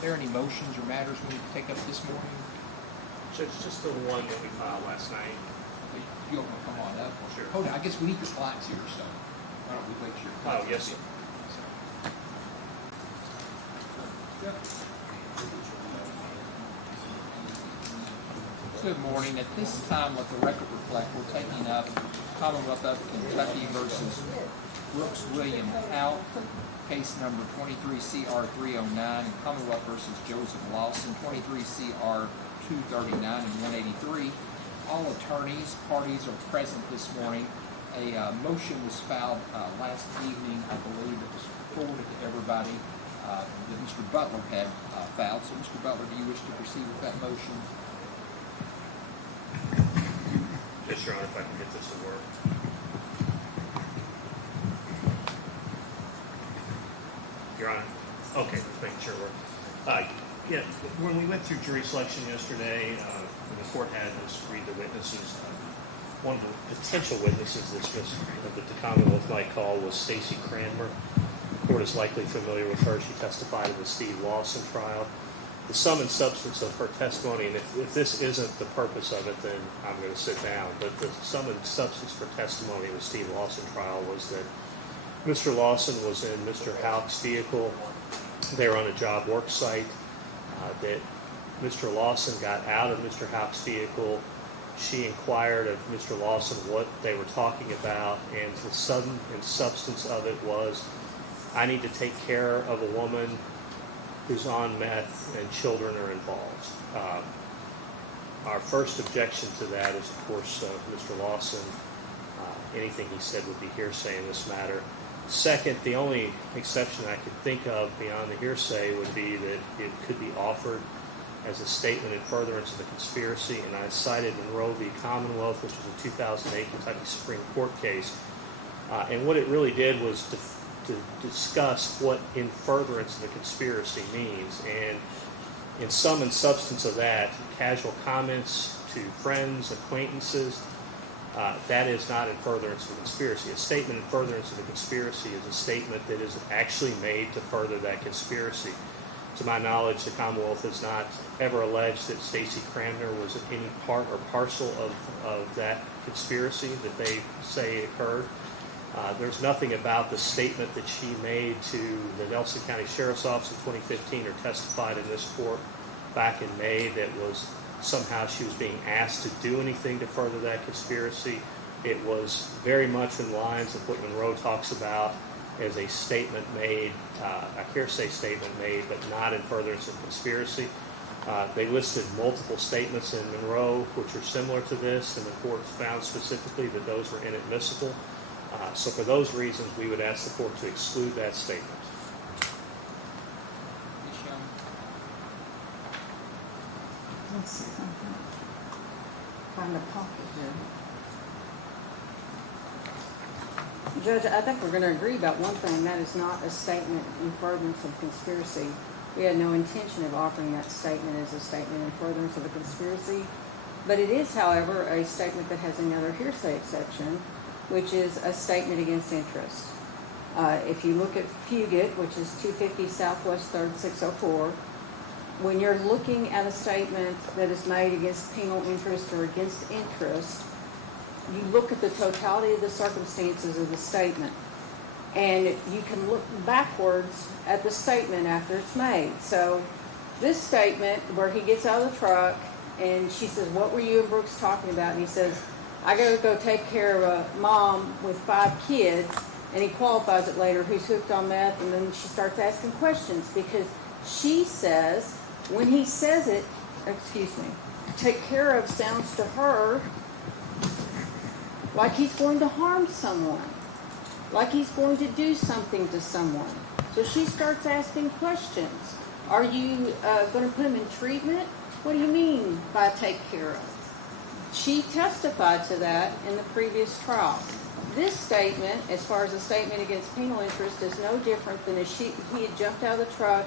there any motions or matters we need to take up this morning? Judge, just the one that we filed last night. You want to come on up? Sure. Hold on, I guess we need your flags here, so why don't we wait till your flags? Oh, yes, sir. Yep. Good morning. At this time, let the record reflect, we're taking up Commonwealth of Kentucky versus Brooks William Houck, case number 23CR309, and Commonwealth versus Joseph Lawson, 23CR239 and 183. All attorneys, parties are present this morning. A motion was filed last evening, I believe. It was forwarded to everybody that Mr. Butler had filed. So, Mr. Butler, do you wish to proceed with that motion? Yes, Your Honor, if I can get this to work. Your Honor. Okay, making sure it works. Yeah, when we went through jury selection yesterday, the court had us read the witnesses. One of the potential witnesses that the Commonwealth might call was Stacy Cranmer. The court is likely familiar with her. She testified in the Steve Lawson trial. The sum and substance of her testimony, and if this isn't the purpose of it, then I'm going to sit down, but the sum and substance for testimony in the Steve Lawson trial was that Mr. Lawson was in Mr. Houck's vehicle. They were on a job work site. That Mr. Lawson got out of Mr. Houck's vehicle. She inquired of Mr. Lawson what they were talking about, and the sum and substance of it was, I need to take care of a woman who's on meth and children are involved. Our first objection to that is, of course, Mr. Lawson. Anything he said would be hearsay in this matter. Second, the only exception I could think of beyond the hearsay would be that it could be offered as a statement in furtherance of the conspiracy, and I cited Monroe v. Commonwealth, which was a 2008 Kentucky Supreme Court case, and what it really did was to discuss what in furtherance of the conspiracy means, and in sum and substance of that, casual comments to friends, acquaintances, that is not in furtherance of the conspiracy. A statement in furtherance of the conspiracy is a statement that is actually made to further that conspiracy. To my knowledge, the Commonwealth has not ever alleged that Stacy Cranmer was any part or parcel of that conspiracy that they say occurred. There's nothing about the statement that she made to the Nelson County Sheriff's Office in 2015 or testified in this court back in May that was somehow she was being asked to do anything to further that conspiracy. It was very much in lines of what Monroe talks about as a statement made, a hearsay statement made, but not in furtherance of conspiracy. They listed multiple statements in Monroe which are similar to this, and the court found specifically that those were inadmissible. So for those reasons, we would ask the court to exclude that statement. Let's see if I can find a pocket here. Judge, I think we're going to agree about one thing. That is not a statement in furtherance of conspiracy. We had no intention of offering that statement as a statement in furtherance of a conspiracy. But it is, however, a statement that has another hearsay exception, which is a statement against interest. If you look at Fugit, which is 250 Southwest 3rd 604, when you're looking at a statement that is made against penal interest or against interest, you look at the totality of the circumstances of the statement. And you can look backwards at the statement after it's made. So this statement where he gets out of the truck and she says, what were you and Brooks talking about? And he says, I got to go take care of a mom with 5 kids. And he qualifies it later, who's hooked on meth. And then she starts asking questions because she says, when he says it, take care of sounds to her like he's going to harm someone, like he's going to do something to someone. So she starts asking questions. Are you going to put him in treatment? What do you mean by take care of? She testified to that in the previous trial. This statement, as far as a statement against penal interest, is no different than if he had jumped out of the truck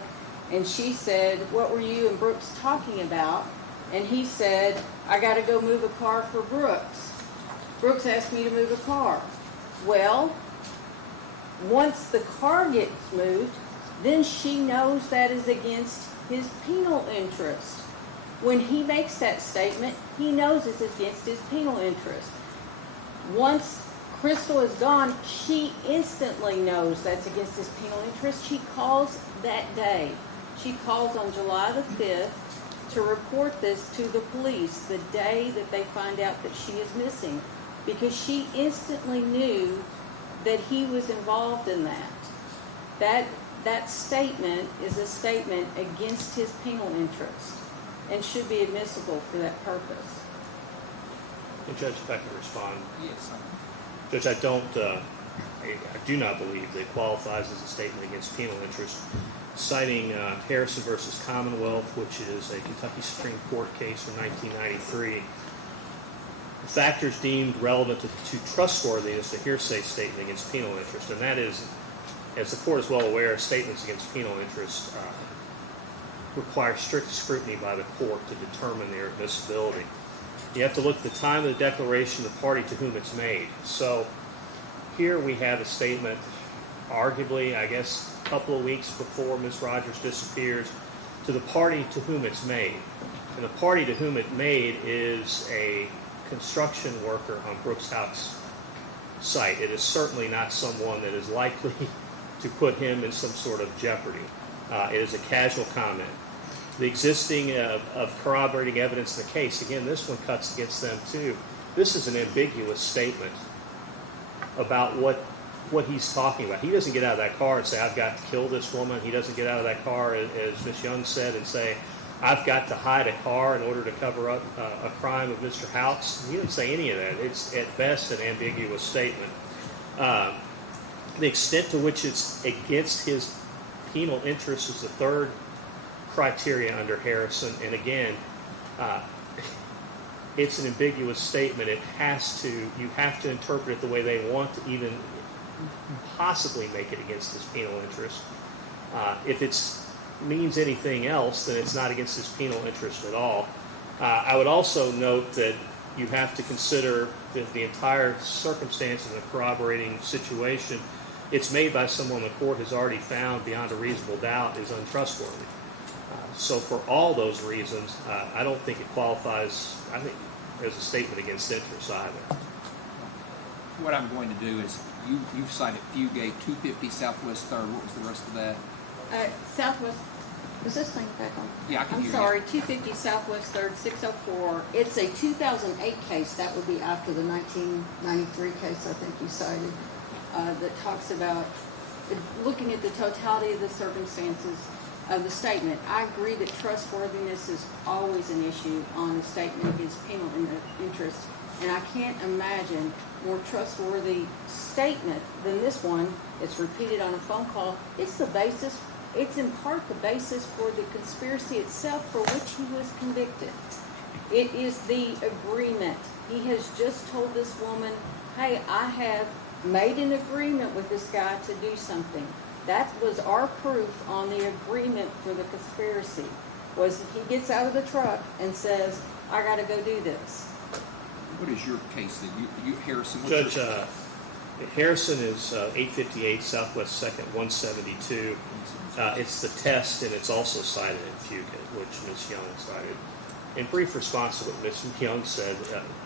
and she said, what were you and Brooks talking about? And he said, I got to go move a car for Brooks. Brooks asked me to move a car. Well, once the car gets moved, then she knows that is against his penal interest. When he makes that statement, he knows it's against his penal interest. Once Crystal is gone, she instantly knows that's against his penal interest. She calls that day. She calls on July the 5th to report this to the police the day that they find out that she is missing, because she instantly knew that he was involved in that. That statement is a statement against his penal interest and should be admissible for that purpose. And Judge, if I can respond. Yes. Judge, I do not believe that it qualifies as a statement against penal interest. Citing Harrison versus Commonwealth, which is a Kentucky Supreme Court case from 1993, the factors deemed relevant to trustworthiness, a hearsay statement against penal interest, and that is, as the court is well aware, statements against penal interest require strict scrutiny by the court to determine their admissibility. You have to look at the time of the declaration, the party to whom it's made. So here we have a statement, arguably, I guess, a couple of weeks before Ms. Rogers disappears, to the party to whom it's made. And the party to whom it made is a construction worker on Brooks Houck's site. It is certainly not someone that is likely to put him in some sort of jeopardy. It is a casual comment. The existing of corroborating evidence in the case, again, this one cuts against them too. This is an ambiguous statement about what he's talking about. He doesn't get out of that car and say, I've got to kill this woman. He doesn't get out of that car, as Ms. Young said, and say, I've got to hide a car in order to cover up a crime of Mr. Houck's. He didn't say any of that. It's at best an ambiguous statement. The extent to which it's against his penal interest is the third criteria under Harrison. And again, it's an ambiguous statement. You have to interpret it the way they want to even possibly make it against his penal interest. If it means anything else, then it's not against his penal interest at all. I would also note that you have to consider the entire circumstances of a corroborating situation. It's made by someone the court has already found beyond a reasonable doubt is untrustworthy. So for all those reasons, I don't think it qualifies, I think, as a statement against interest either. What I'm going to do is, you cited Fugate, 250 Southwest 3rd. What was the rest of that? Southwest, is this thing back on? Yeah, I can hear I'm sorry, 250 Southwest 3rd, 604. It's a 2008 case. That would be after the 1993 case I think you cited, that talks about looking at the totality of the circumstances of the statement. I agree that trustworthiness is always an issue on a statement against penal interest, and I can't imagine more trustworthy statement than this one. It's repeated on a phone call. It's in part the basis for the conspiracy itself for which he was convicted. It is the agreement. He has just told this woman, hey, I have made an agreement with this guy to do something. That was our proof on the agreement for the conspiracy, was he gets out of the truck and says, I got to go do this. What is your case that you Harrison? Judge, Harrison is 858 Southwest 2nd, 172. It's the test, and it's also cited in Fugate, which Ms. Young cited. In brief response to what Ms. Young said,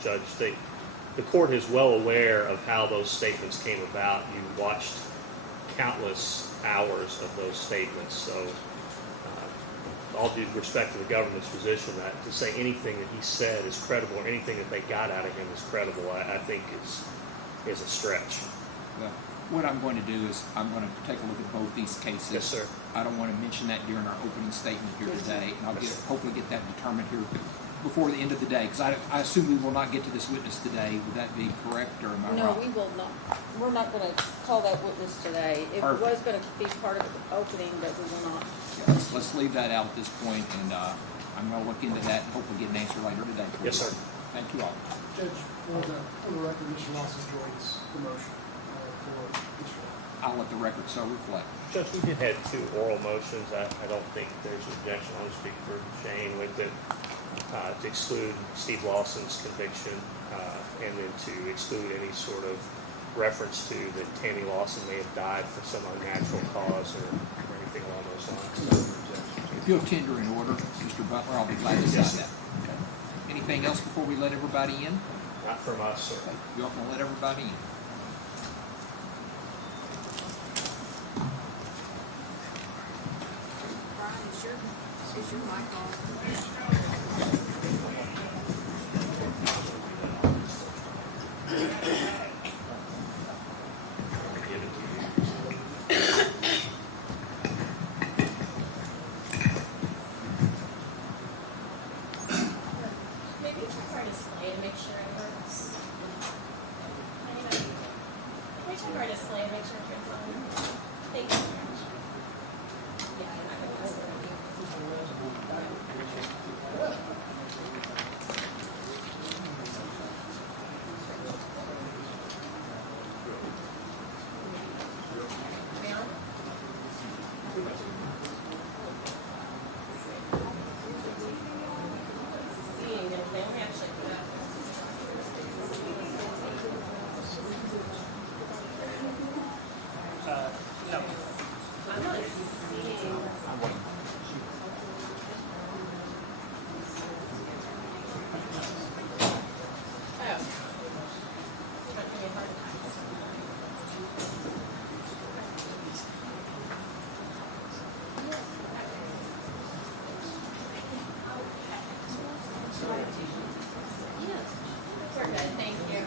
Judge, the court is well aware of how those statements came about. You watched countless hours of those statements, so all due respect to the government's position, that to say anything that he said is credible or anything that they got out of him is credible, I think is a stretch. Well, what I'm going to do is I'm going to take a look at both these cases. Yes, sir. I don't want to mention that during our opening statement here today, and I'll hopefully get that determined here before the end of the day, because I assume we will not get to this witness today. Would that be correct, or am I wrong? No, we will not. We're not going to call that witness today. It was going to be part of the opening, but we will not. Yeah, let's leave that out at this point, and I'm going to look into that and hopefully get an answer later today. Yes, sir. Thank you all. Judge, for the record, Mr. Lawson joins the motion for Mr. I'll let the record so reflect. Judge, we did have 2 oral motions. I don't think there's an objection. I'll speak for Shane with it. To exclude Steve Lawson's conviction, and then to exclude any sort of reference to that Tammy Lawson may have died for some unnatural cause or anything along those lines. Appeal tender in order. Mr. Butler, I'll be glad to sign that. Okay. Anything else before we let everybody in? Not from us, sir. Okay. You all gonna let everybody in? Brian, is your mic on? Give it to you. Maybe try our display to make sure it works. Can we check our display to make sure it turns on? Thank you. Yeah, I'm not gonna mess with it. Ma'am? Seeing anything, we actually do that. No. I'm not seeing. Oh. You're not giving me a heart attack. We're good, thank you.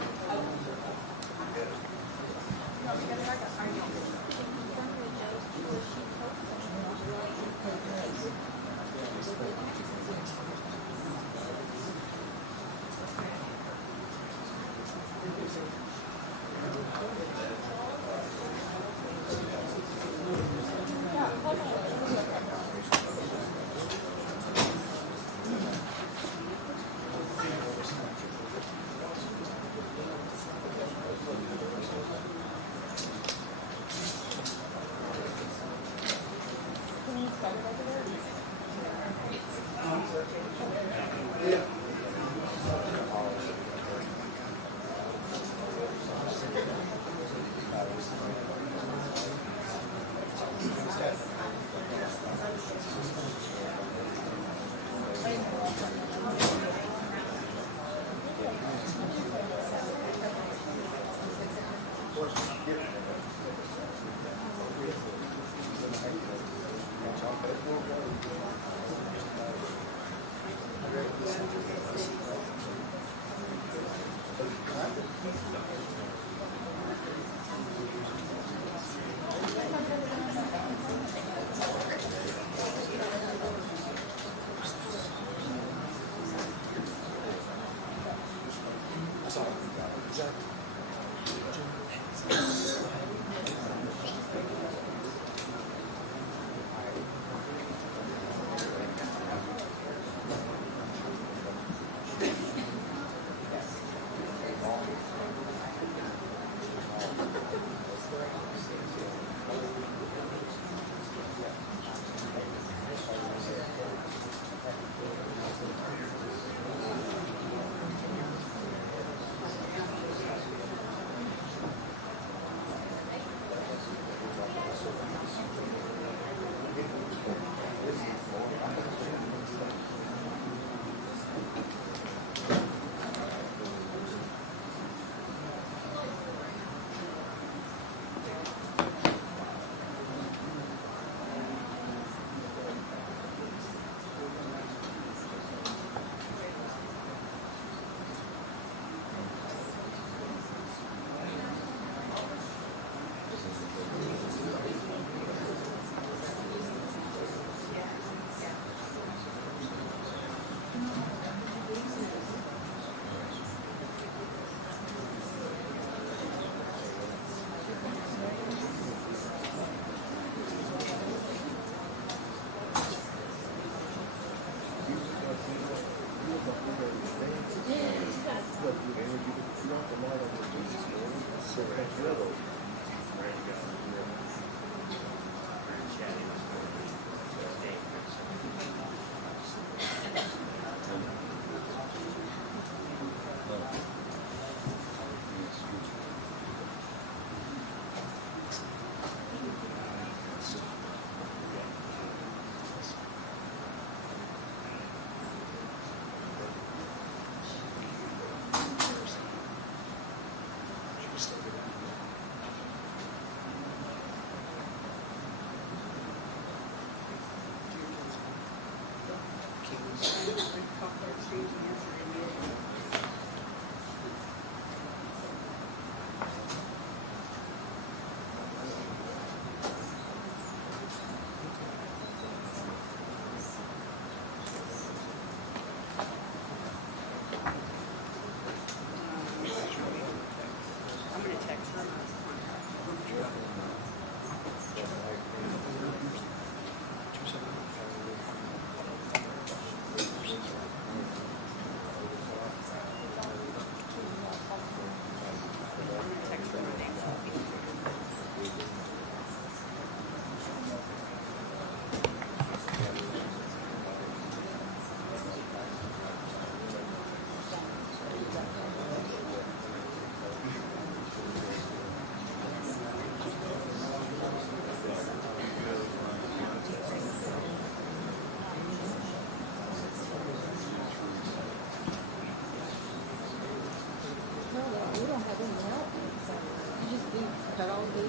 cut all the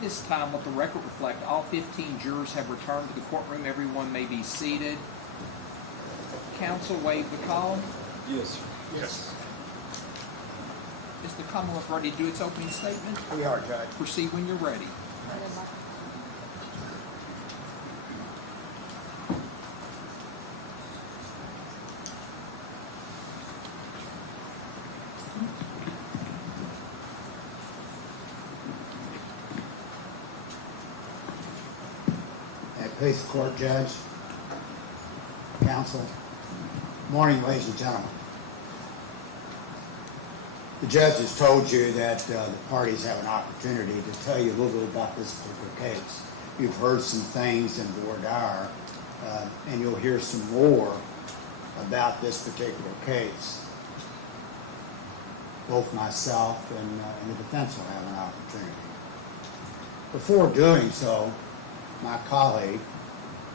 This time, let the record reflect all 15 jurors have returned to the courtroom. Everyone may be seated. Counsel, waive the call. Yes. Yes. Is the Commonwealth ready to do its opening statement? We are, Judge. Proceed when you're ready. Police Court Judge, Counsel, morning, ladies and gentlemen. The judge has told you that the parties have an opportunity to tell you a little bit about this particular case. You've heard some things in voir dire, and you'll hear some more about this particular case. Both myself and the defense will have an opportunity. Before doing so, my colleague,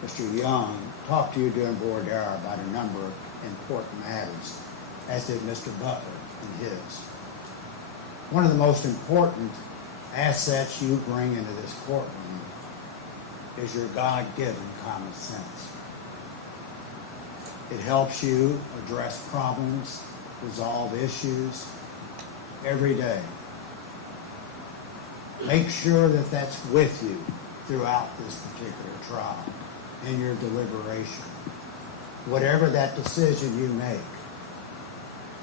Mr. Young, talked to you during voir dire about a number of important matters, as did Mr. Butler and his. One of the most important assets you bring into this courtroom is your God-given common sense. It helps you address problems, resolve issues every day. Make sure that that's with you throughout this particular trial, in your deliberation. Whatever that decision you make,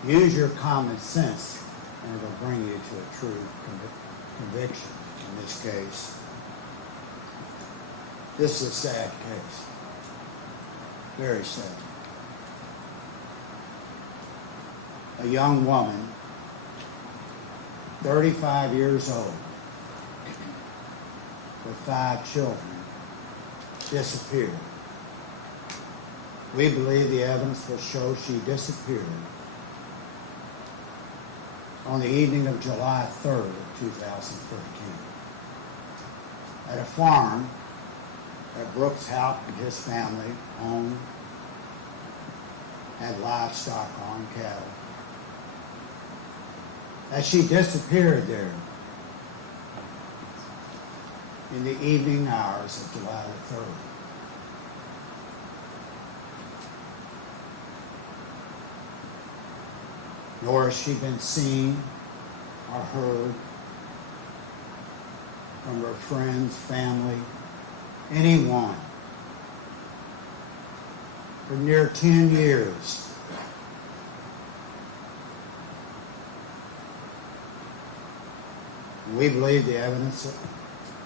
use your common sense and it'll bring you to a true conviction in this case. This is a sad case. Very sad. A young woman, 35 years old, with 5 children, disappeared. We believe the evidence will show she disappeared on the evening of July 3rd of 2013 at a farm that Brooks Houck and his family owned, had livestock on, cattle. As she disappeared there in the evening hours of July the 3rd. Nor has she been seen or heard from her friends, family, anyone for near 10 years. We believe the evidence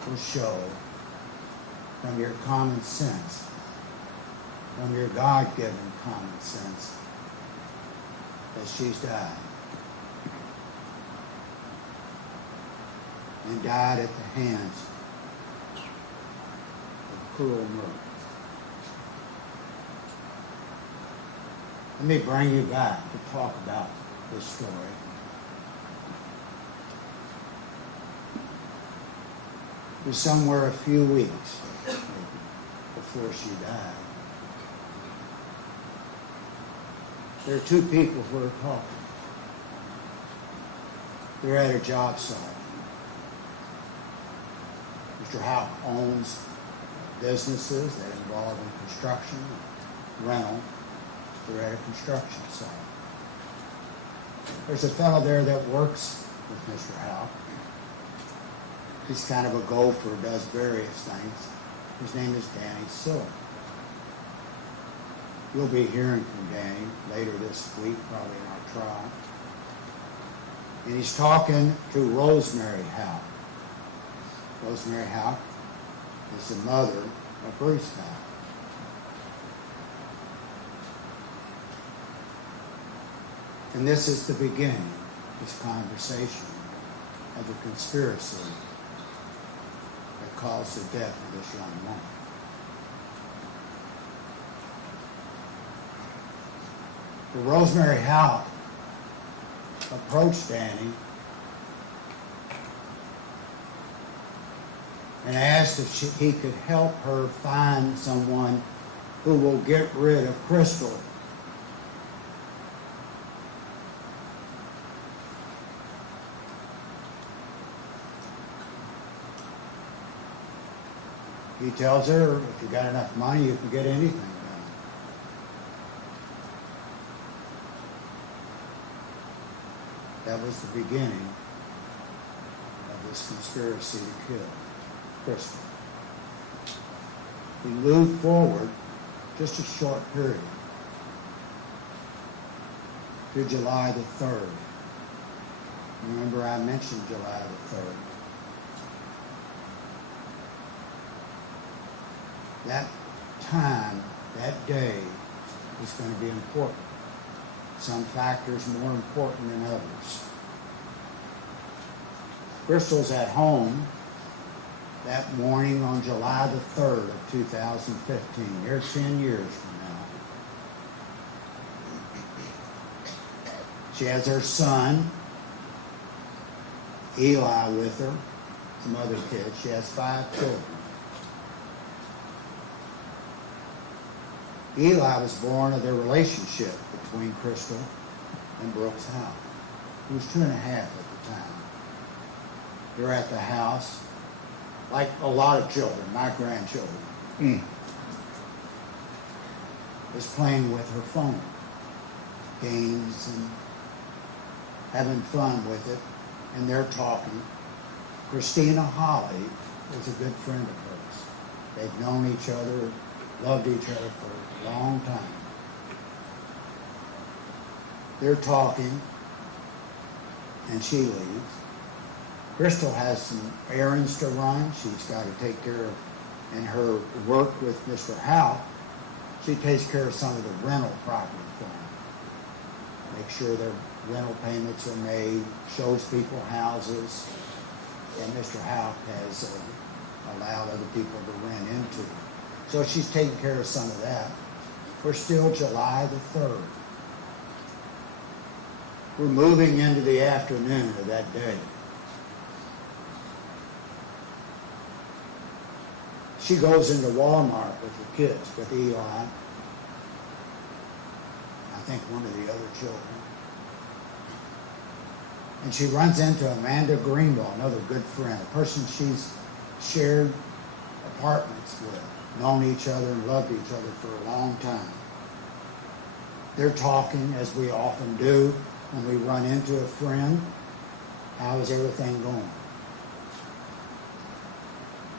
will show from your common sense, from your God-given common sense, that she's died. And died at the hands of cruel murder. Let me bring you back to talk about this story. It was somewhere a few weeks before she died. There are 2 people who are talking. They're at a job site. Mr. Houck owns businesses that involve in construction, rental. They're at a construction site. There's a fellow there that works with Mr. Houck. He's kind of a gopher, does various things. His name is Danny Silver. You'll be hearing from Danny later this week, probably in our trial. And he's talking to Rosemary Houck. Rosemary Houck is the mother of Bruce Houck. And this is the beginning, this conversation, of the conspiracy that caused the death of this young woman. But Rosemary Houck approached Danny and asked if he could help her find someone who will get rid of Crystal. He tells her, if you got enough money, you can get anything done. That was the beginning of this conspiracy to kill Crystal. We moved forward just a short period to July the 3rd. Remember, I mentioned July the 3rd. That time, that day, is going to be important. Some factors more important than others. Crystal's at home that morning on July the 3rd of 2015. They're 10 years from now. She has her son, Eli, with her, some other kids. She has 5 children. Eli was born of their relationship between Crystal and Brooks Houck. He was 2.5 at the time. They're at the house, like a lot of children, my grandchildren, is playing with her phone, games and having fun with it, and they're talking. Christina Holly was a good friend of hers. They've known each other, loved each other for a long time. They're talking, and she leaves. Crystal has some errands to run. She's got to take care of, in her work with Mr. Houck, she takes care of some of the rental property for him. Make sure their rental payments are made, shows people houses, and Mr. Houck has allowed other people to rent into. So she's taking care of some of that. We're still July the 3rd. We're moving into the afternoon of that day. She goes into Walmart with the kids, with Eli, I think one of the other children. And she runs into Amanda Greenwell, another good friend, a person she's shared apartments with, known each other and loved each other for a long time. They're talking, as we often do when we run into a friend. How is everything going?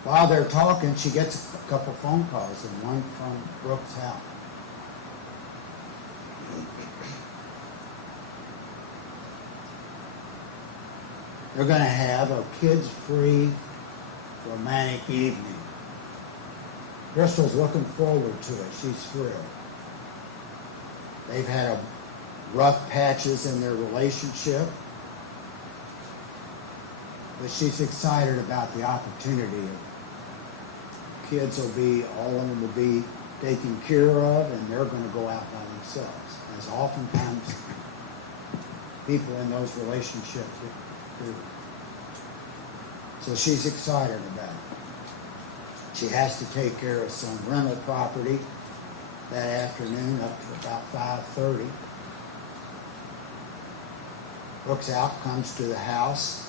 While they're talking, she gets a couple phone calls, and one from Brooks Houck. They're going to have a kids-free romantic evening. Crystal's looking forward to it. She's thrilled. They've had rough patches in their relationship, but she's excited about the opportunity. Kids will be, all of them will be taken care of, and they're going to go out by themselves, as oftentimes people in those relationships do. So she's excited about it. She has to take care of some rental property that afternoon up to about 5:30. Brooks Houck comes to the house.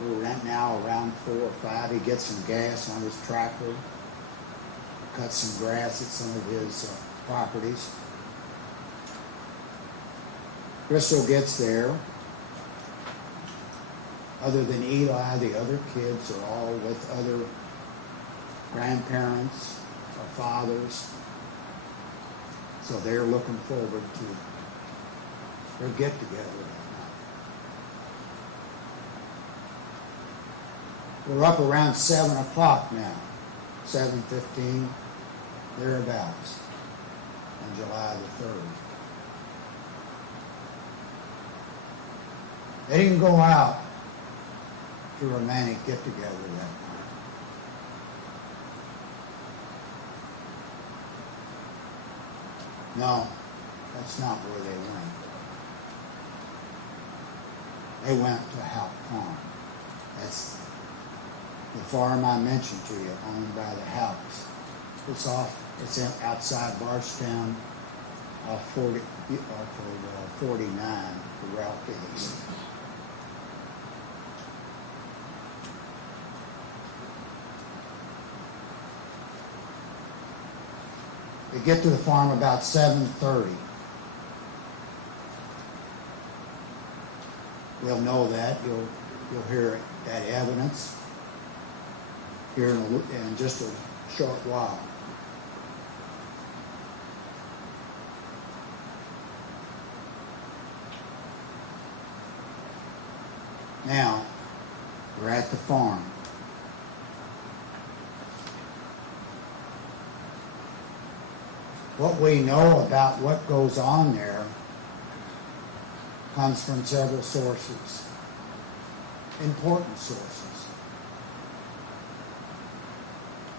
We're renting now around 4 or 5. He gets some gas on his tractor, cuts some grass at some of his properties. Crystal gets there. Other than Eli, the other kids are all with other grandparents or fathers. So they're looking forward to their get-together that night. We're up around 7 o'clock now, 7:15, thereabouts, on July the 3rd. They didn't go out to a romantic get-together that night. No, that's not where they went. They went to Houck Farm. That's the farm I mentioned to you, owned by the Houcks. It's outside Bardstown, off 49, the route to east. They get to the farm about 7:30. We'll know that. You'll hear that evidence here in just a short while. Now, we're at the farm. What we know about what goes on there comes from several sources, important sources.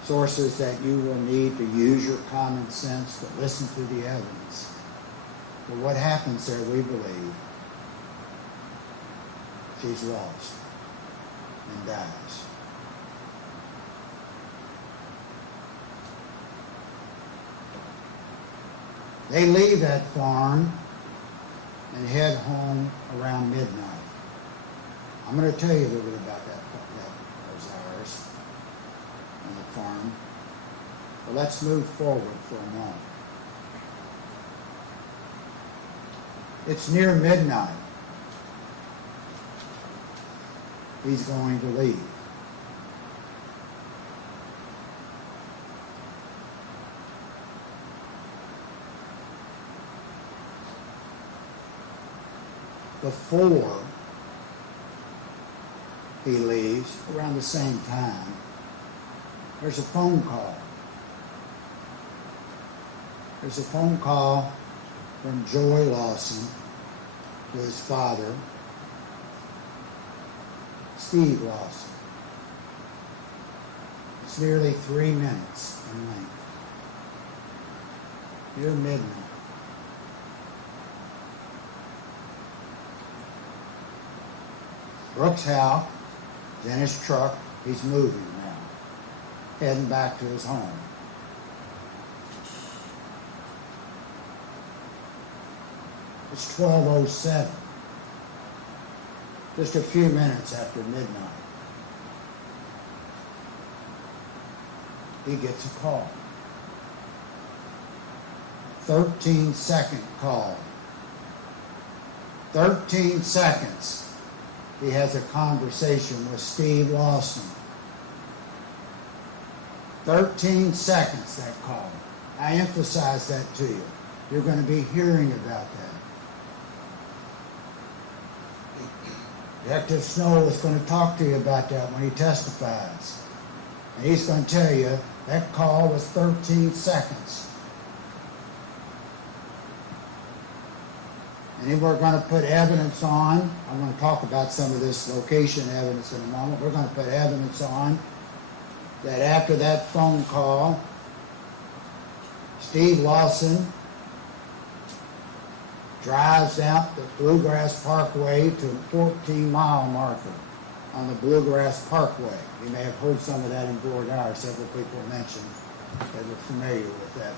Sources that you will need to use your common sense to listen to the evidence. But what happens there, we believe, she's lost and dies. They leave that farm and head home around midnight. I'm going to tell you a little bit about those hours on the farm. But let's move forward for a moment. It's near midnight. He's going to leave. Before he leaves, around the same time, there's a phone call. There's a phone call from Joy Lawson to his father, Steve Lawson. It's nearly 3 minutes in length. Near midnight. Brooks Houck is in his truck. He's moving now, heading back to his home. It's 12:07, just a few minutes after midnight. He gets a call. 13-second call. 13 seconds. He has a conversation with Steve Lawson. 13 seconds, that call. I emphasize that to you. You're going to be hearing about that. Detective Snow is going to talk to you about that when he testifies. And he's going to tell you that call was 13 seconds. And then we're going to put evidence on. I'm going to talk about some of this location evidence in a moment. We're going to put evidence on that after that phone call, Steve Lawson drives out the Bluegrass Parkway to a 14-mile marker on the Bluegrass Parkway. You may have heard some of that in Bardstown. Several people mentioned they were familiar with that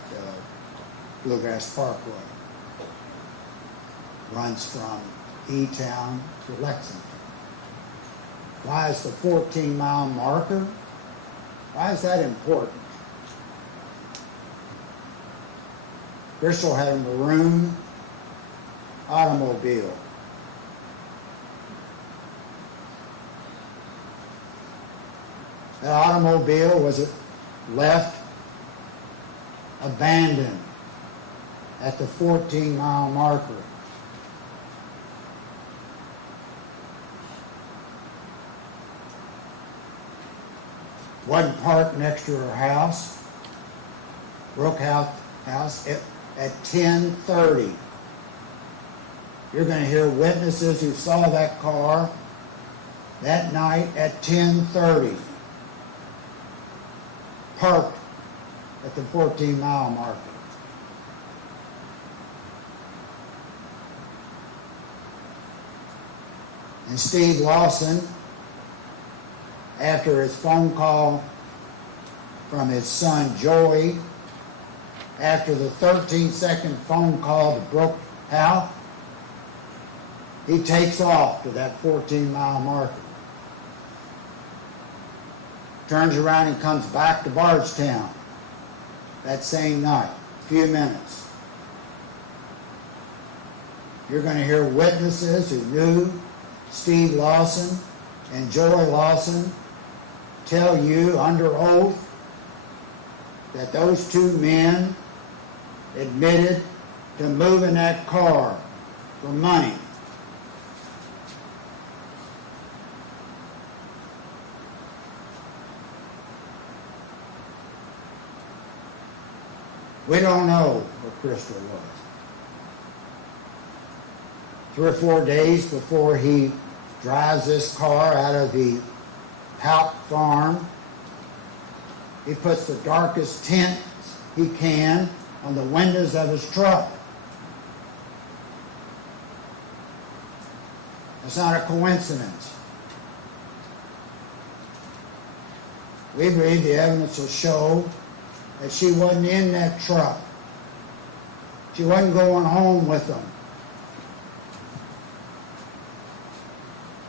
Bluegrass Parkway. Runs from E-Town to Lexington. Why is the 14-mile marker? Why is that important? Bristol had a maroon automobile. That automobile was left abandoned at the 14-mile marker. wasn't parked next to her house, Brooke house at 10:30. You're going to hear witnesses who saw that car that night at 10:30, parked at the 14-mile marker. And Steve Lawson, after his phone call from his son Joey, after the 13-second phone call to Brooke Houck, he takes off to that 14-mile marker. Turns around and comes back to Bardstown that same night, a few minutes. You're going to hear witnesses who knew Steve Lawson and Joey Lawson tell you under oath that those two men admitted to moving that car for money. We don't know where Crystal was. 3 or 4 days before he drives this car out of the Houck farm, he puts the darkest tint he can on the windows of his truck. It's not a coincidence. We believe the evidence will show that she wasn't in that truck. She wasn't going home with them.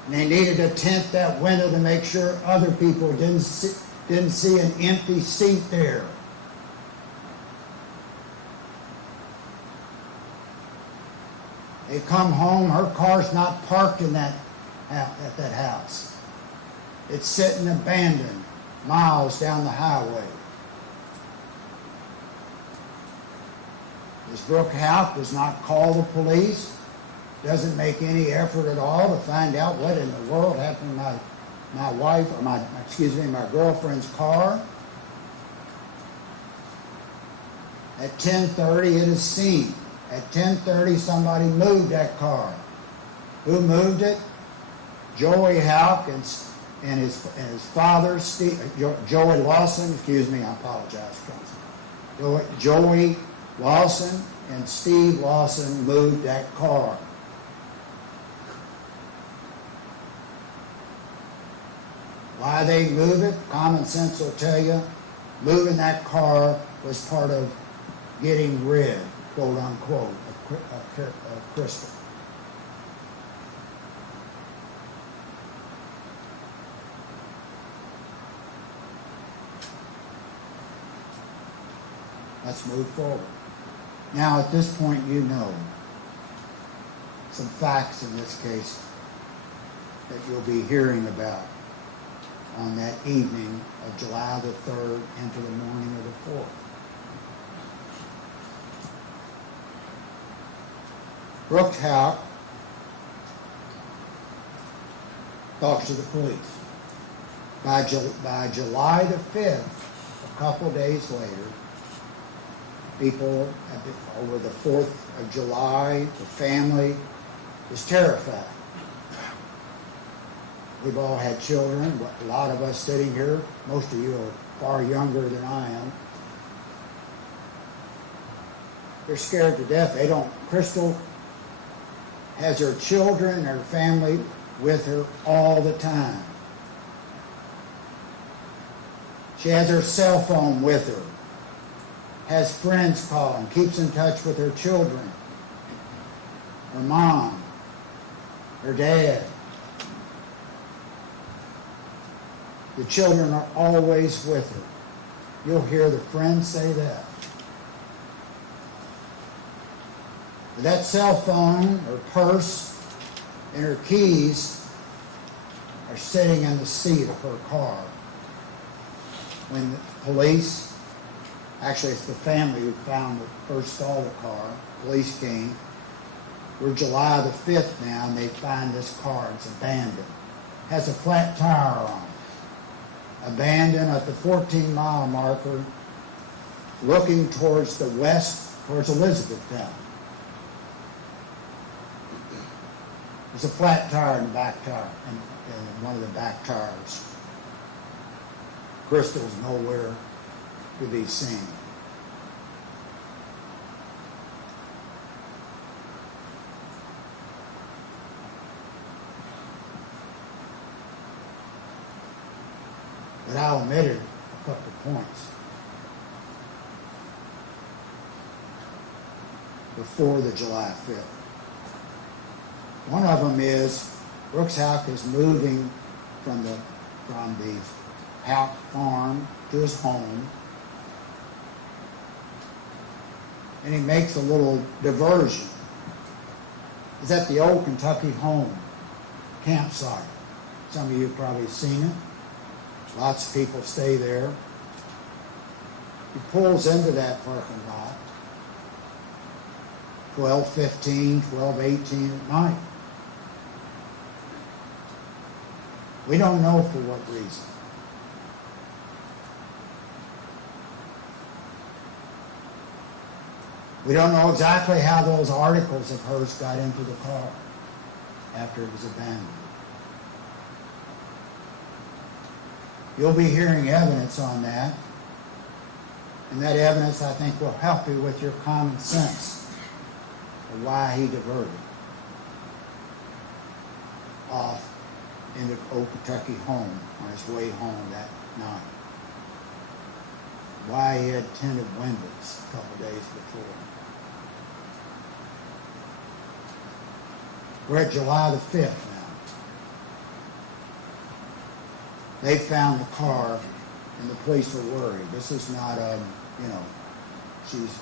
And they needed to tint that window to make sure other people didn't see an empty seat there. They come home, her car's not parked in at that house. It's sitting abandoned miles down the highway. Ms. Brooke Houck does not call the police, doesn't make any effort at all to find out what in the world happened to my wife, or my girlfriend's car. At 10:30 it is seen. At 10:30 somebody moved that car. Who moved it? Joey Houck and his father, Joey Lawson, I apologize, counsel. Joey Lawson and Steve Lawson moved that car. Why they move it? Common sense will tell you, moving that car was part of getting rid, quote unquote, of Crystal. Let's move forward. Now, at this point, you know some facts in this case that you'll be hearing about on that evening of July the 3rd into the morning of the 4th. Brooke Houck talks to the police. By July the 5th, a couple days later, people over the 4th of July, the family is terrified. We've all had children, a lot of us sitting here, most of you are far younger than I am. They're scared to death. Crystal has her children and her family with her all the time. She has her cell phone with her, has friends call and keeps in touch with her children, her mom, her dad. The children are always with her. You'll hear the friends say that. That cell phone, her purse, and her keys are sitting in the seat of her car. When the police, actually it's the family who first saw the car, police came. We're July the 5th now, and they find this car. It's abandoned. Has a flat tire on it. abandoned at the 14-mile marker, looking towards the west, towards Elizabethtown. There's a flat tire in the back tire, in one of the back tires. Crystal's nowhere to be seen. But I omitted a couple of points before the July 5th. One of them is Brooks Houck is moving from the Houck farm to his home, and he makes a little diversion. It's at the old Kentucky home campsite. Some of you have probably seen it. Lots of people stay there. He pulls into that parking lot 12:15, 12:18 at night. We don't know for what reason. We don't know exactly how those articles of hers got into the car after it was abandoned. You'll be hearing evidence on that, and that evidence, I think, will help you with your common sense of why he diverted off into Old Kentucky home on his way home that night. Why he had tinted windows a couple days before. We're at July the 5th now. They found the car, and the police were worried. This is not she's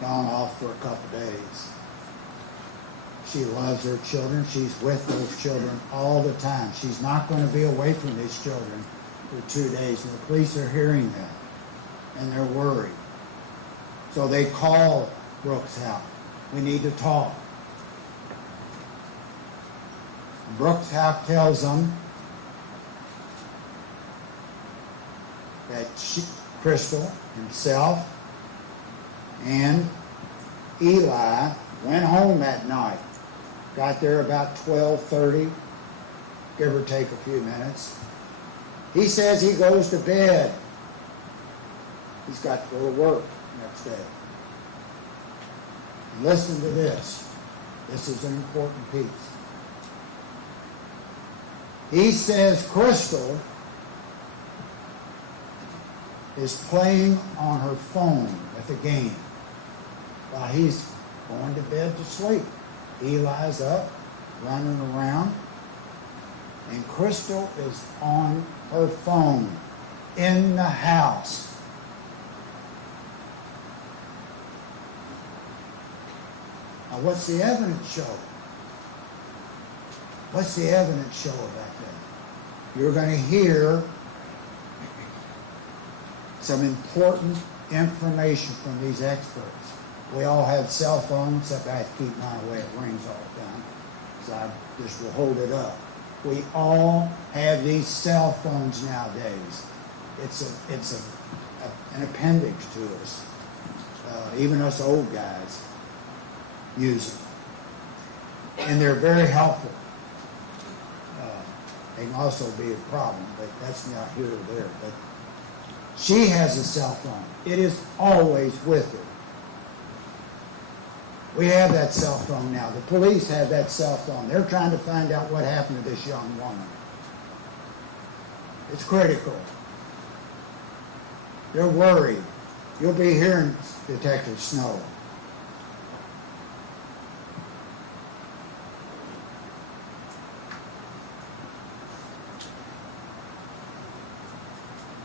gone off for a couple days. She loves her children. She's with those children all the time. She's not going to be away from these children for 2 days. And the police are hearing that, and they're worried. So they call Brooks Houck. We need to talk. Brooks Houck tells them that Crystal, himself, and Eli went home that night. Got there about 12:30, give or take a few minutes. He says he goes to bed. He's got to go to work next day. And listen to this. This is an important piece. He says Crystal is playing on her phone at the game while he's going to bed to sleep. Eli's up, running around, and Crystal is on her phone in the house. Now, what's the evidence show? What's the evidence show about that? You're going to hear some important information from these experts. We all have cell phones, except I have to keep mine away, it rings all the time, so I just will hold it up. We all have these cell phones nowadays. It's an appendix to us. Even us old guys use them. And they're very helpful. They can also be a problem, but that's not here or there. But she has a cell phone. It is always with her. We have that cell phone now. The police have that cell phone. They're trying to find out what happened to this young woman. It's critical. They're worried. You'll be hearing Detective Snow.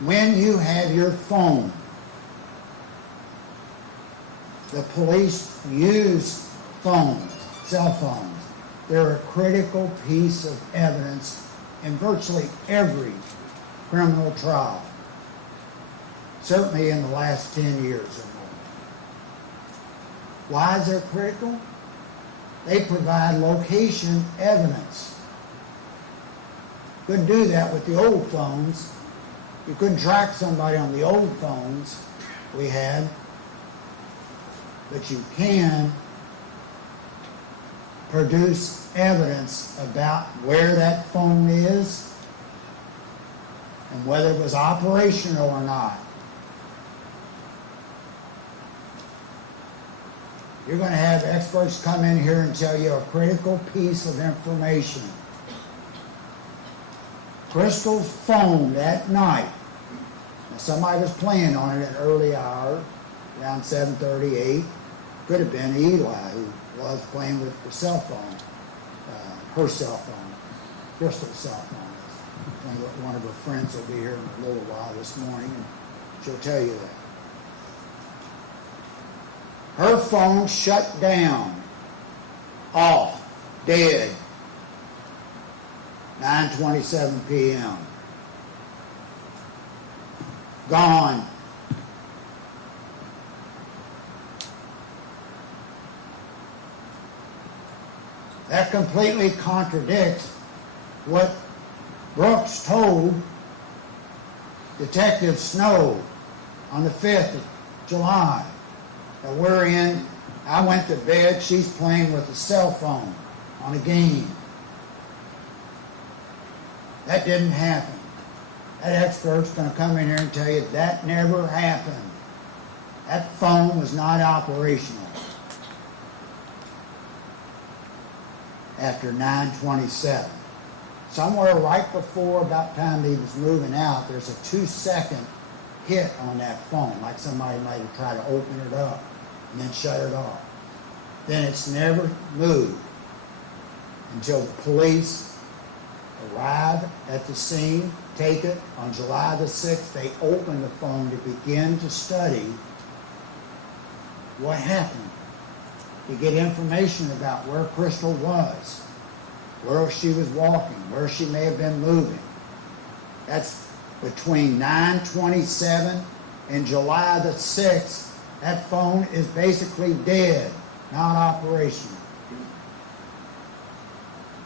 When you have your phone, the police use phones, cell phones. They're a critical piece of evidence in virtually every criminal trial, certainly in the last 10 years or more. Why is it critical? They provide location evidence. Couldn't do that with the old phones. You couldn't track somebody on the old phones we had, but you can produce evidence about where that phone is and whether it was operational or not. You're going to have experts come in here and tell you a critical piece of information. Crystal's phone that night, now somebody was playing on it at an early hour, around 7:30, 8. Could have been Eli who was playing with the cell phone, her cell phone, Crystal's cell phone. One of her friends will be here in a little while this morning, and she'll tell you that. Her phone shut down, off, dead, 9:27 p.m. Gone. That completely contradicts what Brooks told Detective Snow on the 5th of July. That I went to bed, she's playing with a cell phone on a game. That didn't happen. That expert's going to come in here and tell you that never happened. That phone was not operational after 9:27. Somewhere right before about time he was moving out, there's a 2-second hit on that phone, like somebody might have tried to open it up and then shut it off. Then it's never moved until the police arrive at the scene, take it. On July the 6th, they open the phone to begin to study what happened, to get information about where Crystal was, where she was walking, where she may have been moving. That's between 9:27 and July the 6th. That phone is basically dead, not operational.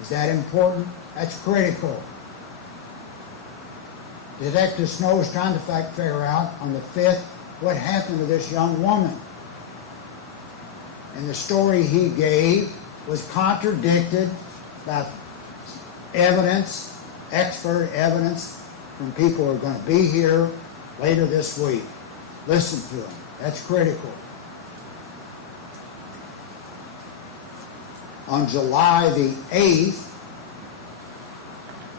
Is that important? That's critical. Detective Snow is trying to figure out on the 5th what happened to this young woman. And the story he gave was contradicted by evidence, expert evidence, from people who are going to be here later this week. Listen to them. That's critical. On July the 8th,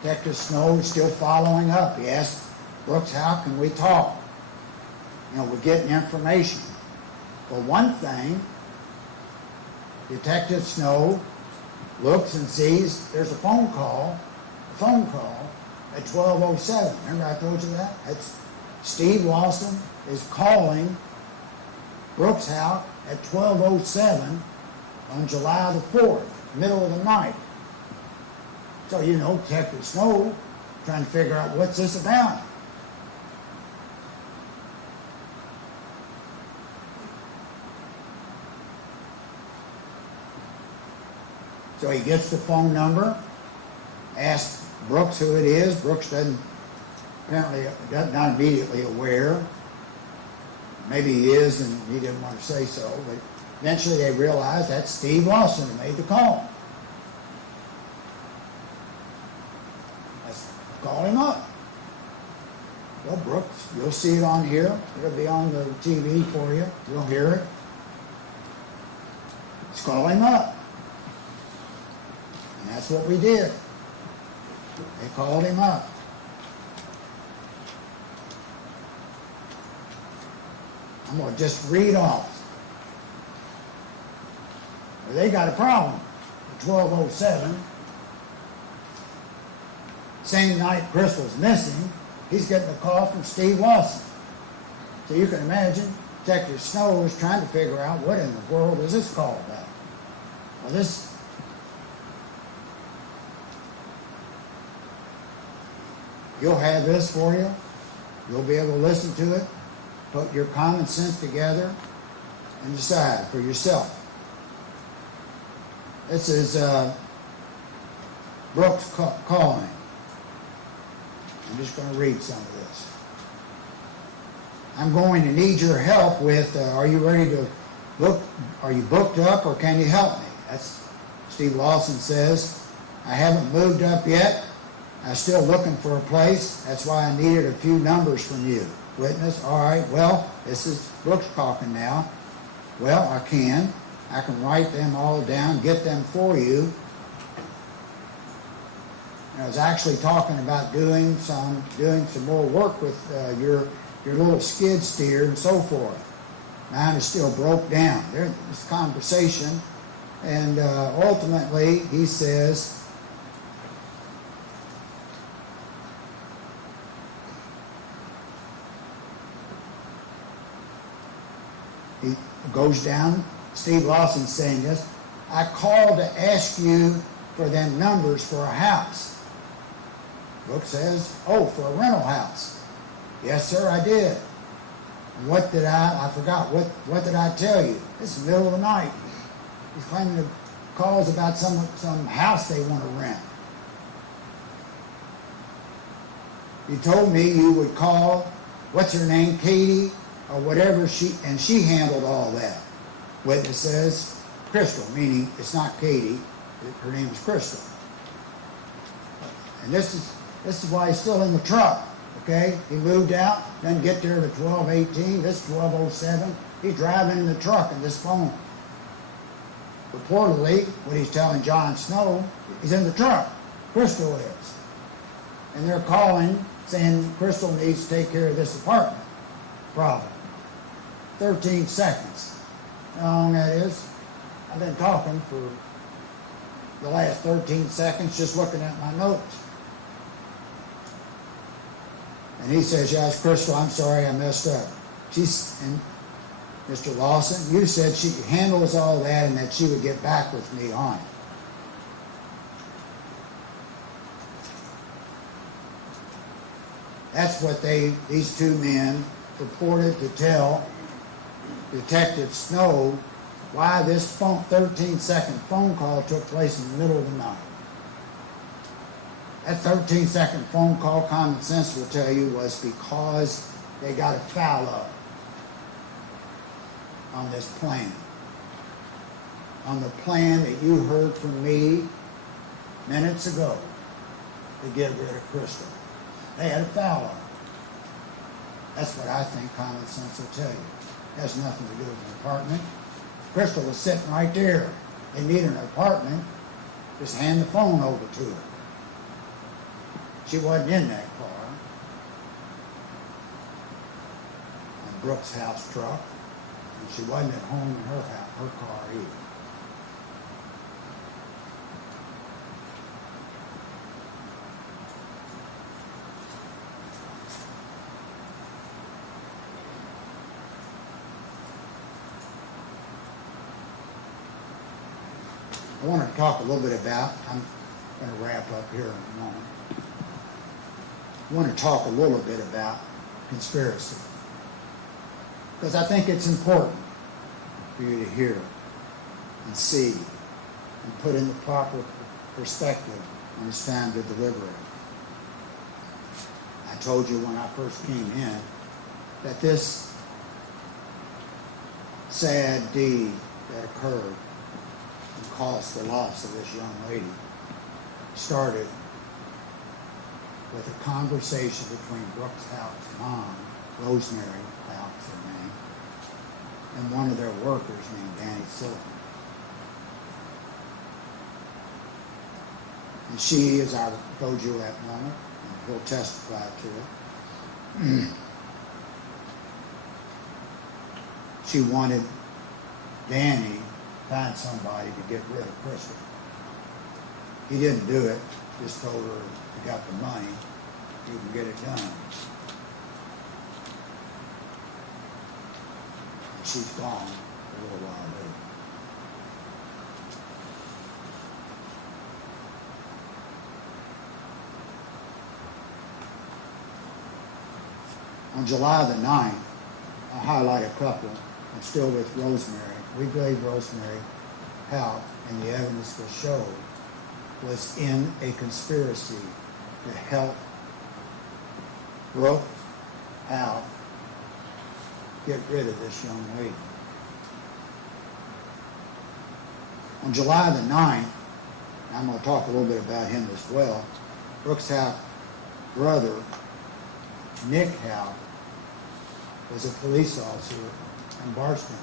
Detective Snow is still following up. He asked Brooks, how can we talk? We're getting information. For one thing, Detective Snow looks and sees there's a phone call at 12:07. Remember I told you that? That's Steve Lawson is calling Brooks Houck at 12:07 on July the 4th, middle of the night. So Detective Snow trying to figure out what's this about. So he gets the phone number, asks Brooks who it is. Brooks apparently not immediately aware. Maybe he is and he didn't want to say so, but eventually they realize that's Steve Lawson who made the call. Let's call him up. Well, Brooks, you'll see it on here. It'll be on the TV for you. You'll hear it. Let's call him up. And that's what we did. They called him up. I'm going to just read off. Well, they got a problem at 12:07. Same night Crystal's missing, he's getting a call from Steve Lawson. So you can imagine Detective Snow is trying to figure out what in the world is this call about. Well, you'll have this for you. You'll be able to listen to it, put your common sense together, and decide for yourself. This is Brooks calling. I'm just going to read some of this. I'm going to need your help with, are you ready to book, are you booked up or can you help me? That's, Steve Lawson says, I haven't moved up yet. I'm still looking for a place. That's why I needed a few numbers from you. Witness, all right, well, this is Brooks talking now. Well, I can write them all down, get them for you. And I was actually talking about doing some more work with your little skid steer and so forth. Mine is still broke down. There's this conversation, and ultimately he says, he goes down, Steve Lawson saying this, I called to ask you for them numbers for a house. Brooks says, oh, for a rental house. Yes, sir, I did. And what did I forgot, what did I tell you? This is the middle of the night. He's claiming the calls about some house they want to rent. You told me you would call, what's her name, Katie, or whatever, and she handled all that. Witness says, Crystal, meaning it's not Katie, her name is Crystal. And this is why he's still in the truck, okay? He moved out, doesn't get there to 12:18, this is 12:07. He's driving in the truck and this phone. Reportedly, what he's telling John Snow, he's in the truck. Crystal is. And they're calling, saying Crystal needs to take care of this apartment problem. 13 seconds. You know how long that is? I've been talking for the last 13 seconds just looking at my notes. And he says, yes, Crystal, I'm sorry I messed up. And Mr. Lawson, you said she handles all that and that she would get back with me on it. That's what these two men purported to tell Detective Snow why this 13-second phone call took place in the middle of the night. That 13-second phone call, common sense will tell you, was because they got a foul up on this plan. On the plan that you heard from me minutes ago to get rid of Crystal. They had a foul up. That's what I think common sense will tell you. It has nothing to do with an apartment. Crystal was sitting right there. They needed an apartment. Just hand the phone over to her. She wasn't in that car. On Brooks' house truck. And she wasn't at home in her car either. I want to talk a little bit about, I'm going to wrap up here in a moment. I want to talk a little bit about conspiracy. Because I think it's important for you to hear and see and put in the proper perspective when it's time to deliberate. I told you when I first came in that this sad deed that occurred and caused the loss of this young lady started with a conversation between Brooks' Houck's mom, Rosemary Houck's her name, and one of their workers named Danny Silver. And she, as I told you at that moment, and he'll testify to it, she wanted Danny to find somebody to get rid of Crystal. He didn't do it, just told her he got the money, you can get it done. And she's gone a little while later. On July the 9th, I'll highlight a couple. I'm still with Rosemary. We believe Rosemary Houck, and the evidence will show, was in a conspiracy to help Brooks Houck get rid of this young lady. On July the 9th, I'm going to talk a little bit about him as well, Brooks Houck's brother, Nick Houck, was a police officer in Bardstown.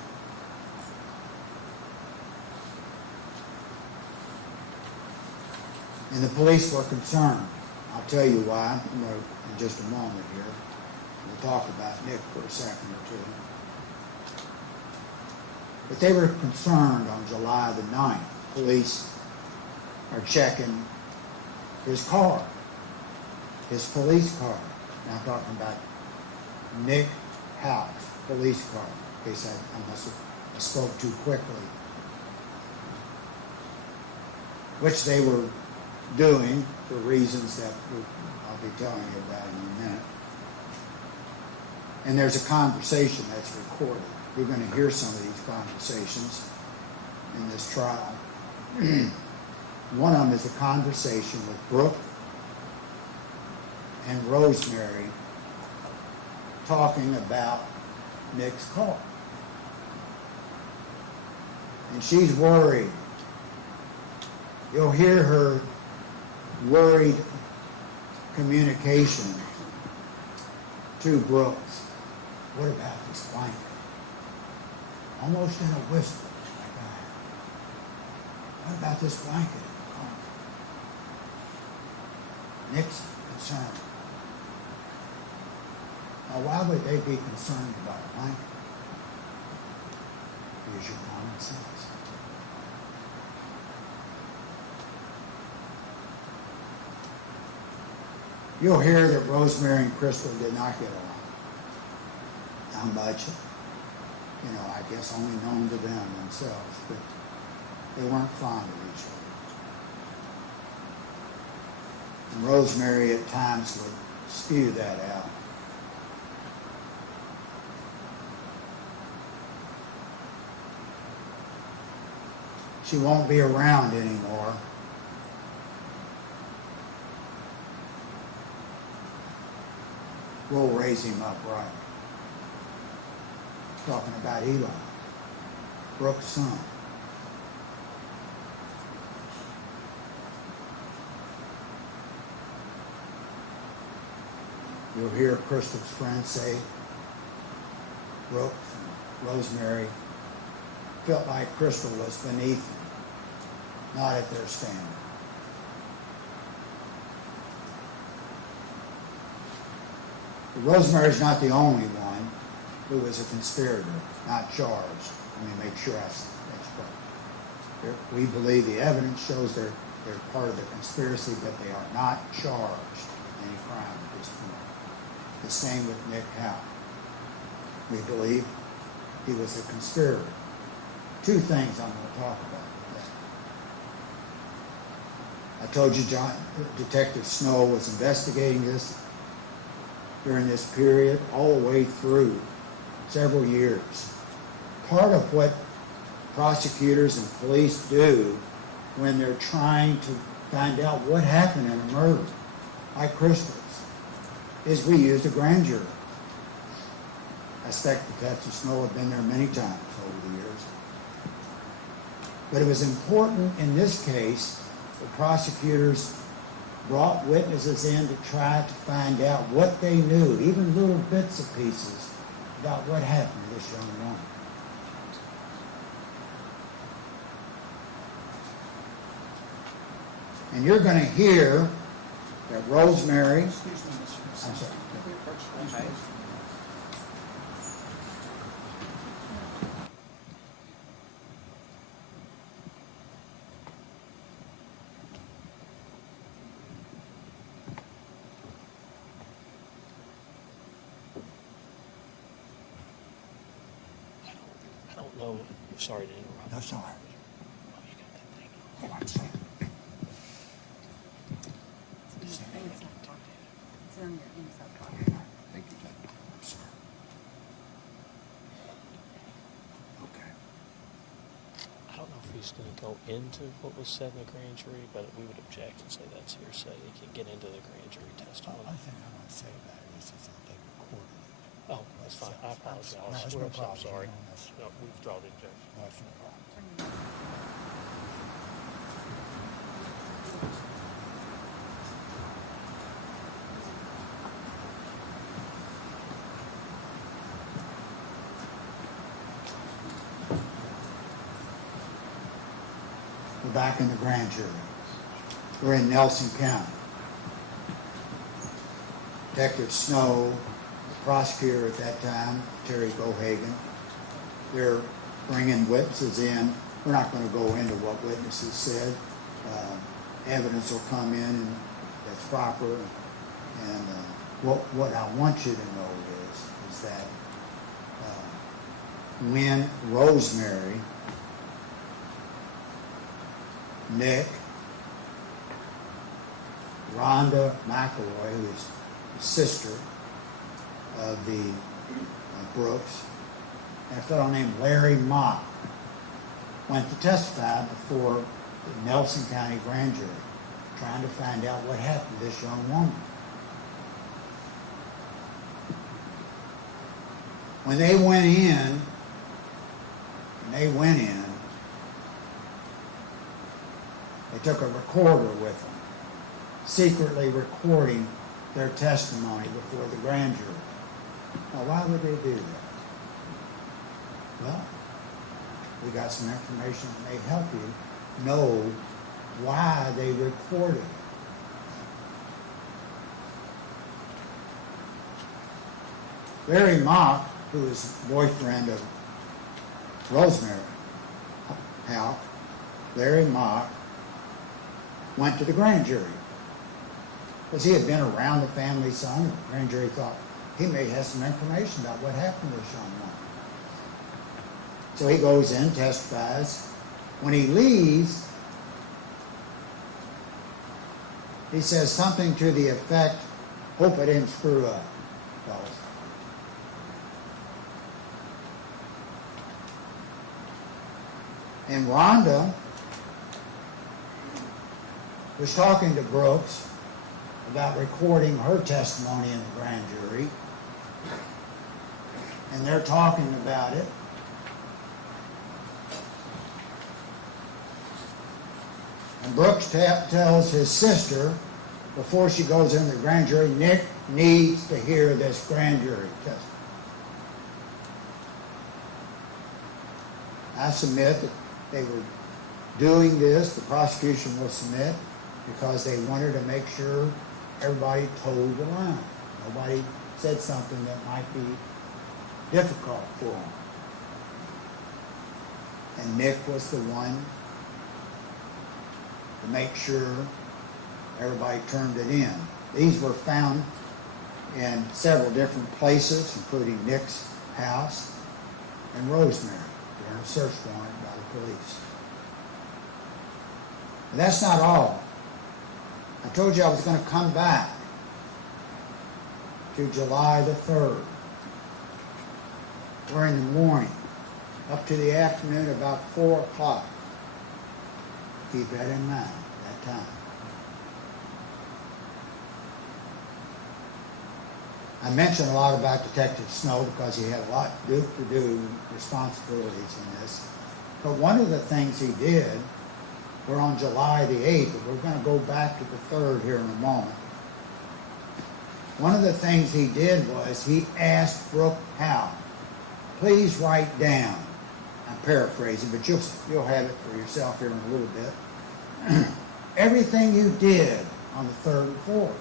And the police were concerned. I'll tell you why in just a moment here. We'll talk about Nick for a second or two. But they were concerned on July the 9th. Police are checking his car, his police car. Now I'm talking about Nick Houck's police car. In case I spoke too quickly. Which they were doing for reasons that I'll be telling you about in a minute. And there's a conversation that's recorded. You're going to hear some of these conversations in this trial. One of them is a conversation with Brooke and Rosemary talking about Nick's car. And she's worried. You'll hear her worried communication to Brooks. What about this blanket? Almost in a whisper, like that. What about this blanket in the car? Nick's concerned. Now, why would they be concerned about a blanket? Use your common sense. You'll hear that Rosemary and Crystal did not get along. How much? You know, I guess only known to them themselves, but they weren't fond of each other. And Rosemary at times would spew that out. She won't be around anymore. We'll raise him up right. Talking about Eli, Brooks' son. You'll hear Crystal's friends say Brooks and Rosemary felt like Crystal was beneath them, not at their standard. But Rosemary's not the only one who was a conspirator, not charged. Let me make sure that's correct. We believe the evidence shows they're part of the conspiracy, but they are not charged with any crime at this point. The same with Nick Houck. We believe he was a conspirator. Two things I'm going to talk about today. I told you Detective Snow was investigating this during this period all the way through several years. Part of what prosecutors and police do when they're trying to find out what happened in a murder, like Crystal's, is we use a grand jury. I suspect Detective Snow had been there many times over the years. But it was important in this case, the prosecutors brought witnesses in to try to find out what they knew, even little bits and pieces, about what happened to this young woman. And you're going to hear that Rosemary... Excuse me, Mr. I'm sorry. Okay. I don't know. Sorry to interrupt. That's all right. Oh, you got that thing. Oh, I'm sorry. It's on your inside pocket. Thank you, Ted. I'm sorry. Okay. I don't know if he's going to go into what was said in the grand jury, but we would object and say that's hearsay. He can get into the grand jury testimony. I think I want to say about it is that they recorded it. Oh, Was That's fine. I apologize. No, it's no We're- I'm problem. sorry. No, that's- No, we withdraw the objection. no, it's no problem. We're back in the grand jury. We're in Nelson County. Detective Snow, the prosecutor at that time, Terry Bohagen, they're bringing witnesses in. We're not going to go into what witnesses said. Evidence will come in and that's proper. And what I want you to know is that when Rosemary, Nick, Rhonda McElroy, who is the sister of the Brooks, and a fellow named Larry Mock went to testify before the Nelson County grand jury, trying to find out what happened to this young woman. When they went in, they took a recorder with them, secretly recording their testimony before the grand jury. Now, why would they do that? Well, we got some information that may help you know why they recorded it. Larry Mock, who is boyfriend of Rosemary Houck, Larry Mock, went to the grand jury because he had been around the family son. The grand jury thought he may have some information about what happened to this young woman. So he goes in, testifies. When he leaves, he says something to the effect, "Hope I didn't screw up, fellas." And Rhonda was talking to Brooks about recording her testimony in the grand jury. And they're talking about it. And Brooks tells his sister, before she goes into the grand jury, Nick needs to hear this grand jury testimony. I submit that they were doing this, the prosecution will submit, because they wanted to make sure everybody toed the line. Nobody said something that might be difficult for them. And Nick was the one to make sure everybody turned it in. These were found in several different places, including Nick's house and Rosemary, during a search warrant by the police. But that's not all. I told you I was going to come back to July the 3rd. During the morning, up to the afternoon, about 4 o'clock. Keep that in mind, that time. I mentioned a lot about Detective Snow because he had a lot to do responsibilities in this. But one of the things he did, we're on July the 8th, but we're going to go back to the 3rd here in a moment. One of the things he did was he asked Brooke Houck, please write down, I'm paraphrasing, but you'll have it for yourself here in a little bit, everything you did on the 3rd and 4th.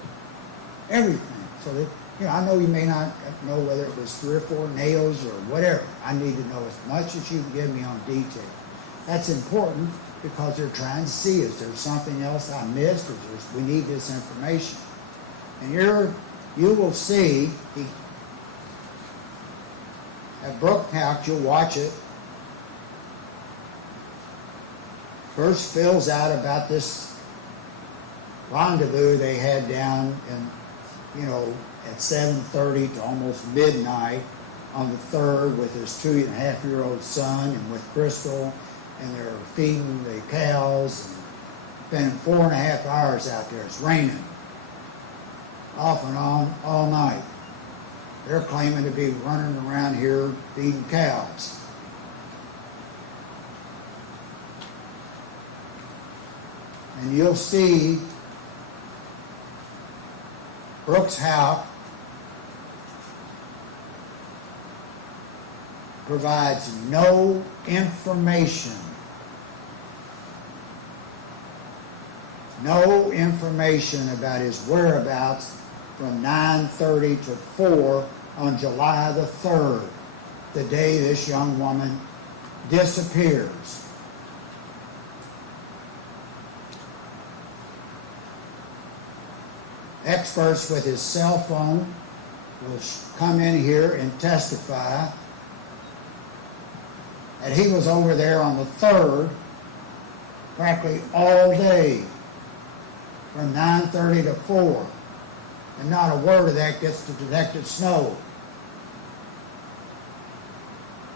Everything. So that, I know you may not know whether it was 3 or 4 nails or whatever. I need to know as much as you can give me on detail. That's important because they're trying to see, is there something else I missed, or we need this information. And you will see, at Brooke Houck, you'll watch it, first fills out about this rendezvous they had down in, at 7:30 to almost midnight on the 3rd with his 2.5-year-old son and with Crystal, and they're feeding the cows and spending 4.5 hours out there. It's raining off and on all night. they're claiming to be running around here feeding cows. And you'll see Brooks Houck provides no information about his whereabouts from 9:30 to 4 on July the 3rd, the day this young woman disappears. Experts with his cell phone will come in here and testify that he was over there on the 3rd practically all day from 9:30 to 4. And not a word of that gets to Detective Snow.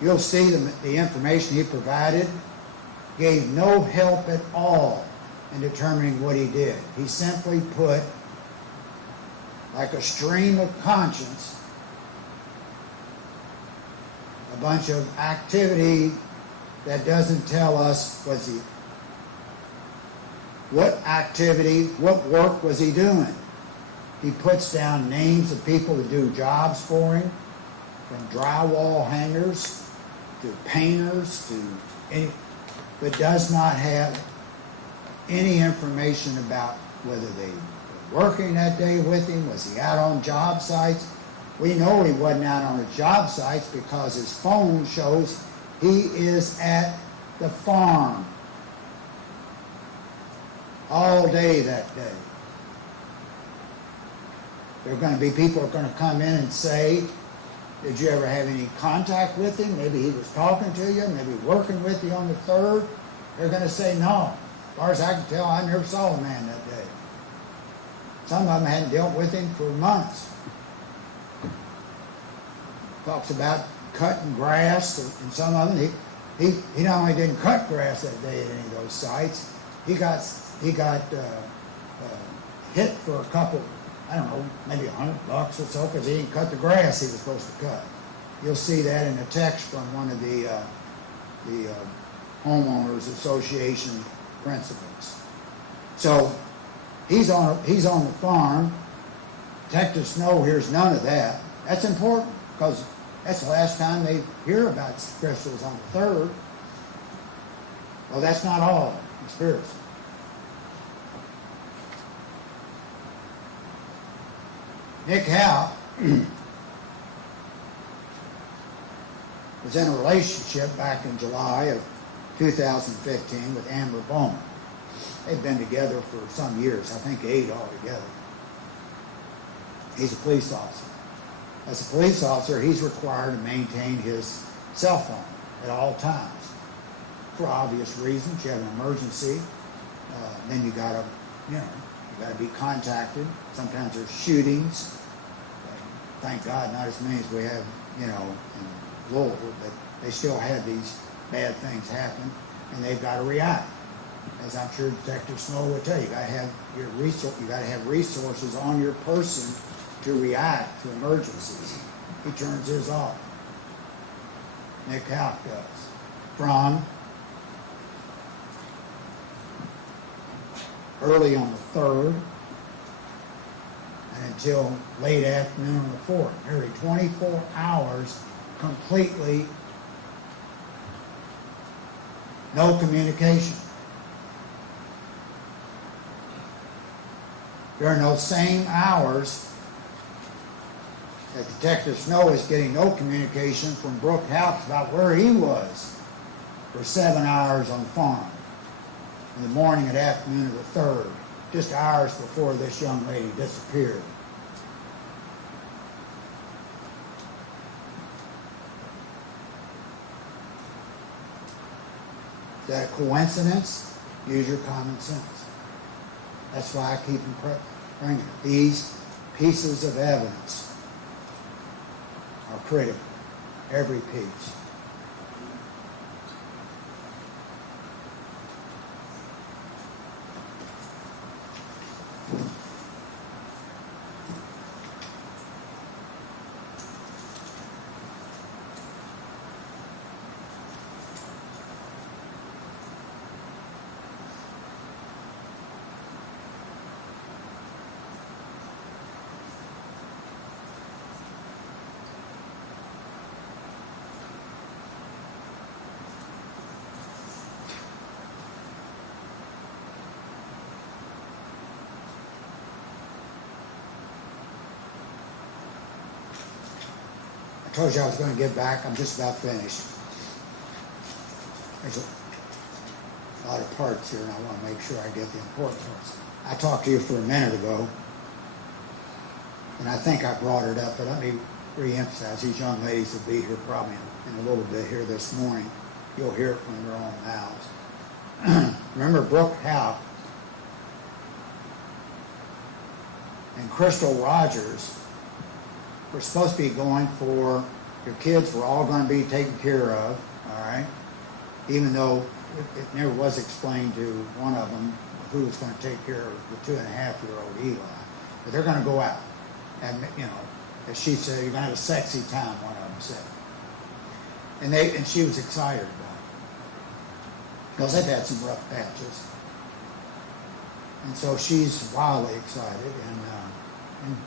You'll see the information he provided gave no help at all in determining what he did. He simply put, like a stream of conscience, a bunch of activity that doesn't tell us what activity, what work was he doing. He puts down names of people that do jobs for him, from drywall hangers to painters to any, but does not have any information about whether they were working that day with him. Was he out on job sites? We know he wasn't out on the job sites because his phone shows he is at the farm all day that day. There are going to be people who are going to come in and say, did you ever have any contact with him? Maybe he was talking to you, maybe working with you on the 3rd. They're going to say no. As far as I can tell, I never saw a man that day. Some of them hadn't dealt with him for months. Talks about cutting grass, and some of them, he not only didn't cut grass that day at any of those sites, he got hit for a couple, I don't know, maybe $100 or so, because he didn't cut the grass he was supposed to cut. You'll see that in a text from one of the homeowners association principals. So he's on the farm. Detective Snow hears none of that. That's important because that's the last time they hear about crystals on the 3rd. Well, that's not all conspiracy. Nick Houck was in a relationship back in July of 2015 with Amber Bowman. They've been together for some years, I think 8 altogether. He's a police officer. As a police officer, he's required to maintain his cell phone at all times. For obvious reasons, you have an emergency, then you gotta be contacted. Sometimes there's shootings. Thank God, not as many as we have, in Louisville, but they still have these bad things happen, and they've got to react. As I'm sure Detective Snow will tell you, you got to have resources on your person to react to emergencies. He turns his off. Nick Houck does. From early on the 3rd and until late afternoon on the 4th. Nearly 24 hours completely no communication. During those same hours that Detective Snow is getting no communication from Brooke Houck about where he was for 7 hours on the farm in the morning and afternoon of the 3rd, just hours before this young lady disappeared. Is that a coincidence? Use your common sense. That's why I keep bringing it. These pieces of evidence are critical. Every piece. told you I was gonna get back, I'm just about finished. There's a lot of parts here, and I wanna make sure I get the important parts. I talked to you for a minute ago, and I think I brought it up, but let me re-emphasize, these young ladies will be here probably in a little bit here this morning. You'll hear it from their own mouths. Remember Brooke Houck and Crystal Rogers were supposed to be going for, your kids were all going to be taken care of, all right? Even though it never was explained to one of them who was going to take care of the 2.5-year-old Eli. But they're going to go out. And, you know, as she said, you're going to have a sexy time, one of them said. And she was excited about it. Because they've had some rough patches. And so she's wildly excited,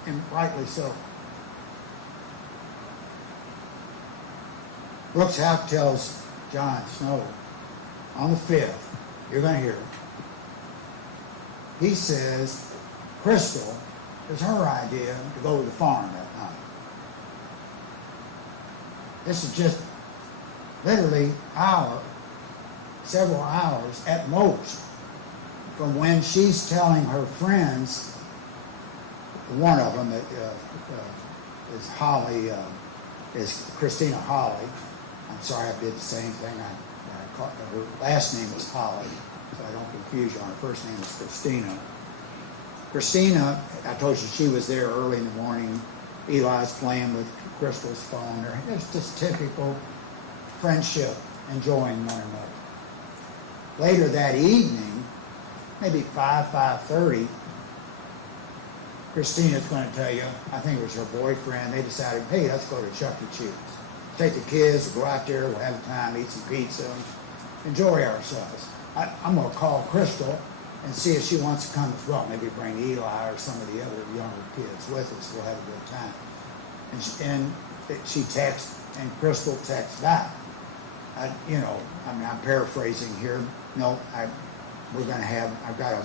and rightly so. Brooks Houck tells John Snow on the 5th, you're going to hear it. He says Crystal, it was her idea to go to the farm that night. This is just literally several hours at most from when she's telling her friends, one of them is Holly, is Christina Holly. I'm sorry I did the same thing. Her last name is Holly, so I don't confuse you. Her first name is Christina. Christina, I told you she was there early in the morning. Eli's playing with Crystal's phone. It's just typical friendship, enjoying one another. Later that evening, maybe 5:30, Christina's going to tell you, I think it was her boyfriend, they decided, hey, let's go to Chuck E. Cheese. Take the kids, we'll go out there, we'll have a time, eat some pizza, enjoy ourselves. I'm going to call Crystal and see if she wants to come as well. Maybe bring Eli or some of the other younger kids with us. We'll have a good time. And she texts, and Crystal texts back. I'm paraphrasing here. No, I've got a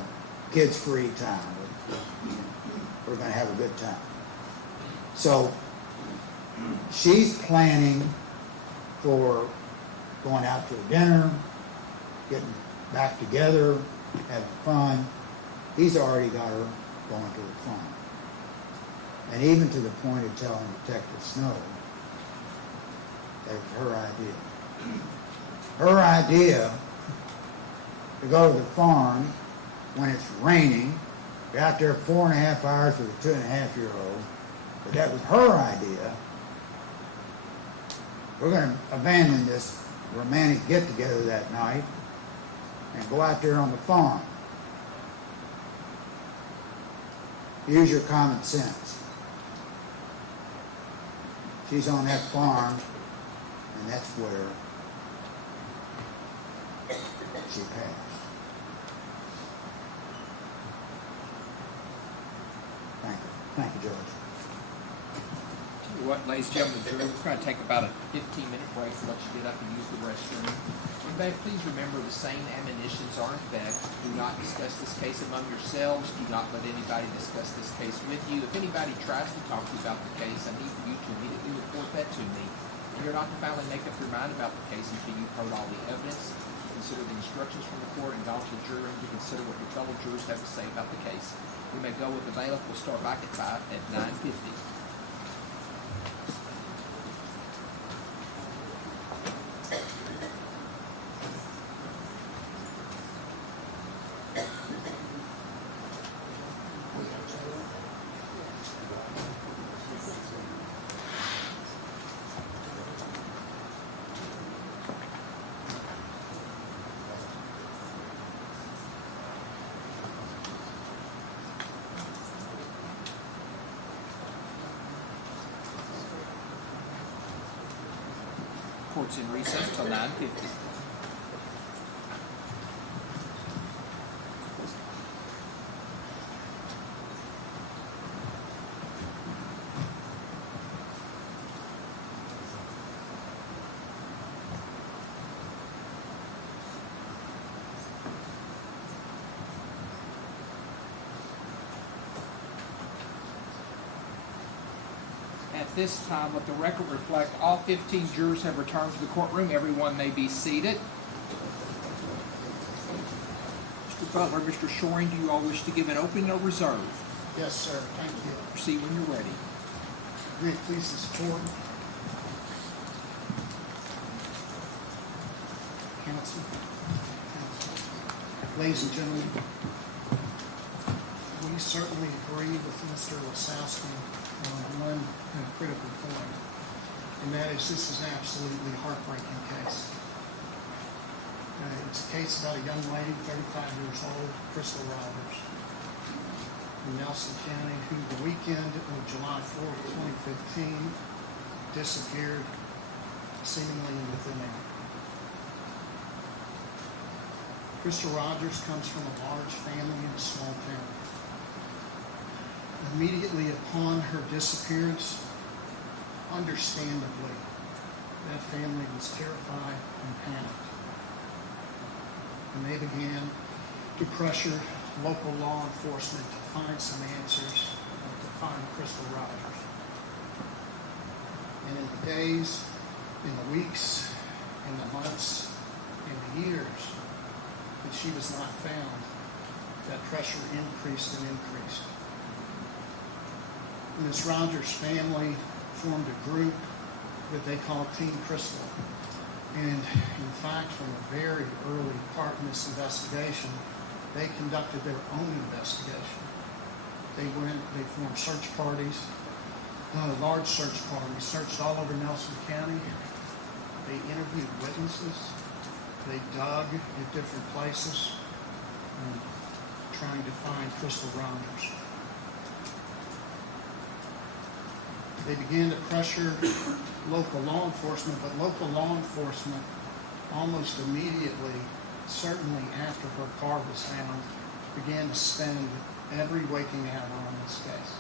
kids-free time. We're going to have a good time. So she's planning for going out to a dinner, getting back together, having fun. He's already got her going to the farm. And even to the point of telling Detective Snow that it was her idea. Her idea to go to the farm when it's raining, be out there 4.5 hours with a 2.5-year-old, but that was her idea. We're going to abandon this romantic get-together that night and go out there on the farm. Use your common sense. She's on that farm, and that's where she passed. Thank you, George. Tell you what, ladies and gentlemen, we're going to take about a 15-minute break to let you get up and use the restroom. Everybody, please remember the same admonitions are in effect. Do not discuss this case among yourselves. Do not let anybody discuss this case with you. If anybody tries to talk to you about the case, I need for you to immediately report that to me. And you're not to finally make up your mind about the case until you've heard all the evidence, consider the instructions from the court, and gone to the jury room to consider what your fellow jurors have to say about the case. We may go with the bailiff. We'll start back at 9:50. Court's in recess till 9:50. At At this time, let the record reflect all 15 jurors have returned to the courtroom. Everyone may be seated. Mr. Butler, Mr. Shoring, do you all wish to give an opening or reserve? Yes, sir, thank you. Proceed when you're ready. May it please this court. Counsel. Ladies and gentlemen, we certainly agree with Mr. Wasowski on one critical point, and that is this is an absolutely heartbreaking case. It's a case about a young lady, 35 years old, Crystal Rogers, in Nelson County, who the weekend of July 4th, 2015, disappeared seemingly in thin air. Crystal Rogers comes from a large family in a small town. Immediately upon her disappearance, understandably, that family was terrified and panicked. And they began to pressure local law enforcement to find some answers and to find Crystal Rogers. And in the days, in the weeks, in the months, in the years that she was not found, that pressure increased and increased. Ms. Rogers' family formed a group that they called Team Crystal. And in fact, from a very early part in this investigation, they conducted their own investigation. They formed search parties, large search parties, searched all over Nelson County. They interviewed witnesses. They dug at different places, trying to find Crystal Rogers. They began to pressure local law enforcement, but local law enforcement almost immediately, certainly after her car was found, began to spend every waking hour on this case.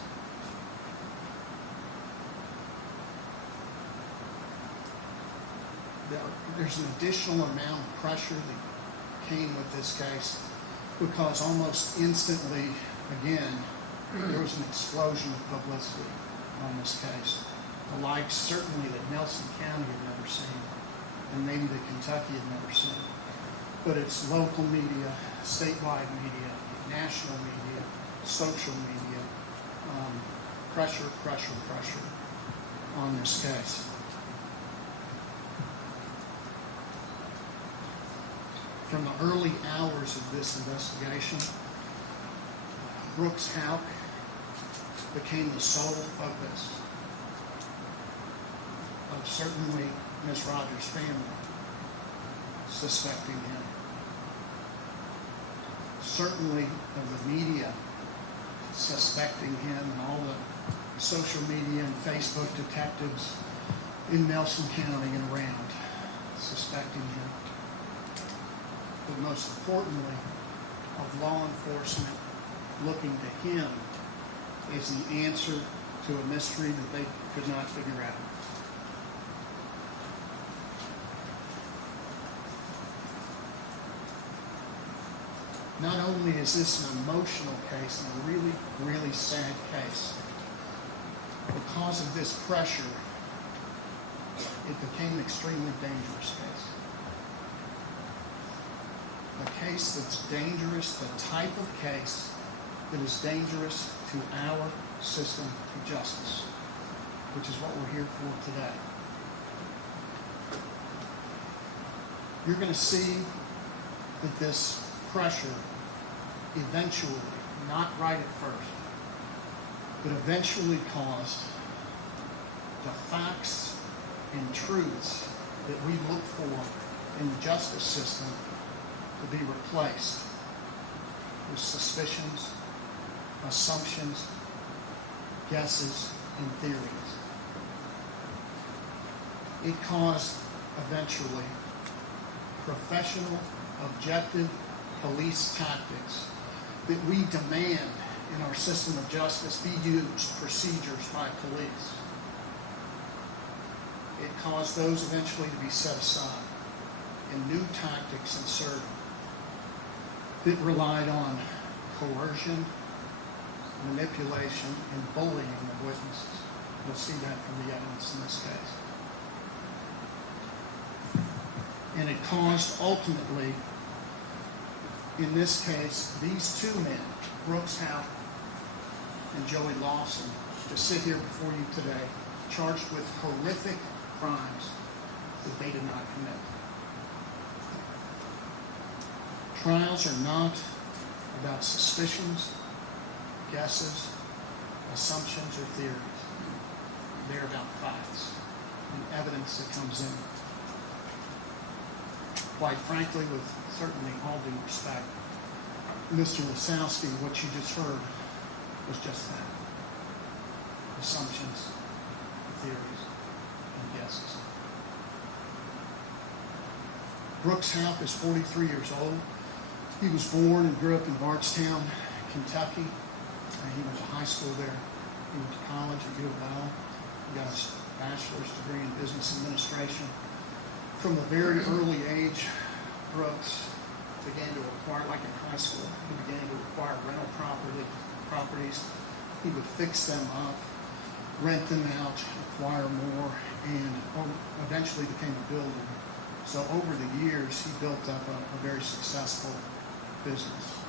There's an additional amount of pressure that came with this case because almost instantly, again, there was an explosion of publicity on this case, the likes certainly that Nelson County had never seen, and maybe that Kentucky had never seen. But it's local media, statewide media, national media, social media, pressure on this case. From the early hours of this investigation, Brooks Houck became the sole focus of certainly Ms. Rogers' family suspecting him. Certainly of the media suspecting him, and all the social media and Facebook detectives in Nelson County and around suspecting him. But most importantly, of law enforcement looking to him is the answer to a mystery that they could not figure out. Not only is this an emotional case and a really, really sad case, because of this pressure, it became an extremely dangerous case. A case that's dangerous, the type of case that is dangerous to our system of justice, which is what we're here for today. You're going to see that this pressure eventually, not right at first, but eventually caused the facts and truths that we look for in the justice system to be replaced with suspicions, assumptions, guesses, and theories. It caused eventually professional, objective police tactics that we demand in our system of justice be used, procedures by police. It caused those eventually to be set aside and new tactics inserted that relied on coercion, manipulation, and bullying of witnesses. You'll see that from the evidence in this case. And it caused, ultimately, in this case, these two men, Brooks Houck and Joey Lawson, to sit here before you today, charged with horrific crimes that they did not commit. Trials are not about suspicions, guesses, assumptions, or theories. They're about facts and evidence that comes in. Quite frankly, with certainly all due respect, Mr. Wasowski, what you just heard was just that. Assumptions, theories, and guesses. Brooks Houck is 43 years old. He was born and grew up in Bardstown, Kentucky. He went to high school there. He went to college at Louisville. He got his bachelor's degree in business administration. From a very early age, Brooks began to acquire, like in high school, he began to acquire rental properties. He would fix them up, rent them out, acquire more, and eventually became a builder. So over the years, he built up a very successful business.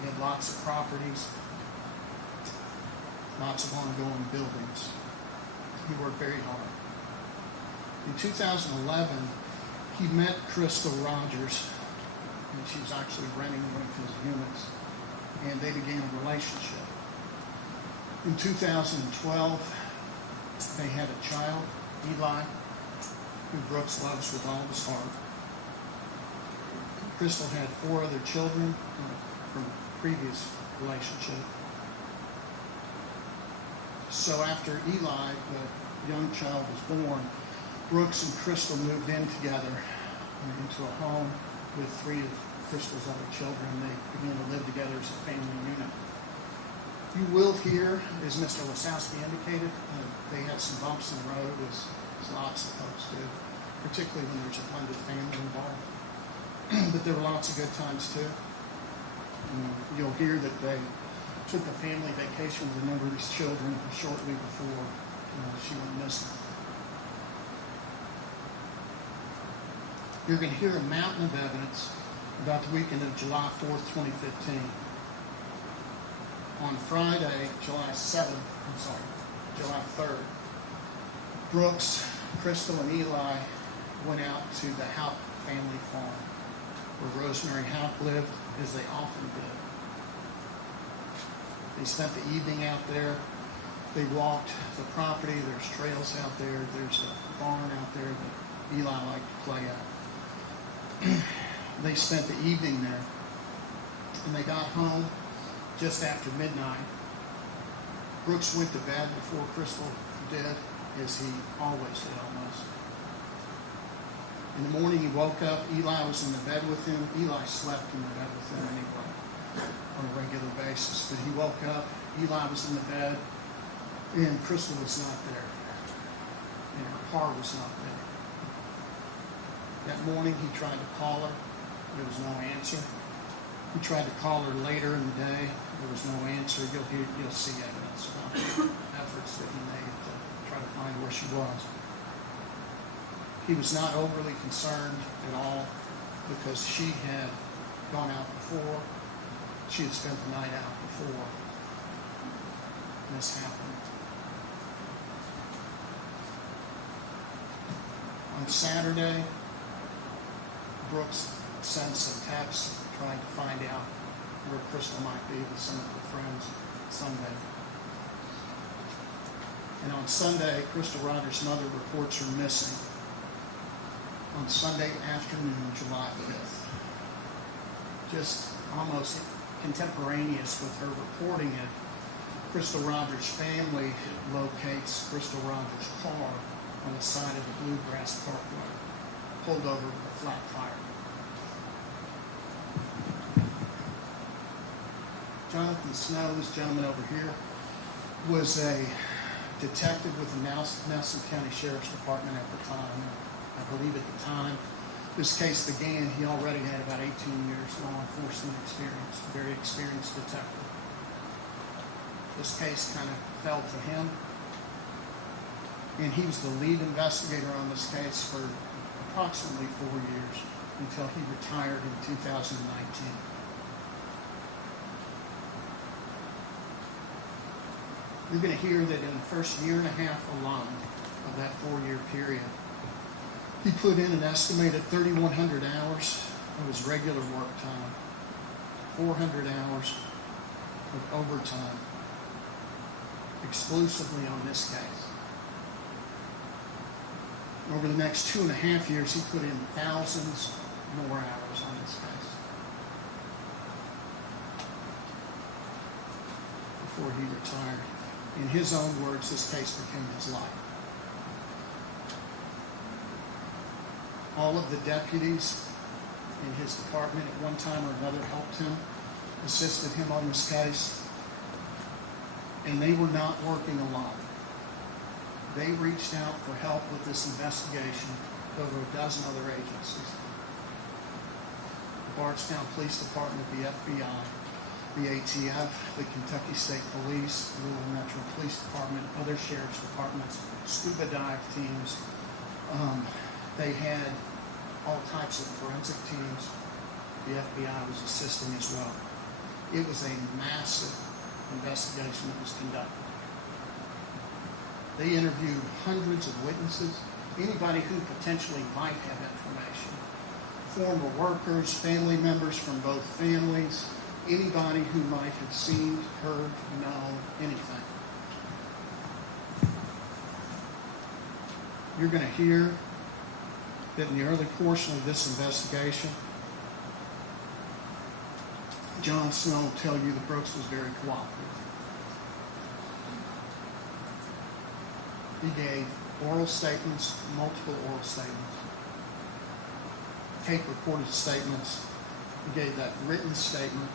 He had lots of properties, lots of ongoing buildings. He worked very hard. In 2011, he met Crystal Rogers, and she was actually renting one of his units, and they began a relationship. In 2012, they had a child, Eli, who Brooks loves with all his heart. Crystal had 4 other children from a previous relationship. So after Eli, the young child, was born, Brooks and Crystal moved in together into a home with 3 of Crystal's other children. They began to live together as a family unit. You will hear, as Mr. Wasowski indicated, they had some bumps in the road, as lots of folks do, particularly when there's a blended family involved. But there were lots of good times too. You'll hear that they took a family vacation with a number of these children shortly before she went missing. You're going to hear a mountain of evidence about the weekend of July 4th, 2015. On Friday, July 3rd, Brooks, Crystal, and Eli went out to the Houck family farm, where Rosemary Houck lived, as they often did. They spent the evening out there. They walked the property. There's trails out there. There's a barn out there that Eli liked to play at. They spent the evening there, and they got home just after midnight. Brooks went to bed before Crystal did, as he always did almost. In the morning he woke up, Eli was in the bed with him. Eli slept in the bed with him anyway, on a regular basis. But he woke up, Eli was in the bed, and Crystal was not there. And her car was not there. That morning he tried to call her. There was no answer. He tried to call her later in the day. There was no answer. You'll see evidence about the efforts that he made to try to find where she was. He was not overly concerned at all because she had gone out before. She had spent the night out before this happened. On Saturday, Brooks sent some texts trying to find out where Crystal might be with some of her friends Sunday. And on Sunday, Crystal Rogers' mother reports her missing. On Sunday afternoon, July 5th. Just almost contemporaneous with her reporting it, Crystal Rogers' family locates Crystal Rogers' car on the side of the Bluegrass Parkway, pulled over with a flat tire. Jonathan Snow, this gentleman over here, was a detective with the Nelson County Sheriff's Department at the time. I believe at the time this case began, he already had about 18 years law enforcement experience, very experienced detective. this case kind of fell to him. And he was the lead investigator on this case for approximately 4 years until he retired in 2019. You're going to hear that in the first year and a half alone of that 4-year period, he put in an estimated 3,100 hours of his regular work time, 400 hours of overtime, exclusively on this case. Over the next 2.5 years, he put in thousands more hours on this case before he retired. In his own words, this case became his life. All of the deputies in his department at one time or another helped him, assisted him on this case, and they were not working alone. They reached out for help with this investigation to over a dozen other agencies. The Bardstown Police Department, the FBI, the ATF, the Kentucky State Police, the Louisville Metro Police Department, other sheriff's departments, scuba dive teams. They had all types of forensic teams. The FBI was assisting as well. It was a massive investigation that was conducted. They interviewed hundreds of witnesses, anybody who potentially might have information. Former workers, family members from both families, anybody who might have seen, heard, known, anything. You're going to hear that in the early portion of this investigation, John Snow will tell you that Brooks was very cooperative. He gave oral statements, multiple oral statements, tape-recorded statements. He gave that written statement.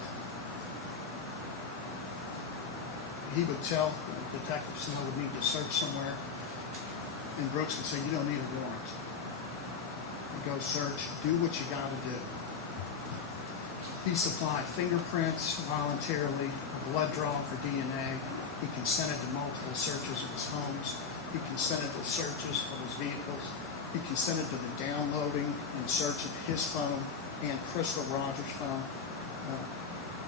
He would tell Detective Snow would need to search somewhere, and Brooks would say, "You don't need a warrant. You go search, do what you got to do." He supplied fingerprints voluntarily, a blood draw for DNA. He consented to multiple searches of his homes. He consented to searches of his vehicles. He consented to the downloading and search of his phone and Crystal Rogers' phone.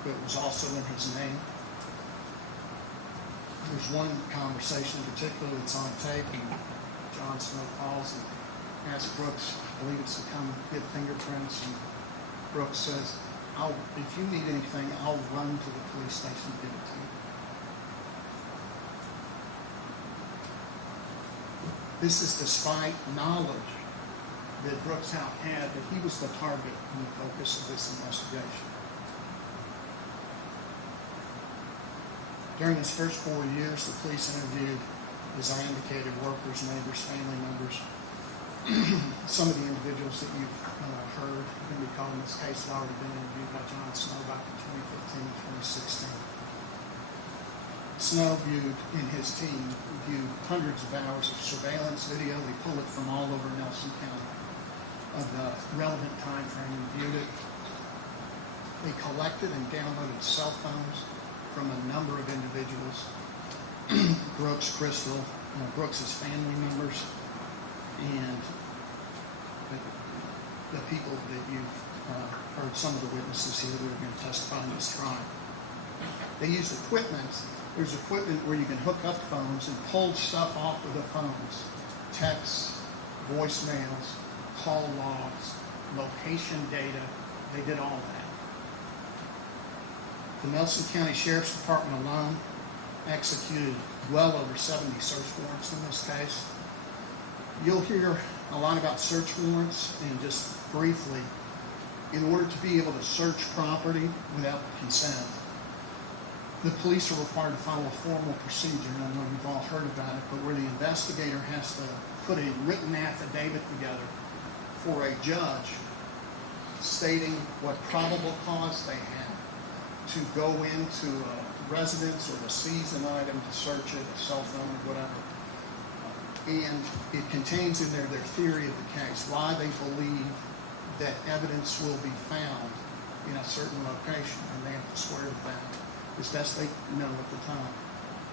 It was also in his name. There's one conversation in particular that's on tape, and John Snow calls and asks Brooks, I believe it's to come get fingerprints, and Brooks says, if you need anything, I'll run to the police station and give it to you. This is despite knowledge that Brooks Houck had that he was the target and the focus of this investigation. During his first 4 years, the police interviewed, as I indicated, workers, neighbors, family members. Some of the individuals that you've heard are going to be called in this case have already been interviewed by John Snow back in 2015 and 2016. Snow in his team viewed hundreds of hours of surveillance video. They pulled it from all over Nelson County of the relevant time frame and viewed it. They collected and downloaded cell phones from a number of individuals, Brooks, Crystal, Brooks's family members, and the people that you've heard, some of the witnesses here that are going to testify in this trial. They used equipment. There's equipment where you can hook up phones and pull stuff off of the phones. Texts, voicemails, call logs, location data. They did all that. The Nelson County Sheriff's Department alone executed well over 70 search warrants in this case. You'll hear a lot about search warrants, and just briefly, in order to be able to search property without consent, the police are required to follow a formal procedure, and I know you've all heard about it, but where the investigator has to put a written affidavit together for a judge stating what probable cause they have to go into a residence or to seize an item, to search it, a cell phone or whatever. And it contains in there their theory of the case, why they believe that evidence will be found in a certain location, and they have to swear to that as best they know at the time.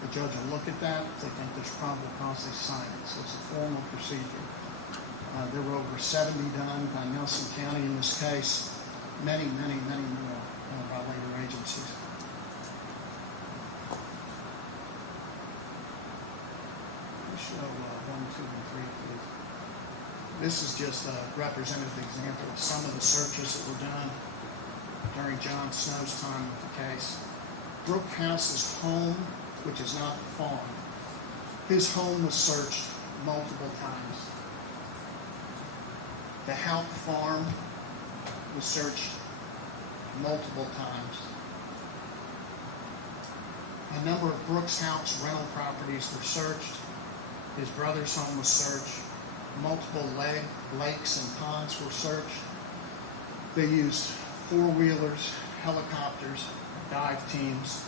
The judge will look at that. If they think there's probable cause, they sign it. So it's a formal procedure. There were over 70 done by Nelson County in this case. Many, many, many more by later agencies. Let me show 1, 2, and 3, please. This is just a representative example of some of the searches that were done during John Snow's time with the case. Brooke House's home, which is not the farm, his home was searched multiple times. The Houck farm was searched multiple times. A number of Brooks Houck's rental properties were searched. His brother's home was searched. Multiple lakes and ponds were searched. They used four-wheelers, helicopters, dive teams.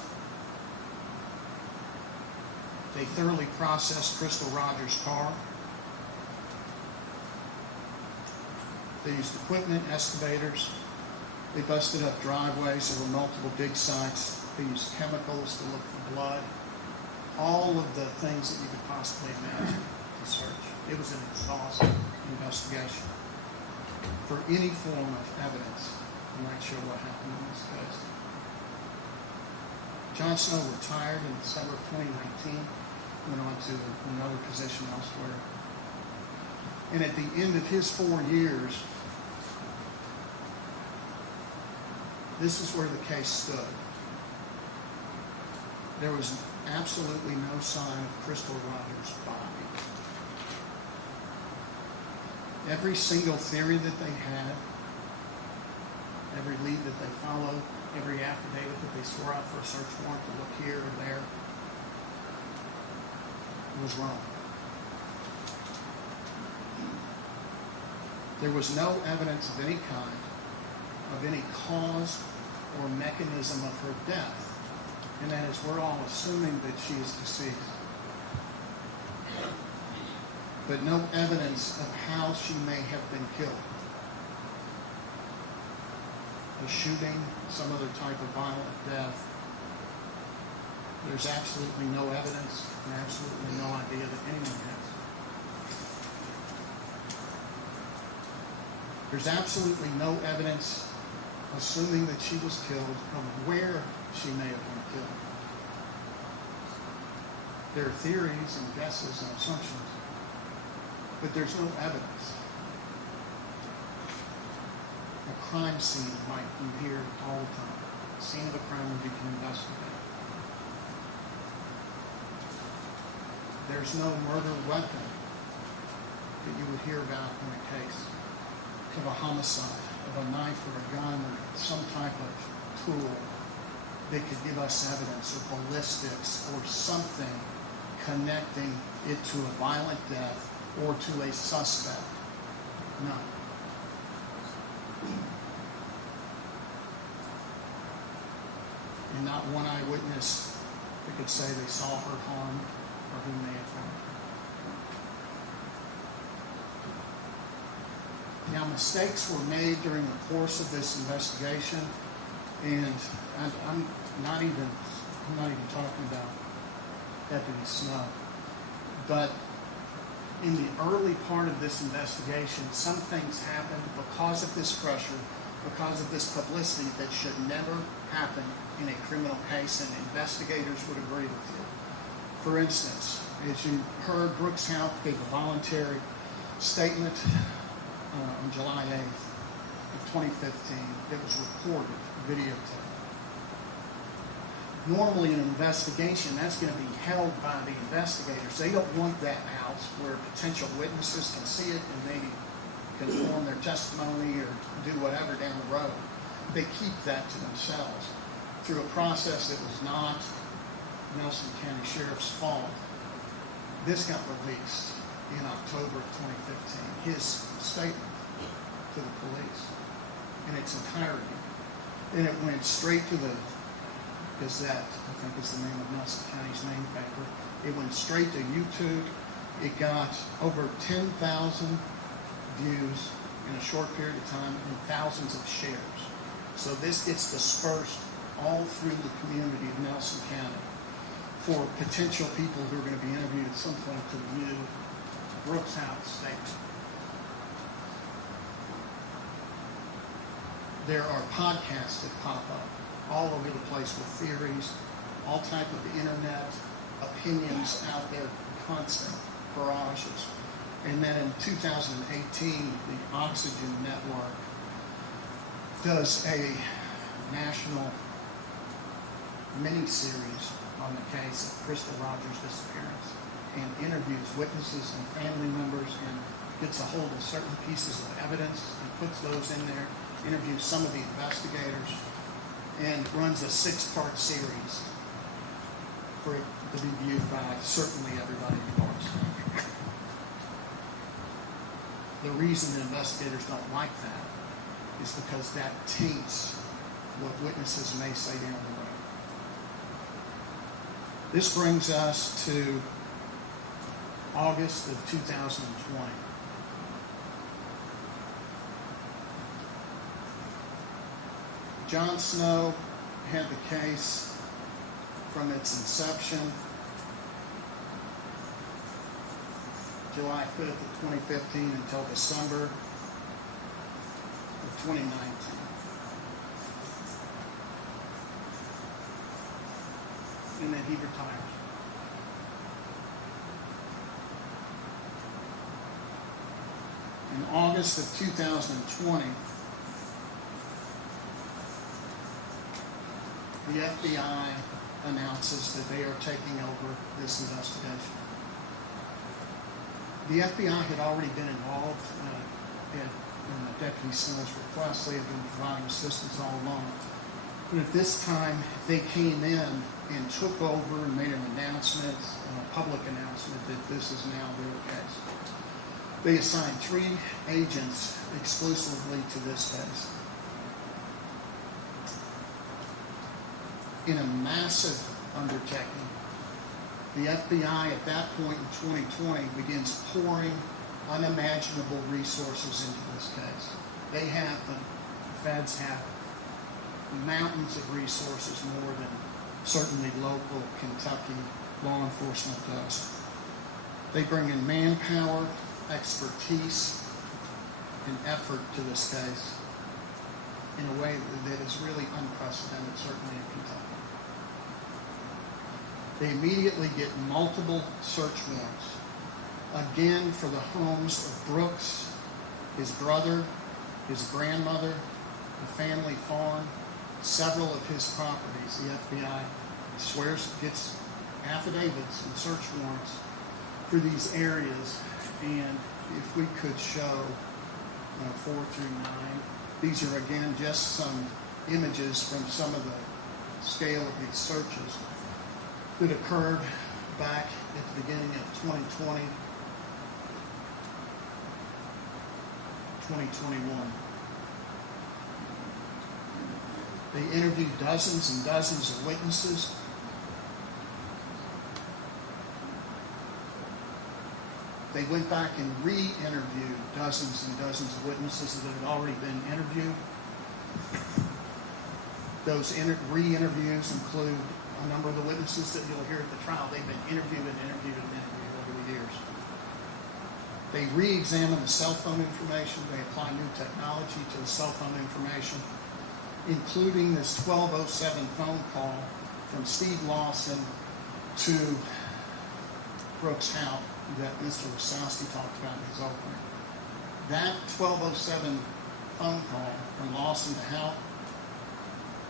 They thoroughly processed Crystal Rogers' car. They used equipment, excavators. They busted up driveways. There were multiple dig sites. They used chemicals to look for blood. All of the things that you could possibly imagine to search. It was an exhaustive investigation for any form of evidence. I'm not sure what happened in this case. John Snow retired in December of 2019, went on to another position elsewhere. And at the end of his 4 years, this is where the case stood. There was absolutely no sign of Crystal Rogers' body. Every single theory that they had, every lead that they followed, every affidavit that they swore out for a search warrant to look here or there, was wrong. There was no evidence of any kind, of any cause or mechanism of her death. And that is, we're all assuming that she is deceased. But no evidence of how she may have been killed. A shooting, some other type of violent death. There's absolutely no evidence and absolutely no idea that anyone has. There's absolutely no evidence, assuming that she was killed, of where she may have been killed. There are theories and guesses and assumptions, but there's no evidence. A crime scene might be here all the time. The scene of a crime would be investigated. There's no murder weapon that you would hear about in a case of a homicide, of a knife or a gun or some type of tool that could give us evidence, or ballistics, or something connecting it to a violent death or to a suspect. None. And not one eyewitness that could say they saw her harmed or who may have harmed her. Now, mistakes were made during the course of this investigation, and I'm not even talking about Deputy Snow, but in the early part of this investigation, some things happened because of this pressure, because of this publicity that should never happen in a criminal case, and investigators would agree with you. For instance, as you heard, Brooks Houck gave a voluntary statement on July 8th of 2015. It was recorded, videotaped. Normally in an investigation, that's going to be held by the investigators. They don't want that out where potential witnesses can see it and maybe can form their testimony or do whatever down the road. They keep that to themselves through a process that was not Nelson County Sheriff's fault. This got released in October of 2015, his statement to the police in its entirety. And it went straight to the Gazette, I think is the name of Nelson County's main paper. It went straight to YouTube. It got over 10,000 views in a short period of time and thousands of shares. So this gets dispersed all through the community of Nelson County. for potential people who are going to be interviewed at some point to review Brooks Houck's statement. There are podcasts that pop up all over the place with theories, all type of internet opinions out there, constant barrages. And then in 2018, the Oxygen Network does a national mini-series on the case of Crystal Rogers' disappearance and interviews witnesses and family members and gets a hold of certain pieces of evidence and puts those in there, interviews some of the investigators, and runs a 6-part series for it to be viewed by certainly everybody in Bardstown. The reason the investigators don't like that is because that taints what witnesses may say down the road. This brings us to August of 2020. John Snow had the case from its inception, July 5th of 2015 until December of 2019. And then he retires. In August of 2020, the FBI announces that they are taking over this investigation. The FBI had already been involved in Deputy Snow's request. They had been providing assistance all along. And at this time, they came in and took over and made an announcement, a public announcement, that this is now their case. They assigned 3 agents exclusively to this case. In a massive undertaking, the FBI at that point in 2020 begins pouring unimaginable resources into this case. They have them, the feds have mountains of resources, more than certainly local Kentucky law enforcement does. They bring in manpower, expertise, and effort to this case in a way that is really unprecedented, certainly in Kentucky. They immediately get multiple search warrants, again for the homes of Brooks, his brother, his grandmother, the family farm, several of his properties. The FBI gets affidavits and search warrants for these areas. And if we could show 4 through 9, these are again just some images from some of the scale of these searches that occurred back at the beginning of 2020, 2021. They interviewed dozens and dozens of witnesses. They went back and re-interviewed dozens and dozens of witnesses that had already been interviewed. Those re-interviews include a number of the witnesses that you'll hear at the trial. They've been interviewed and interviewed and interviewed over the years. They re-examine the cell phone information. They apply new technology to the cell phone information, including this 1207 phone call from Steve Lawson to Brooks Houck that Mr. Wasowski talked about in his opening. That 1207 phone call from Lawson to Houck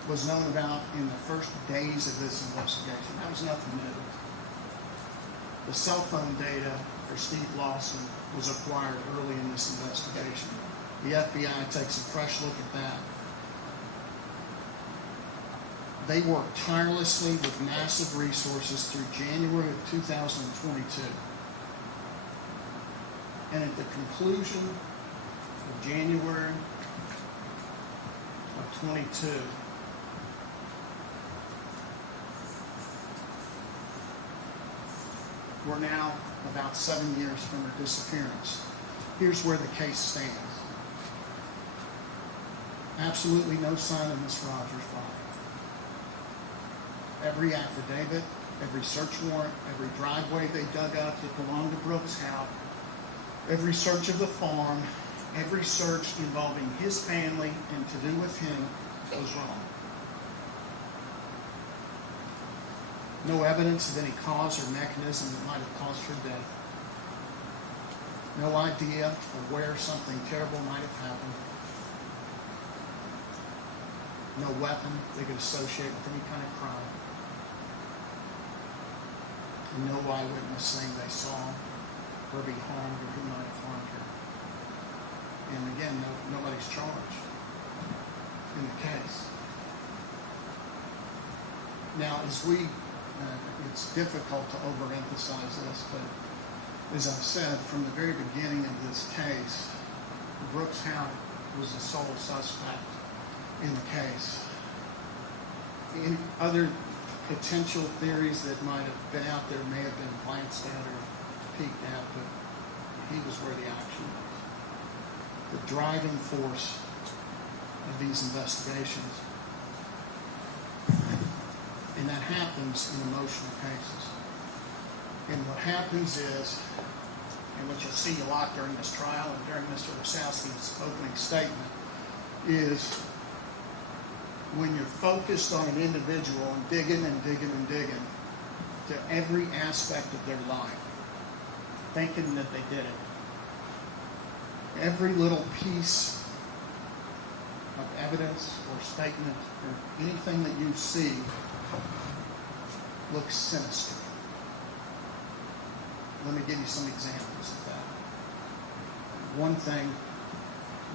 was known about in the first days of this investigation. That was nothing new. The cell phone data for Steve Lawson was acquired early in this investigation. The FBI takes a fresh look at that. They worked tirelessly with massive resources through January of 2022. And at the conclusion of January of 22, we're now about 7 years from her disappearance. Here's where the case stands. Absolutely no sign of Miss Rogers' body. Every affidavit, every search warrant, every driveway they dug up that belonged to Brooks Houck, every search of the farm, every search involving his family and to do with him was wrong. No evidence of any cause or mechanism that might have caused her death. No idea of where something terrible might have happened. No weapon they could associate with any kind of crime. And no eyewitness saying they saw her be harmed or who might have harmed her. And again, nobody's charged in the case. Now, it's difficult to overemphasize this, but as I've said, from the very beginning of this case, Brooks Houck was the sole suspect in the case. Any other potential theories that might have been out there may have been glanced at or peeked at, but he was where the action was. The driving force of these investigations. And that happens in emotional cases. And what happens is, and what you'll see a lot during this trial and during Mr. Wasowski's opening statement, is when you're focused on an individual and digging and digging and digging to every aspect of their life, thinking that they did it. Every little piece of evidence or statement or anything that you see looks sinister. Let me give you some examples of that. One thing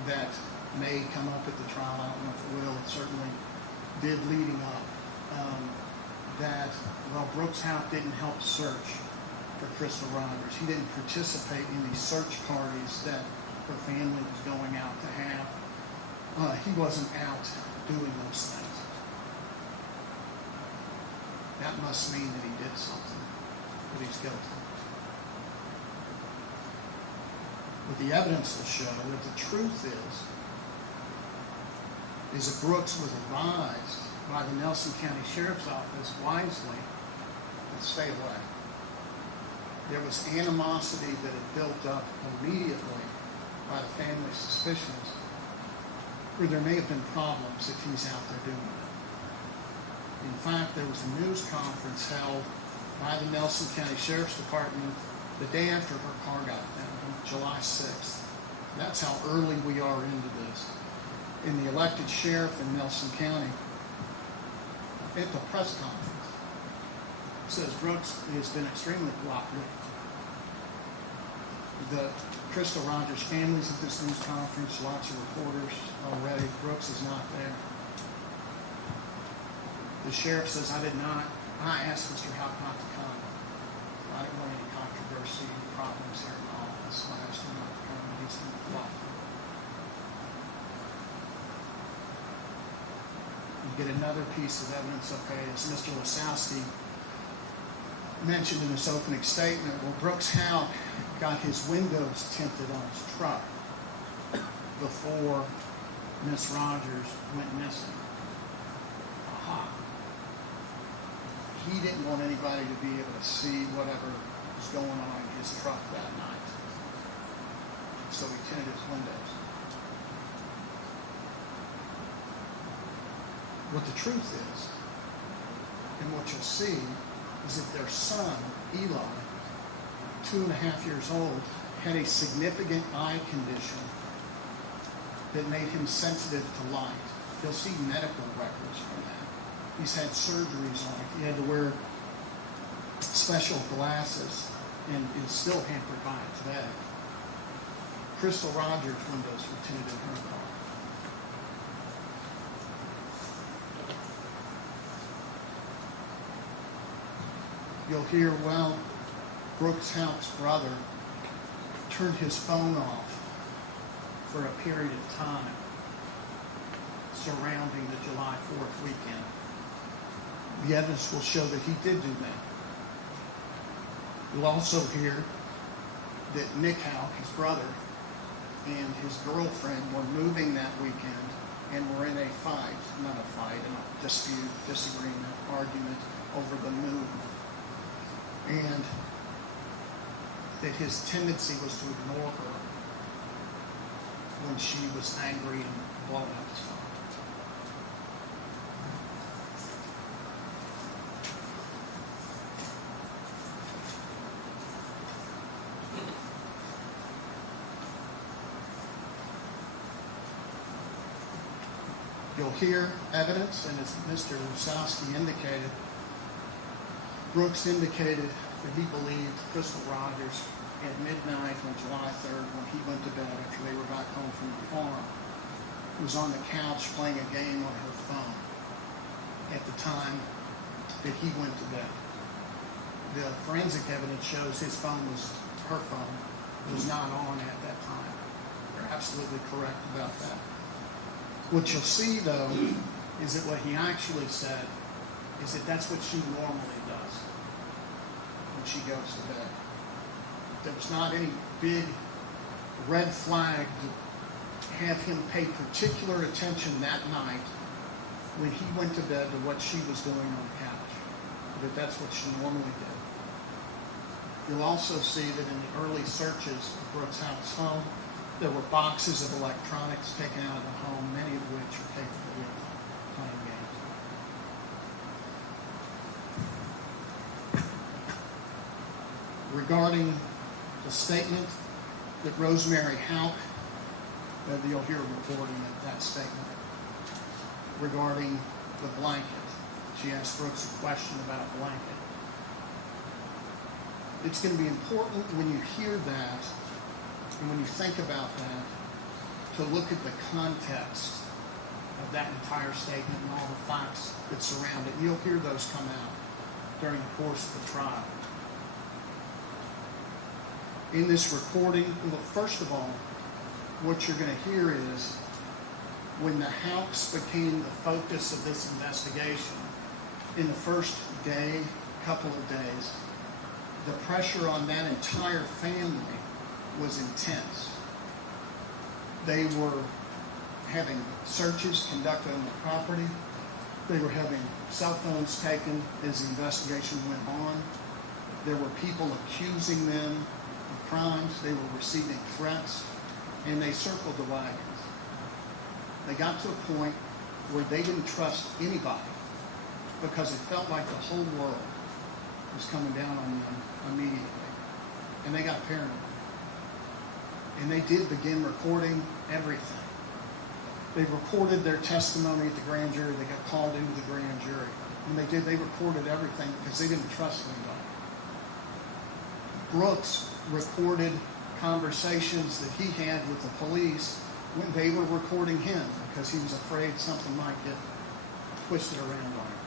that may come up at the trial, I don't know if it will, it certainly did leading up, that, well, Brooks Houck didn't help search for Crystal Rogers. He didn't participate in these search parties that her family was going out to have. He wasn't out doing those things. That must mean that he did something, that he's guilty. But the evidence will show that the truth is that Brooks was advised by the Nelson County Sheriff's Office wisely to stay away. There was animosity that had built up immediately by the family's suspicions, where there may have been problems if he's out there doing it. In fact, there was a news conference held by the Nelson County Sheriff's Department the day after her car got found, on July 6th. That's how early we are into this. And the elected sheriff in Nelson County, at the press conference, says Brooks has been extremely cooperative. The Crystal Rogers family's at this news conference, lots of reporters already. Brooks is not there. The sheriff says, I asked Mr. Houck not to come. I didn't want any controversy, problems here in the office, so I asked him not to come, and he's been cooperative. You get another piece of evidence, okay, as Mr. Wasowski mentioned in his opening statement, well, Brooks Houck got his windows tinted on his truck before Miss Rogers went missing. Aha. He didn't want anybody to be able to see whatever was going on in his truck that night. So he tinted his windows. What the truth is, and what you'll see, is that their son, Eli, 2.5 years old, had a significant eye condition that made him sensitive to light. You'll see medical records from that. He's had surgeries on it. He had to wear special glasses and is still hampered by it today. Crystal Rogers' windows were tinted in her car. You'll hear, well, Brooks Houck's brother turned his phone off for a period of time surrounding the July 4th weekend. The evidence will show that he did do that. You'll also hear that Nick Houck, his brother, and his girlfriend were moving that weekend and were in a fight, not a fight, a dispute, disagreement, argument over the move and that his tendency was to ignore her when she was angry and blowing up his phone. You'll hear evidence, and as Mr. Wasowski indicated, Brooks indicated that he believed Crystal Rogers at midnight on July 3rd, when he went to bed after they were back home from the farm, was on the couch playing a game on her phone at the time that he went to bed. The forensic evidence shows his phone was, her phone, was not on at that time. You're absolutely correct about that. What you'll see, though, is that what he actually said is that that's what she normally does when she goes to bed. There was not any big red flag to have him pay particular attention that night when he went to bed to what she was doing on the couch. That that's what she normally did. You'll also see that in the early searches of Brooks' house home, there were boxes of electronics taken out of the home, many of which are capable of playing games. Regarding the statement that Rosemary Houck, you'll hear a recording of that statement, regarding the blanket. She asked Brooks a question about a blanket. It's going to be important when you hear that, and when you think about that, to look at the context of that entire statement and all the facts that surround it. You'll hear those come out during the course of the trial. In this recording, well, first of all, what you're going to hear is when the Houcks became the focus of this investigation, in the first day, couple of days, the pressure on that entire family was intense. They were having searches conducted on the property. They were having cell phones taken as the investigation went on. There were people accusing them of crimes. They were receiving threats, and they circled the wagons. They got to a point where they didn't trust anybody because it felt like the whole world was coming down on them immediately. And they got paranoid. And they did begin recording everything. They recorded their testimony at the grand jury. They got called into the grand jury. When they did, they recorded everything because they didn't trust anybody. Brooks recorded conversations that he had with the police when they were recording him because he was afraid something might get twisted around on him.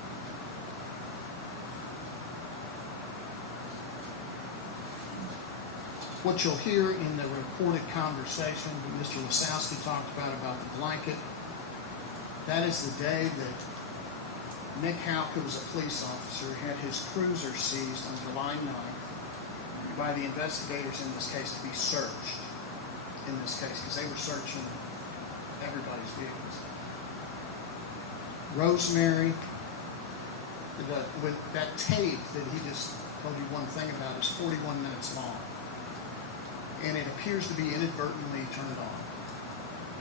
What you'll hear in the recorded conversation that Mr. Wasowski talked about the blanket, that is the day that Nick Houck, who was a police officer, had his cruiser seized on July 9th by the investigators in this case to be searched in this case because they were searching everybody's vehicles. Rosemary, with that tape that he just told you one thing about is 41 minutes long. And it appears to be inadvertently turned on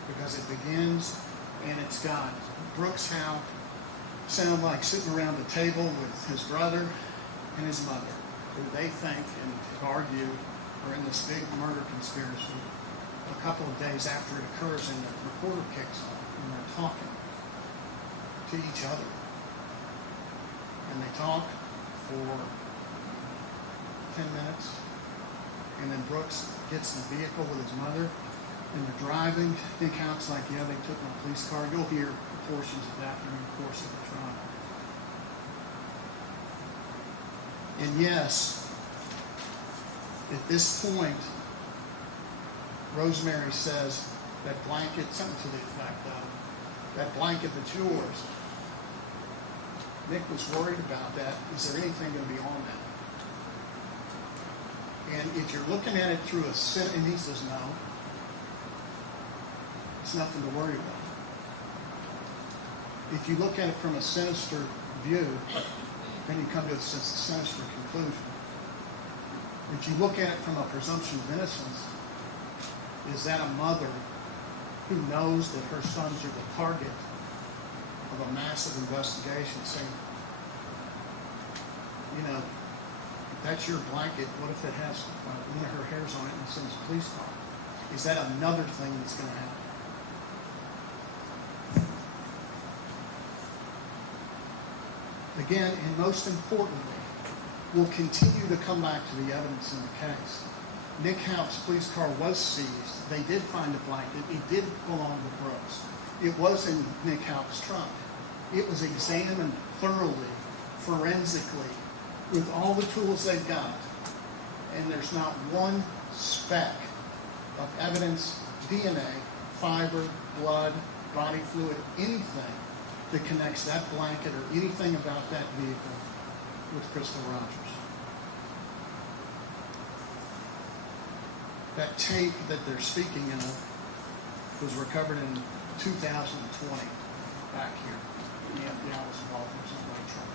because it begins and it's got Brooks Houck sound like sitting around the table with his brother and his mother, who they think and argue are in this big murder conspiracy a couple of days after it occurs, and the recorder kicks on and they're talking to each other. And they talk for 10 minutes. And then Brooks gets in the vehicle with his mother, and they're driving. Nick Houck's like, yeah, they took my police car. You'll hear portions of that during the course of the trial. And yes, at this point, Rosemary says, that blanket, something to the effect of, that blanket that's yours, Nick was worried about that. Is there anything going to be on that? And if you're looking at it through and he says no, it's nothing to worry about. If you look at it from a sinister view, then you come to a sinister conclusion. If you look at it from a presumption of innocence, is that a mother who knows that her sons are the target of a massive investigation saying, you know, if that's your blanket, what if it has one of her hairs on it and sends a police car? Is that another thing that's going to happen? Again, and most importantly, we'll continue to come back to the evidence in the case. Nick Houck's police car was seized. They did find a blanket. It did belong to Brooks. It was in Nick Houck's trunk. It was examined thoroughly, forensically, with all the tools they've got. And there's not one speck of evidence, DNA, fiber, blood, body fluid, anything that connects that blanket or anything about that vehicle with Crystal Rogers. That tape that they're speaking of was recovered in 2020 back here in the FBI was involved in some white truck.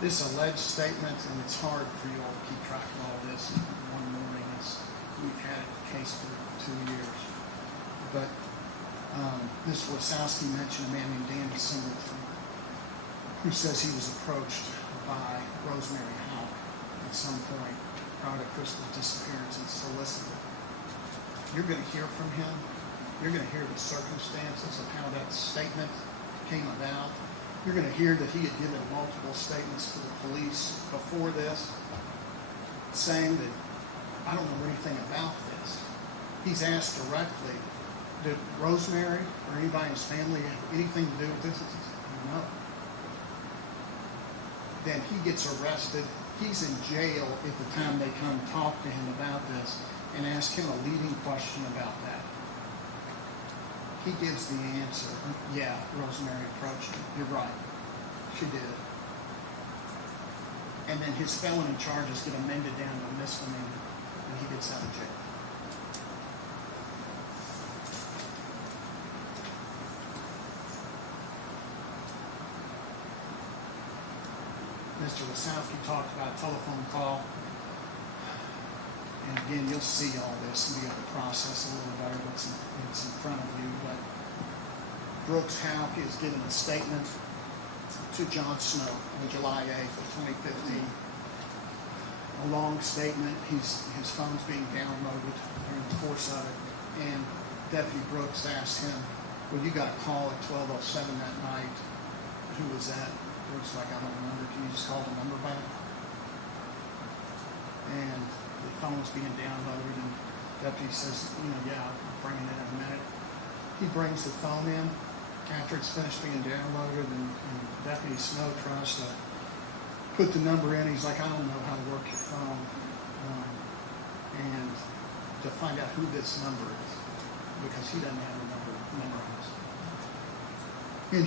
This alleged statement, and it's hard for you all to keep track of all this in one morning. We've had a case for 2 years. But Ms. Wasowski mentioned a man named Danny Singleton, who says he was approached by Rosemary Houck at some point prior to Crystal's disappearance and solicited. You're going to hear from him. You're going to hear the circumstances of how that statement came about. You're going to hear that he had given multiple statements to the police before this, saying that, I don't know anything about this. He's asked directly, did Rosemary or anybody in his family have anything to do with this? He says, no. Then he gets arrested. He's in jail at the time they come talk to him about this and ask him a leading question about that. He gives the answer, yeah, Rosemary approached him. You're right, she did. And then his felony charges get amended down to a misdemeanor, and he gets out of jail. Mr. Wasowski talked about a telephone call. And again, you'll see all this and be able to process a little better what's in front of you. But Brooks Houck is giving a statement to John Snow on July 8th of 2015. A long statement. His phone's being downloaded during the course of it. And Deputy Brooks asked him, well, you got a call at 12:07 that night. Who was that? Brooks was like, I don't remember. Can you just call the number back? And the phone was being downloaded, and the deputy says, yeah, I'll bring it in a minute. He brings the phone in after it's finished being downloaded, and Deputy Snow tries to put the number in. He's like, I don't know how to work your phone. And to find out who this number is, because he doesn't have the number memorized. And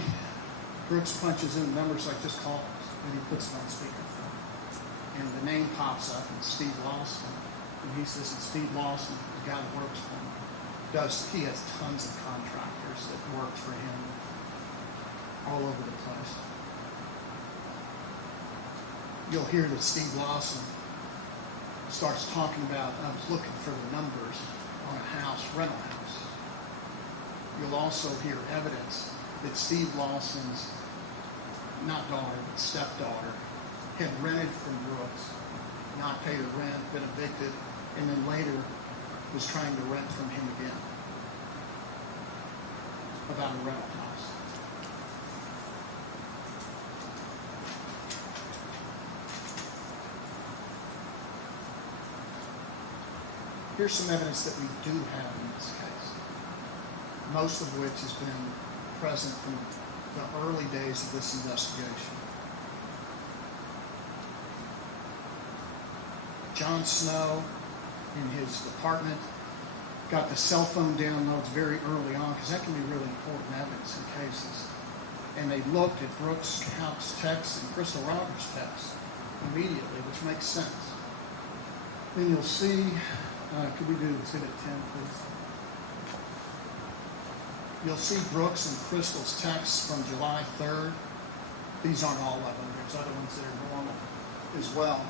Brooks punches in the numbers like, just call us, and he puts it on speakerphone. And the name pops up, and Steve Lawson. And he says, it's Steve Lawson, the guy that works for him. He has tons of contractors that work for him all over the place. You'll hear that Steve Lawson starts talking about, I was looking for the numbers on a house, rental house. You'll also hear evidence that Steve Lawson's, not daughter, but stepdaughter, had rented from Brooks, not paid her rent, been evicted, and then later was trying to rent from him again about a rental house. Here's some evidence that we do have in this case, most of which has been present from the early days of this investigation. John Snow, in his department, got the cell phone downloads very early on, because that can be really important evidence in cases. And they looked at Brooks Houck's texts and Crystal Rogers' texts immediately, which makes sense. Then you'll see, could we do Exhibit 10, please? You'll see Brooks and Crystal's texts from July 3rd. These aren't all of them. There's other ones that are normal as well.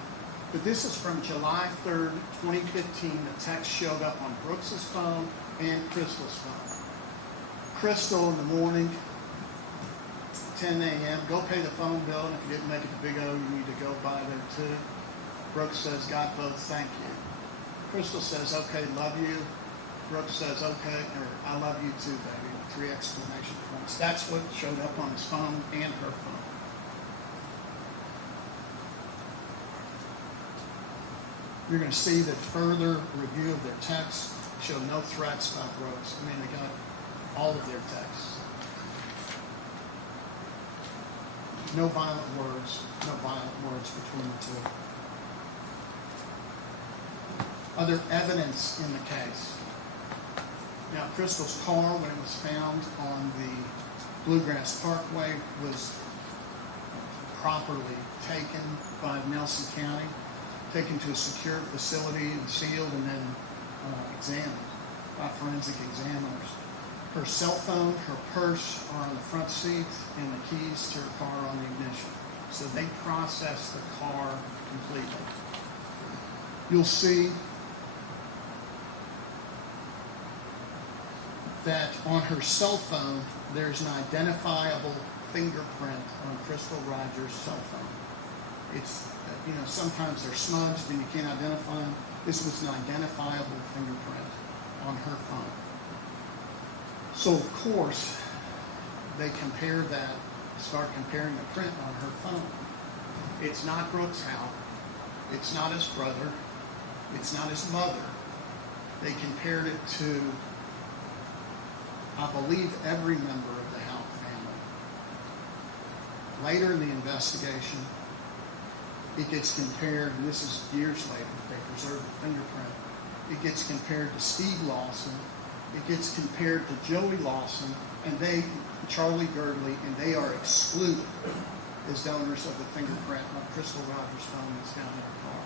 But this is from July 3rd, 2015. The text showed up on Brooks's phone and Crystal's phone. Crystal in the morning, 10 a.m., go pay the phone bill, and if you didn't make it to Big O, you need to go by there too. Brooks says, got both, thank you. Crystal says, okay, love you. Brooks says, okay, or I love you too, baby, with 3 exclamation points. That's what showed up on his phone and her phone. You're going to see that further review of their texts show no threats by Brooks. I mean, they got all of their texts. No violent words between the two. Other evidence in the case. Now, Crystal's car, when it was found on the Bluegrass Parkway, was properly taken by Nelson County, taken to a secure facility and sealed and then examined by forensic examiners. Her cell phone, her purse are on the front seat, and the keys to her car are on the ignition. So they processed the car completely. You'll see that on her cell phone, there's an identifiable fingerprint on Crystal Rogers' cell phone. It's, sometimes they're smudged and you can't identify them. This was an identifiable fingerprint on her phone. So, of course, they compare that, start comparing the print on her phone. It's not Brooks' Houck. It's not his brother. It's not his mother. They compared it to, I believe, every member of the Houck family. Later in the investigation, it gets compared, and this is years later, they preserved the fingerprint. It gets compared to Steve Lawson. It gets compared to Joey Lawson, and Charlie Girdley, and they are excluded as donors of the fingerprint on Crystal Rogers' phone that's down in her car.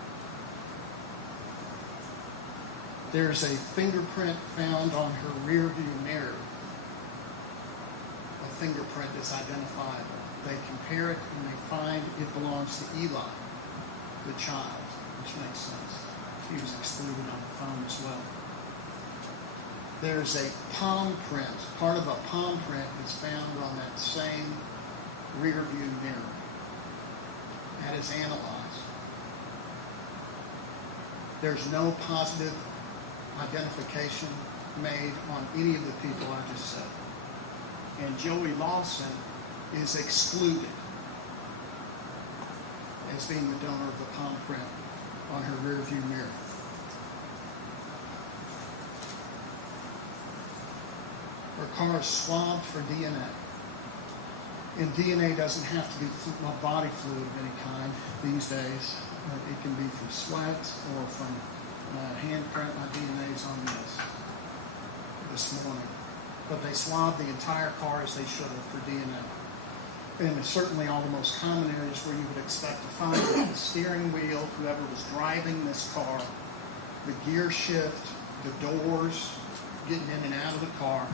There's a fingerprint found on her rear view mirror. A fingerprint that's identifiable. They compare it and they find it belongs to Eli, the child, which makes sense. He was excluded on the phone as well. There's a palm print, part of a palm print is found on that same rear view mirror. That is analyzed. There's no positive identification made on any of the people I just said. And Joey Lawson is excluded as being the donor of the palm print on her rear view mirror. Her car is swabbed for DNA. And DNA doesn't have to be body fluid of any kind these days. It can be from sweat or from handprint. My DNA is on this morning. But they swabbed the entire car as they should have for DNA. And it's certainly all the most common areas where you would expect to find it. The steering wheel, whoever was driving this car, the gear shift, the doors, getting in and out of the car.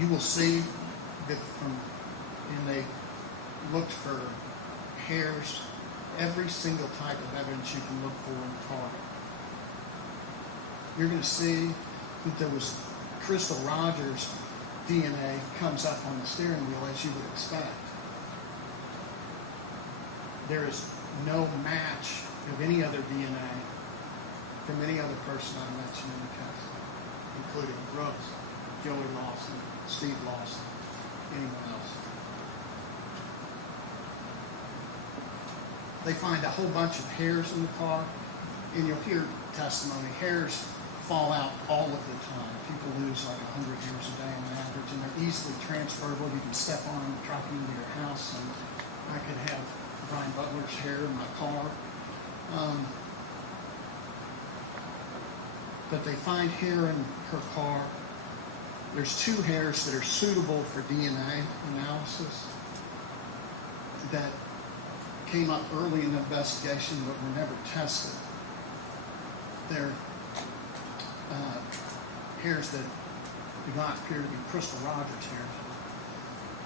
You will see that and they looked for hairs, every single type of evidence you can look for in the car. You're going to see that there was Crystal Rogers' DNA comes up on the steering wheel as you would expect. There is no match of any other DNA from any other person I mentioned in the case, including Brooks, Joey Lawson, Steve Lawson, anyone else. They find a whole bunch of hairs in the car, and you'll hear testimony. Hairs fall out all of the time. People lose like 100 hairs a day on average, and they're easily transferable. You can step on them, drop them into your house, and I could have Brian Butler's hair in my car. But they find hair in her car. There's 2 hairs that are suitable for DNA analysis that came up early in the investigation but were never tested. They're hairs that do not appear to be Crystal Rogers hairs,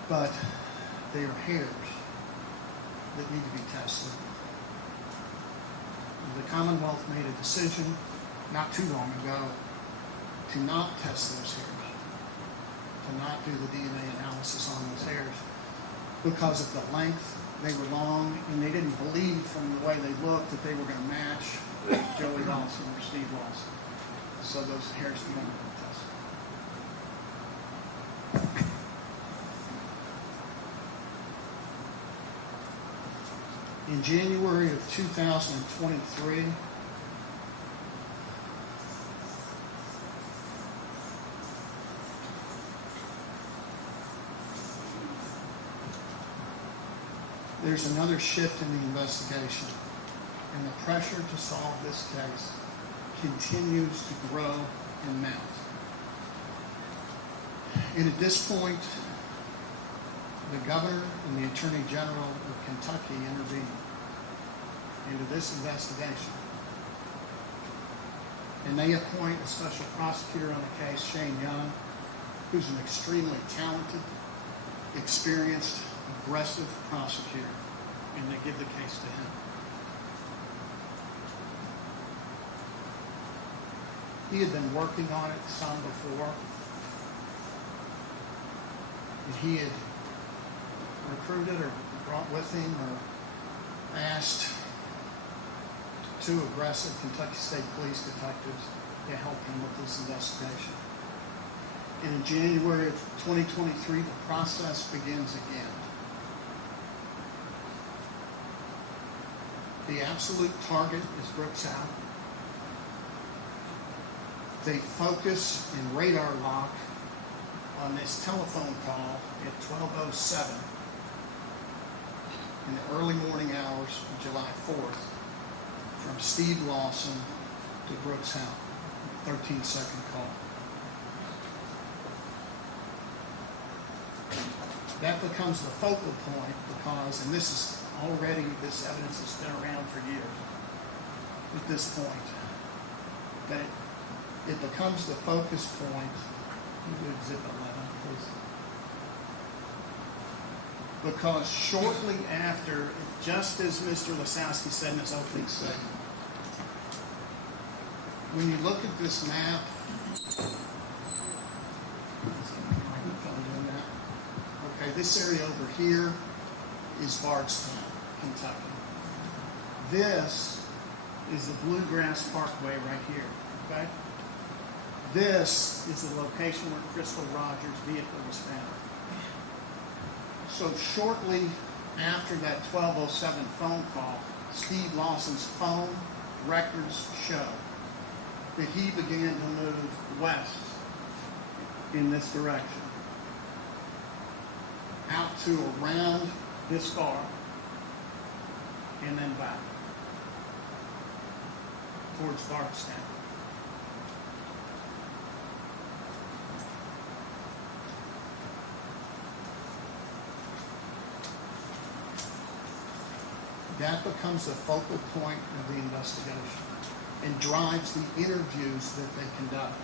but they are hairs that need to be tested. The Commonwealth made a decision not too long ago to not test those hairs, to not do the DNA analysis on those hairs because of the length. They were long, and they didn't believe from the way they looked that they were going to match Joey Lawson or Steve Lawson. So those hairs didn't have been tested. In January of 2023, there's another shift in the investigation, and the pressure to solve this case continues to grow and mount. And at this point, the governor and the attorney general of Kentucky intervened into this investigation. And they appoint a special prosecutor on the case, Shane Young, who's an extremely talented, experienced, aggressive prosecutor, and they give the case to him. He had been working on it some before, and he had recruited or brought with him or asked two aggressive Kentucky State Police detectives to help him with this investigation. And in January of 2023, the process begins again. The absolute target is Brooks Houck. They focus and radar lock on this telephone call at 12:07 in the early morning hours of July 4th from Steve Lawson to Brooks Houck, 13-second call. That becomes the focal point because, and this evidence has been around for years at this point, but it becomes the focus point. You do Exhibit 11, please. Because shortly after, just as Mr. Lasowski said in his opening statement, when you look at this map, okay, this area over here is Bardstown, Kentucky. This is the Bluegrass Parkway right here, okay? This is the location where Crystal Rogers' vehicle was found. So shortly after that 12:07 phone call, Steve Lawson's phone records show that he began to move west in this direction, out to around this car, and then back towards Bardstown. That becomes the focal point of the investigation and drives the interviews that they conduct.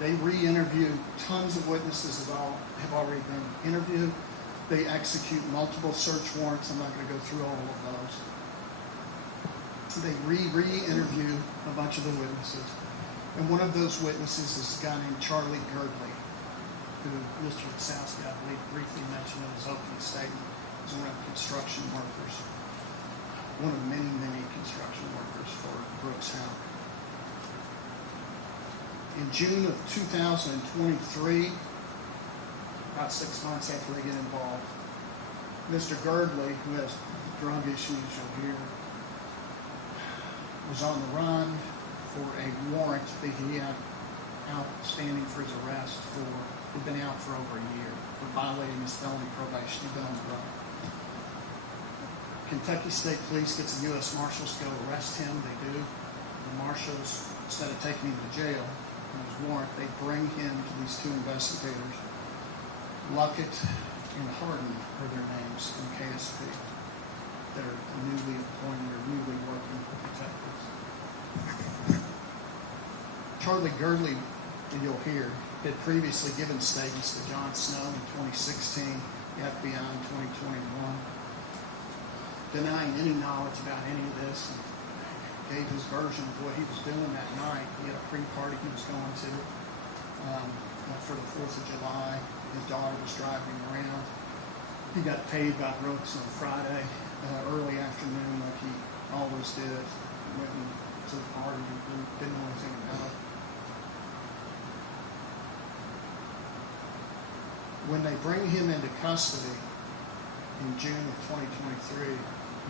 They re-interview tons of witnesses that have already been interviewed. They execute multiple search warrants. I'm not going to go through all of those. So they re-interview a bunch of the witnesses. And one of those witnesses is a guy named Charlie Girdley, who Mr. Lasowski, I believe, briefly mentioned in his opening statement. He's one of the construction workers. One of many, many construction workers for Brooks Houck. In June of 2023, about 6 months after they get involved, Mr. Girdley, who has drug issues, you'll hear, was on the run for a warrant that he had outstanding for his arrest for, he'd been out for over a year for violating his felony probation. He'd been on the run. Kentucky State Police gets the U.S. Marshals to go arrest him. They do. The Marshals, instead of taking him to jail on his warrant, they bring him to these two investigators. Luckett and Harden are their names from KSP. They're newly appointed or newly working detectives. Charlie Girdley, and you'll hear, had previously given statements to John Snow in 2016, the FBI in 2021, denying any knowledge about any of this, and gave his version of what he was doing that night. He had a pre-party he was going to for the 4th of July. His daughter was driving him around. He got paid by Brooks on Friday, early afternoon, like he always did. Went to the party and didn't know anything about it. When they bring him into custody in June of 2023,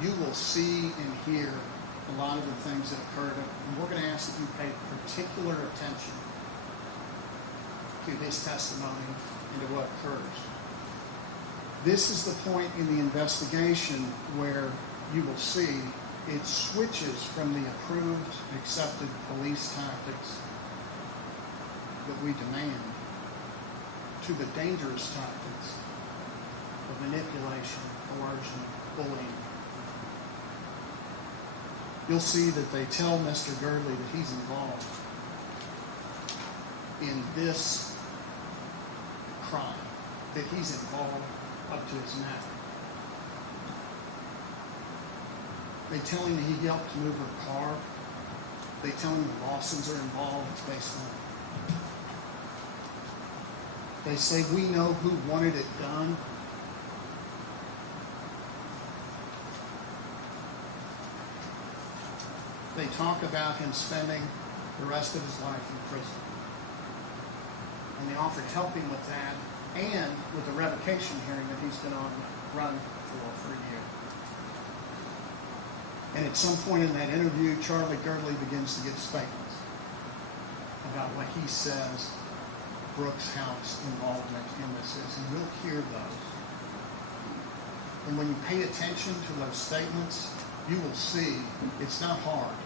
you will see and hear a lot of the things that occurred. And we're going to ask that you pay particular attention to his testimony and to what occurs. This is the point in the investigation where you will see it switches from the approved, accepted police tactics that we demand to the dangerous tactics of manipulation, coercion, bullying. You'll see that they tell Mr. Girdley that he's involved in this crime, that he's involved up to his neck. They tell him that he helped move her car. They tell him the Lawsons are involved based on it. They say, we know who wanted it done. They talk about him spending the rest of his life in prison. And they offered help him with that and with the revocation hearing that he's been on run for a year. And at some point in that interview, Charlie Girdley begins to give statements about what he says Brooks' Houck's involvement in this is, and we'll hear those. And when you pay attention to those statements, you will see it's not hard.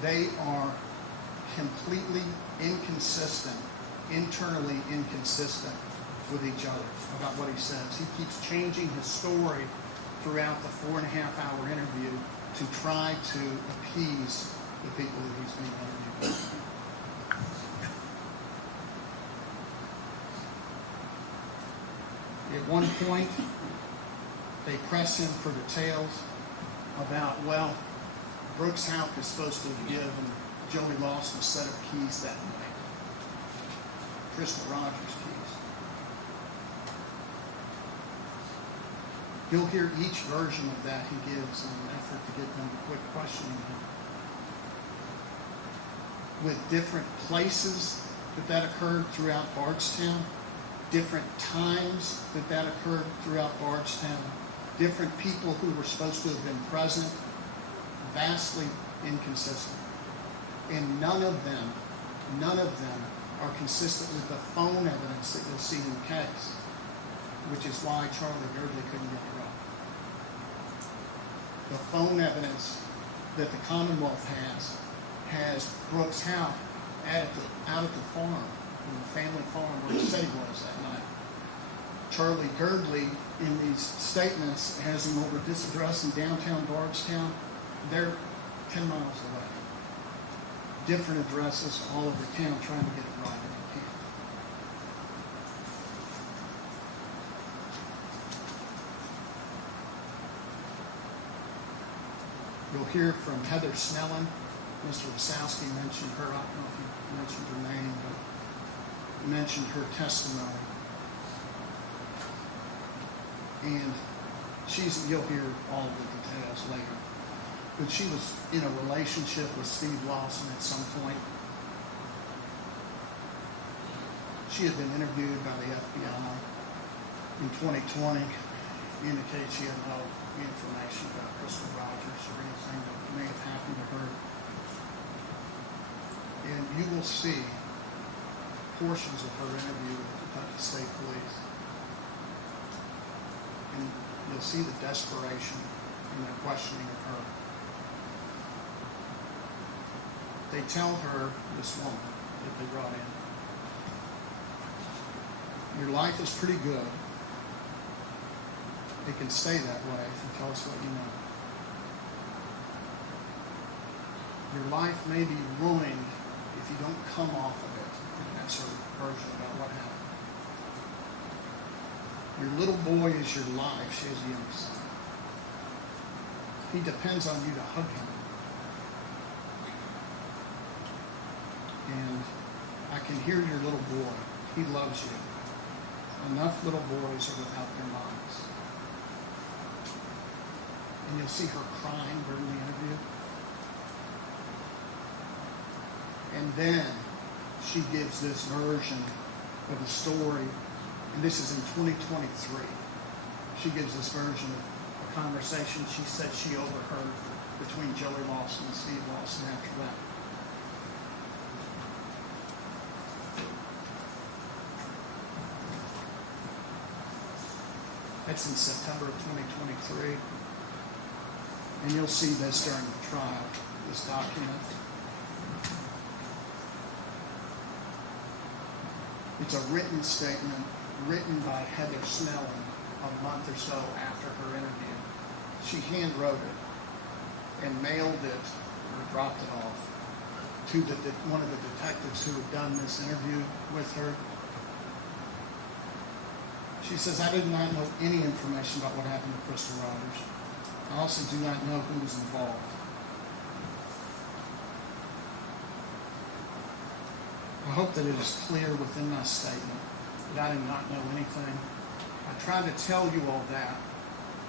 They are completely inconsistent, internally inconsistent with each other about what he says. He keeps changing his story throughout the 4.5-hour interview to try to appease the people that he's being interviewed with. At one point, they press him for details about, well, Brooks Houck is supposed to have given Joey Lawson a set of keys that night. Crystal Rogers keys. You'll hear each version of that he gives in an effort to get them to quit questioning him. With different places that occurred throughout Bardstown, different times that occurred throughout Bardstown, different people who were supposed to have been present, vastly inconsistent. And none of them are consistent with the phone evidence that you'll see in the case, which is why Charlie Girdley couldn't get it right. The phone evidence that the Commonwealth has Brooks Houck out at the farm, in the family farm where he said he was that night. Charlie Girdley, in these statements, has him over this address in downtown Bardstown. They're 10 miles away. Different addresses all over town, trying to get it right if you can. You'll hear from Heather Snellen. Mr. Wasowski mentioned her. I don't know if you mentioned her name, but he mentioned her testimony. And you'll hear all of the details later. But she was in a relationship with Steve Lawson at some point. She had been interviewed by the FBI in 2020. Indicates she had no information about Crystal Rogers or anything that may have happened to her. And you will see portions of her interview with the Kentucky State Police. And you'll see the desperation in their questioning of her. They tell her, this woman that they brought in, your life is pretty good. It can stay that way if you tell us what you know. Your life may be ruined if you don't come off of it. And that's her version about what happened. Your little boy is your life, she has the emphasis. He depends on you to hug him. And I can hear your little boy. He loves you. Enough little boys are without their moms. And you'll see her crying during the interview. And then she gives this version of the story, and this is in 2023. She gives this version of a conversation she said she overheard between Joey Lawson and Steve Lawson after that. That's in September of 2023. And you'll see this during the trial, this document. It's a written statement written by Heather Snelling a month or so after her interview. She hand wrote it and mailed it or dropped it off to one of the detectives who had done this interview with her. She says, I did not know any information about what happened to Crystal Rogers. I also do not know who was involved. I hope that it is clear within my statement that I did not know anything. I tried to tell you all that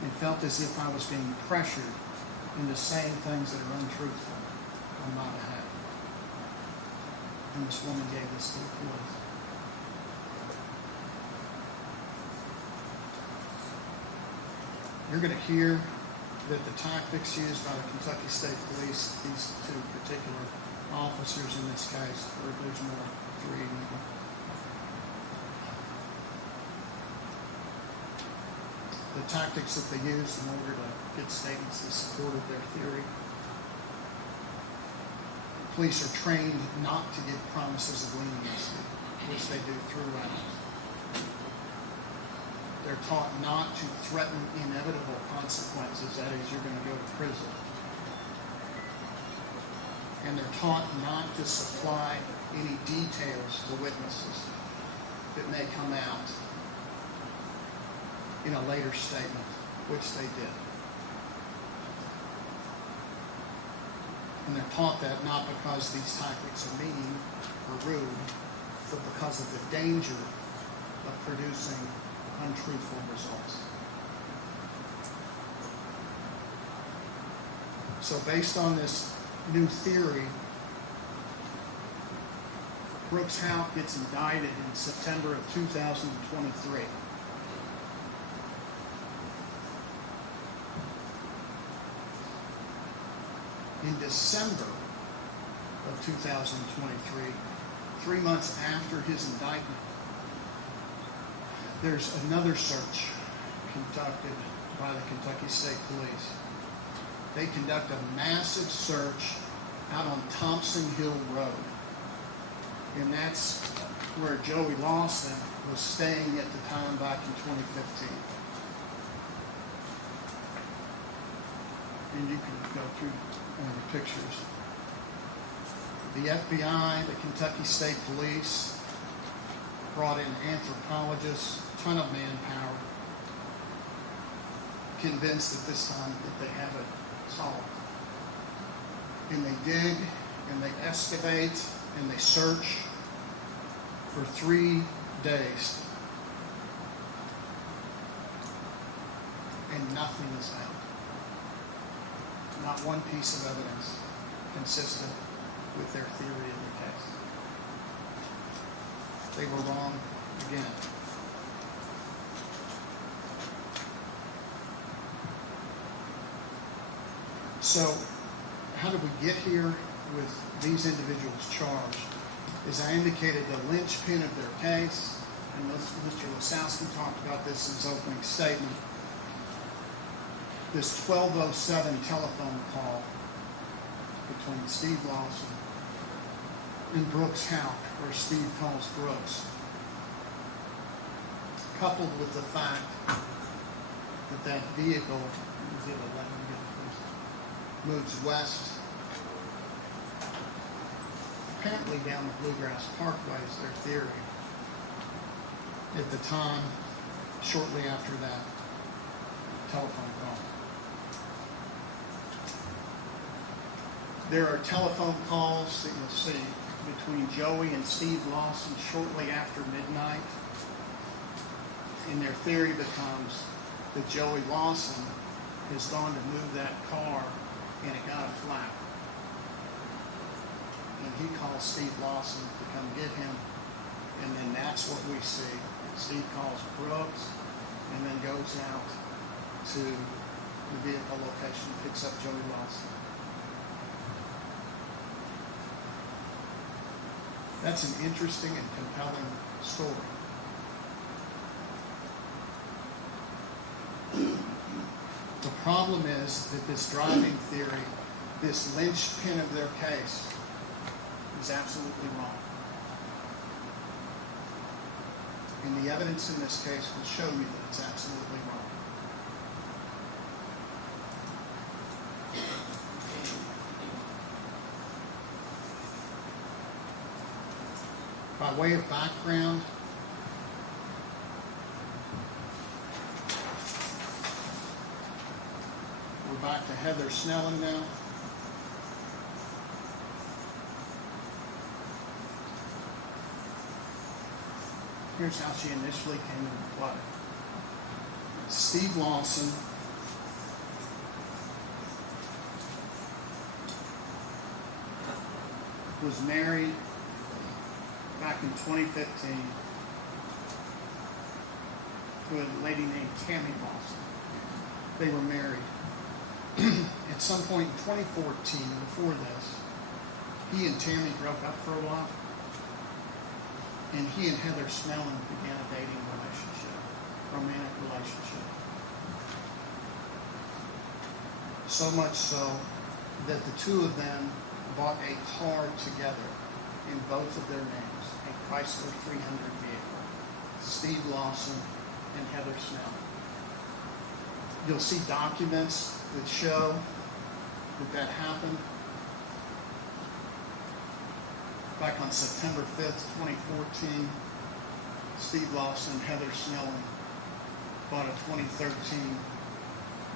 and felt as if I was being pressured into saying things that are untruthful on my behalf. And this woman gave this to the police. You're going to hear that the tactics used by the Kentucky State Police, these two particular officers in this case, or there's more, three even. The tactics that they used in order to get statements that supported their theory. Police are trained not to give promises of leniency, which they do throughout. They're taught not to threaten inevitable consequences, that is, you're going to go to prison. And they're taught not to supply any details to witnesses that may come out in a later statement, which they did. And they're taught that not because these tactics are mean or rude, but because of the danger of producing untruthful results. So based on this new theory, Brooks Houck gets indicted in September of 2023. In December of 2023, 3 months after his indictment, there's another search conducted by the Kentucky State Police. They conduct a massive search out on Thompson Hill Road. And that's where Joey Lawson was staying at the time back in 2015. And you can go through the pictures. The FBI, the Kentucky State Police, brought in anthropologists, ton of manpower, convinced at this time that they have it solved. And they dig, and they excavate, and they search for 3 days. And nothing is found. Not one piece of evidence consistent with their theory of the case. They were wrong again. So, how did we get here with these individuals charged? As I indicated, the linchpin of their case, and Mr. Lasowski talked about this in his opening statement, this 1207 telephone call between Steve Lawson and Brooks Houck, or Steve calls Brooks, coupled with the fact that that vehicle, moves west, apparently down the Bluegrass Parkway is their theory. At the time, shortly after that telephone call. There are telephone calls that you'll see between Joey and Steve Lawson shortly after midnight. And their theory becomes that Joey Lawson has gone to move that car and it got a flat. And he calls Steve Lawson to come get him. And then that's what we see. Steve calls Brooks and then goes out to the vehicle location, picks up Joey Lawson. That's an interesting and compelling story. The problem is that this driving theory, this linchpin of their case, is absolutely wrong. And the evidence in this case will show you that it's absolutely wrong. By way of background, we're back to Heather Snelling now. Here's how she initially came into play. Steve Lawson was married back in 2015 to a lady named Tammy Lawson. They were married. At some point in 2014, before this, he and Tammy broke up for a while, and he and Heather Snelling began a dating relationship, romantic relationship. So much so that the two of them bought a car together in both of their names, a Chrysler 300 vehicle, Steve Lawson and Heather Snelling. You'll see documents that show that happened. Back on September 5th, 2014, Steve Lawson and Heather Snelling bought a 2013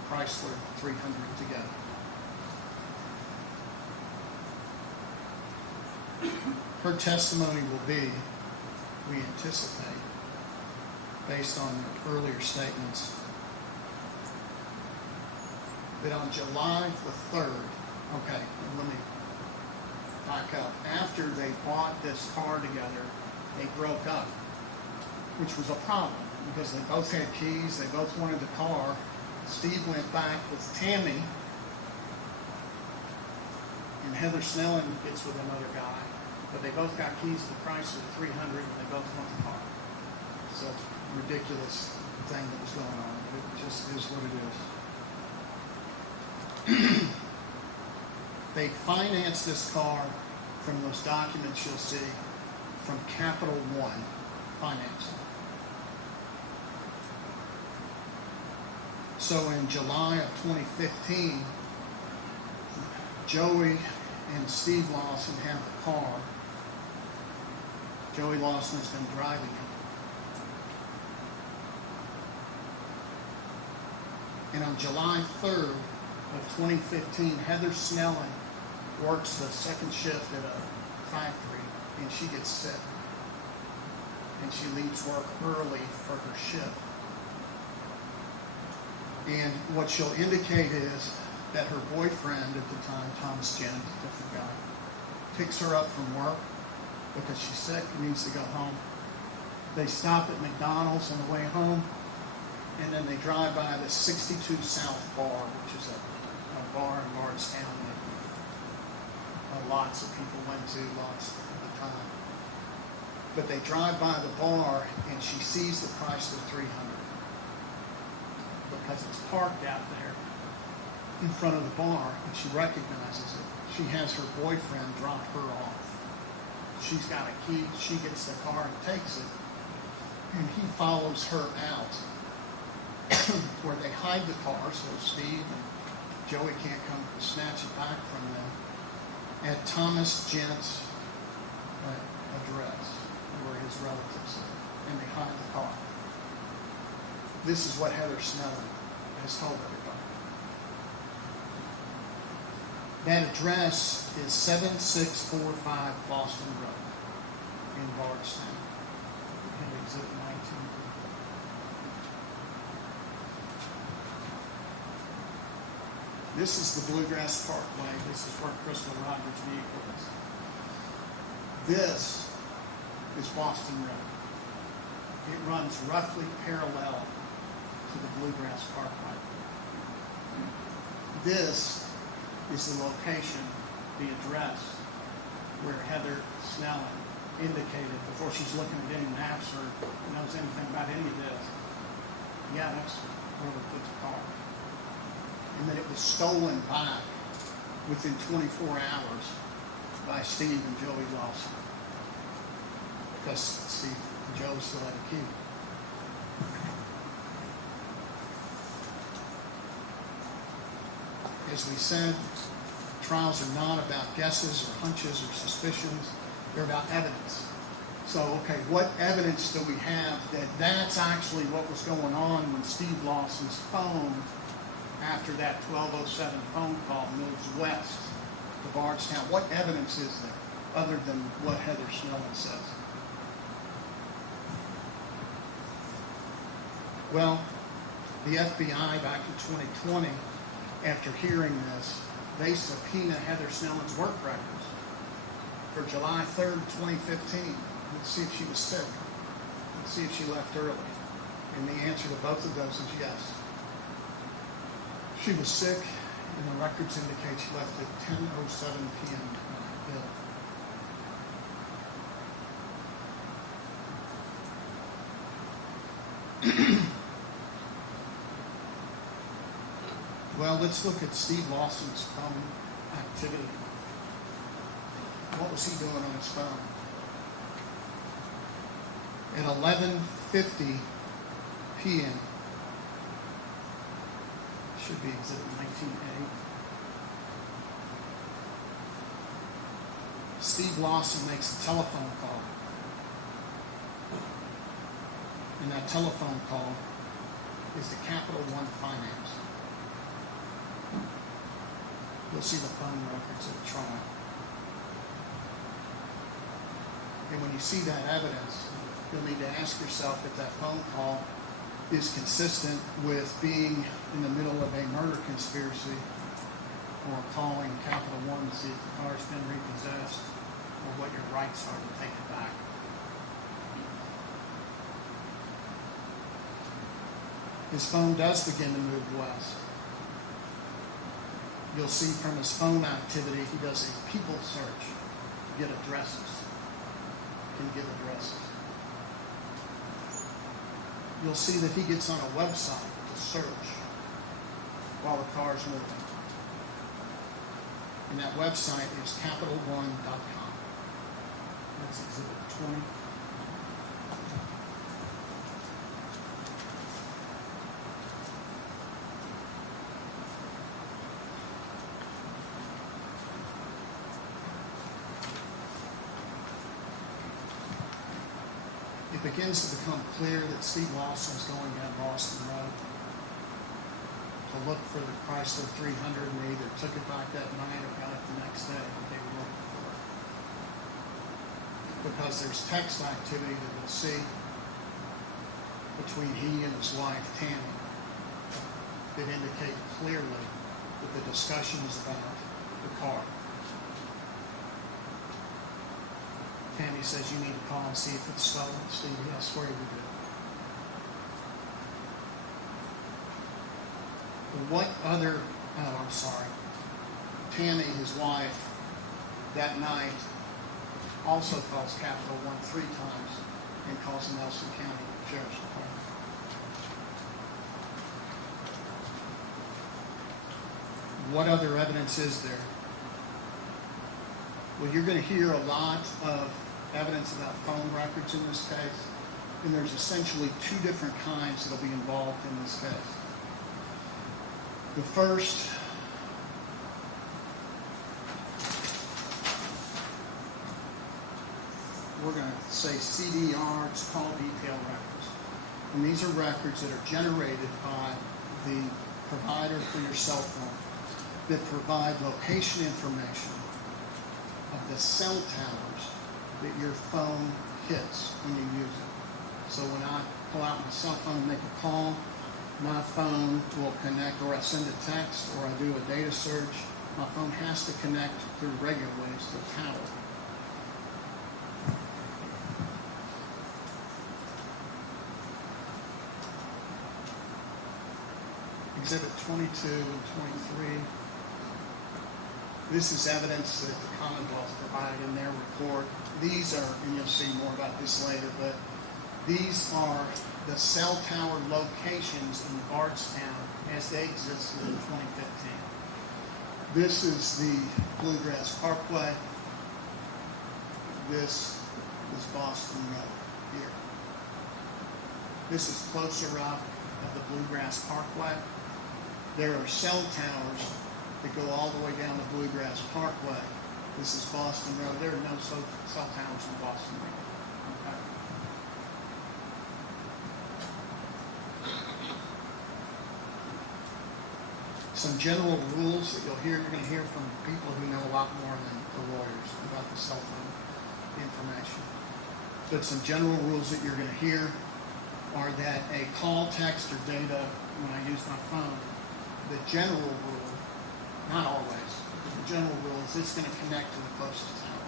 Chrysler 300 together. Her testimony will be, we anticipate, based on the earlier statements, that on July the 3rd, okay, let me back up. After they bought this car together, they broke up, which was a problem because they both had keys, they both wanted the car. Steve went back with Tammy, and Heather Snelling gets with another guy, but they both got keys to the Chrysler 300 and they both want the car. So, ridiculous thing that was going on. It just is what it is. They financed this car from those documents you'll see from Capital One Financing. So in July of 2015, Joey and Steve Lawson have the car. Joey Lawson has been driving it. And on July 3rd of 2015, Heather Snelling works the second shift at a factory, and she gets sick. And she leaves work early for her shift. And what she'll indicate is that her boyfriend at the time, Thomas Jennings, a different guy, picks her up from work because she's sick and needs to go home. They stop at McDonald's on the way home, and then they drive by the 62 South Bar, which is a bar in Bardstown that lots of people went to, lots at the time. But they drive by the bar, and she sees the Chrysler 300 because it's parked out there in front of the bar, and she recognizes it. She has her boyfriend drop her off. She's got a key. She gets the car and takes it, and he follows her out where they hide the car so Steve and Joey can't come snatch it back from them at Thomas Jent's address where his relatives live, and they hide the car. This is what Heather Snelling has told everybody. That address is 7645 Boston Road in Bardstown. And exhibit 19. This is the Bluegrass Parkway. This is where Crystal Rogers' vehicle is. This is Boston Road. It runs roughly parallel to the Bluegrass Parkway. This is the location, the address, where Heather Snelling indicated before she's looking at any maps or knows anything about any of this. Yeah, that's where we put the car. And that it was stolen back within 24 hours by Steve and Joey Lawson. Because Steve and Joe still had a key. As we said, trials are not about guesses or hunches or suspicions. They're about evidence. So, okay, what evidence do we have that that's actually what was going on when Steve Lawson's phone, after that 1207 phone call, moves west to Bardstown? What evidence is there other than what Heather Snelling says? Well, the FBI back in 2020, after hearing this, they subpoenaed Heather Snelling's work records for July 3rd, 2015. Let's see if she was sick. Let's see if she left early. And the answer to both of those is yes. She was sick, and the records indicate she left at 10:07 p.m. ill. Well, let's look at Steve Lawson's phone activity. What was he doing on his phone? At 11:50 p.m., should be exhibit 19A, Steve Lawson makes a telephone call. And that telephone call is to Capital One Finance. You'll see the phone records of the trial. And when you see that evidence, you'll need to ask yourself if that phone call is consistent with being in the middle of a murder conspiracy or calling Capital One to see if the car's been repossessed or what your rights are to take it back. His phone does begin to move west. You'll see from his phone activity, he does a people search to get addresses. Can give addresses. You'll see that he gets on a website to search while the car's moving. And that website is CapitalOne.com. That's exhibit 20. It begins to become clear that Steve Lawson was going down Boston Road to look for the Chrysler 300, and they either took it back that night or got it the next day that they were looking for it. Because there's text activity that we'll see between he and his wife, Tammy, that indicate clearly that the discussion is about the car. Tammy says you need to call and see if it's stolen. Steve, yes, where we do. What other, oh, I'm sorry. Tammy, his wife, that night also calls Capital One 3 times and calls the Nelson County Sheriff's Department. What other evidence is there? Well, you're going to hear a lot of evidence about phone records in this case, and there's essentially 2 different kinds that will be involved in this case. The first say CDR, it's call detail records. And these are records that are generated by the provider for your cell phone that provide location information of the cell towers that your phone hits when you use it. So when I pull out my cell phone and make a call, my phone will connect, or I send a text, or I do a data search. My phone has to connect through radio waves to the tower. Exhibit 22 and 23. This is evidence that the Commonwealth provided in their report. These are, and you'll see more about this later, but these are the cell tower locations in Bardstown as they existed in 2015. This is the Bluegrass Parkway. This is Boston Road here. This is closer up of the Bluegrass Parkway. There are cell towers that go all the way down the Bluegrass Parkway. This is Boston Road. There are no cell towers in Boston Road. Okay. Some general rules that you're going to hear from people who know a lot more than the lawyers about the cell phone information. But some general rules that you're going to hear are that a call, text, or data, when I use my phone, the general rule, not always, but the general rule is it's going to connect to the closest tower,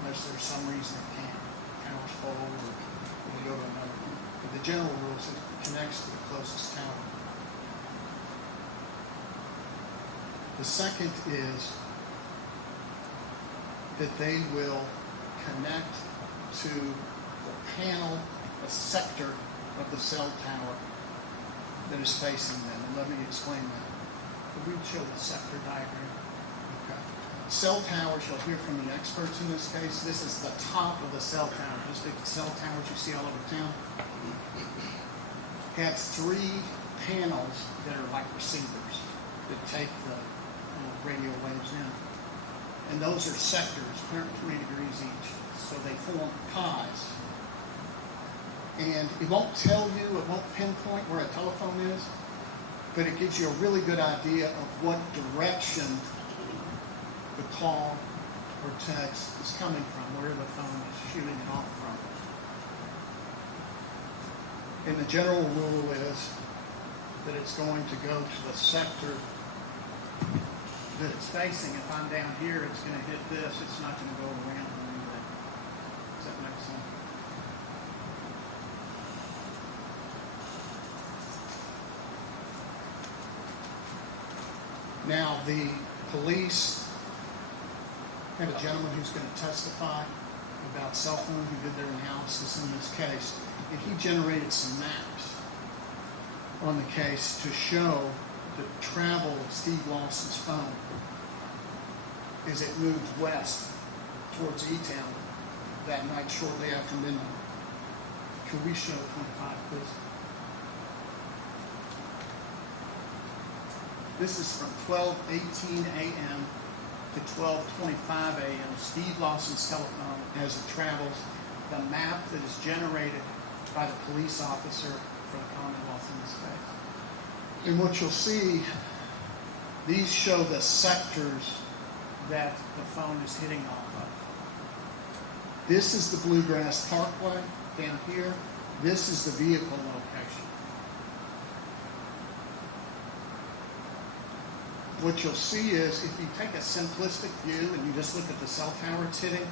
unless there's some reason it can't. Tower's full, or we go to another one. But the general rule is it connects to the closest tower. The second is that they will connect to the panel, a sector of the cell tower that is facing them. And let me explain that. Could we show the sector diagram? Okay. Cell towers, you'll hear from the experts in this case. This is the top of the cell tower. Those big cell towers you see all over town have three panels that are like receivers that take the radio waves in. And those are sectors, 120 degrees each. So they form pies. And it won't tell you, it won't pinpoint where a telephone is, but it gives you a really good idea of what direction the call or text is coming from, where the phone is shooting it off from. And the general rule is that it's going to go to the sector that it's facing. If I'm down here, it's going to hit this. It's not going to go around or anything. Does that make sense? Now, the police have a gentleman who's going to testify about cell phone who did their analysis in this case. And he generated some maps on the case to show the travel of Steve Lawson's phone as it moved west towards E-Town that night shortly after midnight. Could we show 25, please? This is from 12:18 a.m. to 12:25 a.m. Steve Lawson's telephone as it travels. The map that is generated by the police officer for the Commonwealth in this case. And what you'll see, these show the sectors that the phone is hitting off of. This is the Bluegrass Parkway down here. This is the vehicle location. What you'll see is, if you take a simplistic view and you just look at the cell tower it's hitting,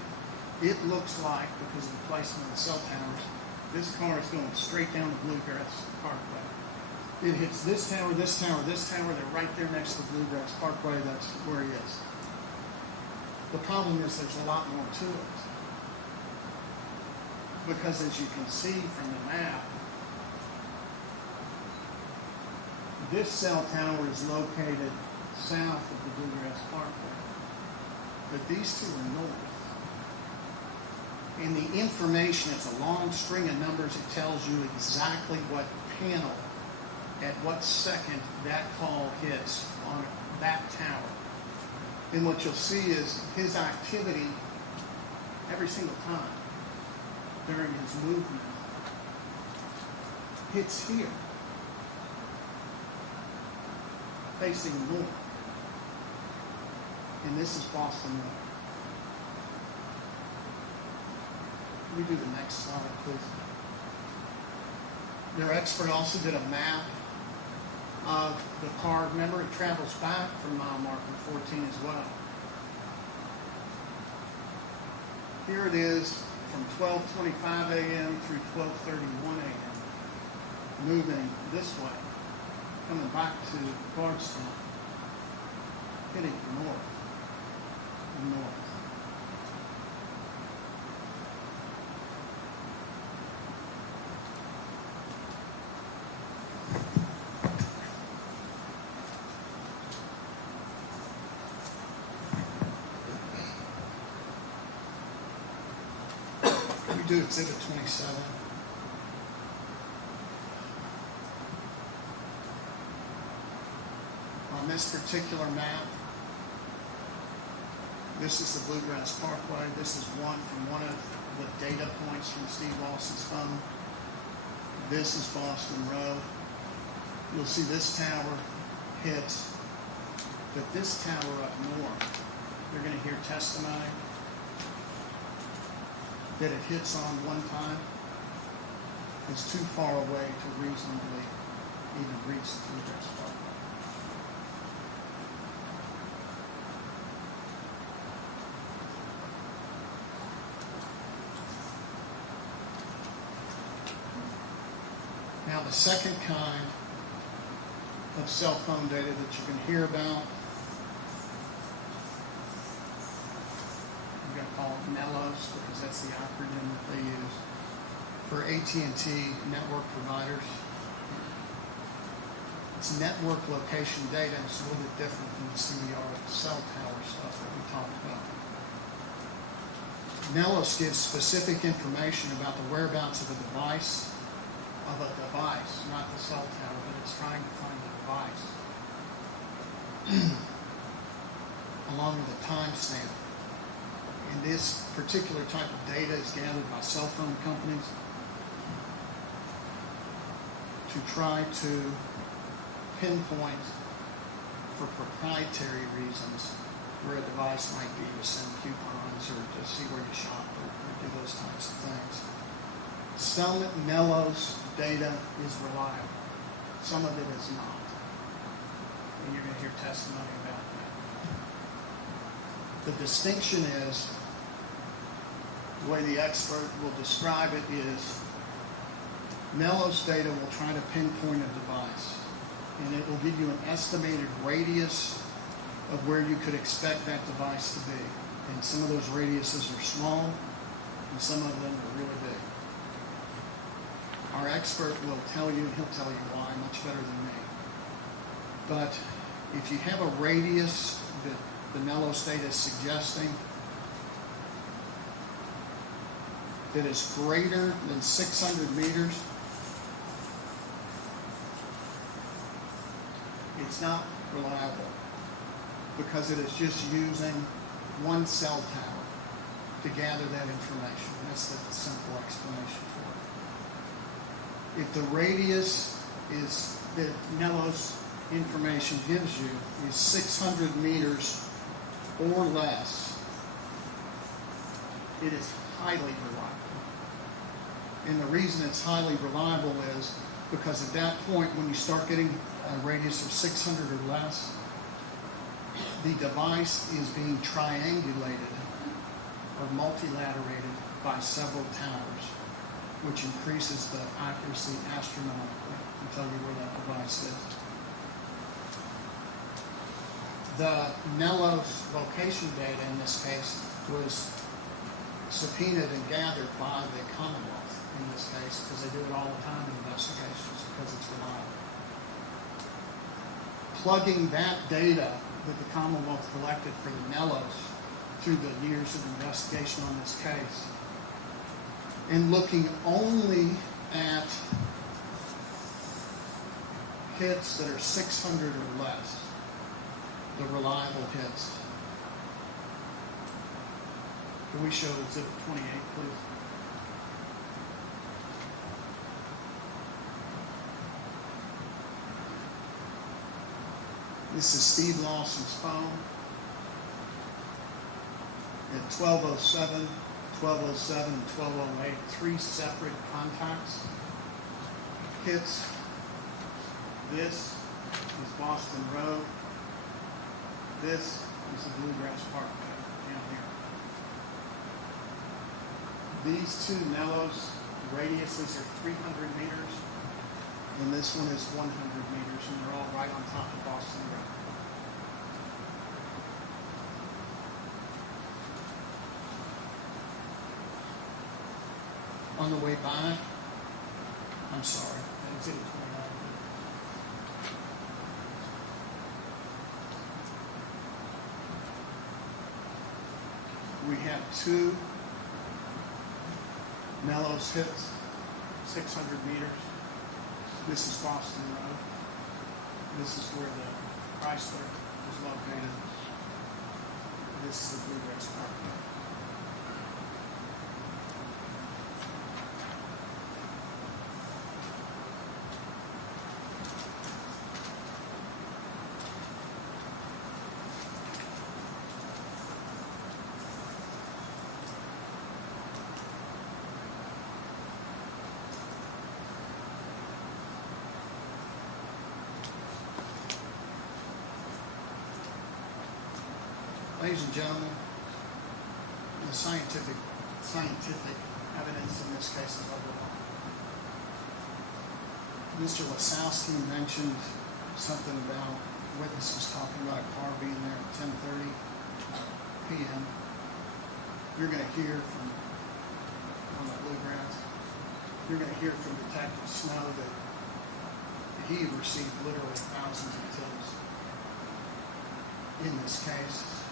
it looks like, because of the placement of the cell towers, this car is going straight down the Bluegrass Parkway. It hits this tower, this tower, this tower. They're right there next to the Bluegrass Parkway. That's where he is. The problem is there's a lot more to it. Because as you can see from the map, this cell tower is located south of the Bluegrass Parkway. But these two are north. And the information, it's a long string of numbers. It tells you exactly what panel, at what second that call hits on that tower. And what you'll see is his activity every single time. during his movement hits here, facing north. And this is Boston Road. Can we do the next slide, please? Their expert also did a map of the car. Remember, it travels back from mile marker 14 as well. Here it is from 12:25 a.m. through 12:31 a.m. moving this way, coming back to Bardstown, hitting north and north. Do exhibit 27. On this particular map, this is the Bluegrass Parkway. This is one of the data points from Steve Lawson's phone. This is Boston Road. You'll see this tower hits, but this tower up north, you're going to hear testimony that it hits on one time is too far away to reasonably even reach the Bluegrass Parkway. Now the second kind of cell phone data that you can hear about, I'm going to call it MELOS because that's the acronym that they use for AT&T network providers. It's network location data, and it's a little bit different from the CDR cell tower stuff that we talked about. MELOS gives specific information about the whereabouts of a device, not the cell tower, but it's trying to find the device, along with a timestamp. And this particular type of data is gathered by cell phone companies to try to pinpoint, for proprietary reasons, where a device might be to send coupons or to see where you shop or do those types of things. Some MELOS data is reliable. Some of it is not. And you're going to hear testimony about that. The distinction is, the way the expert will describe it is, MELOS data will try to pinpoint a device, and it will give you an estimated radius of where you could expect that device to be. And some of those radiuses are small, and some of them are really big. Our expert will tell you, he'll tell you why much better than me. But if you have a radius that the MELOS data is suggesting that is greater than 600 meters, it's not reliable because it is just using one cell tower to gather that information. That's the simple explanation for it. If the radius is that MELOS information gives you is 600 meters or less, it is highly reliable. And the reason it's highly reliable is because at that point, when you start getting a radius of 600 or less, the device is being triangulated or multilaterated by several towers, which increases the accuracy astronomically and tell you where that device is. The MELOS location data in this case was subpoenaed and gathered by the Commonwealth in this case because they do it all the time in investigations because it's reliable. Plugging that data that the Commonwealth collected for the MELOS through the years of investigation on this case and looking only at hits that are 600 or less, the reliable hits. Can we show exhibit 28, please? This is Steve Lawson's phone. At 12:07, 12:07, and 12:08, 3 separate contacts. Hits. This is Boston Road. This is the Bluegrass Park down here. These two Nellos radiuses are 300 meters, and this one is 100 meters, and they're all right on top of Boston Road. On the way by, I'm sorry, Exhibit 29. We have 2 Mellows hits, 600 meters. This is Boston Road. This is where the Chrysler is located. This is the Bluegrass Park. Ladies and gentlemen, the scientific evidence in this case is overwhelming. Mr. Wasowski mentioned something about witnesses talking about a car being there at 10:30 p.m. You're going to hear from, on the Bluegrass, you're going to hear from Detective Snow that he received literally thousands of tips in this case.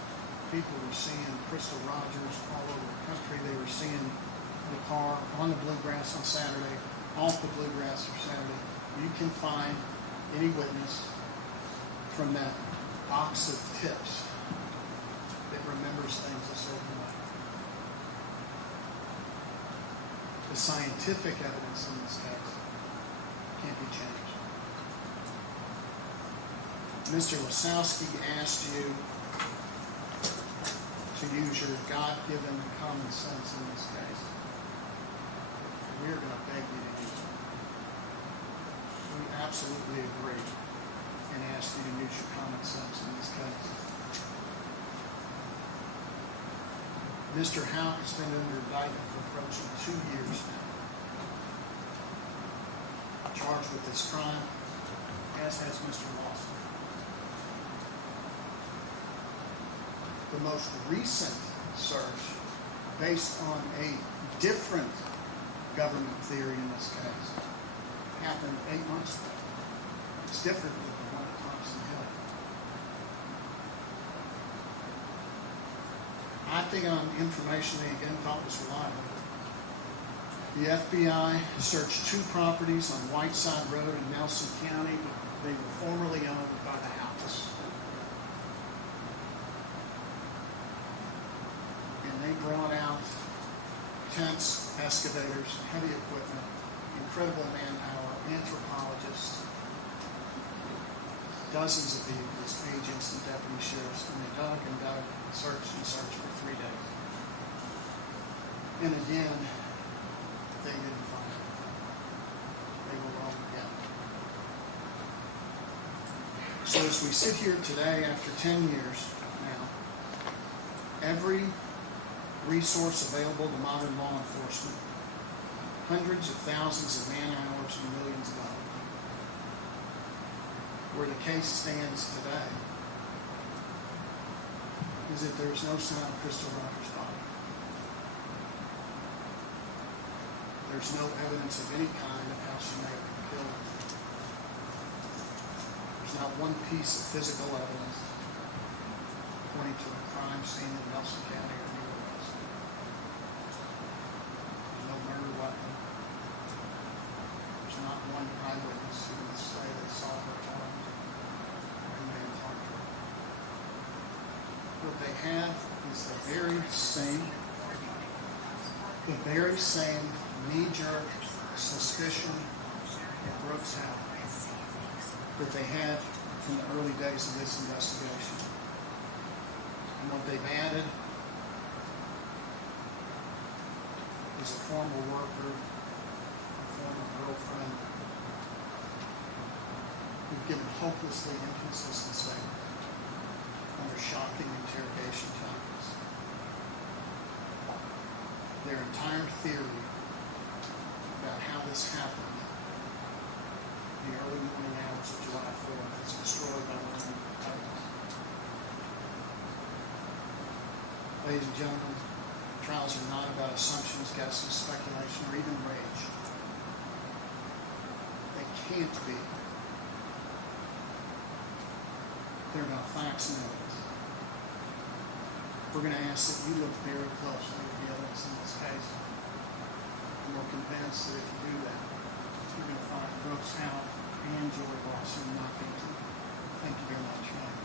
People were seeing Crystal Rogers all over the country. They were seeing the car on the Bluegrass on Saturday, off the Bluegrass for Saturday. You can find any witness from that box of tips that remembers things a certain way. The scientific evidence in this case can't be changed. Mr. Wasowski asked you to use your God-given common sense in this case. We're going to beg you to use it. We absolutely agree and ask you to use your common sense in this case. Mr. Houck has been under indictment for approaching 2 years now, charged with this crime, as has Mr. Lawson. The most recent search, based on a different government theory in this case, happened 8 months ago. It's different than the one at Thompson Hill. Acting on information they again thought was reliable, the FBI searched 2 properties on Whiteside Road in Nelson County. They were formerly owned by the Houcks. They brought out tents, excavators, heavy equipment, incredible manpower, anthropologists, dozens of vehicles, agents, and deputy sheriffs, and they dug and dug, searched and searched for 3 days. And again, they didn't find it. They were wrong again. So as we sit here today, after 10 years now, every resource available to modern law enforcement, hundreds of thousands of man-hours and millions of dollars. Where the case stands today is that there is no sign of Crystal Rogers' body. There's no evidence of any kind of how she may have been killed. There's not one piece of physical evidence pointing to a crime scene in Nelson County or anywhere else. There's no murder weapon. There's not one eyewitness who would say they saw her armed or who may have harmed her. What they have is the very same knee-jerk suspicion that Brooks had that they had from the early days of this investigation. And what they've added is a former worker, a former girlfriend, who've given hopelessly inconsistent statements under shocking interrogation times. Their entire theory about how this happened in the early morning hours of July 4th is destroyed by one of the evidence. Ladies and gentlemen, trials are not about assumptions, guesses, speculation, or even rage. They can't be. They're about facts and evidence. We're going to ask that you look very closely at the evidence in this case. And we're convinced that if you do that, you're going to find Brooks Houck and Joy Lawson not guilty. Thank you very much, ma'am.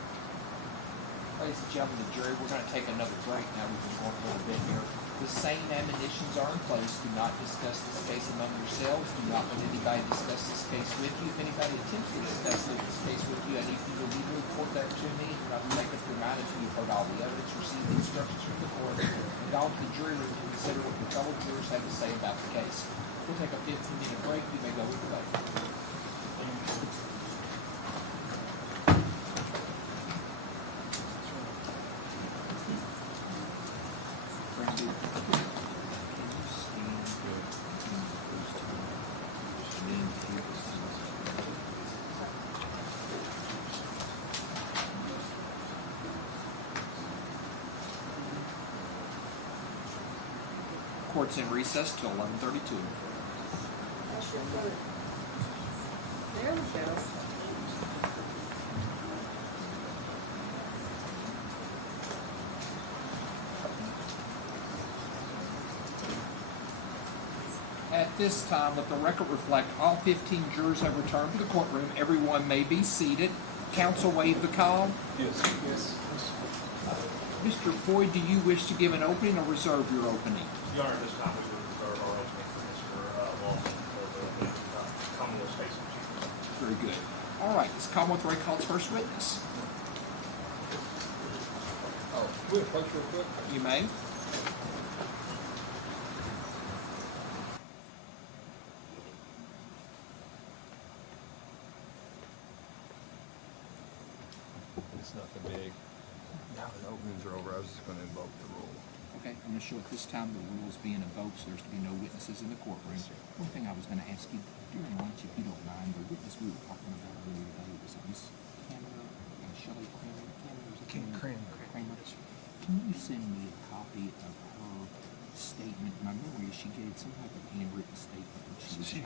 Ladies and gentlemen, the jury, we're going to take another break now. We've been going a little bit here. The same admonitions are in place. Do not discuss this case among yourselves. Do not let anybody discuss this case with you. If anybody attempts to discuss this case with you, I need you to immediately report that to me. Do not make up your mind until you've heard all the evidence, received the instructions from the court, and all the jury will consider what your fellow jurors have to say about the case. We'll take a 15-minute break. You may go with the vote. Court's in recess till 11:32. There we go. At this time, let the record reflect all 15 jurors have returned to the courtroom. Everyone may be seated. Counsel waive the call. Yes. Yes. Mr. Boyd, do you wish to give an opening or reserve your opening? Your Honor, this time we would reserve our opening for Mr. Lawson for the Commonwealth case in chief. Very good. All right, this Commonwealth Ray calls first witness. Oh, we have a punch real quick. You may. It's nothing big. Now the openings are over, I was just going to invoke the rule. Okay, I'm going to show at this time the rules being invoked, so there's to be no witnesses in the courtroom. One thing I was going to ask you during lunch, if you don't mind, the witness we were talking about earlier today was Miss Cameron, Shelley Kramer. Kramer. Can you send me a copy of her statement? My memory is she gave some type of handwritten statement.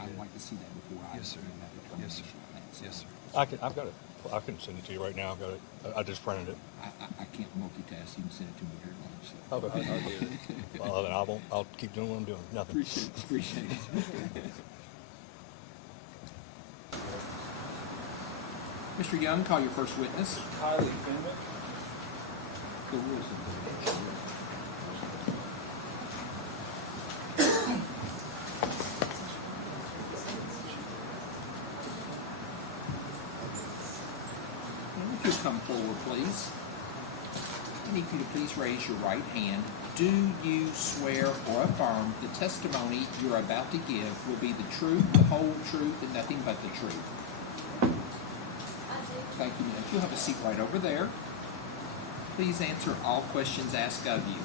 I'd like to see that before I Yes, sir. make that determination. Yes, sir. I've got it. I can send it to you right now. I've got it. I just printed it. I can't multitask. You can send it to me during lunch. So. I'll I'll get it. Well, then I won't. I'll keep doing what I'm doing. Nothing. Appreciate it. Mr. Young, call your first witness. Kylie Fenwick. The rules of the If you come forward, please. I need you to please raise your right hand. Do you swear or affirm the testimony you're about to give will be the truth, the whole truth, and nothing but the truth? I do. Thank you, ma'am. You'll have a seat right over there. Please answer all questions asked of you.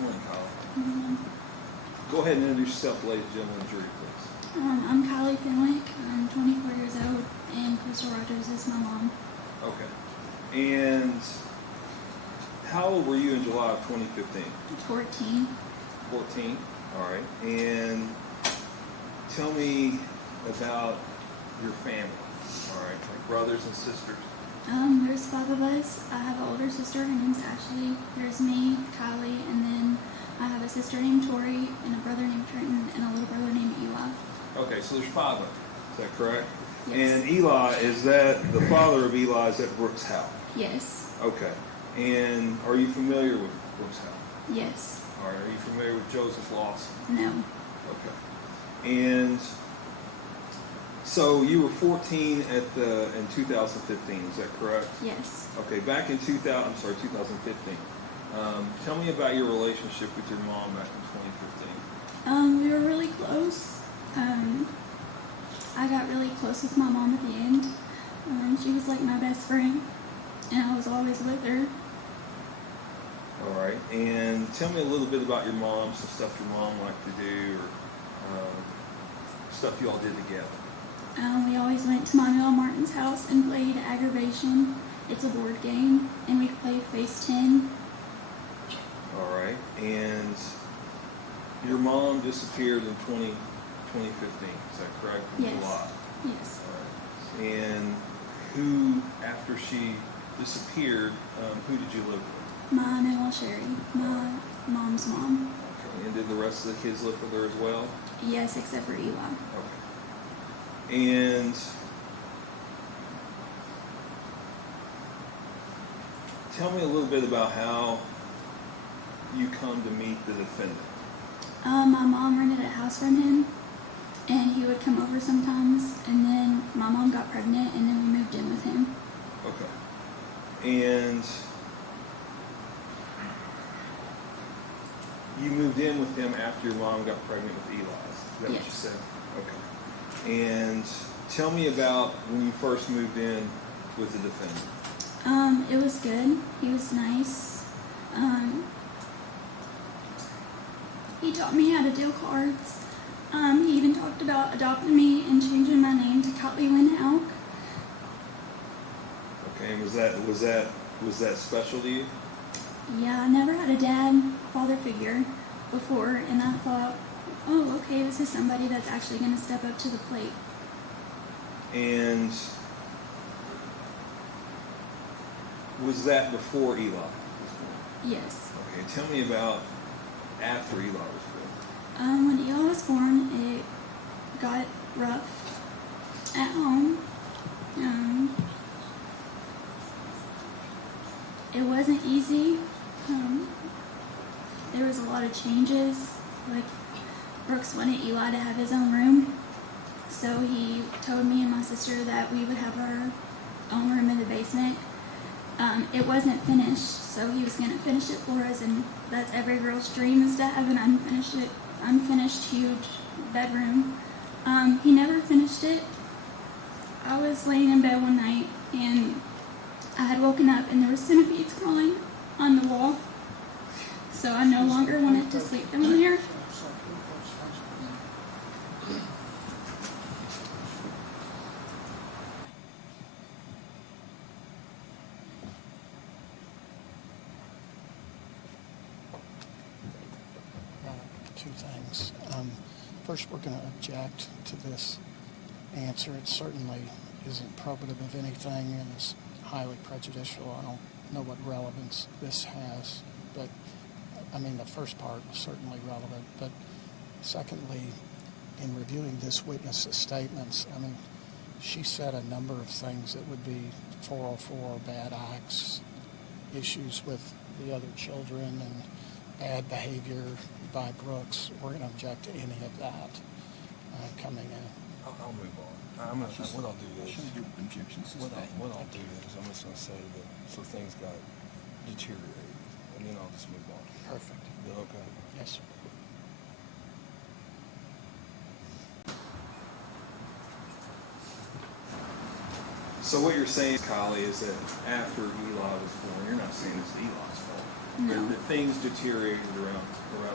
Morning, Kylie. Go ahead and introduce yourself, ladies and gentlemen, jury, please. I'm Kylie Fenwick. I'm 24 years old, and Crystal Rogers is my mom. Okay. And how old were you in July of 2015? 14. 14. All right. And tell me about your family. All right. Like brothers and sisters. There's 5 of us. I have an older sister. Her name's Ashley. There's me, Kylie, and then I have a sister named Tori, and a brother named Trenton, and a little brother named Eli. Okay, so there's 5 of them. Is that correct? Yes. And Eli, is that the father of Eli? Is that Brooks Houck? Yes. Okay. And are you familiar with Brooks Houck? Yes. All right. Are you familiar with Joseph Lawson? No. Okay. And so you were 14 in 2015. Is that correct? Yes. Okay. Back in 2015. Tell me about your relationship with your mom back in 2015. We were really close. I got really close with my mom at the end. She was like my best friend, and I was always with her. All right. And tell me a little bit about your mom, some stuff your mom liked to do, or stuff you all did together. We always went to Manuel Martin's house and played Aggravation. It's a board game, and we played Face 10. All right. And your mom disappeared in 2015. Is that correct? In Yes. July. Yes. All right. And who, after she disappeared, who did you live with? My Manuel Sherry, my mom's mom. Okay. And did the rest of the kids live with her as well? Yes, except for Eli. Okay. And tell me a little bit about how you come to meet the defendant. My mom rented a house from him, and he would come over sometimes, and then my mom got pregnant, and then we moved in with him. Okay. And you moved in with him after your mom got pregnant with Eli. Is that what you Yes. said? Okay. And tell me about when you first moved in with the defendant. It was good. He was nice. He taught me how to deal cards. He even talked about adopting me and changing my name to Kylie Houck. Okay. And was that special to you? Yeah, I never had a father figure before, and I thought, oh, okay, this is somebody that's actually going to step up to the plate. And was that before Eli was born? Yes. Okay, tell me about after Eli was born. When Eli was born, it got rough at home. It wasn't easy. There was a lot of changes. Like, Brooks wanted Eli to have his own room, so he told me and my sister that we would have our own room in the basement. It wasn't finished, so he was going to finish it for us, and that's every girl's dream, is to have an unfinished huge bedroom. He never finished it. I was laying in bed one night, and I had woken up, and there were centipedes crawling on the wall, so I no longer wanted to sleep down there. Two things. First, we're going to object to this answer. It certainly isn't probative of anything and is highly prejudicial. I don't know what relevance this has, but I mean, the first part is certainly relevant. But secondly, in reviewing this witness's statements, I mean, she said a number of things that would be 404 bad acts, issues with the other children, and bad behavior by Brooks. We're going to object to any of that coming in. I'll move on. What I'll do is, what I'll do is I'm just going to say that so things got deteriorated, and then I'll just move on. Perfect. Is that okay? Yes, sir. So what you're saying, Kylie, is that after Eli was born, you're not saying it's Eli's fault. No. That things deteriorated around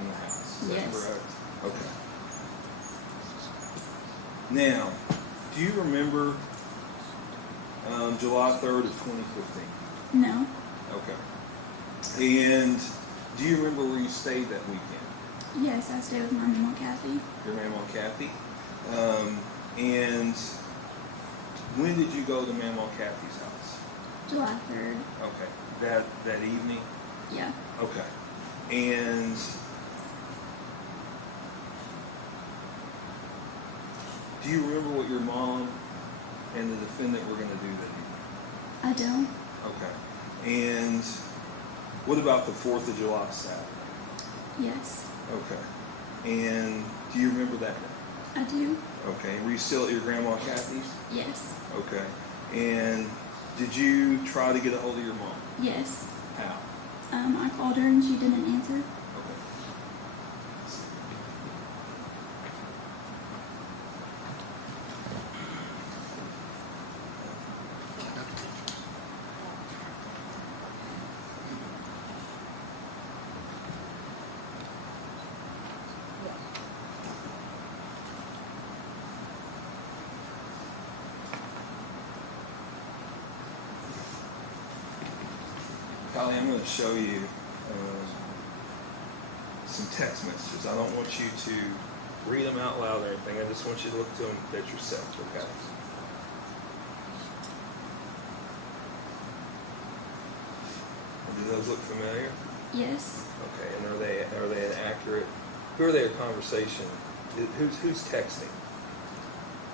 the house. Is that Yes. correct? Okay. Now, do you remember July 3rd of 2015? No. Okay. And do you remember where you stayed that weekend? Yes, I stayed with my mama, Kathy. Your Mama Kathy? And when did you go to Mama Kathy's house? July 3rd. Okay. That evening? Yeah. Okay. And do you remember what your mom and the defendant were going to do that evening? I don't. Okay. And what about the 4th of July Saturday? Yes. Okay. And do you remember that day? I do. Okay. Were you still at your grandma Kathy's? Yes. Okay. And did you try to get a hold of your mom? Yes. How? I called her and she didn't answer. Okay. Kylie, I'm going to show you some text messages. I don't want you to read them out loud or anything. I just want you to look to them at yourself, okay? Do those look familiar? Yes. Okay, and are they an accurate? Who are they a conversation? Who's texting?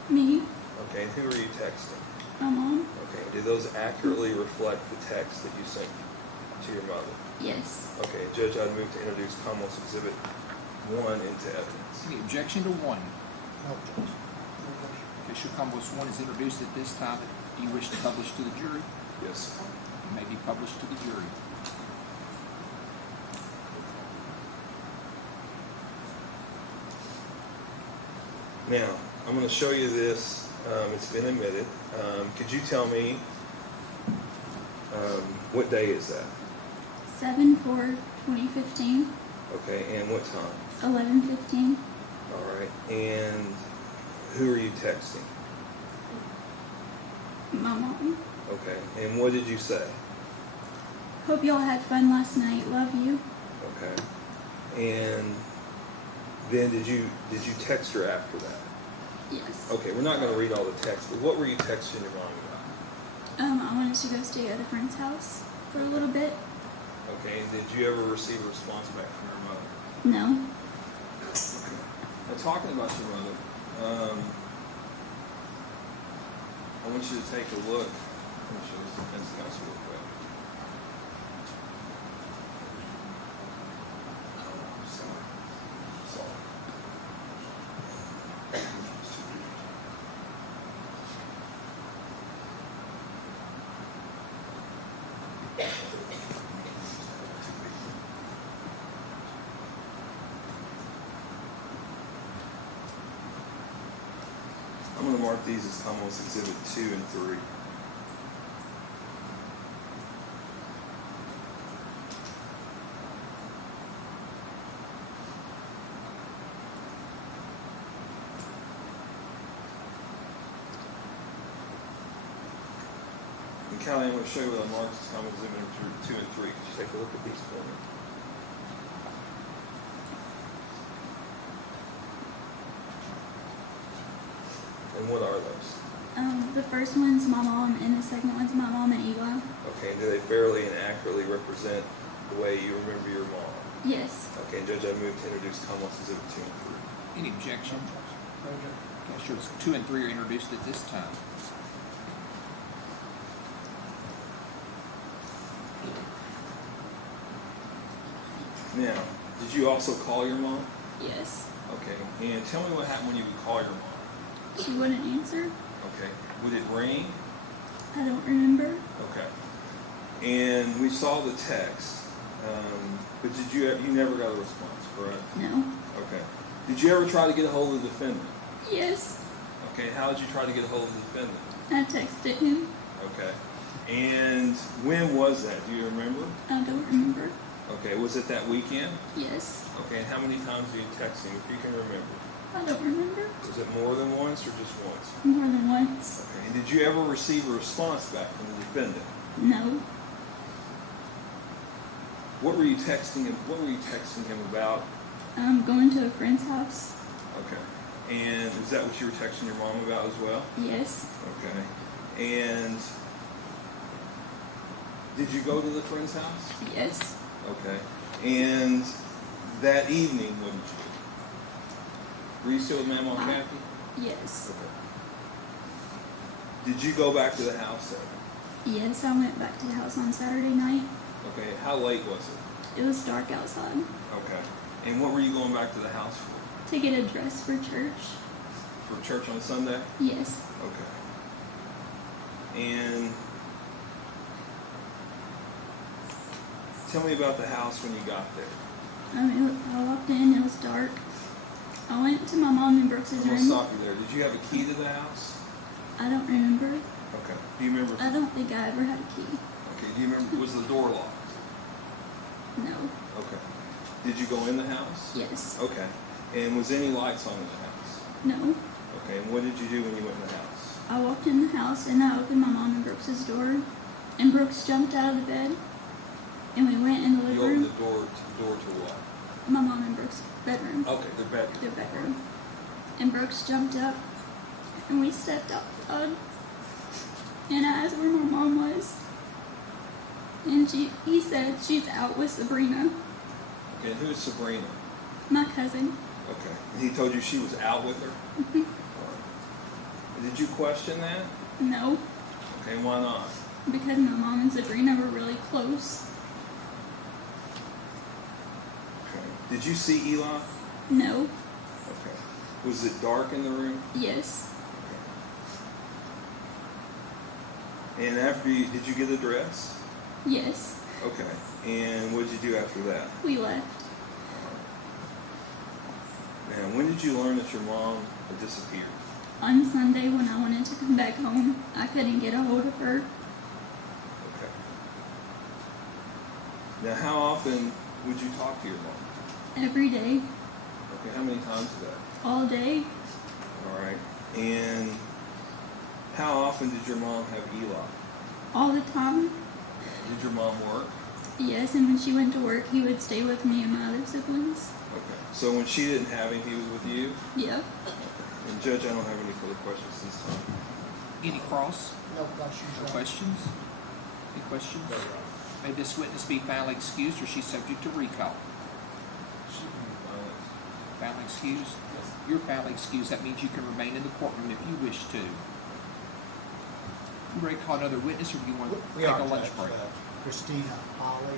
Me. Okay, and who are you texting? My mom. Okay, do those accurately reflect the text that you sent to your mother? Yes. Okay, Judge, I'd move to introduce Commonwealth Exhibit 1 into evidence. Any objection to 1? No, Judge. Official Commonwealth 1 is introduced at this time. Do you wish to publish to the jury? Yes. It may be published to the jury. Now, I'm going to show you this. It's been admitted. Could you tell me what day is that? 7/4/2015. Okay, and what time? 11:15. All right, and who are you texting? My mom. Okay, and what did you say? Hope y'all had fun last night. Love you. Okay, and then did you text her after that? Yes. Okay, we're not going to read all the text, but what were you texting your mom about? I wanted to go stay at a friend's house for a little bit. Okay, and did you ever receive a response back from your mother? No. Okay. Now, talking about your mother, I want you to take a look. Let me show this defense counsel real quick. Oh, sorry. I'm going to mark these as Commonwealth Exhibit 2 and 3. And Kylie, I'm going to show you what I marked as Commonwealth Exhibit 2 and 3. Could you take a look at these for me? And what are those? The first one's my mom, and the second one's my mom and Eli. Okay, and do they fairly and accurately represent the way you remember your mom? Yes. Okay, Judge, I move to introduce Commonwealth Exhibit 2 and 3. Any objection? Okay, sure. 2 and 3 are introduced at this time. Now, did you also call your mom? Yes. Okay, and tell me what happened when you would call your mom. She wouldn't answer. Okay, would it ring? I don't remember. Okay, and we saw the text, but you never got a response, correct? No. Okay. Did you ever try to get a hold of the defendant? Yes. Okay, how did you try to get a hold of the defendant? I texted him. Okay, and when was that? Do you remember? I don't remember. Okay, was it that weekend? Yes. Okay, and how many times did you text him, if you can remember? I don't remember. Was it more than once or just once? More than once. Okay, and did you ever receive a response back from the defendant? No. What were you texting him? What were you texting him about? I'm going to a friend's house. Okay, and is that what you were texting your mom about as well? Yes. Okay, and Did you go to the friend's house? Yes. Okay. And that evening, what did you do? Were you still with Mama and Kathy? Yes. Okay. Did you go back to the house then? Yes, I went back to the house on Saturday night. Okay. How late was it? It was dark outside. Okay. And what were you going back to the house for? To get a dress for church. For church on Sunday? Yes. Okay. And tell me about the house when you got there. I walked in, it was dark. I went to my mom and Brooks' I'm gonna room. stop you there. Did you have a key to the house? I don't remember. Okay. Do you remember? I don't think I ever had a key. Okay. Do you remember? Was the door locked? No. Okay. Did you go in the house? Yes. Okay. And was any lights on in the house? No. Okay. And what did you do when you went in the house? I walked in the house and I opened my mom and Brooks' door, and Brooks jumped out of the bed, and we went in the You living opened room. the door to what? My mom and Brooks' bedroom. Okay, their bedroom. Their bedroom. And Brooks jumped up, and we stepped outside, and I asked where my mom was, and he said she's out with Sabrina, Okay, and who's Sabrina? my cousin. Okay. And he told you she was out with her? Mhm. All right. Did you question that? No, Okay, why not? because my mom and Sabrina were really close. Okay. Did you see Eli? No. Okay. Was it dark in the room? Yes. Okay. And after you, did you get a dress? Yes. Okay. And what did you do after that? We left. Now, when did you learn that your mom had disappeared? On Sunday when I wanted to come back home, I couldn't get a hold of her. Okay. Now, how often would you talk to your mom? Every day, Okay, how many times a day? all day. All right. And how often did your mom have Eli? All the time. Did your mom work? Yes, and when she went to work, he would stay with me and my other siblings. Okay. So when she didn't have him, he was with you? Yep. And Judge, I don't have any further questions this time. Any cross? No questions. No questions? Any questions? May this witness be found excused or she's subject to recall? Found excused? You're found excused. That means you can remain in the courtroom if you wish to. You ready to call another witness, or do you want to We take are, a lunch Judge. break? Christina Holly.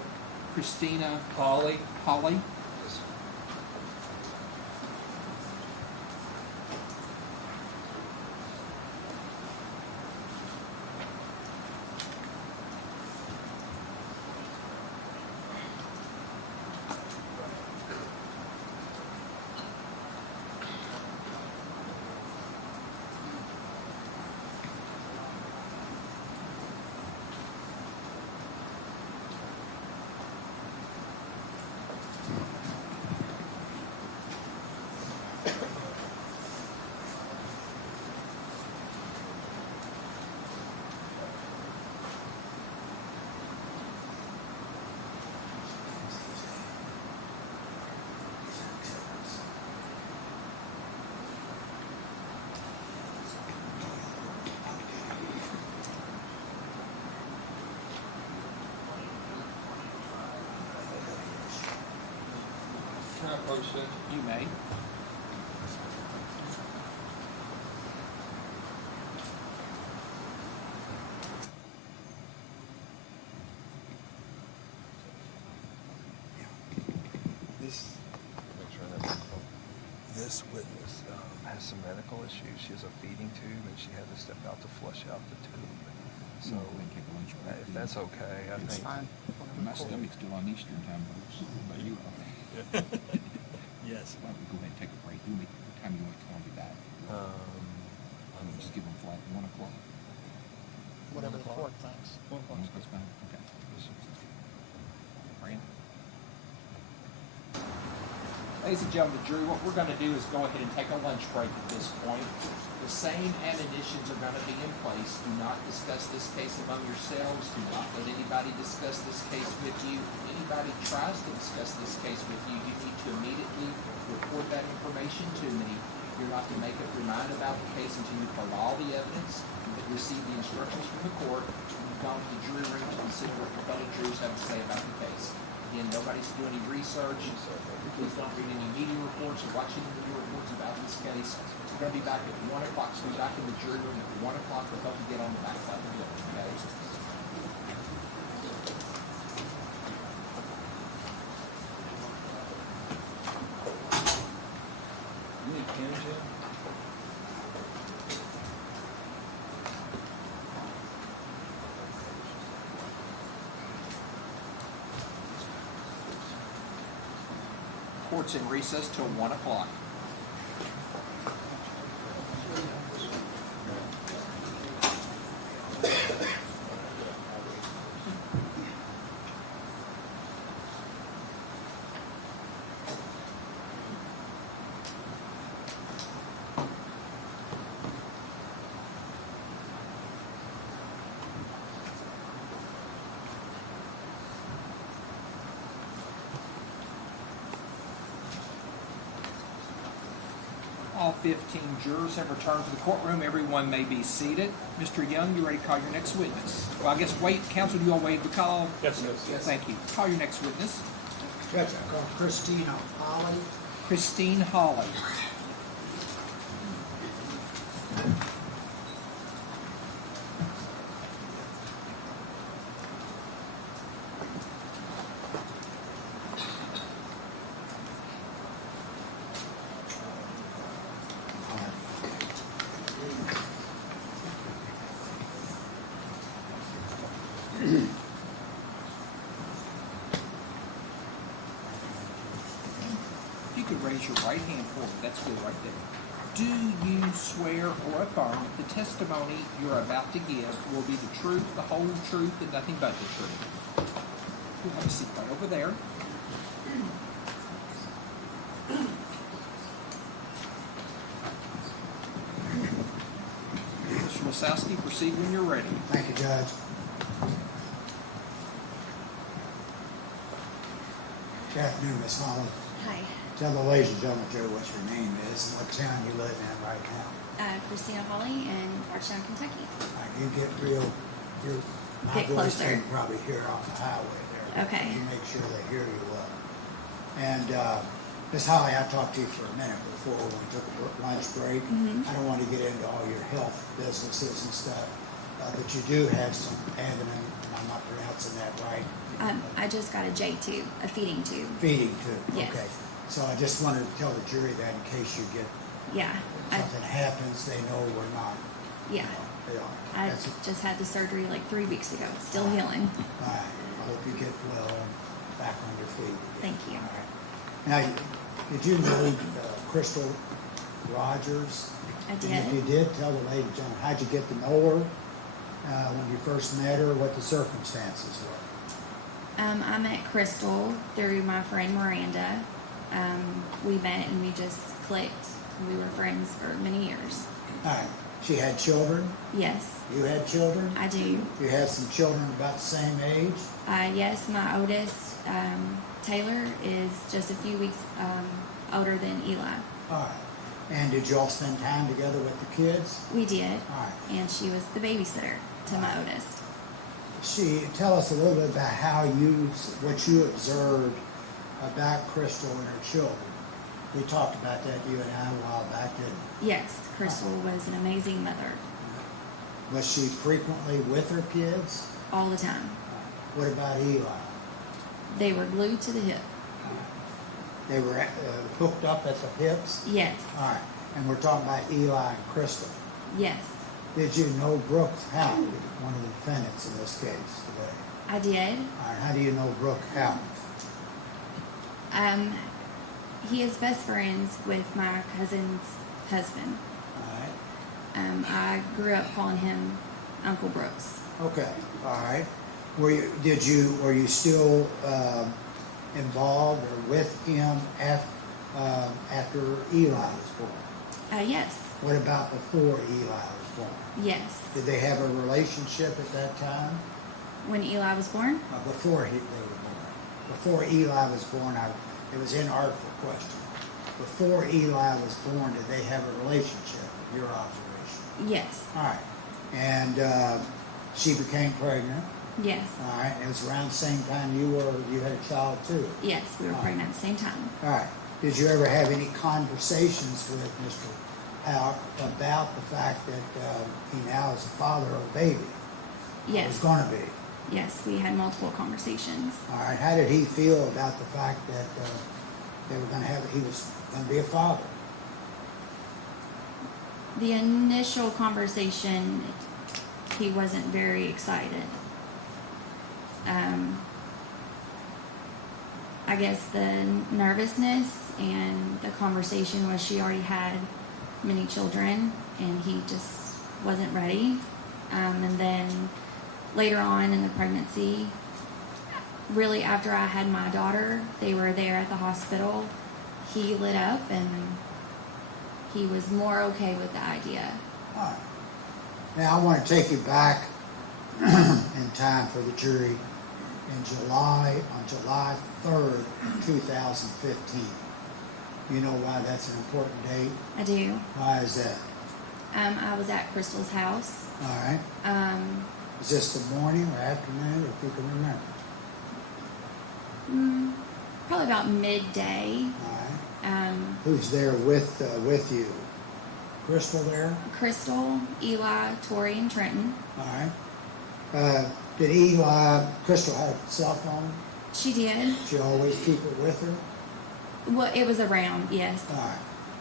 Christina Holly. Can I approach this? You may. This witness has some medical issues. She has a feeding tube, and she had to step out to flush out the tube. So, if that's okay, I It's think. fine. My stomach's still on Eastern time, folks. But you are. Yes. Why don't we go ahead and take a break? What time do you want to call me back? Just give them flat 1 o'clock. Whatever the court thinks. 1 o'clock's fine. Okay. Brandon? Ladies and gentlemen, the jury, what we're going to do is go ahead and take a lunch break at this point. The same admonitions are going to be in place. Do not discuss this case among yourselves. Do not let anybody discuss this case with you. If anybody tries to discuss this case with you, you need to immediately report that information to me. You're not to make up your mind about the case until you've heard all the evidence, and received the instructions from the court, and you've gone to the jury room to consider what the fellow jurors have to say about the case. Again, nobody's doing any research. Please don't read any media reports or watch any media reports about this case. We're going to be back at 1 o'clock, so we'll be back in the jury room at 1 o'clock to help you get on the backside of the building, okay? You need pens yet? Court's in recess till 1 o'clock. All 15 jurors have returned to the courtroom. Everyone may be seated. Mr. Young, you ready to call your next witness? Well, I guess wait, counsel, do you all waive the call? Yes, Yes, thank you. Call your next witness. Judge, I call Christina Holly. Christine Holly. If you could raise your right hand for me, that's good right there. Do you swear or affirm that the testimony you're about to give will be the truth, the whole truth, and nothing but the truth? You'll have a seat right over there. Mr. Wasowski, proceed when you're ready. Thank you, Judge. Good afternoon, Miss Holly. Hi, Tell the ladies and gentlemen, Joe, what your name is and what town you live in right now. Christina Holly in Bardstown, Kentucky. You get real, my Get voice closer. can probably hear off the highway there. Okay. You make sure they hear you well. And, Miss Holly, I talked to you for a minute before when we took a lunch break. Mhm. I don't want to get into all your health businesses and stuff, but you do have some avenue, and I'm not pronouncing that right, I just got a J tube, a feeding tube. feeding tube. Yes. Okay. So I just wanted to tell the jury that in case you get, Yeah, something happens, they know we're not. yeah. They are. I That's it. just had the surgery like 3 weeks ago. Still healing. All right. I hope you get well and back on your feet again. Thank you. All right. Now, did you know Crystal Rogers? I And did. if you did, tell the lady, John, how'd you get to know her when you first met her, what the circumstances were? I met Crystal through my friend Miranda. We met and we just clicked. We were friends for many years. All right. She had children? Yes, You had children? I do. You had some children about the same age? Yes, my oldest, Taylor, is just a few weeks older than Eli. All right. And did you all spend time together with the kids? We did, All right. and she was the babysitter to my oldest. Tell us a little bit about what you observed about Crystal and her children. We talked about that, you and I, a while back, didn't we? Yes, Crystal was an amazing mother Was she frequently with her kids? all the time. What about Eli? They were glued to the hip. They were hooked up at the hips? Yes, All right. And we're talking about Eli and Crystal. yes, Did you know Brooks Houck, one of the defendants in this case today? I did. All right. How do you know Brooke Houck? He is best friends with my cousin's husband. All right. I grew up calling him Uncle Brooks. Okay, all right. Were you still involved or with him after Eli was born? Yes, What about before Eli was born? yes. Did they have a relationship at that time? When Eli was born, Before they were born. Before Eli was born, it was an artful question. before Eli was born, did they have a relationship, your observation? Yes. All right. And she became pregnant. Yes. All right. And it was around the same time you had a child too. Yes, we were pregnant at the same time. All right. Did you ever have any conversations with Mr. Houck about the fact that he now is the father of a baby? Yes. Was going to be. Yes, we had multiple conversations. All right. How did he feel about the fact that he was going to be a father? The initial conversation, he wasn't very excited. I guess the nervousness and the conversation was she already had many children and he just wasn't ready. And then later on in the pregnancy, really after I had my daughter, they were there at the hospital. He lit up and he was more okay with the idea. All right. Now I want to take you back in time for the jury on July 3rd, 2015. You know why that's an important date? I do. Why is that? I was at Crystal's house. All right. Is this the morning or afternoon, if you can remember? Probably about midday. All right. Who's there with you? Crystal there? Crystal, Eli, Tori, and Trenton. All right. Did Crystal have a cell phone? She did. She always keep it with her? Well, it was around, yes. All right.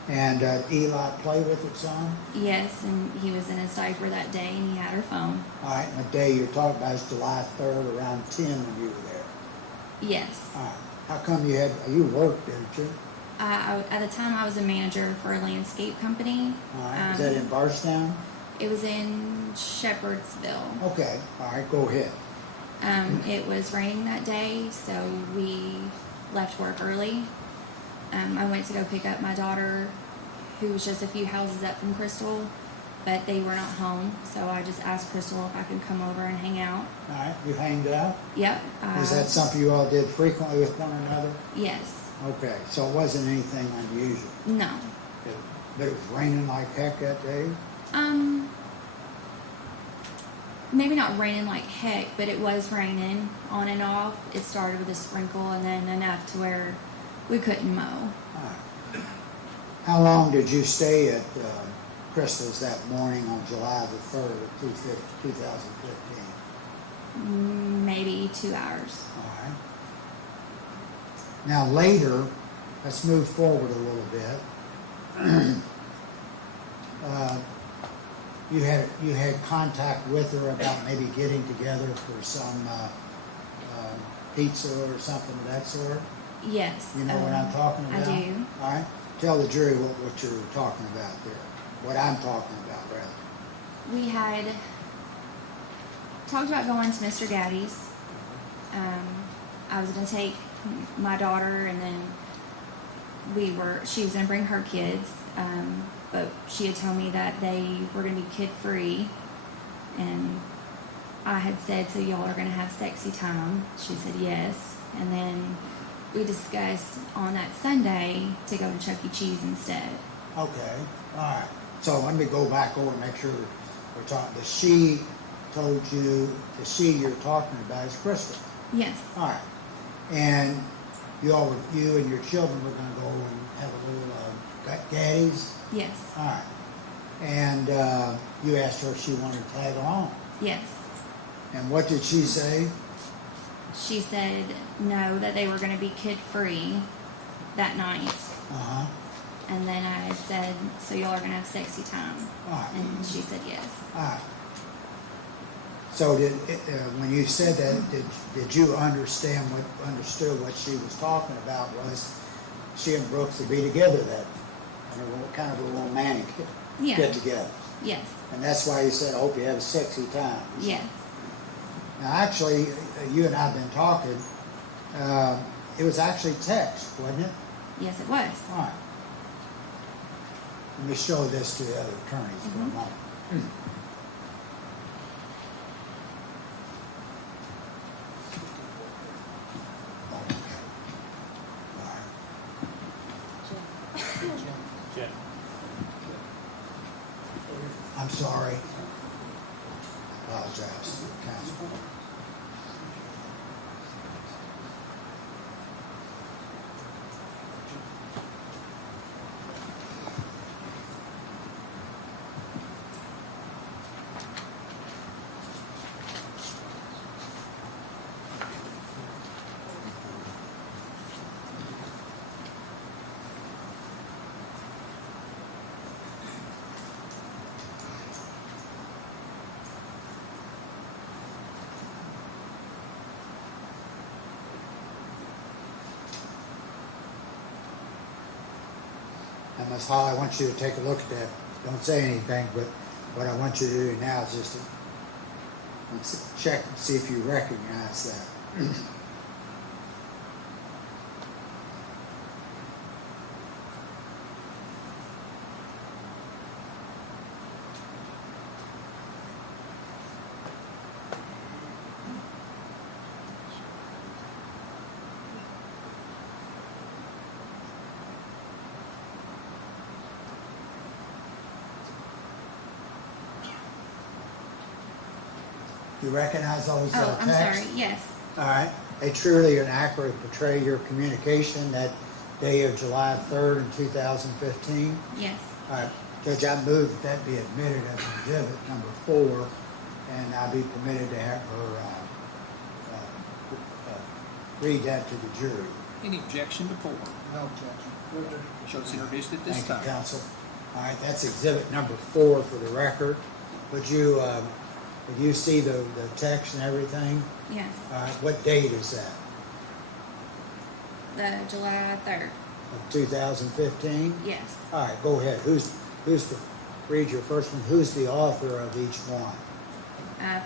And Eli play with it some? Yes, and he was in his diaper that day, and he had her phone. All right. And the day you're talking about is July 3rd, around 10 when you were there? Yes. All right. How come you worked, didn't you? At the time, I was a manager for a landscape company. All right. Is that in Bardstown? It was in Shepherdsville. Okay. All right. Go ahead. It was raining that day, so we left work early. I went to go pick up my daughter, who was just a few houses up from Crystal, but they were not home, so I just asked Crystal if I could come over and hang out. All right. You hanged out? Yep. Is that something you all did frequently with one another? Yes. Okay. So it wasn't anything unusual? No. But it was raining like heck that day? Maybe not raining like heck, but it was raining on and off. It started with a sprinkle and then enough to where we couldn't mow. All right. How long did you stay at Crystal's that morning on July the 3rd of 2015? Maybe 2 hours. All right. Now later, let's move forward a little bit. You had contact with her about maybe getting together for some pizza or something of that sort? Yes. You know what I'm talking about? I do. All right. Tell the jury what you're talking about there. What I'm talking about, rather. We had talked about going to Mr. Gaddy's. I was going to take my daughter, and then she was going to bring her kids, but she had told me that they were going to be kid-free, and I had said, so y'all are going to have sexy time. She said yes, and then we discussed on that Sunday to go to Chuck E. Cheese instead. Okay. All right. So let me go back over and make sure we're talking. The she told you, the she you're talking about is Crystal. Yes. All right. And you and your children were going to go and have a little Gaddy's? Yes. All right. And you asked her if she wanted to tag along. Yes. And what did she say? She said no, that they were going to be kid-free that night. Uh-huh. And then I said, so y'all are going to have sexy time. All right. And she said yes. All right. So when you said that, did you understood what she was talking about was she and Brooks would be together that kind of a romantic get together? Yes. And that's why you said, I hope you have a sexy time. Yes. Now actually, you and I have been talking, it was actually text, wasn't it? Yes, it was. All right. Let me show this to the other attorneys for a moment. I'm sorry. Apologize, counsel. Now, Ms. Hall, I want you to take a look at that. Don't say anything, but what I want you to do now is just to check and see if you recognize that. You recognize those Oh, I'm texts? sorry. Yes. All right. They truly and accurately portray your communication that day of July 3rd in 2015. Yes. All right. Judge, I move that be admitted as exhibit number 4, and I'll be permitted to have her read that to the jury. Any objection to 4? No objection. So it's introduced at this Thank you, time. counsel. All right, that's exhibit number 4 for the record. Would you see the text and everything? Yes. All right, what date is that? The July 3rd. Of 2015? Yes. All right, go ahead. Read your first one. Who's the author of each one?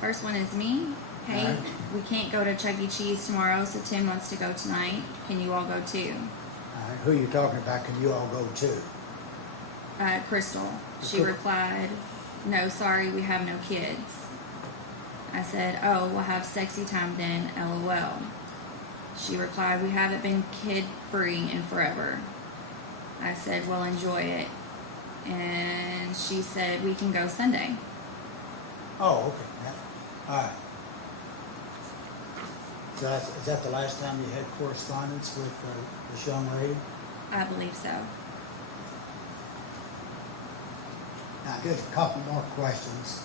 First one is me. Hey, Alright. we can't go to Chuck E. Cheese tomorrow, so Tim wants to go tonight. Can you all go too? All right, who are you talking about? Can you all go to? Crystal. She Okay. replied, no, sorry, we have no kids. I said, oh, we'll have sexy time then, LOL. She replied, we haven't been kid-free in forever. I said, well, enjoy it. And she said, we can go Sunday. Oh, okay. All right. So is that the last time you had correspondence with this young lady? I believe so. Now, just a couple more questions.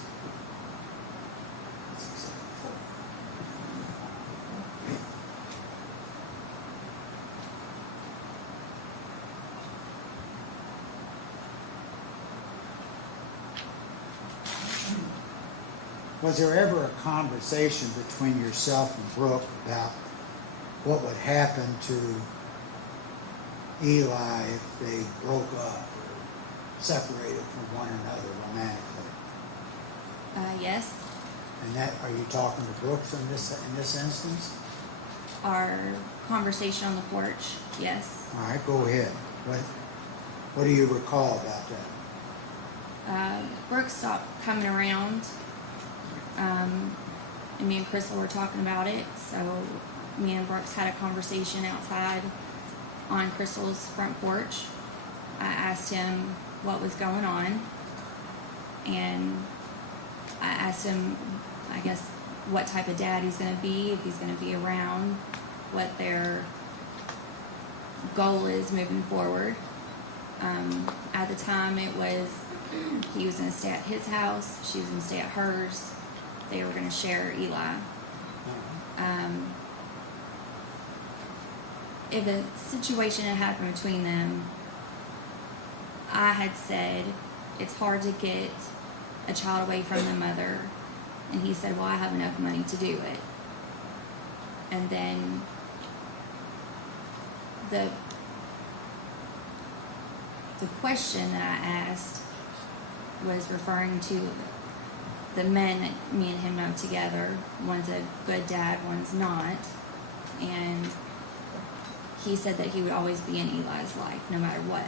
Was there ever a conversation between yourself and Brooke about what would happen to Eli if they broke up or separated from one another romantically? Yes. And that, are you talking to Brooks in this instance? Our conversation on the porch, yes. All right, go ahead. What do you recall about that? Brooke stopped coming around. And me and Crystal were talking about it, so me and Brooks had a conversation outside on Crystal's front porch. I asked him what was going on, and I asked him, I guess, what type of dad he's going to be, if he's going to be around, what their goal is moving forward. At the time, it was he was going to stay at his house, she was going to stay at hers. They were going to share Eli. If a situation had happened between them, I had said it's hard to get a child away from the mother, and he said, well, I have enough money to do it. And then the question that I asked was referring to the men that me and him know together. One's a good dad, one's not. And he said that he would always be in Eli's life, no matter what.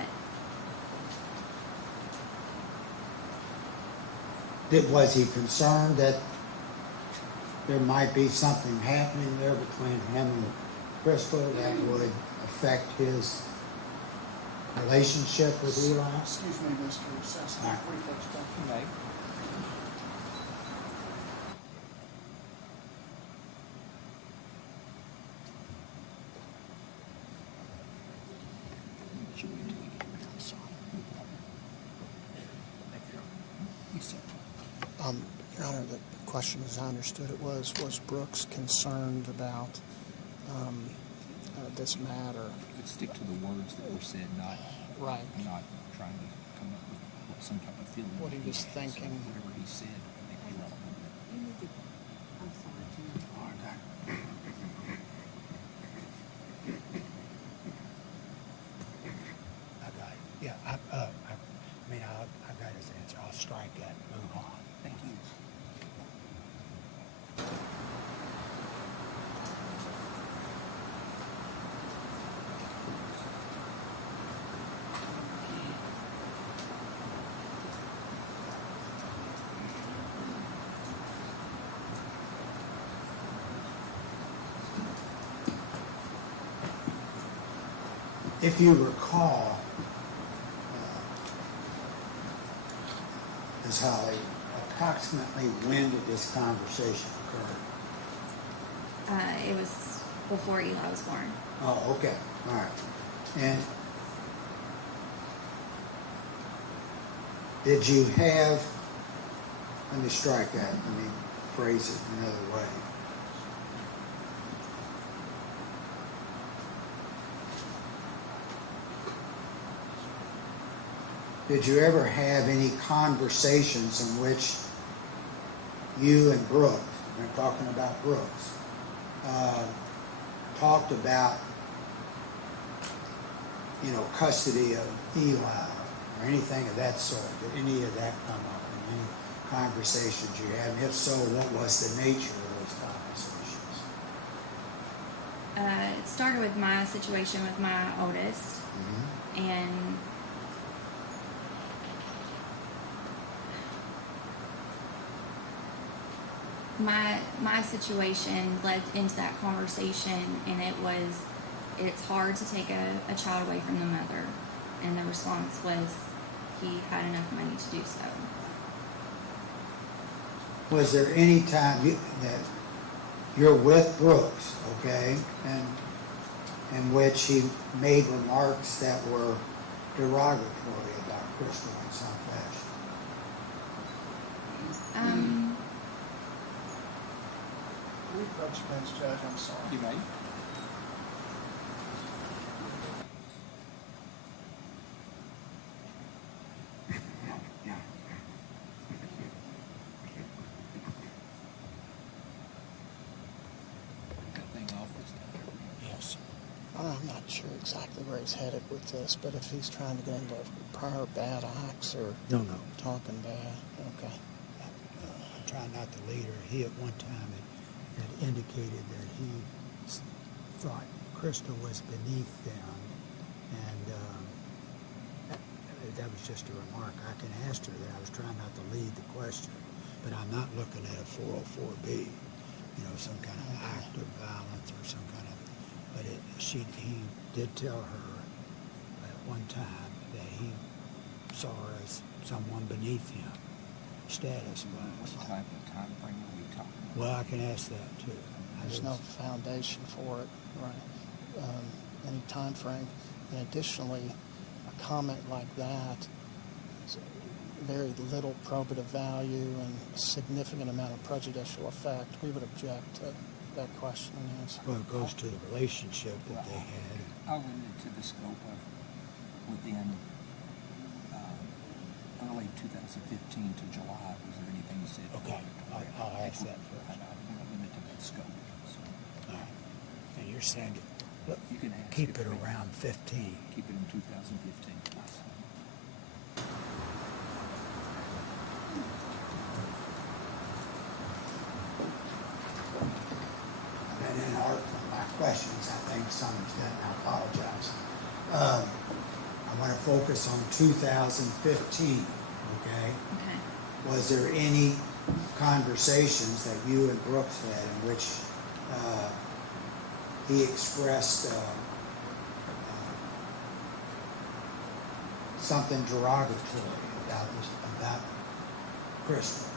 Was he concerned that there might be something happening there between him and Crystal that would affect his relationship with Eli? Excuse me, Mr. Assessor, before you take stuff. Okay. he said. Your Honor, the question, as I understood it, was Brooks concerned about this matter? Let's stick to the words that were said, not Right. not trying to come up with some type of feeling. What he that was had. thinking. So whatever he said, I think you're right. You need to, I'm sorry, Jim. I got it. Yeah, I mean, I got his answer. I'll strike that, move on. Thank you. If you recall, Ms. Holly, approximately when did this conversation occur? It was before Eli was born. Oh, okay, all right. And did you have, let me strike that, let me phrase it another way. Did you ever have any conversations in which you and Brooks, we're talking about Brooks, talked about, custody of Eli or anything of that sort? Did any of that come up in any conversations you had? And if so, what was the nature of those conversations? It started with my situation with my oldest, and my situation led into that conversation, and it's hard to take a child away from the mother, and the response was he had enough money to do so. Was there any time that you're with Brooks, okay, and in which he made remarks that were derogatory about Crystal in some fashion? We approach bench, Judge, I'm sorry. You may. Yeah. That thing off this time. Yes. I'm not sure exactly where he's headed with this, but if he's trying to get into prior bad acts or No. talking bad, okay. I'm trying not to lead her. He at one time had indicated that he thought Crystal was beneath them, and that was just a remark. I can ask her that. I was trying not to lead the question, but I'm not looking at a 404B, some kind of act of violence or some kind of. But he did tell her at one time that he saw her as someone beneath him, status-wise. What type of time frame are we talking about? Well, I can ask that too. There's no foundation for it, right? Any time frame. And additionally, a comment like that is very little probative value and a significant amount of prejudicial effect. We would object to that question and answer. Well, it goes to the relationship that they had. I'll limit it to the scope of within early 2015 to July. Was there anything you said? Okay, I'll ask that first. I'm going to limit to that scope. So All right. And you're saying, you can ask keep if it we- around 15. Keep it in 2015. And in my questions, I think some extent, and I apologize. I want to focus on 2015, okay? Okay. Was there any conversations that you and Brooks had in which he expressed something derogatory about Crystal?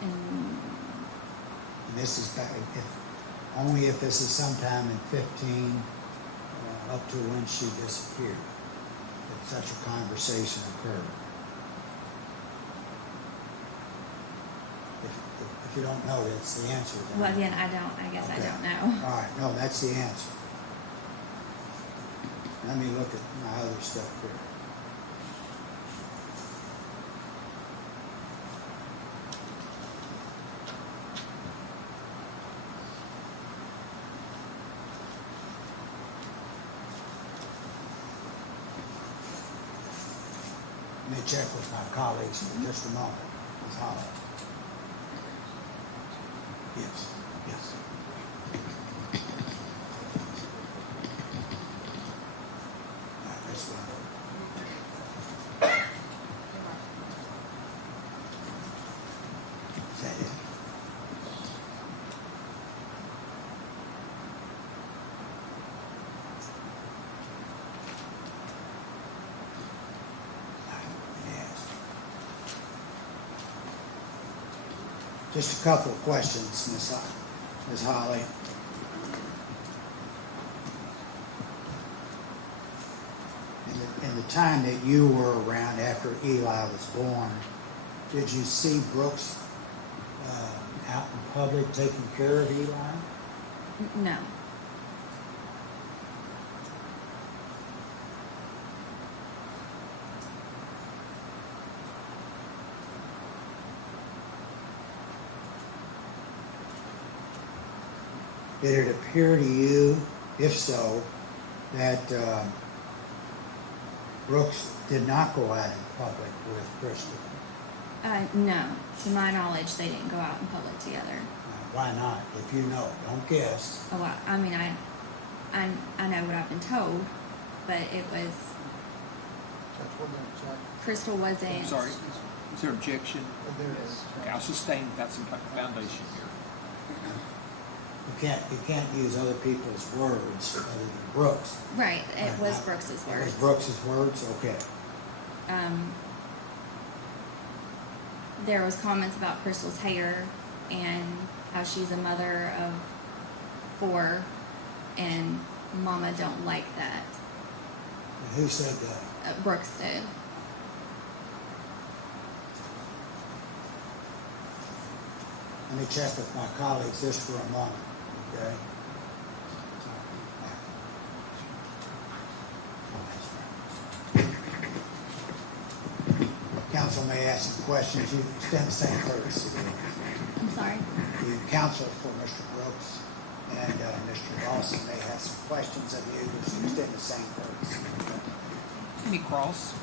And This is back, only if this is sometime in 15, up to when she disappeared, that such a conversation occurred. you don't know, that's the answer. then. Well, then I guess I Okay. don't know. All right, no, that's the answer. Let me look at my other stuff here. Let me check with my colleagues for just a moment. Ms. Holly. Yes, yes. All right, this one. Is that it? Yes. Just a couple of questions, Ms. Holly. In the time that you were around after Eli was born, did you see Brooks out in public taking care of Eli? No. Did it appear to you, if so, that Brooks did not go out in public with Crystal? No. To my knowledge, they didn't go out in public together. Why not? If you know, don't guess. Oh, well, I mean, I know what I've been told, but it was Crystal wasn't. I'm sorry, is there objection? Okay, I'll sustain without some type of foundation here. You can't use other people's words other than Brooks. Right. It Right, was now, Brooks's It words. was Brooks's words? Okay. There was comments about Crystal's hair and how she's a mother of 4 and Mama don't like that. And who said that? Brooks did. Let me check with my colleagues just for a moment, okay? Council may ask some questions. You extend the same courtesy. I'm sorry. The counsel for Mr. Brooks and Mr. Lawson may have some questions of you. Just extend the same courtesy. Any cross?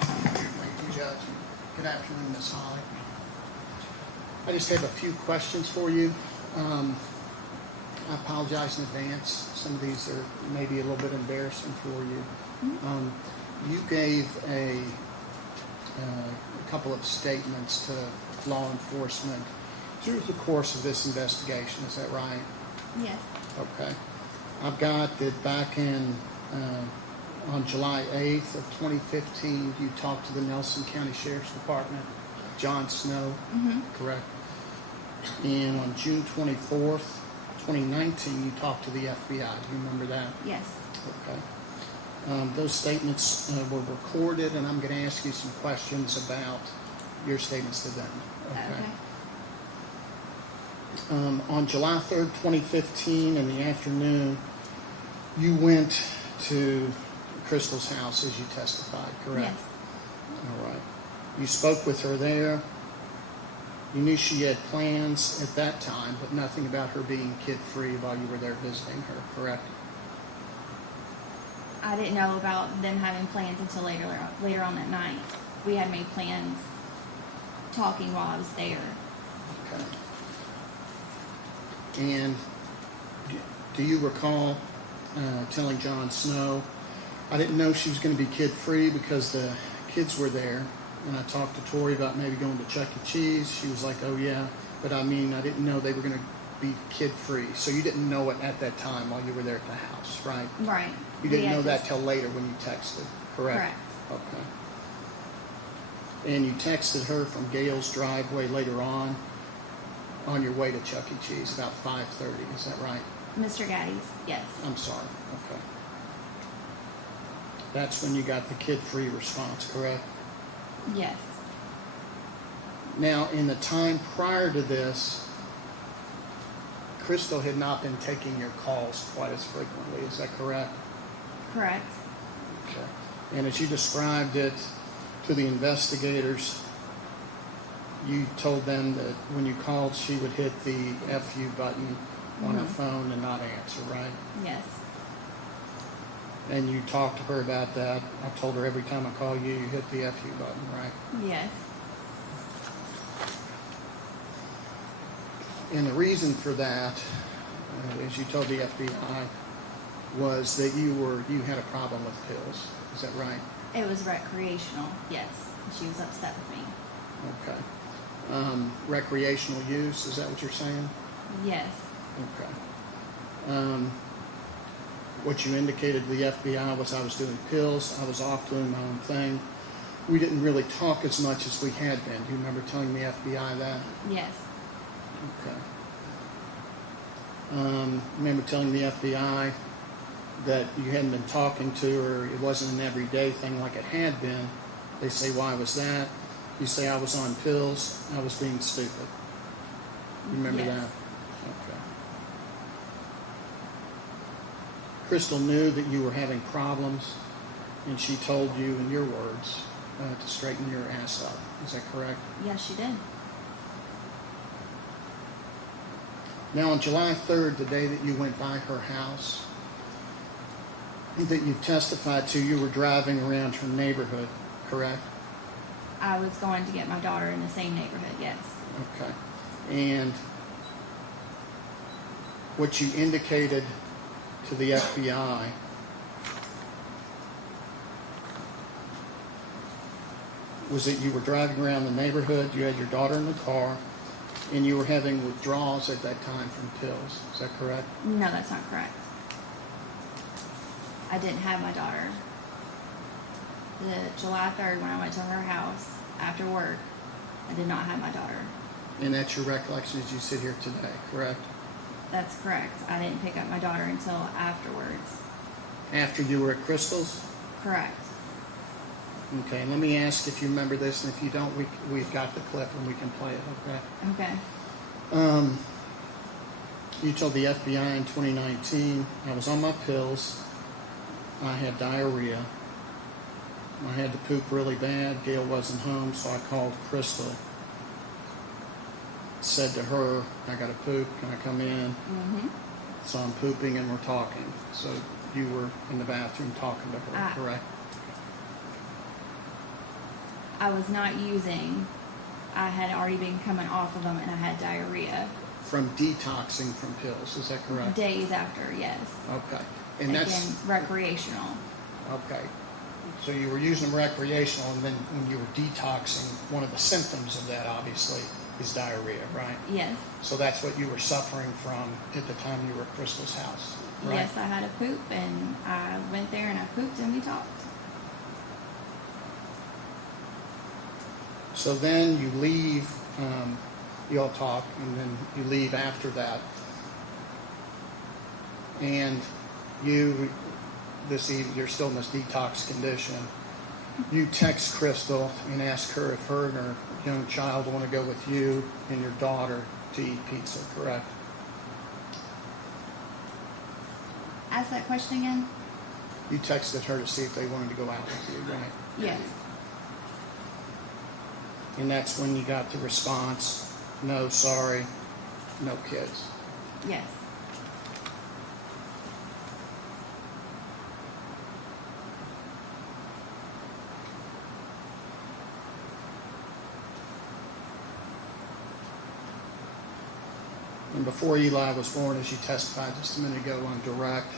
Thank you, Judge. Good afternoon, Ms. Holly. I just have a few questions for you. I apologize in advance. Some of these are maybe a little bit embarrassing for you. You gave a couple of statements to law enforcement through the course of this investigation. Is that right? Yes. Okay. I've got that back in on July 8th of 2015, you talked to the Nelson County Sheriff's Department, John Snow, correct? And on June 24th, 2019, you talked to the FBI. Do you remember that? Yes. Okay. Those statements were recorded, and I'm going to ask you some questions about your statements to them. Okay. On July 3rd, 2015, in the afternoon, you went to Crystal's house as you testified, correct? Yes. All right. You spoke with her there. You knew she had plans at that time, but nothing about her being kid-free while you were there visiting her, correct? I didn't know about them having plans until later on that night. We had made plans talking while I was there. Okay. And do you recall telling John Snow, I didn't know she was going to be kid-free because the kids were there. When I talked to Tori about maybe going to Chuck E. Cheese, she was like, oh yeah, but I mean, I didn't know they were going to be kid-free. So you didn't know it at that time while you were there at the house, right? Right. You didn't know that till later when you texted, correct? Correct. Okay. And you texted her from Gail's driveway later on your way to Chuck E. Cheese about 5:30, is that right? Mr. Gaddy's, yes. I'm sorry, okay. That's when you got the kid-free response, correct? Yes. Now, in the time prior to this, Crystal had not been taking your calls quite as frequently. Is that correct? Correct. Okay. And as you described it to the investigators, you told them that when you called, she would hit the FU button on her phone and not answer, right? Yes. And you talked to her about that. I told her every time I call you, you hit the FU button, right? Yes. And the reason for that, as you told the FBI, was that you had a problem with pills. Is that right? It was recreational. Yes. She was upset with me. Okay. Recreational use, is that what you're saying? Yes. Okay. What you indicated to the FBI was I was doing pills, I was off doing my own thing. We didn't really talk as much as we had been. Do you remember telling the FBI that? Yes. Okay. Remember telling the FBI that you hadn't been talking to her, it wasn't an everyday thing like it had been. They say, why was that? You say, I was on pills, I was being stupid. You remember Yes. that? Okay. Crystal knew that you were having problems, and she told you, in your words, to straighten your ass up. Is that correct? Yes, she did. Now, on July 3rd, the day that you went by her house, that you testified to, you were driving around her neighborhood, correct? I was going to get my daughter in the same neighborhood. Yes. Okay. And what you indicated to the FBI was that you were driving around the neighborhood, you had your daughter in the car, and you were having withdrawals at that time from pills. Is that correct? No, that's not correct. I didn't have my daughter. The July 3rd, when I went to her house after work, I did not have my daughter. And that's your recollection as you sit here today, correct? That's correct. I didn't pick up my daughter until afterwards. After you were at Crystal's? Correct. Okay, let me ask if you remember this, and if you don't, we've got the clip and we can play it, okay? Okay. You told the FBI in 2019, I was on my pills, I had diarrhea, I had to poop really bad, Gail wasn't home, so I called Crystal. Said to her, I gotta poop, can I come in? Mm-hmm. So I'm pooping and we're talking. So you were in the bathroom talking to her, correct? I was not using. I had already been coming off of them and I had diarrhea. From detoxing from pills, is that correct? Days after, yes. Okay. And that's Again, recreational. okay. So you were using them recreational, and then when you were detoxing, one of the symptoms of that obviously is diarrhea, right? Yes. So that's what you were suffering from at the time you were at Crystal's house, right? Yes, I had a poop and I went there and I pooped and we talked. So then you leave, you all talk, and then you leave after that. And this evening, you're still in this detox condition. You text Crystal and ask her if her and her young child want to go with you and your daughter to eat pizza, correct? Ask that question again? You texted her to see if they wanted to go out with you, right? Yes. And that's when you got the response, no, sorry, no kids. Yes. And before Eli was born, as you testified just a minute ago on direct,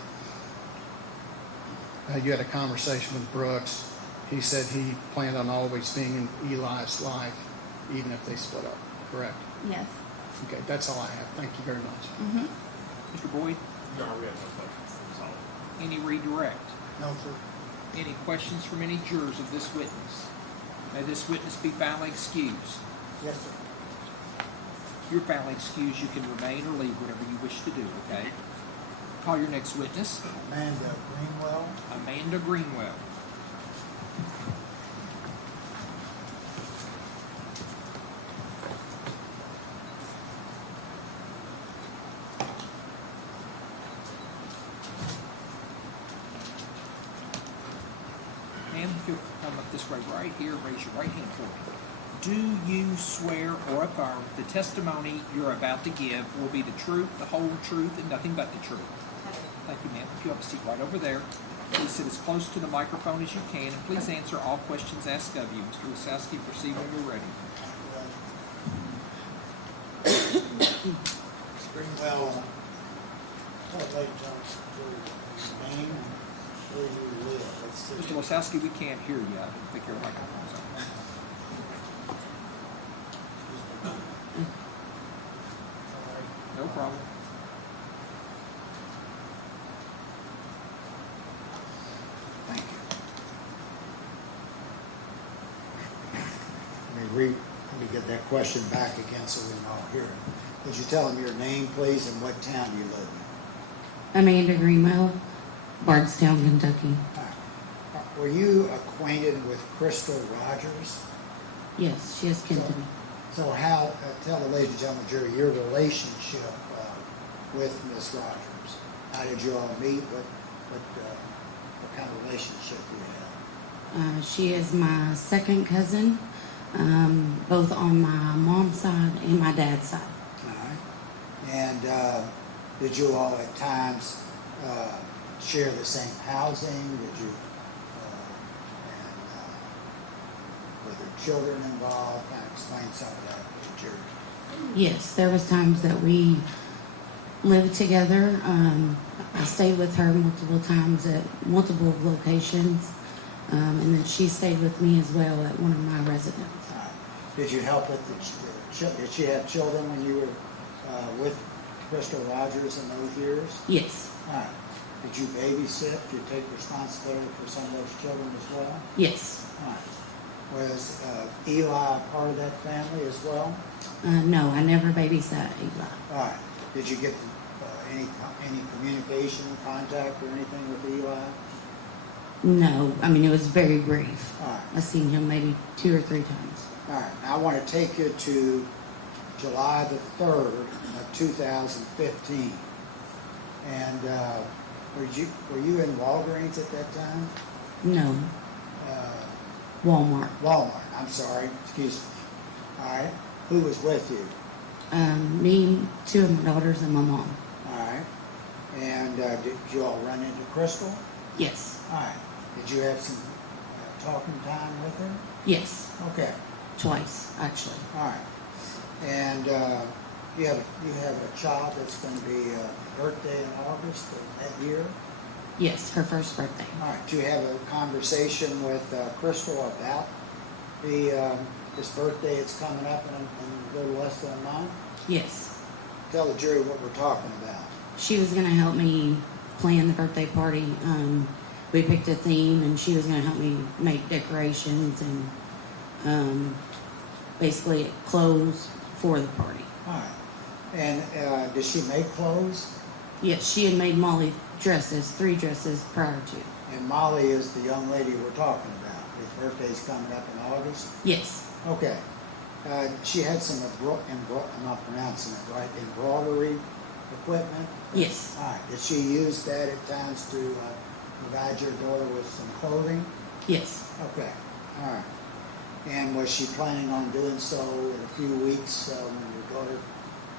you had a conversation with Brooks. He said he planned on always being in Eli's life, even if they split up, correct? Yes. Okay, that's all I have. Thank you very much. Mm-hmm. Mr. Boyd, No, we have no questions. That's all. any redirect? No, sir. Any questions from any jurors of this witness? May this witness be foully excused. Yes, sir. You're foully excused. You can remain or leave, whatever you wish to do, okay? Call your next witness. Amanda Greenwell. Amanda Greenwell. you'll come up this way right here, raise your right hand for me. Do you swear or affirm the testimony you're about to give will be the truth, the whole truth, and nothing but the truth? Thank you, ma'am. If you have a seat right over there, please sit as close to the microphone as you can, and please answer all questions asked of you. Mr. Lisowski, proceed when you're ready. Well, I'd like to talk to your name and where you live. Mr. Lisowski, we can't hear you. I don't think your microphone's on. No problem. Thank you. Let me get that question back again so we can all hear it. Could you tell them your name, please, and what town you live in? Amanda Greenwell, Bardstown, Kentucky. Were you acquainted with Crystal Rogers? Yes, she has kin to me. So how, tell the ladies and gentlemen, jury, your relationship with Miss Rogers. How did you all meet? What kind of relationship do you have? She is my second cousin, both on my mom's side and my dad's side. All right. And did you all at times share the same housing? Did you, were there children involved? Kind of explain some of that to the jury. Yes, there was times that we lived together. I stayed with her multiple times at multiple locations, and then she stayed with me as well at one of my residences. Did you help with did she have children when you were with Crystal Rogers in those years? Yes. All right. Did you babysit? Did you take responsibility for some of those children as well? Yes. All right. Was Eli a part of that family as well? No, I never babysat Eli. All right. Did you get any communication, contact, or anything with Eli? No, I mean, it was very brief. All right. I've seen him maybe 2 or 3 times. All right. Now I want to take you to July the 3rd of 2015. And were you in Walgreens at that time? No. Walmart. Walmart. I'm sorry. Excuse me. All right. Who was with you? Me, 2 of my daughters, and my mom. All right. And did you all run into Crystal? Yes. All right. Did you have some talking time with her? Yes. Okay. Twice, actually. All right. And you have a child that's going to be birthday in August of that year? Yes, her first birthday. All right. Did you have a conversation with Crystal about this birthday that's coming up in a little less than a month? Yes. Tell the jury what we're talking about. She was going to help me plan the birthday party. We picked a theme, and she was going to help me make decorations and basically clothes for the party. All right. And did she make clothes? Yes, she had made Molly dresses, 3 dresses prior to. And Molly is the young lady we're talking about. His birthday's coming up in August? Yes. Okay. She had some, I'm not pronouncing it right, embroidery equipment? Yes. All right. Did she use that at times to provide your daughter with some clothing? Yes. Okay. All right. And was she planning on doing so in a few weeks when your daughter's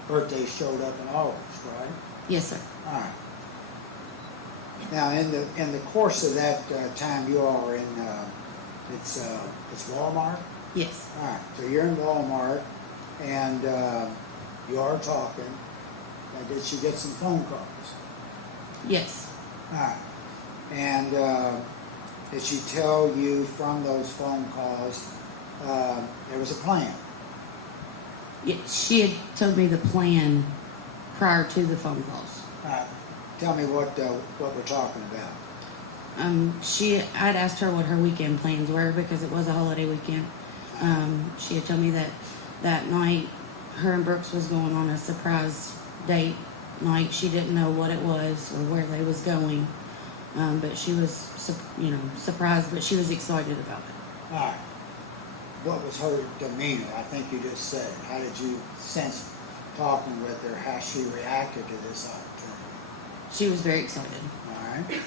birthday showed up in August, right? Yes, sir. All right. Now, in the course of that time, you are in it's Walmart. Yes. All right. So you're in Walmart, and you are talking. Now, did she get some phone calls? Yes. All right. And did she tell you from those phone calls there was a plan? Yeah, she had told me the plan prior to the phone calls. All right. Tell me what we're talking about. I'd asked her what her weekend plans were because it was a holiday weekend. She had told me that night her and Brooks was going on a surprise date night. She didn't know what it was or where they was going, but she was, surprised, but she was excited about it. All right. What was her demeanor? I think you just said. How did you sense talking with her, how she reacted to this opportunity? She was very excited. All right.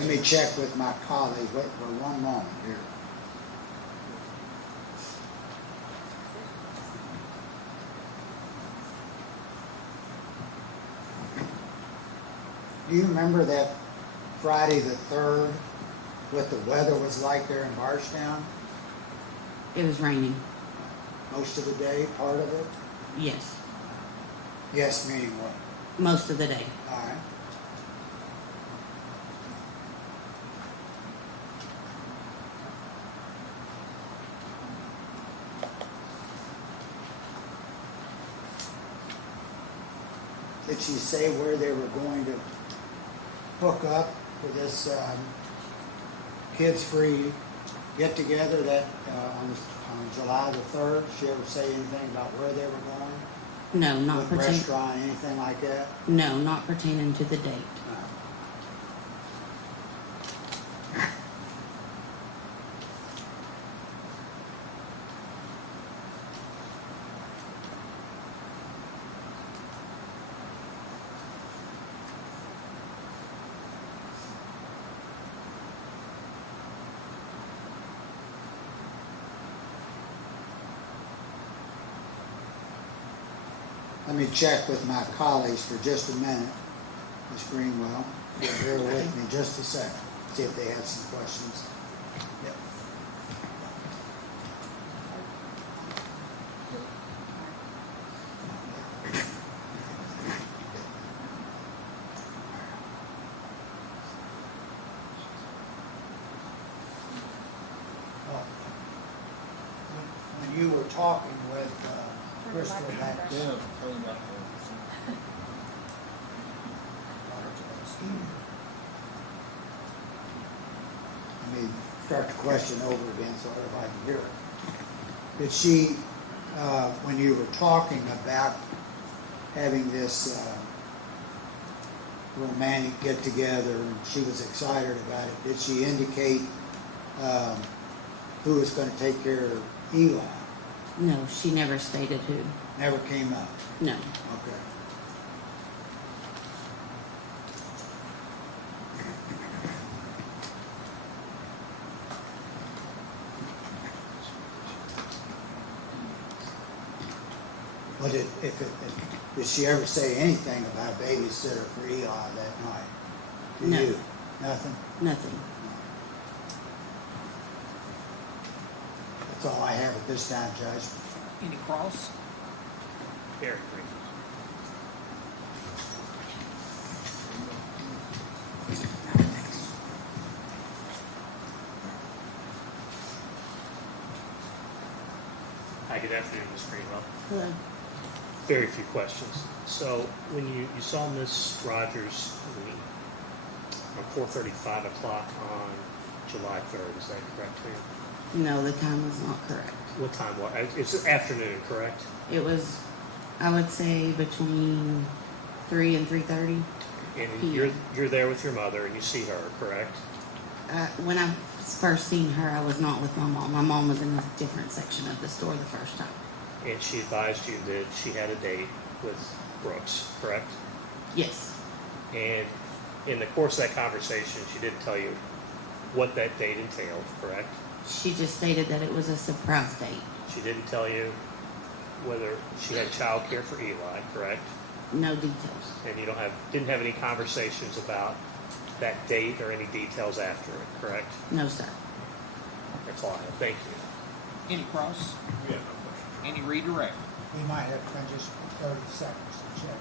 Let me check with my colleague. Wait for one moment here. Do you remember that Friday the 3rd, what the weather was like there in Bardstown? It was raining. Most of the day, part of it? Yes, Yes, meaning what? most of the day. All right. Did she say where they were going to hook up for this kids-free get-together that on July the 3rd? Did she ever say anything about where they were going? No, not What pertaining. restaurant, anything like that? No, not pertaining to the date. No. Let me check with my colleagues for just a minute, Ms. Greenwell. Bear with me just a second, see if they have some questions. Yep. Oh. When you were talking with Crystal back Yeah, tell them about that. Let me start the question over again so everybody can hear it. Did she, when you were talking about having this romantic get-together and she was excited about it, did she indicate who was going to take care of Eli? No, she never stated who. Never came up? No. Okay. But did she ever say anything about a babysitter for Eli that night? To No. you? Nothing? Nothing. That's all I have at this time, Judge. Any cross? Very brief. Hi, good afternoon, Ms. Greenwell. Hello. Very few questions. So when you saw Miss Rogers on 4:30, 5 o'clock on July 3rd, is that correct, ma'am? No, the time was not correct. What time was it? It's afternoon, correct? It was, I would say, between 3 and 3:30. And you're there with your mother and you see her, correct? When I first seen her, I was not with my mom. My mom was in a different section of the store the first time. And she advised you that she had a date with Brooks, correct? Yes. And in the course of that conversation, she didn't tell you what that date entailed, correct? She just stated that it was a surprise date. She didn't tell you whether she had child care for Eli, correct? No details. And you didn't have any conversations about that date or any details after it, correct? No, sir. That's all I have. Thank you. Any cross? Yeah, no question. Any redirect? We might have just 30 seconds to check.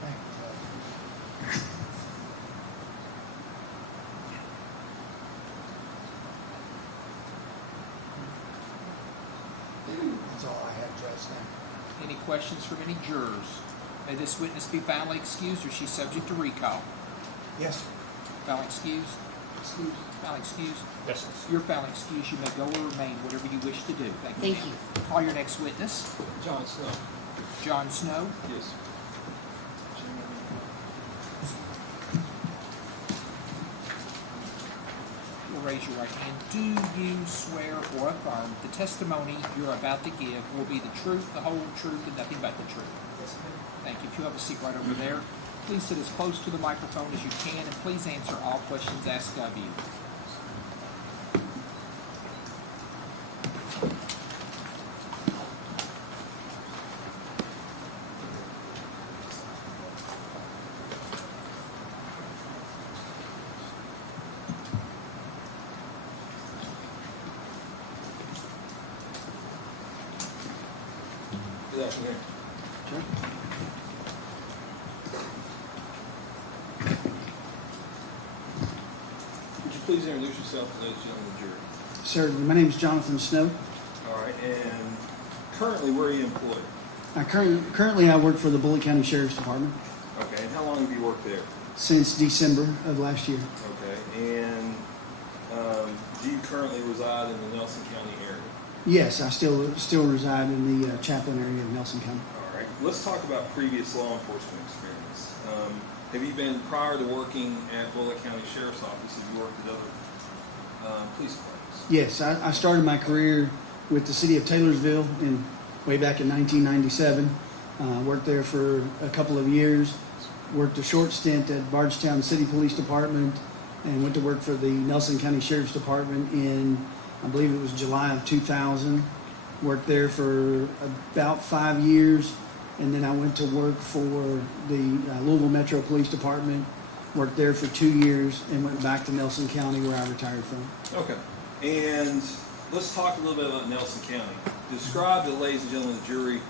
Thank you, Judge. That's all I have, Judge. Thank you. Any questions from any jurors? May this witness be validly excused or is she subject to recall? Yes, sir. Valid excused? Excused. Valid excused? Yes, sir. You're valid excused. You may go or remain, whatever you wish to do. Thank you. Thank ma'am. you. Call your next witness. John Snow. John Snow. Yes. You'll raise your right hand. Do you swear or affirm the testimony you're about to give will be the truth, the whole truth, and nothing but the truth? Yes, ma'am. Thank you. If you have a seat right over there. please sit as close to the microphone as you can, and please answer all questions asked of you. Good afternoon. Would you please introduce yourself to those gentlemen of the jury? Sir, my name is Jonathan Snow. All right, and currently, where are you employed? Currently I work for the Bullitt County Sheriff's Department Okay, and how long have you worked there? since December of last year. Okay, and do you currently reside in the Nelson County area? Yes, I still reside in the Chaplain area of Nelson County. All right, let's talk about previous law enforcement experience. Have you been, prior to working at Bullitt County Sheriff's Office, have you worked at other police departments? Yes, I started my career with the city of Taylorsville way back in 1997. Worked there for a couple of years. Worked a short stint at Bardstown City Police Department, and went to work for the Nelson County Sheriff's Department in, I believe it was July of 2000. Worked there for about 5 years, and then I went to work for the Louisville Metro Police Department. Worked there for 2 years and went back to Nelson County, where I retired from. Okay, and let's talk a little bit about Nelson County. Describe to the ladies and gentlemen of the jury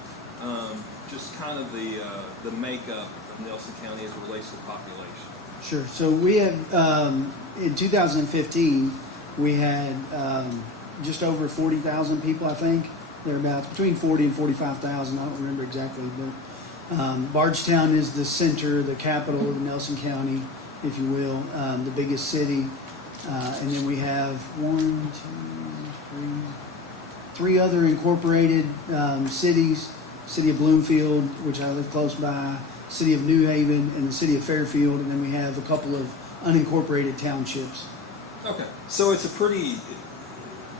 just kind of the makeup of Nelson County as it relates to the population. Sure. So we had, in 2015, we had just over 40,000 people, I think. They're about between 40 and 45,000. I don't remember exactly, but Bardstown is the center, the capital of Nelson County, if you will, the biggest city. And then we have three other incorporated cities. City of Bloomfield, which I live close by, City of New Haven, and the City of Fairfield, and then we have a couple of unincorporated townships. Okay, so it's a pretty,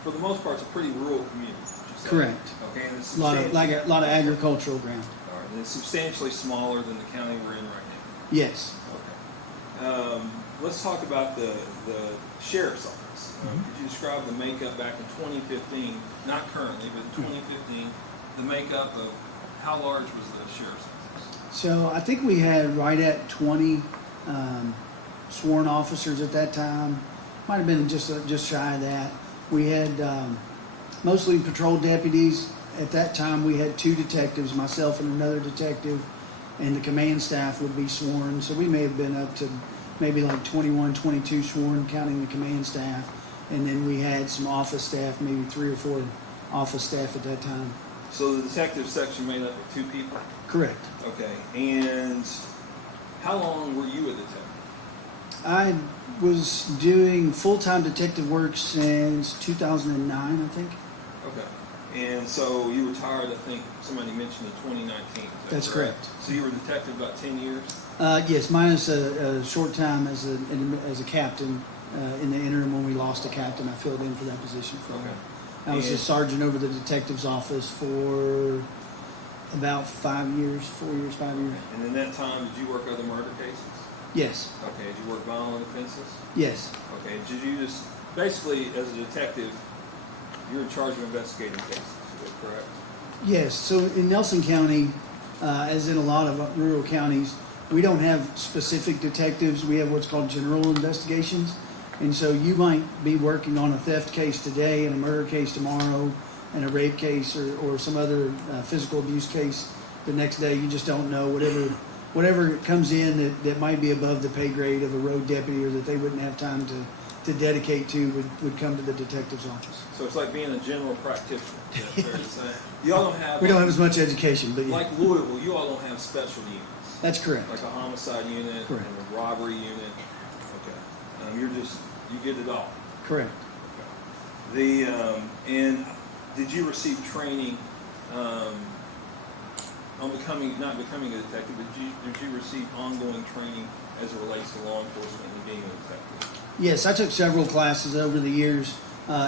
for the most part, it's a pretty rural community. Correct. Okay, and it's A lot of agricultural ground. all right, and it's substantially smaller than the county we're in right now. Yes. Okay. Let's talk about the sheriff's office. Could you describe the makeup back in 2015, not currently, but in 2015, the makeup of how large was the sheriff's office? So I think we had right at 20 sworn officers at that time. Might have been just shy of that. We had mostly patrol deputies. At that time, we had 2 detectives, myself and another detective, and the command staff would be sworn. So we may have been up to maybe like 21, 22 sworn, counting the command staff. And then we had some office staff, maybe 3 or 4 office staff at that time. So the detective section made up of 2 people? Correct. Okay, and how long were you a detective? I was doing full-time detective work since 2009, I think. Okay, and so you retired, I think somebody mentioned in 2019. That's correct. So you were a detective about 10 years? Yes, minus a short time as a captain in the interim when we lost a captain. I filled in for that position for a while. I was a sergeant over the detective's office for about 5 years, 4 years, 5 years. And in that time, did you work other murder cases? Yes. Okay, did you work violent offenses? Yes. Okay, did you just, basically, as a detective, you're in charge of investigating cases, is that correct? Yes. So in Nelson County, as in a lot of rural counties, we don't have specific detectives. We have what's called general investigations. And so you might be working on a theft case today and a murder case tomorrow and a rape case or some other physical abuse case the next day. You just don't know. Whatever comes in that might be above the pay grade of a road deputy or that they wouldn't have time to dedicate to would come to the detective's office. So it's like being a general practitioner. Is that fair to say? You all don't have... We don't have as much education, but yeah. Like Louisville, you all don't have special units. That's correct. Like a homicide unit, Correct. and a robbery unit. Okay. You get it all. Correct. Okay. And did you receive training on not becoming a detective, but did you receive ongoing training as it relates to law enforcement and being a detective? Yes, I took several classes over the years,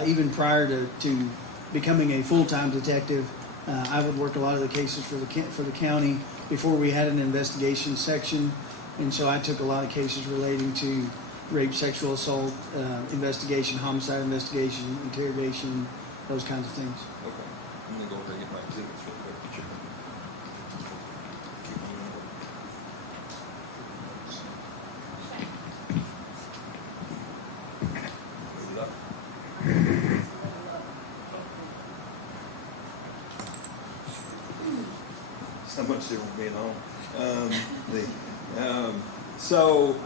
even prior to becoming a full-time detective. I would work a lot of the cases for the county before we had an investigation section. And so I took a lot of cases relating to rape, sexual assault, investigation, homicide investigation, interrogation, those kinds of things. Okay. I'm gonna go over and get my exhibits real quick. Sure. Move it up. It's not much different from being home. So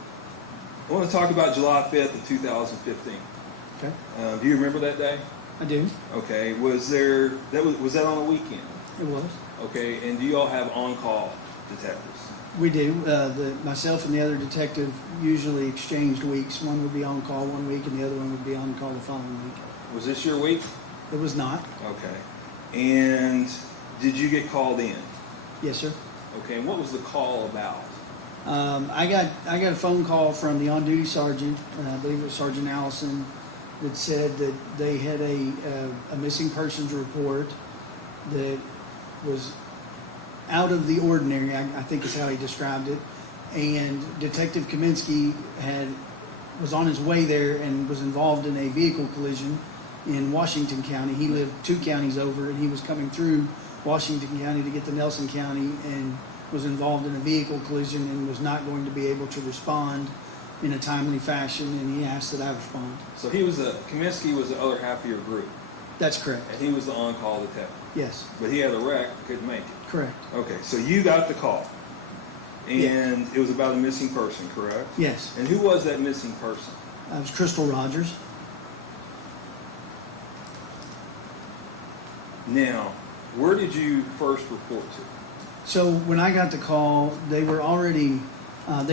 I want to talk about July 5th of 2015. Okay, Do you remember that day? I do. Okay. Was that on a weekend? It was. Okay. And do you all have on-call detectives? We do. Myself and the other detective usually exchanged weeks. One would be on call one week, and the other one would be on call the following week. Was this your week? It was not. Okay. And did you get called in? Yes, sir. Okay. And what was the call about? I got a phone call from the on-duty sergeant, I believe it was Sergeant Allison, that said that they had a missing persons report that was out of the ordinary, I think is how he described it. And Detective Kaminsky was on his way there and was involved in a vehicle collision in Washington County. He lived 2 counties over, and he was coming through Washington County to get to Nelson County and was involved in a vehicle collision and was not going to be able to respond in a timely fashion, and he asked that I respond. So Kaminsky was the other half of your group, That's correct. and he was the on-call detective. Yes, But he had a wreck, couldn't make it. correct. Okay, so you got the call, and Yeah. it was about a missing person, correct? Yes, And who was that missing person? I was Crystal Rogers. Now, where did you first report to? So when I got the call, they had already, let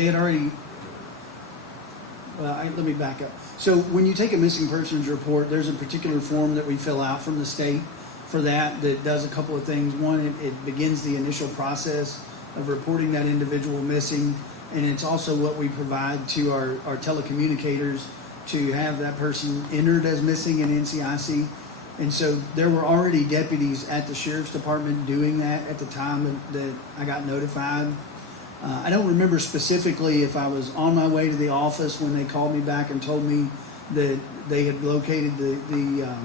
me back up. So when you take a missing persons report, there's a particular form that we fill out from the state for that does a couple of things. One, it begins the initial process of reporting that individual missing, and it's also what we provide to our telecommunicators to have that person entered as missing in NCIC. And so there were already deputies at the sheriff's department doing that at the time that I got notified. I don't remember specifically if I was on my way to the office when they called me back and told me that they had located the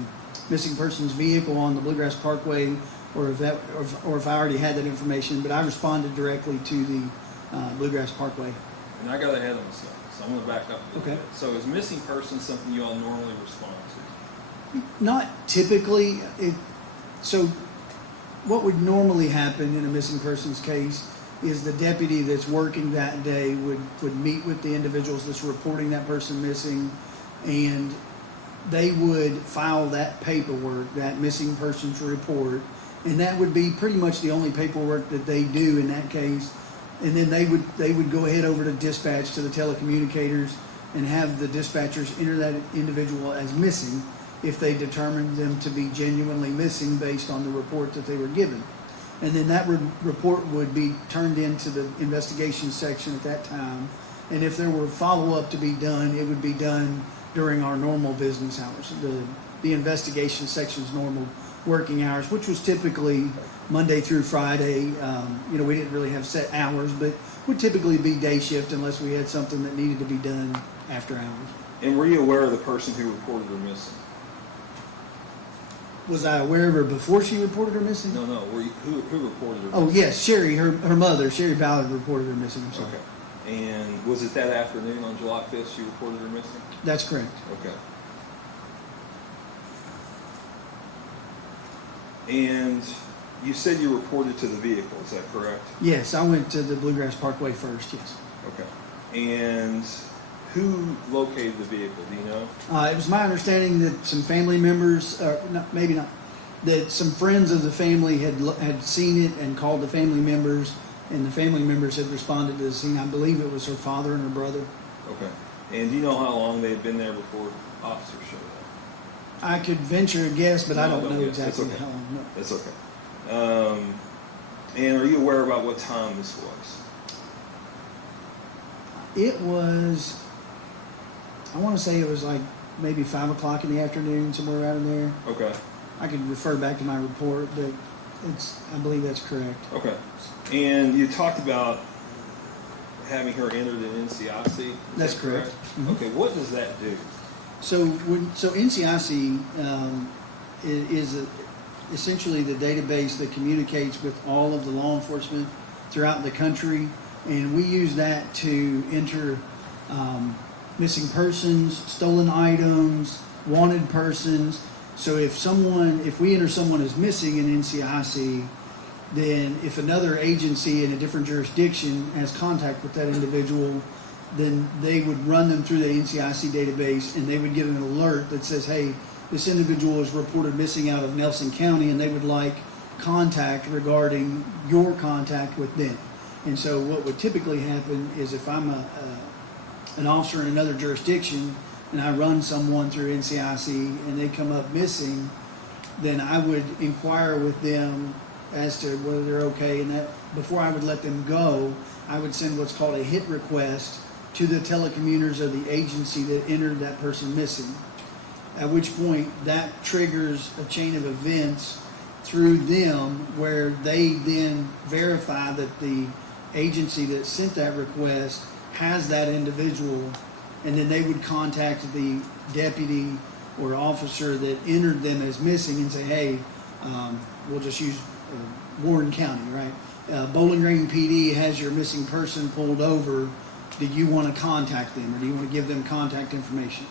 missing person's vehicle on the Bluegrass Parkway, or if I already had that information. But I responded directly to the Bluegrass Parkway. And I got ahead of myself, so I'm going to back up a little Okay. bit. So is missing person something you all normally respond to? Not typically. So what would normally happen in a missing persons case is the deputy that's working that day would meet with the individuals that's reporting that person missing, and they would file that paperwork, that missing persons report, and that would be pretty much the only paperwork that they do in that case. And then they would go ahead over to dispatch to the telecommunicators and have the dispatchers enter that individual as missing if they determined them to be genuinely missing based on the report that they were given. And then that report would be turned into the investigation section at that time. And if there were follow-up to be done, it would be done during our normal business hours, the investigation section's normal working hours, which was typically Monday through Friday. We didn't really have set hours, but would typically be day shift unless we had something that needed to be done after hours. And were you aware of the person who reported her missing? Was I aware of her before she reported her missing? No. Who reported her? Oh, yes, Sherry, her mother, Sherry Ballard, reported her missing. I'm sorry. Okay. And was it that afternoon on July 5th she reported her missing? That's correct. Okay. And you said you reported to the vehicle, is that correct? Yes, I went to the Bluegrass Parkway first, yes. Okay. And who located the vehicle, do you know? It was my understanding that some family members, maybe not, that some friends of the family had seen it and called the family members, and the family members had responded to the scene. I believe it was her father and her brother. Okay. And do you know how long they had been there before officers showed up? I could venture a guess, but I don't know guess. exactly That's okay. how long. No. That's okay. And are you aware about what time this was? It was, I want to say it was like maybe 5 o'clock in the afternoon, somewhere around in there. Okay. I could refer back to my report, but I believe that's correct. Okay. And you talked about having her entered in NCIC? That's correct. Mhm. Okay, what does that do? So NCIC is essentially the database that communicates with all of the law enforcement throughout the country, and we use that to enter missing persons, stolen items, wanted persons. So if we enter someone as missing in NCIC, then if another agency in a different jurisdiction has contact with that individual, then they would run them through the NCIC database, and they would get an alert that says, hey, this individual is reported missing out of Nelson County, and they would like contact regarding your contact with them. And so what would typically happen is if I'm an officer in another jurisdiction and I run someone through NCIC and they come up missing, then I would inquire with them as to whether they're okay, and that before I would let them go, I would send what's called a hit request to the telecommuters of the agency that entered that person missing. At which point that triggers a chain of events through them where they then verify that the agency that sent that request has that individual, and then they would contact the deputy or officer that entered them as missing and say, hey, we'll just use Warren County, right? Bowling Green PD has your missing person pulled over. Do you want to contact them, or do you want to give them contact information?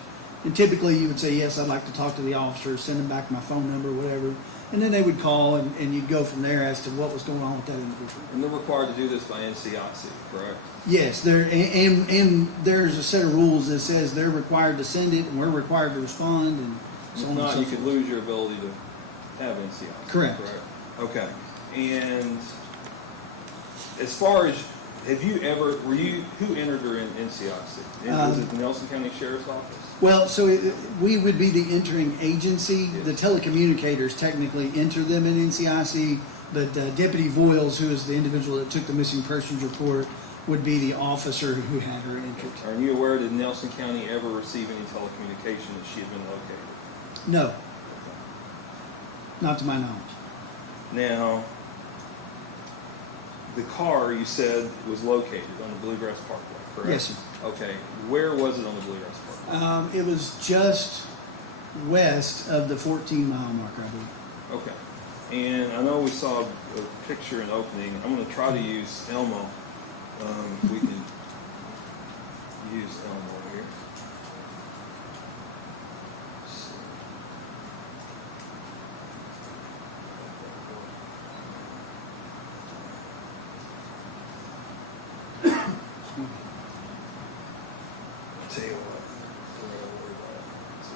And typically you would say, yes, I'd like to talk to the officer, send them back my phone number, whatever. And then they would call, and you'd go from there as to what was going on with that individual. And they're required to do this by NCIC, correct? Yes, and there's a set of rules that says they're required to send it, and we're required to respond, and so If on and not, so you forth. could lose your ability to have NCIC. Correct. Okay. And as far as, who entered her in NCIC? Was it the Nelson County Sheriff's Office? Well, so we would be the entering agency. Yes. The telecommunicators technically enter them in NCIC, but Deputy Voiles, who is the individual that took the missing persons report, would be the officer who had her entered. Are you aware, did Nelson County ever receive any telecommunication that she had been located? No, not to my knowledge. Now, the car you said was located on the Bluegrass Parkway, correct? Yes, sir. Okay, where was it on the Bluegrass Parkway? It was just west of the 14-mile marker, I believe. Okay, and I know we saw a picture in opening. I'm going to try to use Elmo. We can use Elmo here. I'll tell you what. We're not gonna worry about it. It's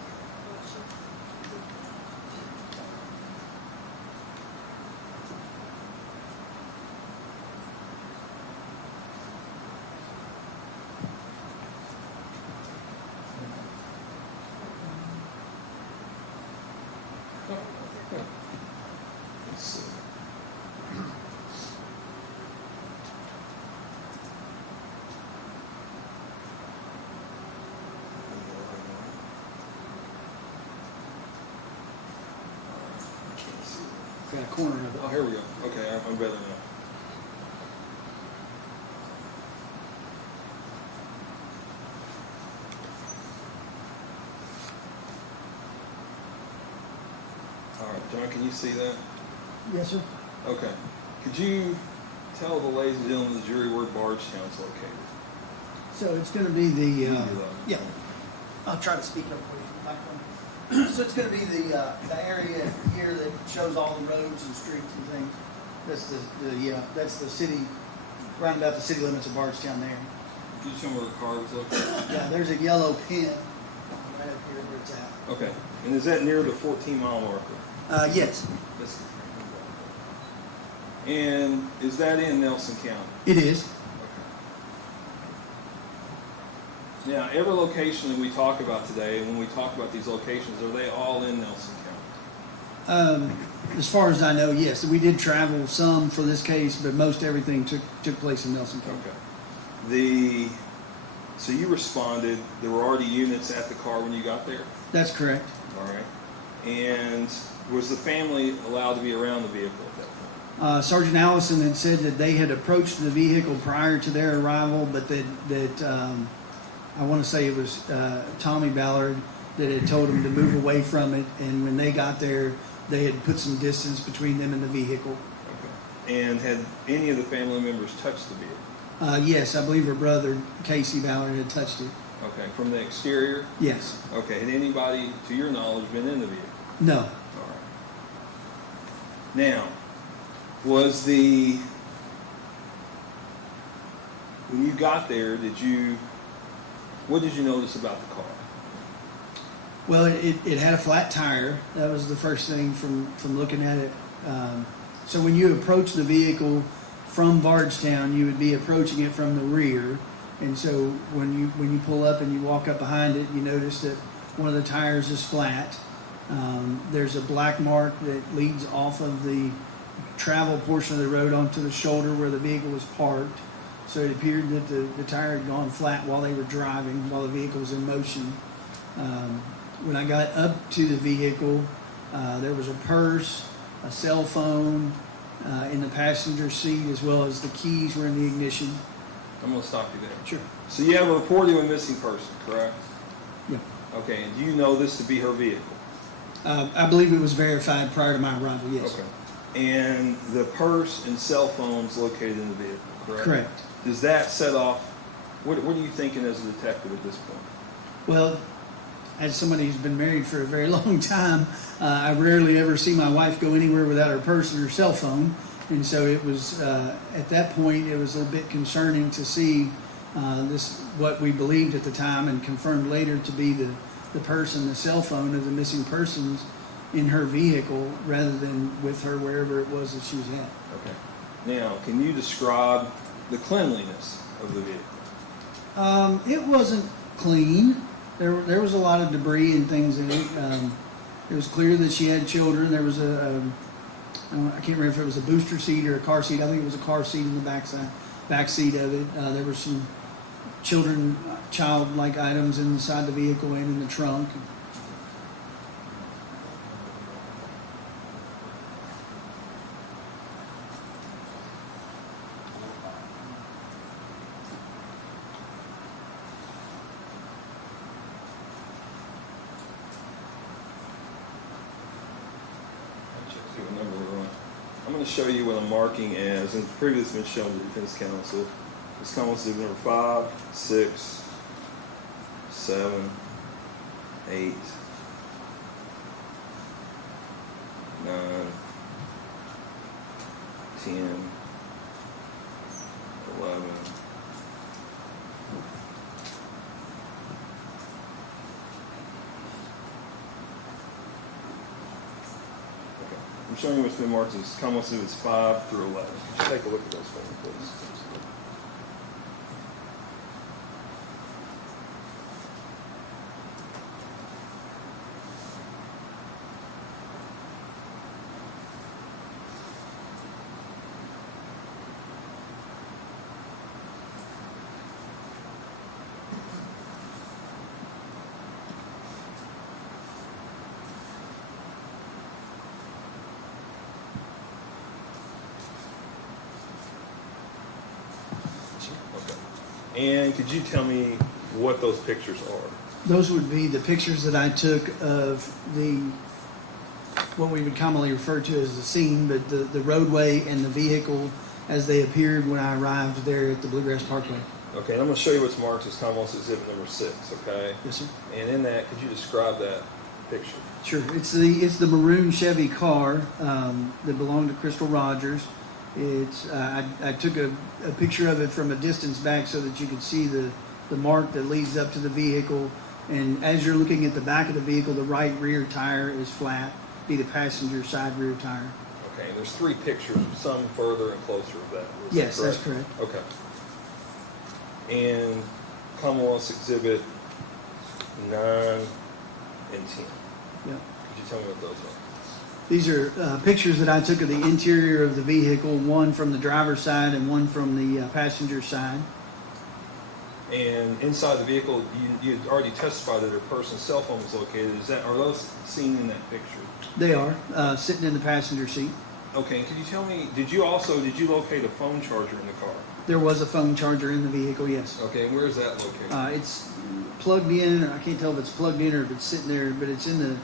okay. Let's see. I can't see it. Got a corner of it. Oh, here we go. Okay, I'm better now. All right, John, can you see that? Yes, sir. Okay. Could you tell the ladies and gentlemen of the jury where Bardstown's located? So it's going to be the, Yeah. yeah, I'll try to speak up for you from the microphone. So it's going to be the area here that shows all the roads and streets and things. That's the city, round about the city limits of Bardstown there. Could you show me where the car was located? Yeah, there's a yellow pin right up here where it's at. Okay. And is that near the 14-mile marker? Yes, That's- And is that in Nelson County? it is. Okay. Now, every location that we talk about today, when we talk about these locations, are they all in Nelson County? As far as I know, yes. We did travel some for this case, but most everything took place in Nelson County. Okay. So you responded, there were already units at the car when you got there? That's correct. All right. And was the family allowed to be around the vehicle at that Sergeant Allison had said that they had approached the vehicle prior to their arrival, but that I want to say it was Tommy Ballard that had told them to move away from it, and when they got there, they had put some distance between them and the vehicle. Okay. And had any of the family members touched the vehicle? Yes, I believe her brother, Casey Ballard, had touched it. Okay, from the exterior? Yes. Okay, had anybody, to your knowledge, been in the vehicle? No. All right. Now, was when you got there, what did you notice about the car? Well, it had a flat tire. That was the first thing from looking at it. So when you approach the vehicle from Bardstown, you would be approaching it from the rear. And so when you pull up and you walk up behind it, you notice that one of the tires is flat. There's a black mark that leads off of the travel portion of the road onto the shoulder where the vehicle was parked. So it appeared that the tire had gone flat while they were driving, while the vehicle was in motion. When I got up to the vehicle, there was a purse, a cell phone in the passenger seat, as well as the keys were in the ignition. I'm going to stop you there. Sure. So you have a report of a missing person, correct? Yeah. Okay, and do you know this to be her vehicle? I believe it was verified prior to my arrival, yes. Okay. And the purse and cell phones located in the vehicle, correct? Correct. Does that set off, what are you thinking as a detective at this point? Well, as somebody who's been married for a very long time, I rarely ever see my wife go anywhere without her purse and her cell phone. And so it was, at that point, it was a bit concerning to see what we believed at the time and confirmed later to be the purse and the cell phone of the missing persons in her vehicle rather than with her wherever it was that she was at. Okay. Now, can you describe the cleanliness of the vehicle? It wasn't clean. There was a lot of debris and things in it. It was clear that she had children. There was I can't remember if it was a booster seat or a car seat. I think it was a car seat in the back seat of it. There were some childlike items inside the vehicle and in the trunk. I'm going to show you what I'm marking as, and previously been shown to the defense counsel. This Commonwealth is number 5, 6, 7, 8, 9, 10, 11. I'm showing you what's been marked as Commonwealth Exhibits 5 through 11. Just take a look at those for me, please. And could you tell me what those pictures are? Those would be the pictures that I took of what we would commonly refer to as the scene, but the roadway and the vehicle as they appeared when I arrived there at the Bluegrass Parkway. Okay, I'm going to show you what's marked as Commonwealth Exhibit number 6, okay? Yes, sir. And in that, could you describe that picture? Sure. It's the maroon Chevy car that belonged to Crystal Rogers. It's I took a picture of it from a distance back so that you could see the mark that leads up to the vehicle. And as you're looking at the back of the vehicle, the right rear tire is flat, be the passenger side rear tire. Okay, and there's 3 pictures, some further and closer of that. Yes, that's correct. Okay. And Commonwealth's Exhibit 9 and 10. Yeah. Could you tell me what those are? These are pictures that I took of the interior of the vehicle, one from the driver's side and one from the passenger side. And inside the vehicle, you already testified that her person's cell phone was located. Are those seen in that picture? They are sitting in the passenger seat. Okay, and can you tell me, did you locate a phone charger in the car? There was a phone charger in the vehicle, yes. Okay, and where is that located? It's plugged in. I can't tell if it's plugged in or if it's sitting there, but it's in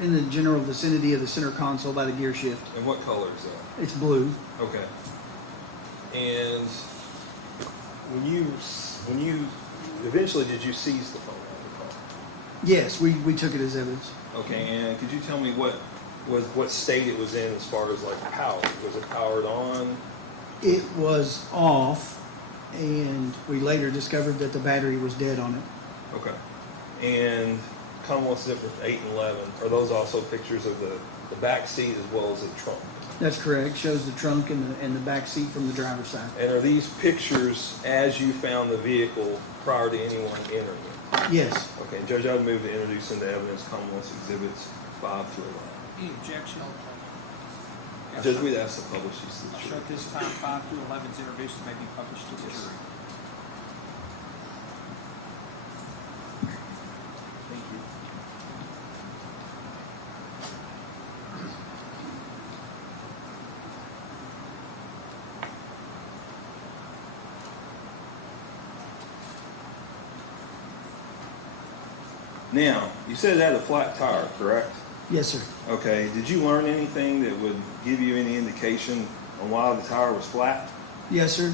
the general vicinity of the center console by the gear shift. And what color is that? It's blue. Okay. And when you eventually did you seize the phone out of the car? Yes, we took it as evidence. Okay, and could you tell me what state it was in as far as like power? Was it powered on? It was off, and we later discovered that the battery was dead on it. Okay. And Commonwealth Zip with 8 and 11, are those also pictures of the back seat as well as the trunk? That's correct. Shows the trunk and the back seat from the driver's side. And are these pictures as you found the vehicle prior to anyone entering it? Yes. Okay, Judge, I would move to introduce into evidence Commonwealth's exhibits 5 through 11. Any objection? Judge, we'd ask to publish these to the I'll jury. show at this time 5 through 11 is introduced and may be published to the jury. Thank you. Now, you said it had a flat tire, correct? Yes, sir. Okay, did you learn anything that would give you any indication on why the tire was flat? Yes, sir.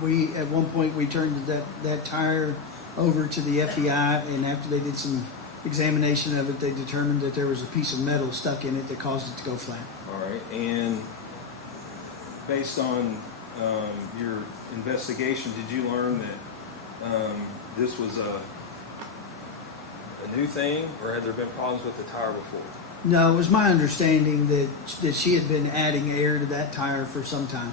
We at one point we turned that tire over to the FBI, and after they did some examination of it, they determined that there was a piece of metal stuck in it that caused it to go flat. All right, and based on your investigation, did you learn that this was a new thing, or had there been problems with the tire before? No, it was my understanding that she had been adding air to that tire for some time.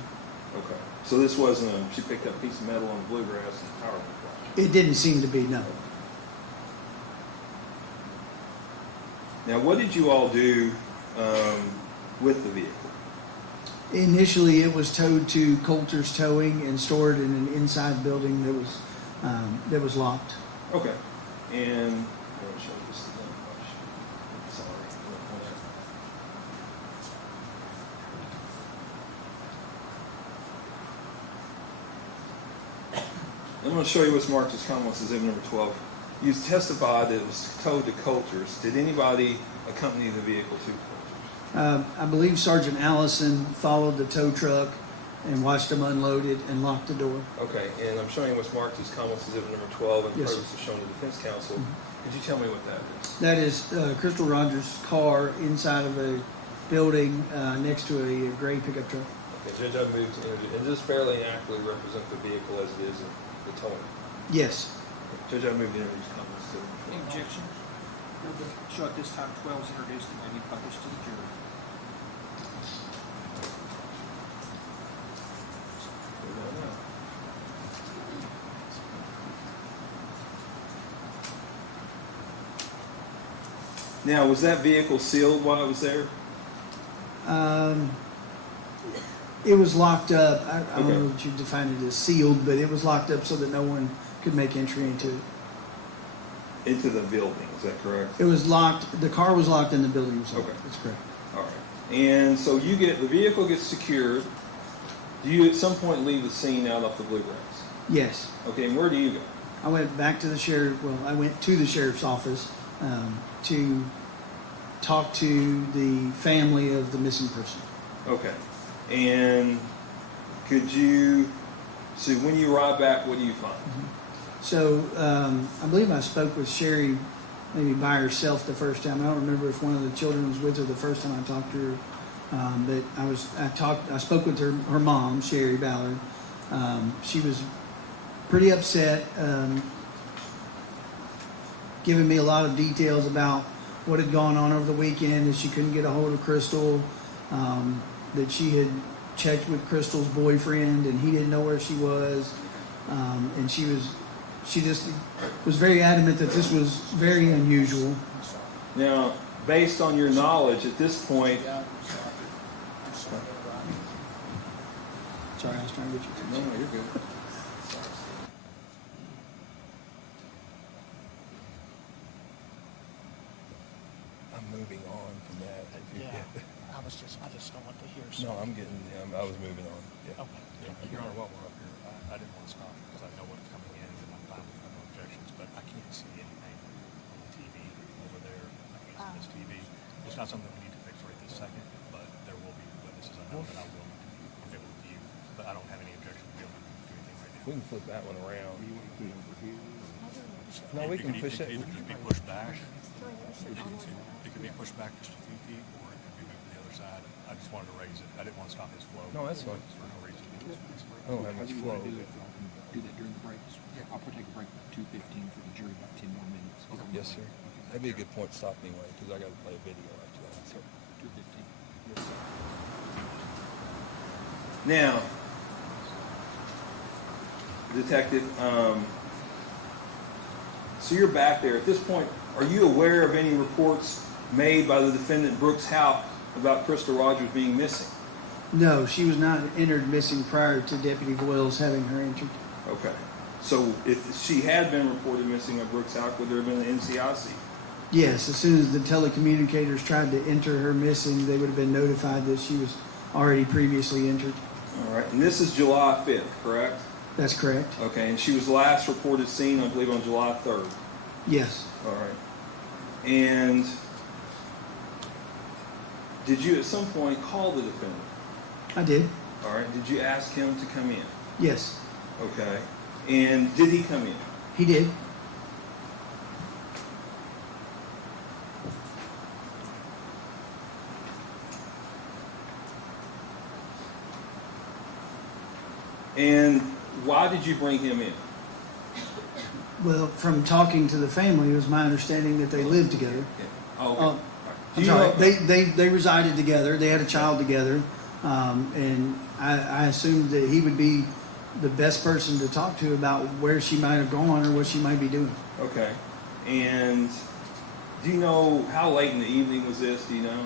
Okay, so this wasn't she picked up a piece of metal on the bluegrass and the tire went flat? It didn't seem to be, no. Now, what did you all do with the vehicle? Initially, it was towed to Coulter's Towing and stored in an inside building that was locked. Okay, and I'm gonna show this again. Sorry. I'm going to show you what's marked as Commonwealth Exhibit number 12. You testified that it was towed to Coulter's. Did anybody accompany the vehicle to Coulter's? I believe Sergeant Allison followed the tow truck and watched them unload it and locked the door. Okay, and I'm showing you what's marked as Commonwealth Exhibit number 12 and Yes, purpose is shown to defense counsel. Could you tell me what that is? That is Crystal Rogers' car inside of a building next to a gray pickup truck. Okay, Judge, I moved to introduce, and does this fairly accurately represent the vehicle as it is in the towing? Yes. Judge, I moved to introduce Commonwealth Exhibit number 12. Any objection? Show at this time 12 is introduced and may be published to the jury. Now, was that vehicle sealed while it was there? It was locked up. I don't Okay. know what you define it as sealed, but it was locked up so that no one could make entry into it. Into the building, is that correct? It was locked. The car was locked in the building. So Okay. that's correct. All right. And so the vehicle gets secured. Do you at some point leave the scene out off the bluegrass? Yes. Okay, and where do you go? I went back to the sheriff. Well, I went to the sheriff's office to talk to the family of the missing person. Okay. And so when you arrive back, what do you find? So I believe I spoke with Sherry maybe by herself the first time. I don't remember if one of the children was with her the first time I talked to her. But I spoke with her mom, Sherry Ballard. She was pretty upset, giving me a lot of details about what had gone on over the weekend, that she couldn't get a hold of Crystal, that she had checked with Crystal's boyfriend and he didn't know where she was, and she just was very adamant that this was very unusual. Now, based on your knowledge at this point, Sorry, I was trying to get you. no, you're good. I'm moving on from that. I just don't want to hear. No, I'm getting, I was moving on, yeah. Okay. Your Honor, while we're up here, I didn't want to stop because I know what's coming in and I'm fine with no objections, but I can't see anything on the TV over there. I can't see this TV. It's not something we need to fix right this second, but there will be witnesses I know that I will need to be able to view, but I don't have any objection to be able to do anything right now. We can flip that one around. No, we It can could push it. either just be pushed back. It could be pushed back just a few feet, or it could be moved to the other side. I just wanted to raise it. I didn't want to stop his flow. No, that's fine. For no reason. I don't have much flow. Do that during the break. I'll probably take a break at 2:15 for the jury, about 10 more minutes. Yes, sir. That'd be a good point to stop anyway, because I got to play a video after that, so. 2:15. Yes, sir. Now, Detective, so you're back there. At this point, are you aware of any reports made by the defendant Brooks Houck about Crystal Rogers being missing? No, she was not entered missing prior to Deputy Voiles having her entered. Okay. So if she had been reported missing by Brooks Houck, would there have been an NCIC? Yes, as soon as the telecommunicators tried to enter her missing, they would have been notified that she was already previously entered. All right. And this is July 5th, correct? That's correct. Okay. And she was last reported seen, I believe, on July 3rd. Yes. All right. And did you at some point call the defendant? I did. All right. Did you ask him to come in? Yes. Okay. And did he come in? He did. And why did you bring him in? Well, from talking to the family, it was my understanding that they lived together. Oh, okay. I'm sorry. They resided together. They had a child together, and I assumed that he would be the best person to talk to about where she might have gone or what she might be doing. Okay. And do you know how late in the evening was this? Do you know?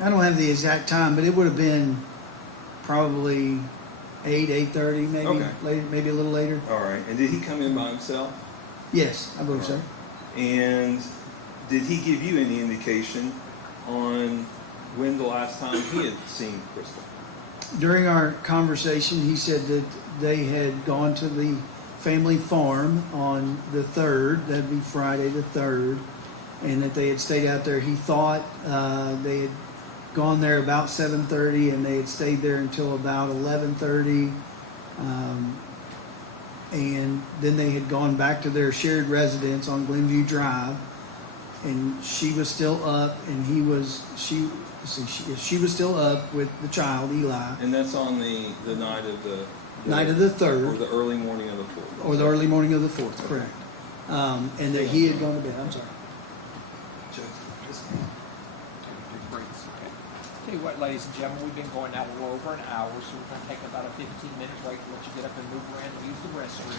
I don't have the exact time, but it would have been probably 8:30, maybe. Okay. Later, maybe a little later. All right. And did he come in by himself? Yes, I believe so. And did he give you any indication on when the last time he had seen Crystal? During our conversation, he said that they had gone to the family farm on the 3rd, that'd be Friday the 3rd, and that they had stayed out there. He thought they had gone there about 7:30 and they had stayed there until about 11:30. And then they had gone back to their shared residence on Glenview Drive, and she was still up, and she was still up with the child, Eli. And that's on the night of the Night of the 3rd. Or the early morning of the 4th. Or the early morning of the 4th, correct. And that he had gone to bed. I'm sorry. Tell you what, ladies and gentlemen, we've been going now a little over an hour, so we're going to take about a 15-minute break to let you get up and move around and use the restroom.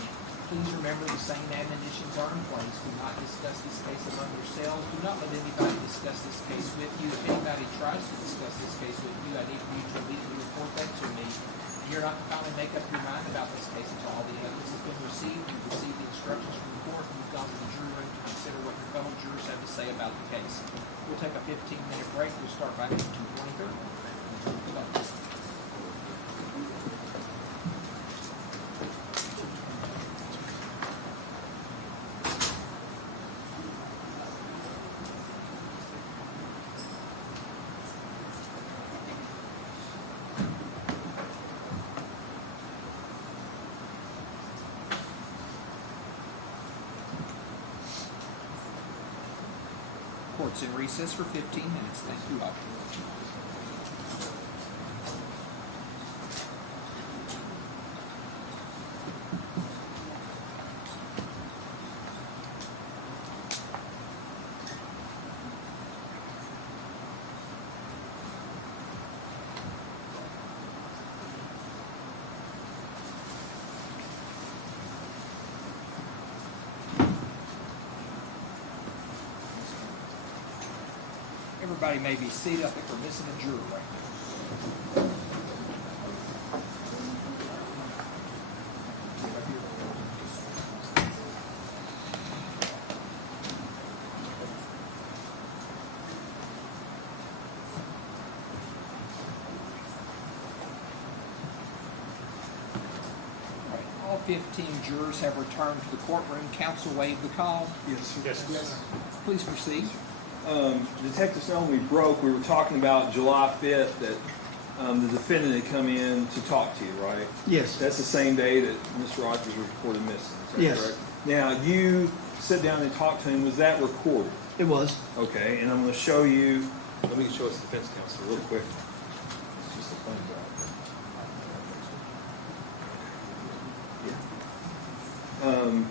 Please remember the same admonitions are in place. Do not discuss this case among yourselves. Do not let anybody discuss this case with you. If anybody tries to discuss this case with you, I need for you to immediately report that to me. You're not to finally make up your mind about this case until all the evidence has been received. You've received the instructions from the court, and you've gone to the jury room to consider what your fellow jurors have to say about the case. We'll take a 15-minute break. We'll start back at 2:23. Good luck. Court's in recess for 15 minutes. Thank you all. Everybody may be seated. I think we're missing a juror right now. 15 jurors have returned to the courtroom. Counsel waive the call. Yes. Yes. Please proceed. Detective Stone, we were talking about July 5th that the defendant had come in to talk to you, right? Yes. That's the same day that Mr. Rogers was reported missing, is that Yes. correct? Now, you sit down and talk to him, was that recorded? It was. Okay, and I'm going to show you, let me show us the defense counsel real quick. It's just a fun job.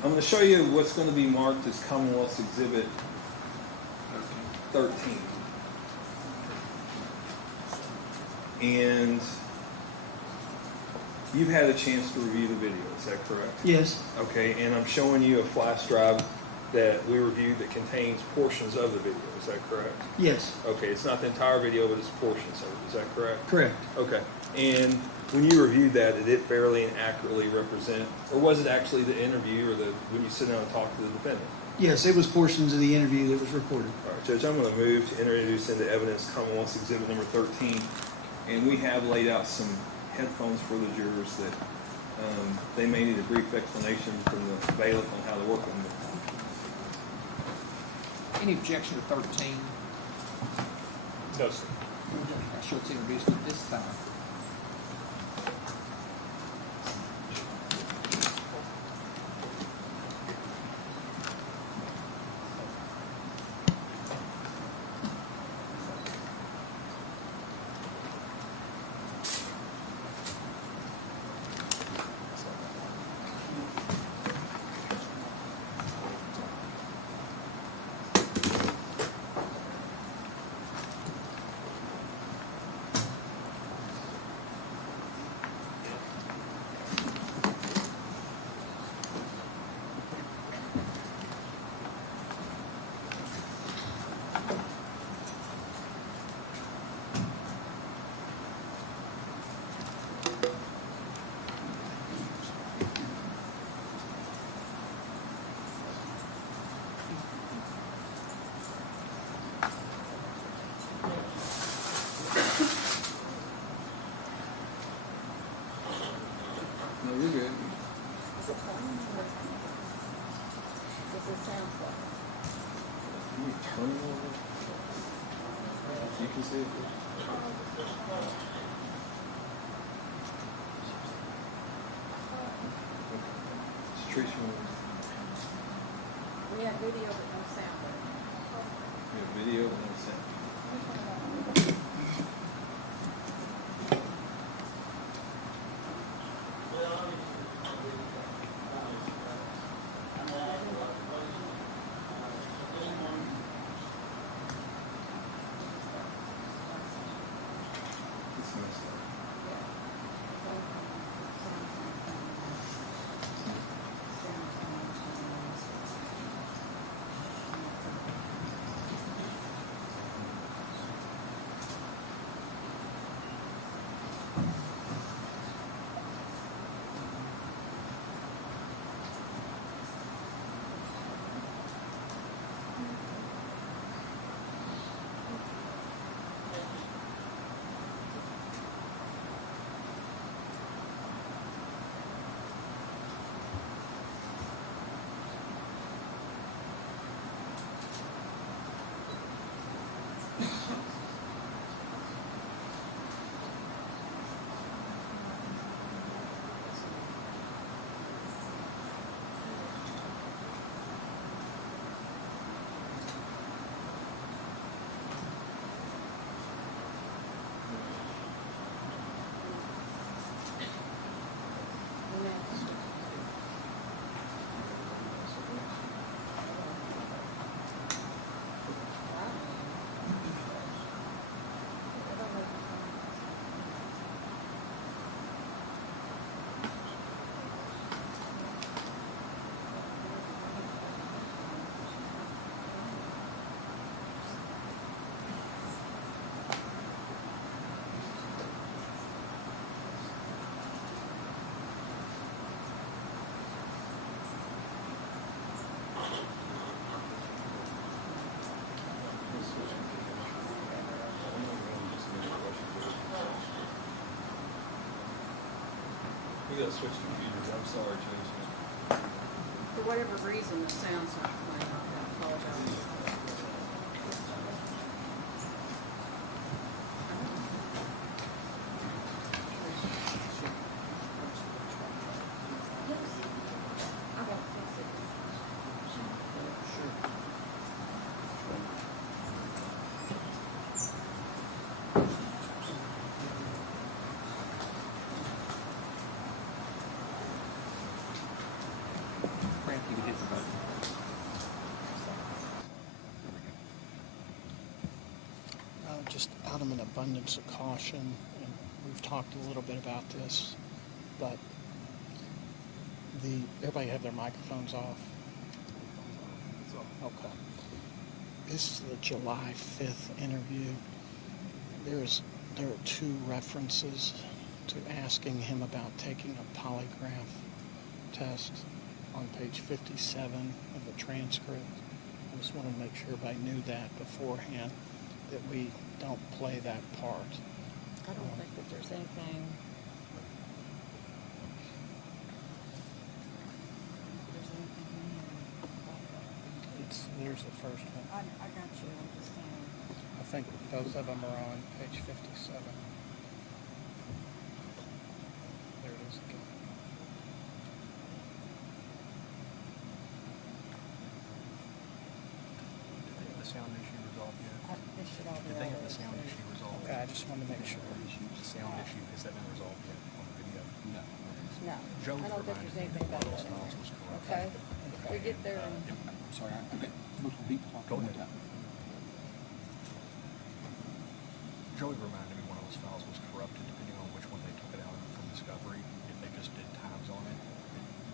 I'm going to show you what's going to be marked as Commonwealth's Exhibit 13. And you've had a chance to review the video, is that correct? Yes. Okay, and I'm showing you a flash drive that we reviewed that contains portions of the video, is that correct? Yes. Okay, it's not the entire video, but it's portions of it, is that correct? Correct. Okay, and when you reviewed that, did it fairly and accurately represent, or was it actually the interview or when you sit down and talk to the defendant? Yes, it was portions of the interview that was recorded. All right, Judge, I'm going to move to introduce into evidence Commonwealth's Exhibit number 13, and we have laid out some headphones for the jurors that they may need a brief explanation from the bailiff on how to work with them. Any objection to 13? No, sir. I shall it's introduced at this time. No, you're good. Is it phone or is it sound quality? Can you turn it over? You can see it. It's Tracy. We have video but no sound. We have video and no sound. It's messed up. We gotta switch computers. I'm sorry, Joseph. For whatever reason, the sound's not playing on that. I apologize. Frank, you can hit the button. Just out of an abundance of caution, and we've talked a little bit about this, but everybody have their microphones off? Okay. This is the July 5th interview. There are 2 references to asking him about taking a polygraph test on page 57 of the transcript. I just wanted to make sure everybody knew that beforehand, that we don't play that part. I don't think that there's anything. There's the first one. I got you. I'm just saying. I think both of them are on page 57. There it is again. Did they have the sound issue resolved yet? This should all be Did they all have the there. sound issue resolved? Okay, I just wanted to make sure. The sound issue, has that been resolved yet on the video? No. No, Joe I don't think reminded there's me anything that about one of that those in files was there. corrupt. Okay? We get there and. I'm sorry, I've got multiple people talking Go at one ahead. time. Joey reminded me one of those files was corrupted, depending on which one they took it out from Discovery. If they just did times on it,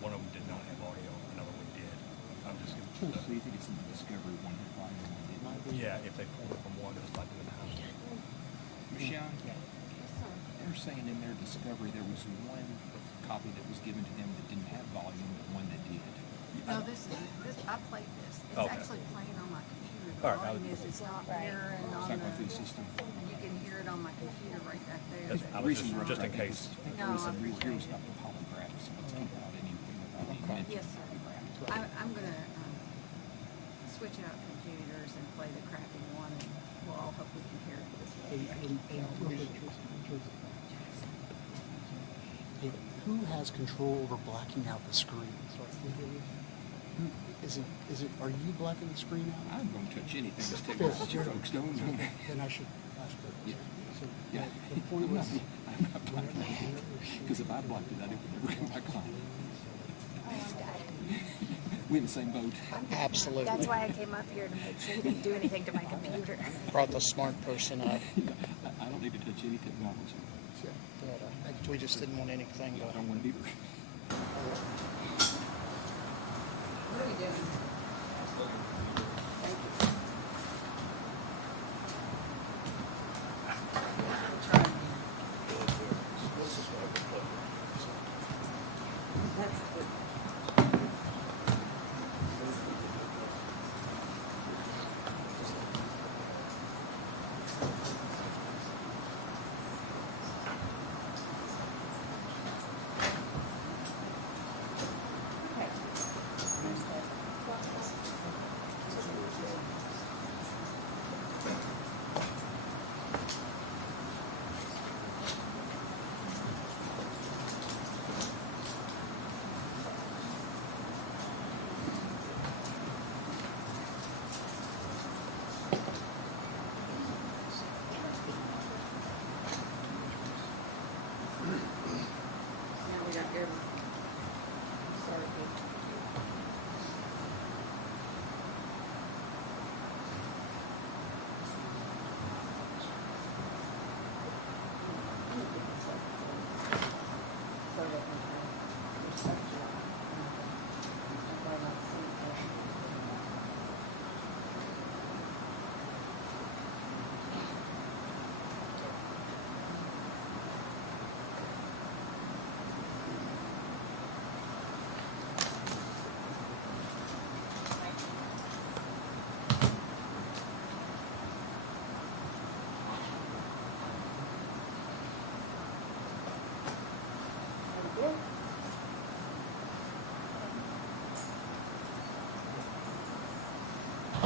one of them did not have audio, another one did. I'm just So you think it's in the Discovery one hit volume one did not? yeah, if they pulled it from one, just like doing times. Michelle, they're saying in their Discovery there was one copy that was given to them that didn't have volume, but one that did. No, this, I played this. It's Okay. actually playing on my computer. The All right, volume is, it's not here and on It's not going through the the, system. you can hear it on my computer right back there. That's- I was just in case. No, I appreciate Here's it. about the polygraphs. Let's keep out anything about the mention Yes, of sir. polygraph. I'm gonna, switch out computers and play the crappy one, and we'll all hope we can hear it this way. Who has control over blacking out the screen? Is it, are you blacking the screen out? I'm going to touch anything that's technology, folks. Don't. Then I should ask her. Yeah. So, Yeah. the point was, I'm not blocking it. Because if I blocked it, it would never come back on. We in the same boat. absolutely. That's why I came up here to make sure he didn't do anything to my computer. Brought the smart person up. I don't need to touch any technology. But, we just didn't want anything I to. don't want to either. What are we doing? Thank you. We'll try again. That's the. Okay.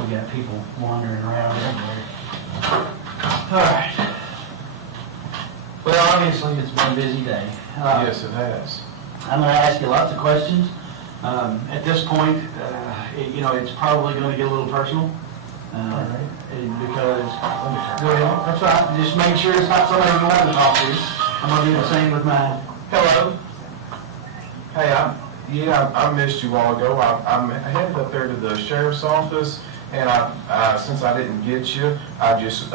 We got people wandering around everywhere. All right. Well, obviously, it's been a busy day. Yes, it has. I'm going to ask you lots of questions. At this point, it's probably going to get a little personal. Because, that's right, just make sure it's not somebody you want to talk to. I'm going to do the same with mine. Hello. Hey, I missed you a while ago. I'm headed up there to the sheriff's office, and since I didn't get you, I just,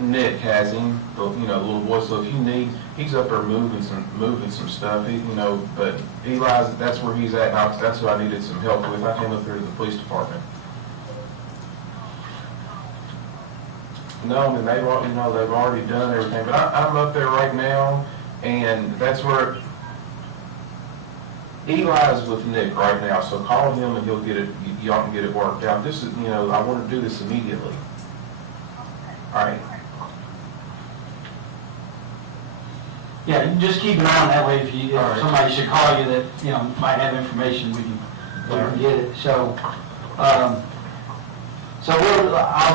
Nick has him, the little boy, so if you need, he's up there moving some stuff, but Eli's, that's where he's at now, that's who I needed some help with. I came up there to the police department. No, and they've already done everything, but I'm up there right now, and that's where Eli's with Nick right now, so call him and y'all can get it worked out. This is, I want to do this immediately. All right. Yeah, just keep an eye on that way. If somebody should call you that, might have information, we can get it. So, I'll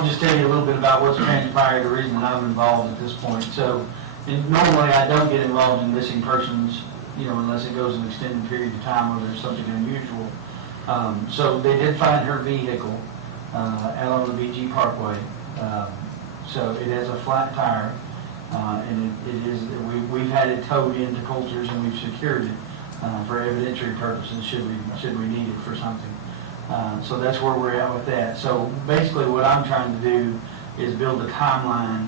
just tell you a little bit about what's transpired, the reason I'm involved at this point. So, normally I don't get involved in missing persons, unless it goes an extended period of time or there's something unusual. So they did find her vehicle out on the BG Parkway. So it has a flat tire, and we've had it towed into Coulter's, and we've secured it for evidentiary purposes should we need it for something. So that's where we're at with that. So basically what I'm trying to do is build a timeline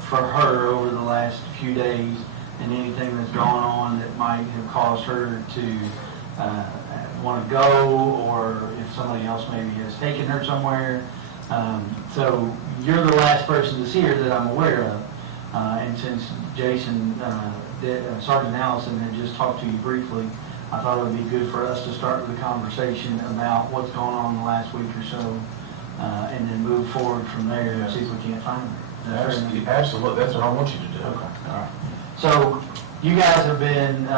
for her over the last few days and anything that's gone on that might have caused her to want to go, or if somebody else maybe has taken her somewhere. So you're the last person to see her that I'm aware of. And since Jason, Sergeant Allison had just talked to you briefly, I thought it would be good for us to start with a conversation about what's going on in the last week or so, and then move forward from there and see if we can't find her. Absolutely, that's what I want you to do. Okay, all right. So you guys have been,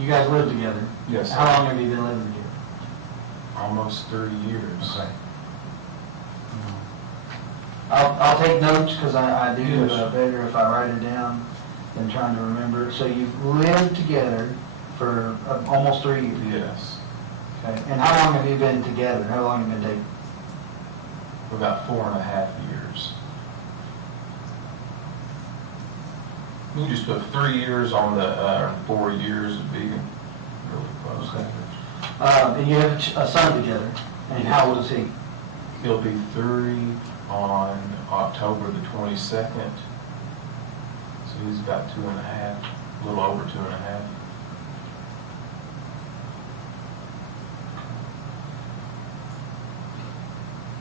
you guys live together? Yes. How long have you been living together? Almost 30 years. Okay. I'll take notes because I do better if I write it down than trying to remember. So you've lived together for almost 3 years? Yes. Okay. And how long have you been together? How long have you been dating? For about 4.5 years. You just put 3 years on the 4 years of being really close. Okay. And you have a son together. And how old is he? He'll be 3 on October the 22nd. So he's about 2.5, a little over 2.5.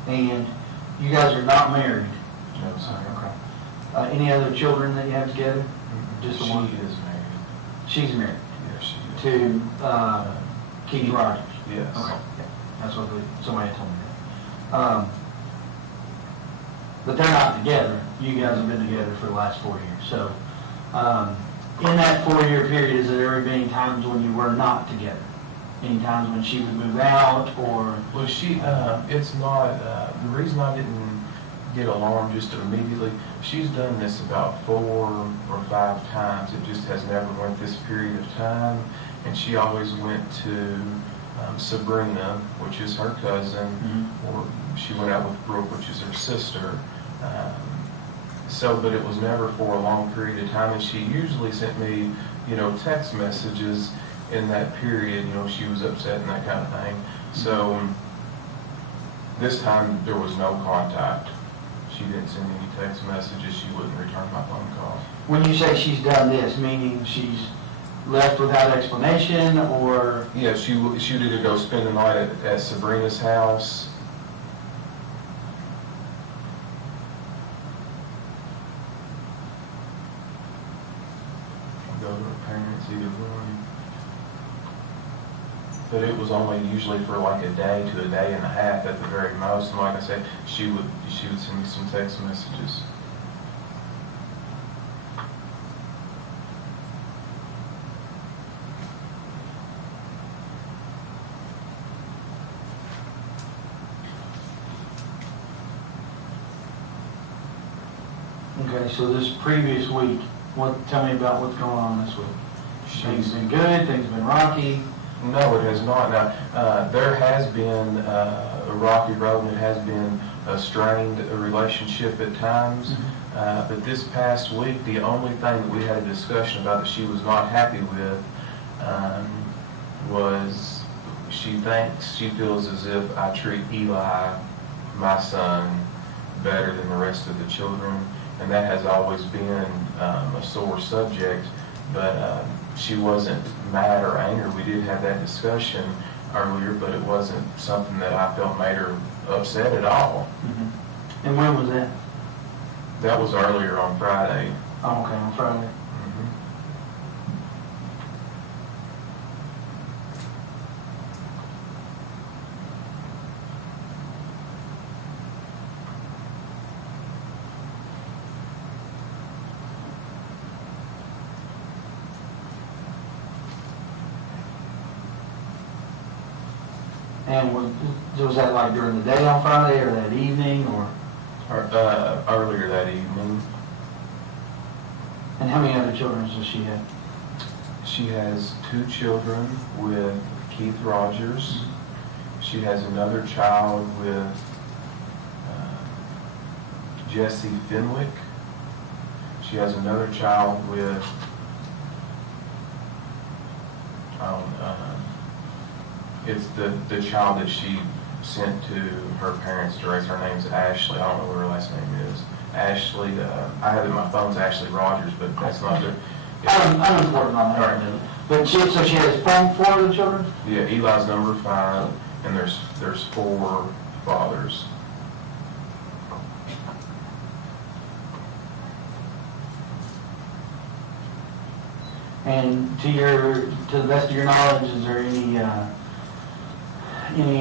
And you guys are not married? No, sir. Okay. Any other children that you have together? Just the one? She is married. She's married? Yes, she is. To Keith Rogers? Yes. Okay. Yeah. That's what somebody told me that. But they're not together. You guys have been together for the last 4 years. So in that 4-year period, has there ever been times when you were not together? Any times when she would move out, or? Well, it's not, the reason I didn't get alarmed just immediately, she's done this about 4 or 5 times. It just has never went this period of time. And she always went to Sabrina, which is her cousin, or she went out with Brooke, which is her sister. But it was never for a long period of time, and she usually sent me, text messages in that period, she was upset and that kind of thing. So this time there was no contact. She didn't send any text messages, she wouldn't return my phone call. When you say she's done this, meaning she's left without explanation, or? Yeah, she would either go spend the night at Sabrina's house. Go to her parents, either one. But it was only usually for like a day to a day and a half at the very most. And like I said, she would send me some text messages. Okay, so this previous week, tell me about what's going on this week. Things been good, things been rocky. No, it has not. Now, there has been a rocky road, and it has been a strained relationship at times. But this past week, the only thing that we had a discussion about that she was not happy with was she feels as if I treat Eli, my son, better than the rest of the children. And that has always been a sore subject. But she wasn't mad or angry. We did have that discussion earlier, but it wasn't something that I felt made her upset at all. Mm-hmm. And when was that? That was earlier on Friday. Oh, okay, on Friday. And was that like during the day on Friday or that evening or? Earlier that evening. And how many other children does she have? She has 2 children with Keith Rogers. She has another child with Jesse Fenwick. She has another child with it's the child that she sent to her parents to raise. Her name's Ashley. I don't know what her last name is. Ashley, I have it in my phone's Ashley Rogers, but that's not her. I'm important on that. Right. But so she has 4 other children? Yeah, Eli's number 5, and there's 4 fathers. And to the best of your knowledge, is there any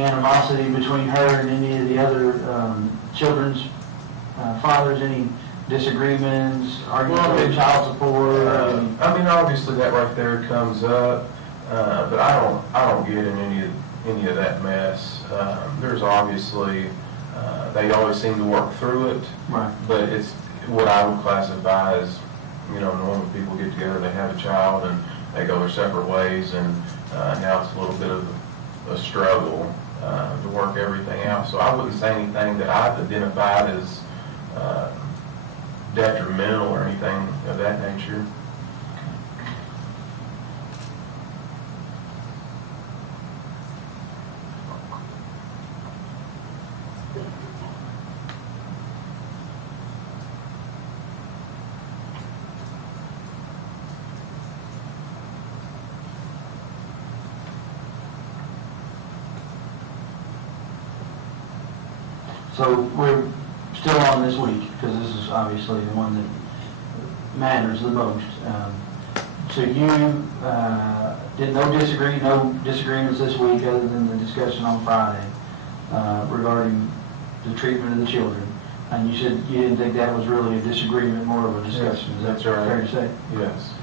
animosity between her and any of the other children's fathers? Any disagreements, arguments over child support? I mean, obviously that right there comes up, but I don't get in any of that mess. There's obviously they always seem to work through it, right. But it's what I would classify as, normal people get together, they have a child, and they go their separate ways, and now it's a little bit of a struggle to work everything out. So I wouldn't say anything that I've identified as detrimental or anything of that nature. So we're still on this week, because this is obviously the one that matters the most. So you did no disagreements this week other than the discussion on Friday regarding the treatment of the children. And you said you didn't think that was really a disagreement, more of a discussion. Yes, Is that fair to say? Yes.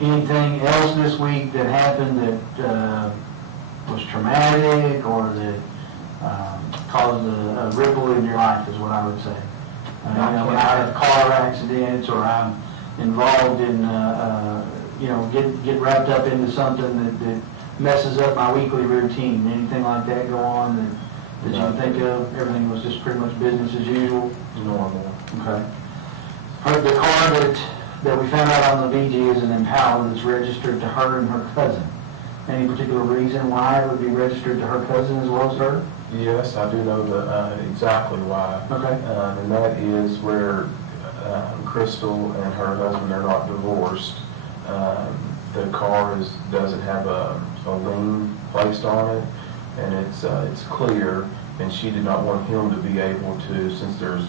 Anything else this week that happened that was traumatic or that caused a ripple in your life, is what I would say? When I have car accidents or I'm involved in, get wrapped up into something that messes up my weekly routine. Anything like that go on that you think of? Everything was just pretty much business as usual? Normal. Okay. The car that we found out on the VG is an Impala that's registered to her and her cousin. Any particular reason why it would be registered to her cousin as well as her? Yes, I do know exactly why. Okay. And that is where Crystal and her husband, they're not divorced. The car doesn't have a lien placed on it, and it's clear. And she did not want him to be able to, since there's,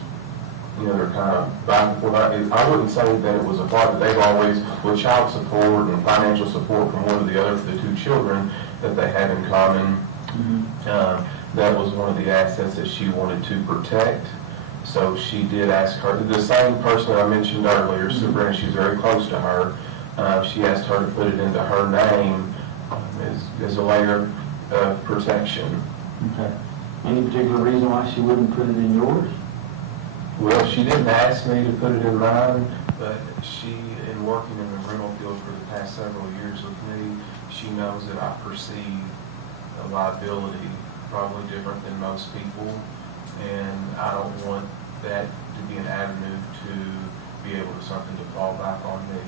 they're kind of back and forth. I wouldn't say that it was a part that they've always, with child support and financial support from one or the other for the 2 children that they have in common. Mm-hmm. That was one of the assets that she wanted to protect. So she did ask her, the same person that I mentioned earlier, mm-hmm. Sabrina, she's very close to her. She asked her to put it into her name as a layer of protection. Okay. Any particular reason why she wouldn't put it in yours? Well, she didn't ask me to put it in mine, but she, in working in the rental field for the past several years with me, she knows that I perceive a liability probably different than most people, and I don't want that to be an avenue to be able to something to fall back on me.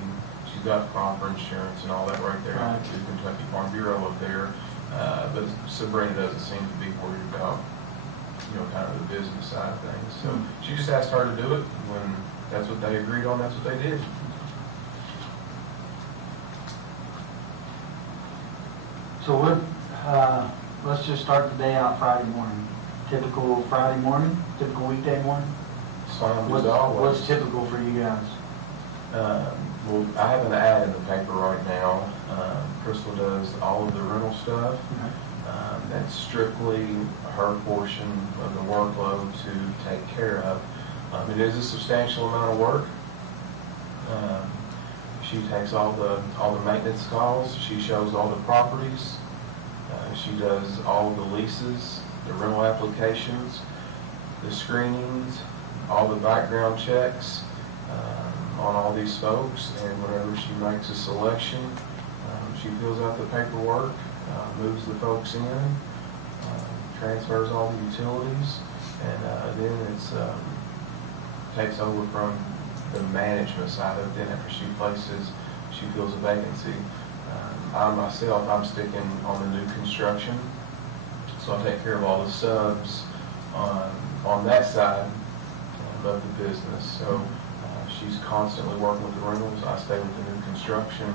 She's got proper insurance and all that right there at the Kentucky Farm Bureau up there, but Sabrina doesn't seem to be worried about, kind of the business side of things. So she just asked her to do it. When that's what they agreed on, that's what they did. So what, let's just start the day out Friday morning. Typical Friday morning, typical weekday morning? What's typical for you guys? Well, I have an ad in the paper right now. Crystal does all of the rental stuff. That's strictly her portion of the workload to take care of. It is a substantial amount of work. She takes all the maintenance calls. She shows all the properties. She does all the leases, the rental applications, the screenings, all the background checks on all these folks. And whenever she makes a selection, she fills out the paperwork, moves the folks in, transfers all the utilities, and then it's takes over from the management side of it. Then after she fills a vacancy. I myself, I'm sticking on the new construction, so I take care of all the subs on that side of the business. So she's constantly working with the rentals. I stay with the new construction.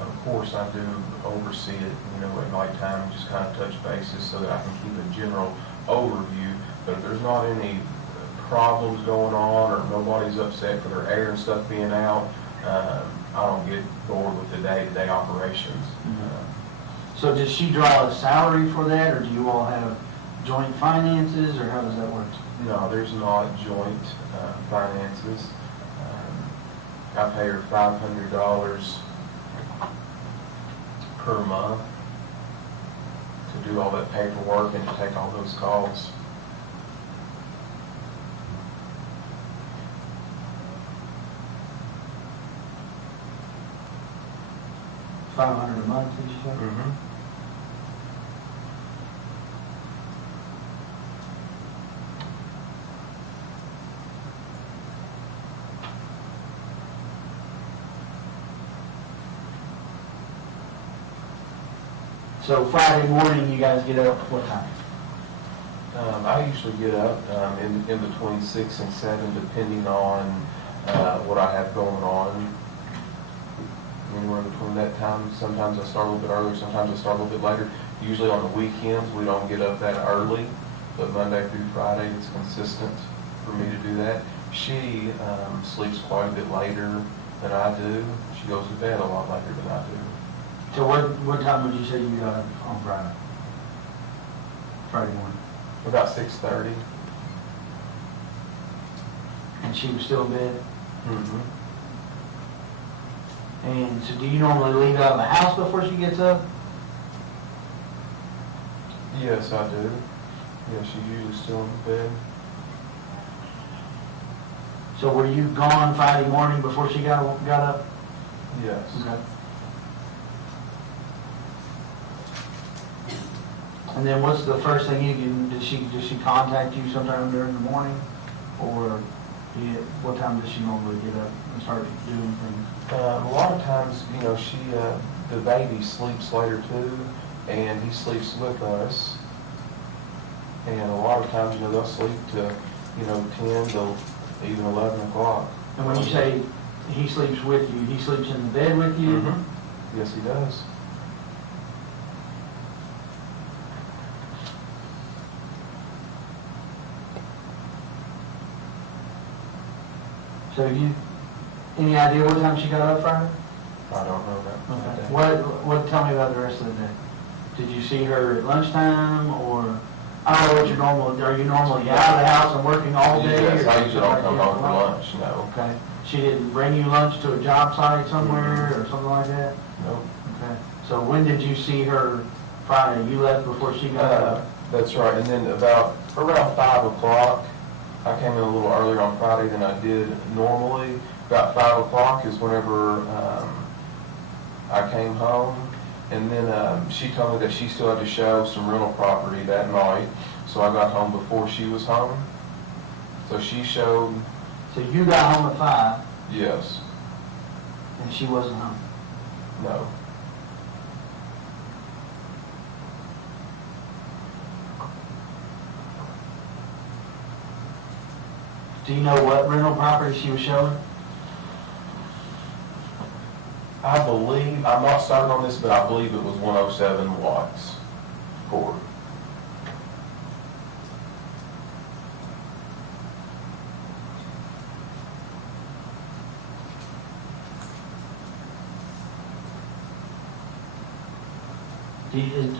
Of course, I do oversee it, at nighttime, just kind of touch bases so that I can keep a general overview. But if there's not any problems going on or nobody's upset for their air and stuff being out, I don't get bored with the day-to-day operations. So does she draw a salary for that, or do you all have joint finances, or how does that work? No, there's not joint finances. I pay her $500 per month to do all that paperwork and to take all those calls. $500 a month, did you say? Mm-hmm. So Friday morning, you guys get up what time? I usually get up in between 6 and 7, depending on what I have going on. Anywhere between that time. Sometimes I start a little bit earlier, sometimes I start a little bit later. Usually on the weekends, we don't get up that early, but Monday through Friday, it's consistent for me to do that. She sleeps quite a bit later than I do. She goes to bed a lot later than I do. So what time would you say you got up on Friday? Friday morning? About 6:30. And she was still in bed? Mm-hmm. And so do you normally leave out of the house before she gets up? Yes, I do. Yeah, she's usually still in bed. So were you gone Friday morning before she got up? Yes. Okay. And then what's the first thing you do? Does she contact you sometime during the morning? Or what time does she normally get up and start doing things? A lot of times, the baby sleeps later too, and he sleeps with us. And a lot of times, they'll sleep to, 10 till even 11 o'clock. And when you say he sleeps with you, he sleeps in the bed with you? Mm-hmm. Yes, he does. So any idea what time she got up Friday? I don't know that. Okay. Tell me about the rest of the day. Did you see her at lunchtime, or, I don't know what your normal, are you normally out of the house and working all day? Yes, or I usually don't come home for lunch, no. Okay. She didn't bring you lunch to a job site somewhere or something like that? Nope. Okay. So when did you see her Friday? You left before she got up? That's right, and then around 5 o'clock, I came in a little earlier on Friday than I did normally. About 5 o'clock is whenever I came home. And then she told me that she still had to show some rental property that night. So I got home before she was home. So she showed. So you got home at 5? Yes. And she wasn't home? No. Do you know what rental property she was showing? I believe, I'm not certain on this, but I believe it was 107 Watts Court.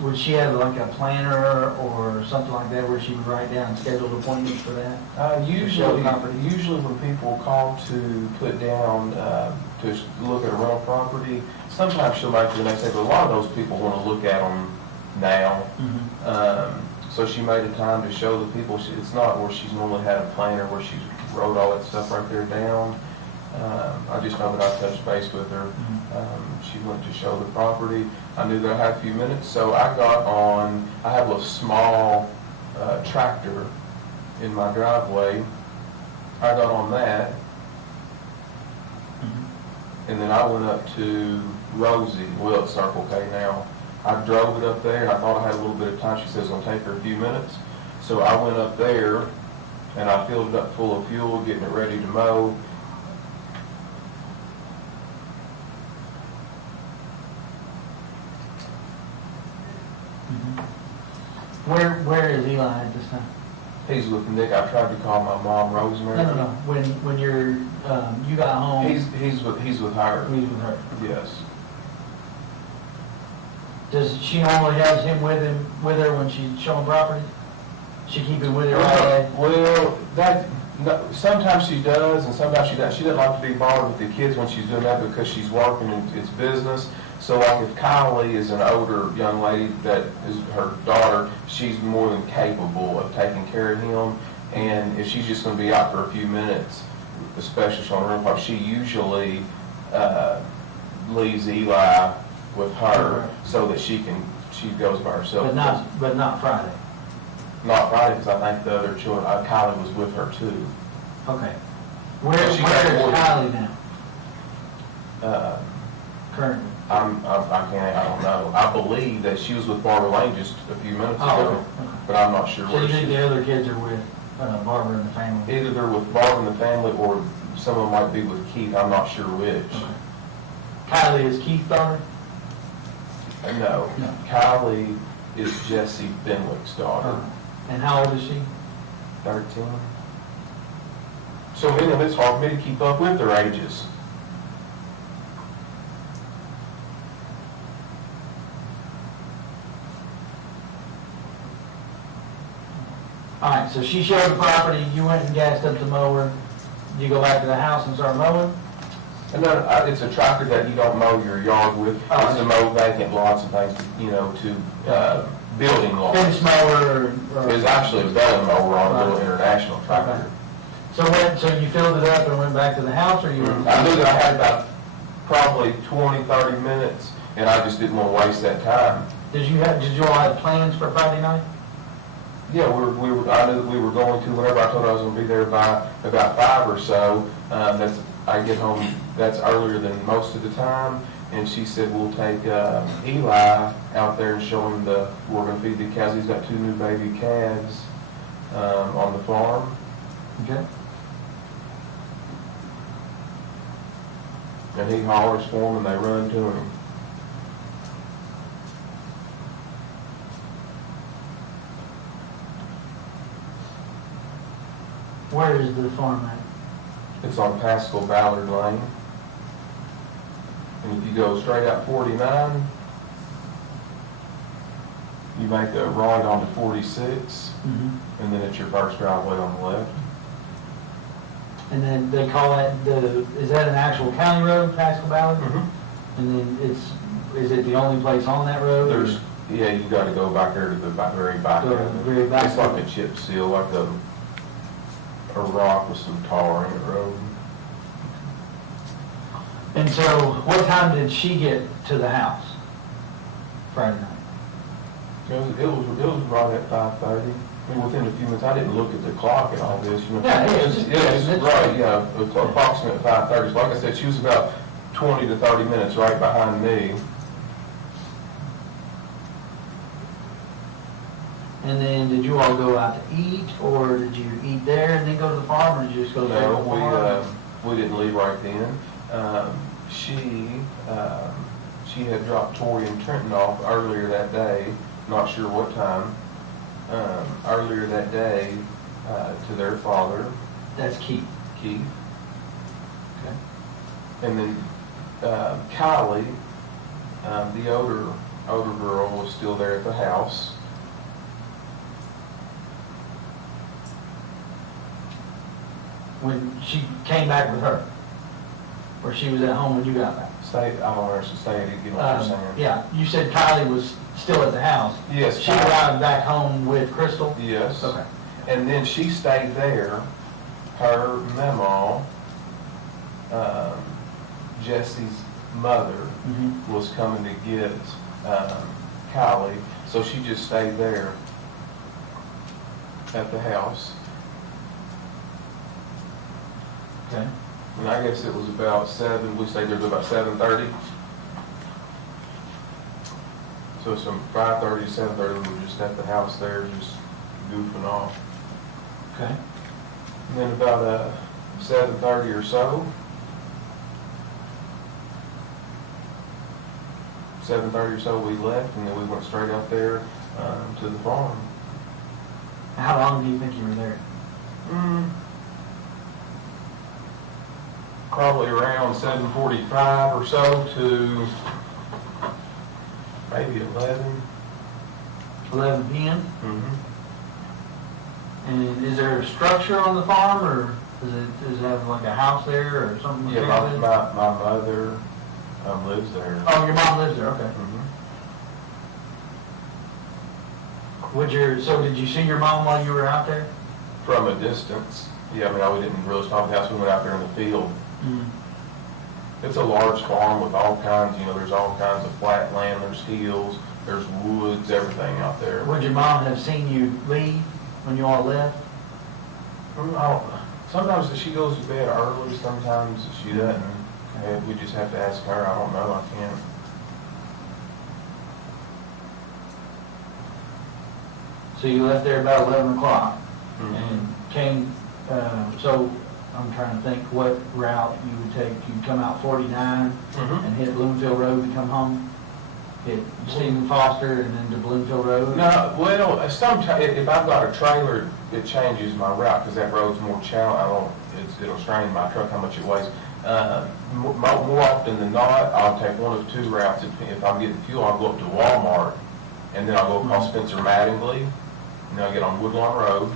Would she have like a planner or something like that where she would write down scheduled appointments for that? Usually when people call to put down, to look at a rental property, sometimes she'll make it the next day, but a lot of those people want to look at them now. So she made a time to show the people, it's not where she's normally had a planner where she's wrote all that stuff right there down. I just know that I touched base with her. She went to show the property. I knew that I had a few minutes, so I got on, I have a small tractor in my driveway. I got on that, and then I went up to Rosie, well, it's Circle K now. I drove it up there, and I thought I had a little bit of time. She said it's going to take her a few minutes. So I went up there, and I filled it up full of fuel, getting it ready to mow. Where is Eli at this time? He's with Nick. I tried to call my mom, Rosemary. No. When you're you got home. He's with her. He's with her. Yes. Does she normally have him with her when she's showing property? She keep him with her all day? Well, sometimes she does, and sometimes she doesn't. She doesn't like to be bothered with the kids when she's doing that because she's working and it's business. So like if Kylie is an older young lady that is her daughter, she's more than capable of taking care of him. And if she's just going to be out for a few minutes, especially on rental property, she usually leaves Eli with her so that she goes by herself. But not Friday. Not Friday, because I think the other children, Kylie was with her too. Okay. Where is Kylie now? Currently. I don't know. I believe that she was with Barbara Lane just a few minutes ago, but I'm not sure So where you she think is. the other kids are with Barbara and the family? Either they're with Barbara and the family, or some of them might be with Keith. I'm not sure which. Okay. Kylie is Keith's daughter? No. Kylie is Jesse Fenwick's daughter. And how old is she? 13. So it's hard for me to keep up with their ages. All right, so she showed the property, you went and gassed up the mower, you go back to the house and start mowing? And then it's a tractor that you don't mow your yard with. It's to mow vacant lots and things, to building lots. Finish mower or? It's actually a belly mower on a little international tractor. Okay. So you filled it up and went back to the house, or you? I knew that I had about probably 20, 30 minutes, and I just didn't want to waste that time. Did you all have plans for Friday night? Yeah, I knew that we were going to, whenever I told her I was going to be there by about 5 or so, I get home, that's earlier than most of the time, and she said, we'll take Eli out there and show him we're going to feed the cows. He's got 2 new baby calves on the farm. Okay. And he hollers for them and they run to him. Where is the farm at? It's on Pascal Ballard Lane. And if you go straight out 49, you make a right onto 46, and then it's your first driveway on the left. And then they call that is that an actual county road, Pascal Ballard? And then is it the only place on that road? You got to go back there to the very back of it. Very back. It's like a chip seal, like a rock with some tar in the road. And so, what time did she get to the house Friday night? It was right at 5:30. I mean, within a few minutes, I didn't look at the clock and all this, you know. Yeah, It's right, yeah, approximate 5:30. So like I said, she was about 20 to 30 minutes right behind me. And then, did you all go out to eat, or did you eat there and then go to the farm, or did you just go there? No, we didn't leave right then. She had dropped Tori and Trenton off earlier that day, not sure what time, earlier that day to their father. That's Keith. Keith. Okay. And then Kylie, the older girl, was still there at the house. When she came back with her, or she was at home when you got back? I don't understand, you get what you're saying. Yeah, you said Kylie was still at the house. Yes. She arrived back home with Crystal? Yes. Okay. And then she stayed there. Her mama, Jesse's mother, was coming to get Kylie, so she just stayed there at the house. Okay. And I guess it was about 7, we stayed there till about 7:30. So from 5:30 to 7:30, we were just at the house there, just goofing off. Okay. And then about 7:30 or so, 7:30 or so, we left, and then we went straight out there to the farm. How long do you think you were there? Probably around 7:45 or so to maybe 11. 11 p.m.? Mm-hmm. And is there a structure on the farm, or does it have like a house there or something? Yeah, my mother lives there. Oh, your mom lives there, okay. Mm-hmm. So did you see your mom while you were out there? From a distance. Yeah, I mean, we didn't really stop at the house, we went out there in the field. Mm-hmm. It's a large farm with all kinds, there's all kinds of flat land, there's hills, there's woods, everything out there. Would your mom have seen you leave when you all left? Sometimes she goes to bed early, sometimes she doesn't. And we just have to ask her, I don't know, I can't. So you left there about 11 o'clock Mm-hmm. and came, so I'm trying to think what route you would take. You'd come out 49 Mm-hmm. and hit Bloomfield Road to come home? Hit Stephen Foster and then to Bloomfield Road? No, well, sometimes if I've got a trailer, it changes my route because that road's more challenging. It'll strain my truck how much it weighs. More often than not, I'll take one of two routes. If I'm getting fuel, I'll go up to Walmart, and then I'll go across Spencer Mattingly, and then I'll get on Woodlawn Road,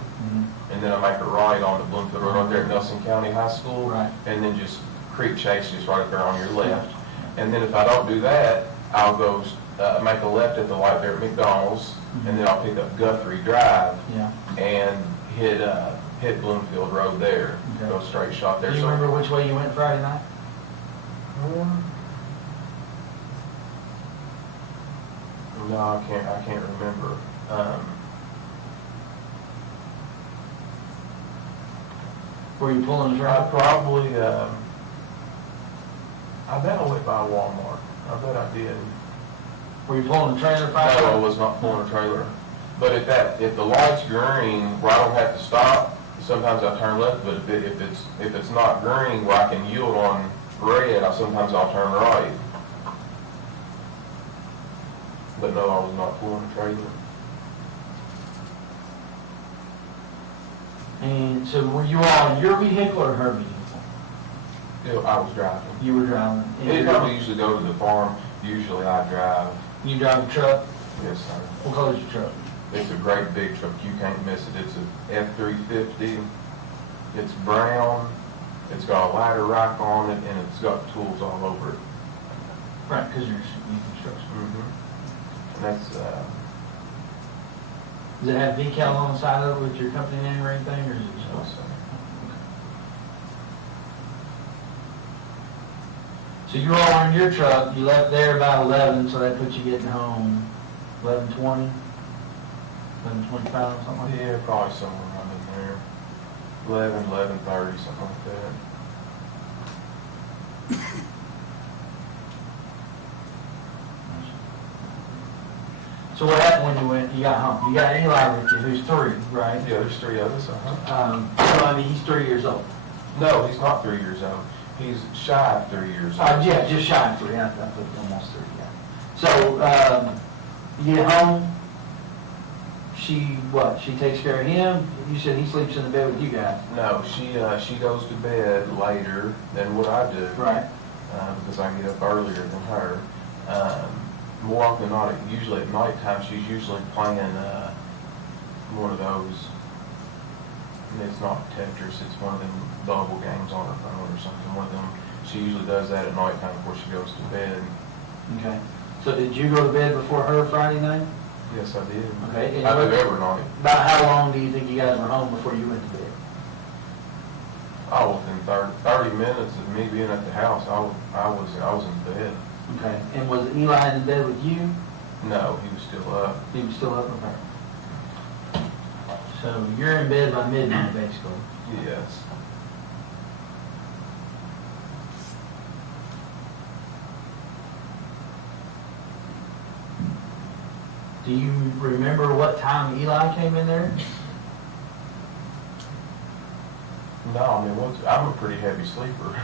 and then I make a right on the Bloomfield Road right there at Nelson County High School, and then just Creek Chase just right up there on your left. And then if I don't do that, I'll go make a left at the light there at McDonald's, and then I'll pick up Guthrie Drive and hit Bloomfield Road there. Okay. Go straight shot there. Do you remember which way you went Friday night? No, I can't remember. Were you pulling a trailer? I probably, I bet I went by Walmart. I bet I did. Were you pulling a trailer Friday? No, I was not pulling a trailer. But if the light's green where I don't have to stop, sometimes I turn left. But if it's not green where I can yield on red, sometimes I'll turn right. But no, I was not pulling a trailer. And so were you all in your vehicle or her vehicle? Yeah, I was driving. You were driving. Anytime we usually go to the farm, usually I drive. You drive a truck? Yes, sir. What color is your truck? It's a great big truck. You can't miss it. It's a F-350. It's brown. It's got a ladder rack on it, and it's got tools all over it. Right, because you're new construction. Mm-hmm. And that's, Does it have decal on the side of it with your company name or anything, or is it just? no, sir. So you all were in your truck, you left there about 11, so that put you getting home 11:20, 11:25, something like that? Yeah, probably somewhere around in there. 11:30, something like that. So what happened when you got home? You got Eli with you, who's 3, right? Yeah, there's 3 of us, So I mean, he's 3 years old. No, he's not 3 years old. He's shy of 3 years old. Yeah, just shy of 3, I thought almost 3, yeah. So, you get home, she takes care of him? You said he sleeps in the bed with you guys. No, she goes to bed later than what I do. Right. Because I get up earlier than her. More often than not, usually at nighttime, she's usually playing one of those, and it's not Tetris, it's one of them bubble games on her phone or something. One of them, she usually does that at nighttime before she goes to bed. Okay. So did you go to bed before her Friday night? Yes, I did. Okay. I do every night. About how long do you think you guys were home before you went to bed? Oh, within 30 minutes of me being at the house, I was in bed. Okay. And was Eli in bed with you? No, he was still up. He was still up? Okay. So you're in bed by midnight, basically? Yes. Do you remember what time Eli came in there? No, I mean, I'm a pretty heavy sleeper.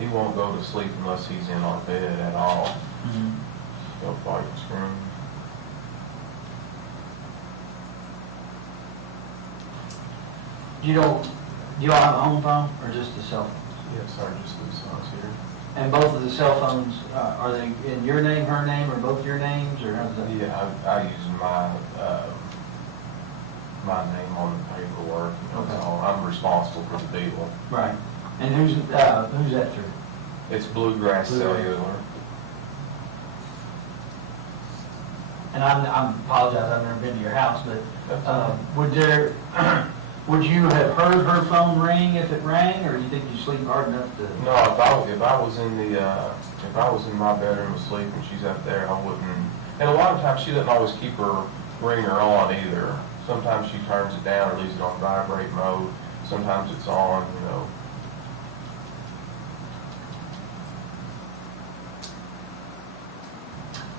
He won't go to sleep unless he's in our bed at all. Mm-hmm. He'll fight and scream. You all have a home phone or just a cell phone? Yes, sir, just these phones here. And both of the cell phones, are they in your name, her name, or both your names, or how's that? Yeah, I use my name on the paperwork. Okay. So I'm responsible for the deal. Right. And who's that through? It's Bluegrass Cellular. And I apologize, I've never been to your house, but would you have heard her phone ring if it rang, or do you think you sleep hard enough to? No, if I was in my bedroom asleep and she's up there, I wouldn't. And a lot of times she doesn't always keep her ringer on either. Sometimes she turns it down or leaves it on vibrate mode. Sometimes it's on, you know.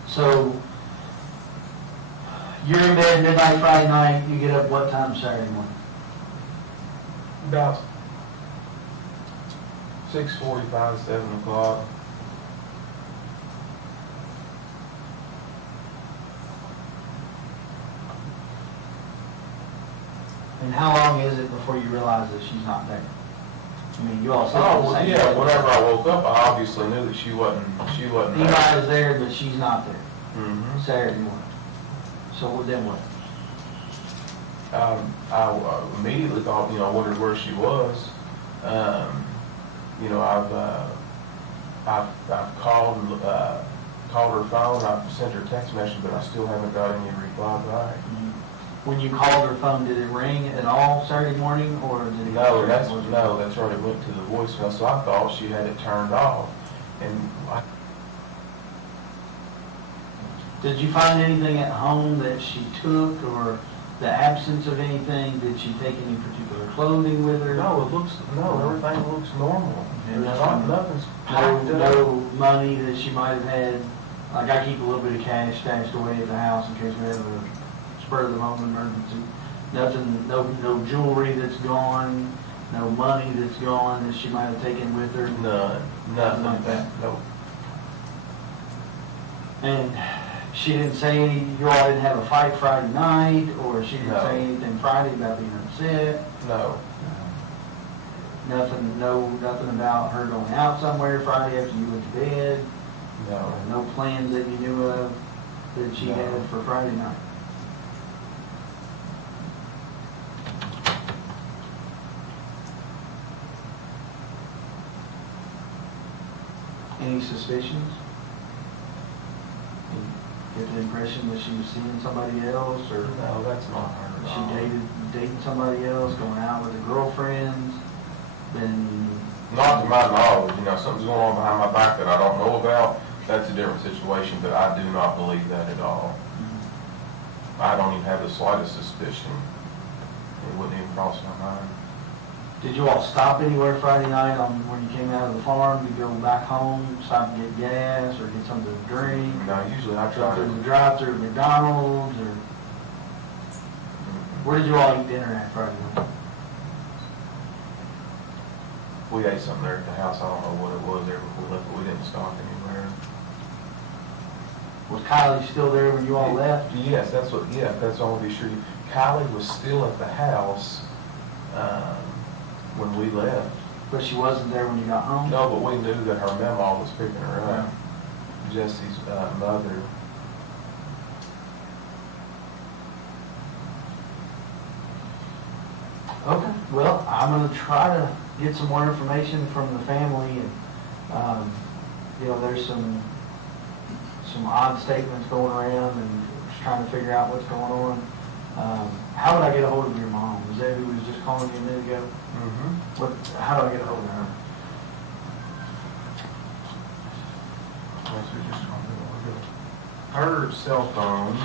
So you're in bed midnight Friday night. You get up what time Saturday morning? About 6:45, 7 o'clock. And how long is it before you realize that she's not there? I mean, you all sleep in the Oh, same yeah, bed. whenever I woke up, I obviously knew that she wasn't there. Eli is there, but she's not there. Mm-hmm. Saturday morning. So then what? I immediately thought, I wondered where she was. I've called her phone, I've sent her a text message, but I still haven't got any reply back. When you called her phone, did it ring at all Saturday morning, or did it? No, that's right. It went to the voicemail, so I thought she had it turned off. And Did you find anything at home that she took, or the absence of anything? Did she take any particular clothing with her? No, everything looks normal. And Nothing's packed up. no money that she might have had. Like I keep a little bit of cash stashed away at the house in case we have a spur of the moment emergency. Nothing, no jewelry that's gone, no money that's gone that she might have taken with her. Nothing like that. Nope. And she didn't say any, you all didn't have a fight Friday night, or she didn't say anything Friday about being upset? No. Nothing about her going out somewhere Friday after you went to bed? No. No plans that you knew of that she had for Friday night? Any suspicions? You get the impression that she was seeing somebody else, or? No, that's not her. She dating somebody else, going out with her girlfriends, then. Not to my knowledge, something's going on behind my back that I don't know about, that's a different situation, but I do not believe that at all. I don't even have the slightest suspicion. It wouldn't even cross my mind. Did you all stop anywhere Friday night when you came out of the farm to go back home, stop and get gas or get something to drink? No, usually I try to. Drive-through McDonald's or? Where did you all eat dinner at Friday night? We ate something there at the house. I don't know what it was there before we left, but we didn't stop anywhere. Was Kylie still there when you all left? Yes, that's what. Yeah, that's all to be sure. Kylie was still at the house when we left. But she wasn't there when you got home? No, but we knew that her mama was picking her up. Jesse's mother. Okay, well, I'm gonna try to get some more information from the family and, there's some odd statements going around and just trying to figure out what's going on. How would I get a hold of your mom? Is that who was just calling you a minute ago? Mm-hmm. How do I get a hold of her? Her cell phone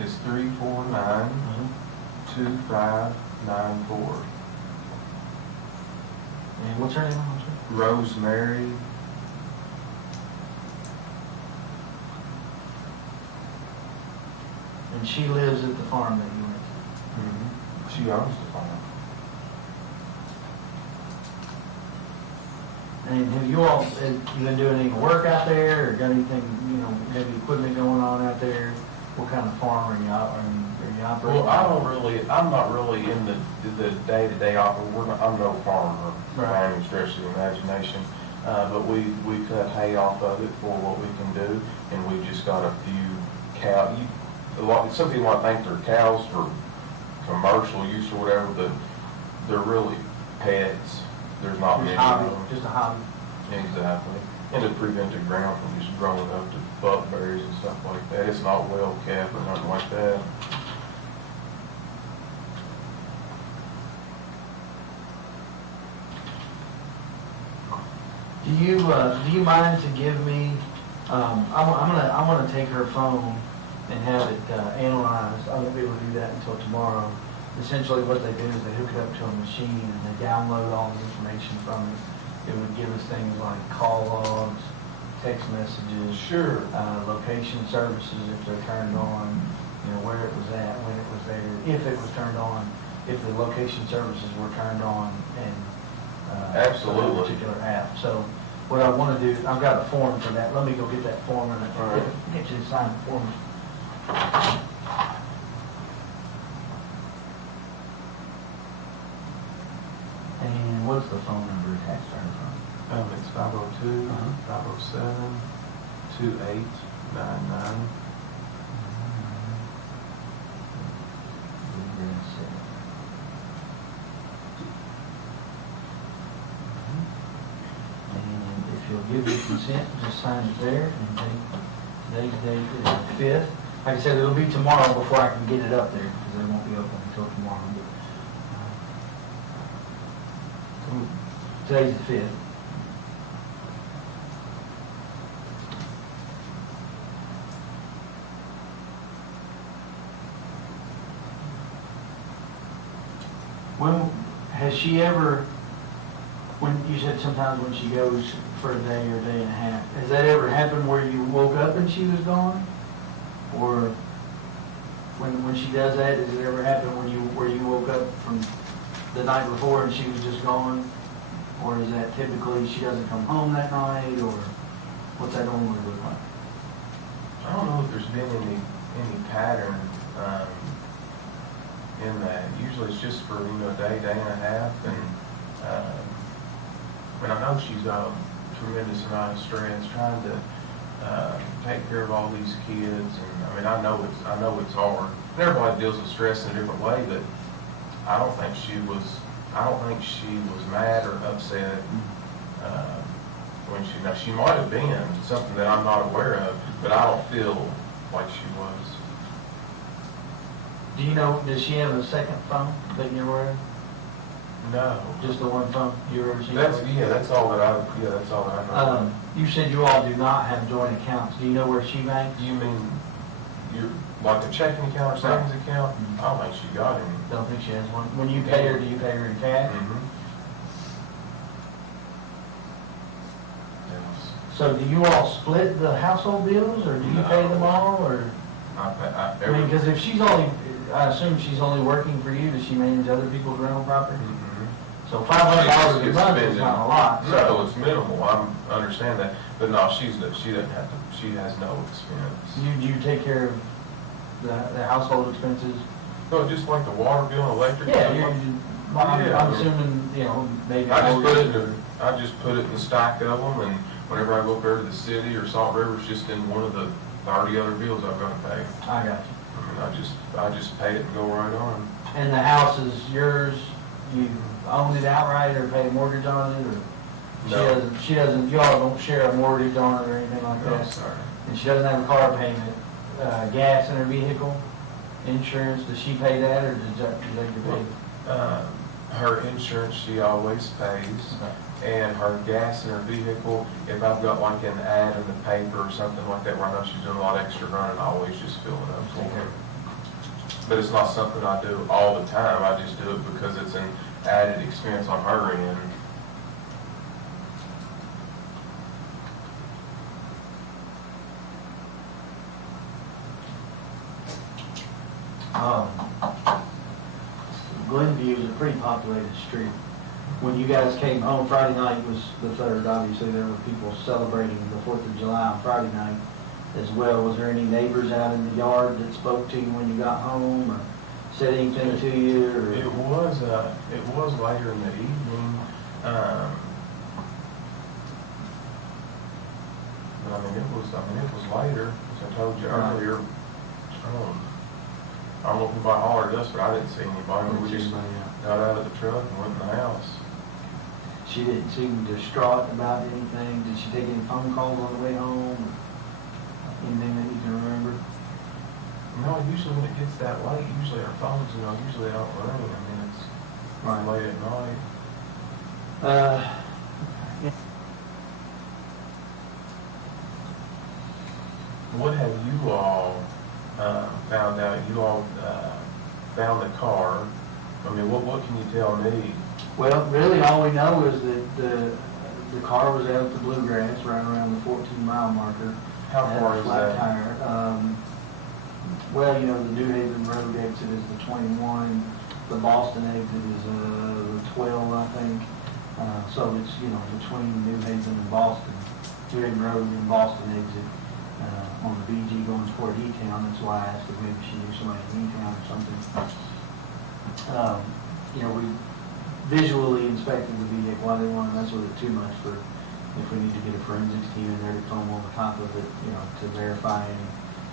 is 349-2594. And what's her name? Rosemary. And she lives at the farm that you went to? Mm-hmm. She owns the farm. And have you all, you been doing any work out there, or got anything, heavy equipment going on out there? What kind of farm are you operating? Well, I'm not really in the day-to-day operation. I'm no farmer by any stretch of the imagination. But we cut hay off of it for what we can do, and we just got a few cows. Some people might think they're cows for commercial use or whatever, but they're really pets. There's not many of them. Just a hobby. Exactly. And to prevent the ground from just growing up to buckberries and stuff like that. It's not well kept or nothing like that. Do you mind to give me? I'm gonna take her phone and have it analyzed. I won't be able to do that until tomorrow. Essentially, what they do is they hook it up to a machine and they download all the information from it. It would give us things like call logs, text messages, location services if they're turned on, where it was at, when it was there, if it was turned on, if the location services were turned on, and absolutely a particular app. So what I want to do, I've got a form for that. Let me go get that form and get you to sign the form. And what's the phone number attached to her phone? It's 502-507-2899. And if you'll give me consent, just sign it there and today's date is the 5th. Like I said, it'll be tomorrow before I can get it up there because they won't be open until tomorrow. Today's the 5th. When has she ever, when you said sometimes when she goes for a day or a day and a half, has that ever happened where you woke up and she was gone? Or when she does that, does it ever happen where you woke up from the night before and she was just gone? Or is that typically she doesn't come home that night, or what's that normally look like? I don't know if there's been any pattern in that. Usually it's just for a day and a half, and I know she's got a tremendous amount of stress trying to take care of all these kids, and I know it's hard. And everybody deals with stress in a different way, but I don't think she was mad or upset when she might have been something that I'm not aware of, but I don't feel like she was. Do you know, does she have a second phone that you're aware of? No. Just the one phone you've ever seen? That's all that I know. You said you all do not have joint accounts. Do you know where she banks? You mean, you're, like a checking account or savings account? I don't think she got any. Don't think she has one. When you pay her, do you pay her in cash? So do you all split the household bills, or do you pay them all, or? I mean, because if she's only, I assume she's only working for you, does she manage other people's rental property? So $500 a month is not a lot. No, it's minimal, I understand that, but no, she doesn't have to, she has no expense. Do you take care of the household expenses? No, just like the water bill and electric bill. Yeah, I'm assuming, you know, maybe. I just put it in the stack of them, and whenever I go up there to the city or Salt River, it's just in one of the 30 other bills I've got to pay. I got you. I mean, I just pay it and go right on. And the house is yours, you own it outright or pay a mortgage on it, or? No. She doesn't, y'all don't share a mortgage on it or anything like that? No, sorry. And she doesn't have a car payment, gas in her vehicle, insurance, does she pay that, or does that get paid? Her insurance, she always pays, and her gas in her vehicle, if I've got like an ad in the paper or something like that where I know she's doing a lot of extra running, I always just fill it up for her. But it's not something I do all the time, I just do it because it's an added expense on her end. Glenview is a pretty populated street. When you guys came home, Friday night was the 3rd, obviously there were people celebrating the 4th of July on Friday night as well. Was there any neighbors out in the yard that spoke to you when you got home, or said anything to you? Or? It was later in the evening. But it was later, as I told you earlier. I don't know if anybody hollered at us, but I didn't see anybody. We just got out of the truck and went in the house. She didn't seem distraught about anything. Did she take any phone calls on the way home? Anything that you can remember? No, usually when it gets that late, usually our phones, usually they don't ring. I mean, it's late at night. What have you all found out? You all found the car. I mean, what can you tell me? Well, really all we know is that the car was out at the Bluegrass right around the 14-mile marker. How far is flat that? Tire. Well, the New Haven Road exit is the 21. The Boston exit is the 12, I think. So it's, between New Haven and Boston. New Haven Road and Boston exit. On the BG going toward E-Town, that's why I asked if maybe she knew somebody in E-Town or something. We visually inspected the vehicle. I didn't want to mess with it too much for if we need to get a forensics team in there to comb over top of it, to verify any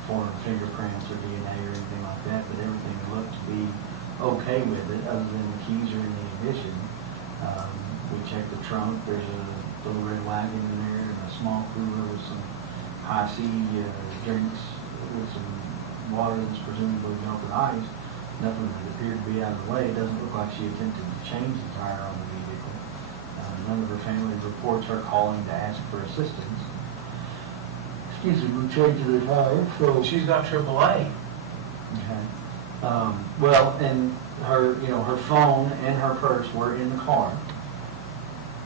foreign fingerprints or DNA or anything like that, but everything looked to be okay with it, other than the keys are in the ignition. We checked the trunk. There's a little red wagon in there and a small cooler with some high-C drinks with some water that's presumably melted ice. Nothing that appeared to be out of the way. It doesn't look like she attempted to change the tire on the vehicle. None of her family reports her calling to ask for assistance. Excuse me, we're changing the tire, so... She's got AAA. Okay. Well, and her, her phone and her purse were in the car.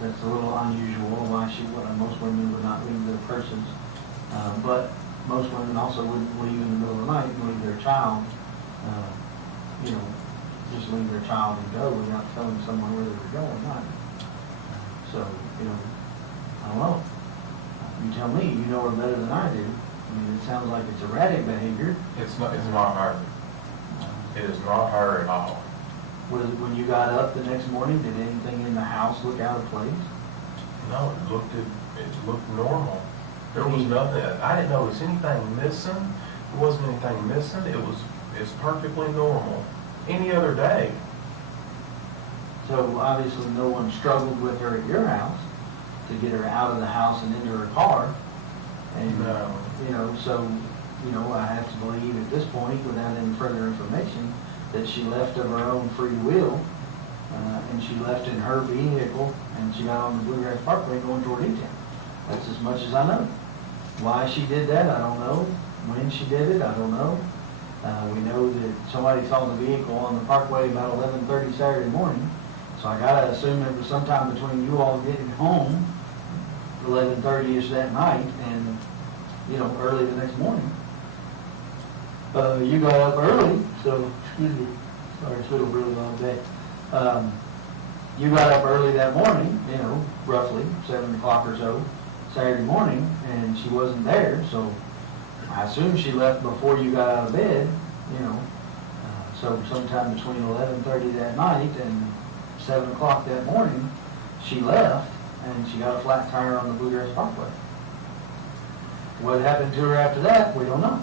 That's a little unusual. Why most women would not leave their purses. But most women also wouldn't leave in the middle of the night and leave their child, just leave their child and go without telling someone where they were going. So, I don't know. You tell me, you know her better than I do. I mean, it sounds like it's erratic behavior. It's not her. It is not her at all. When you got up the next morning, did anything in the house look out of place? No, it looked normal. There was nothing. I didn't notice anything missing. There wasn't anything missing. It's perfectly normal. Any other day. So obviously no one struggled with her at your house to get her out of the house and into her car. And, no. So you know, I have to believe at this point, without any further information, that she left of her own free will, and she left in her vehicle, and she got on the Bluegrass Parkway going toward E-Town. That's as much as I know. Why she did that, I don't know. When she did it, I don't know. We know that somebody saw the vehicle on the parkway about 11:30 Saturday morning, so I gotta assume it was sometime between you all getting home, 11:30ish that night, and, you know, early the next morning. You got up early, so, excuse me, sorry, it's been a really long day. You got up early that morning, you know, roughly 7 o'clock or so, Saturday morning, and she wasn't there, so I assume she left before you got out of bed, you know. So sometime between 11:30 that night and 7 o'clock that morning, she left, and she got a flat tire on the Bluegrass Parkway. What happened to her after that, we don't know.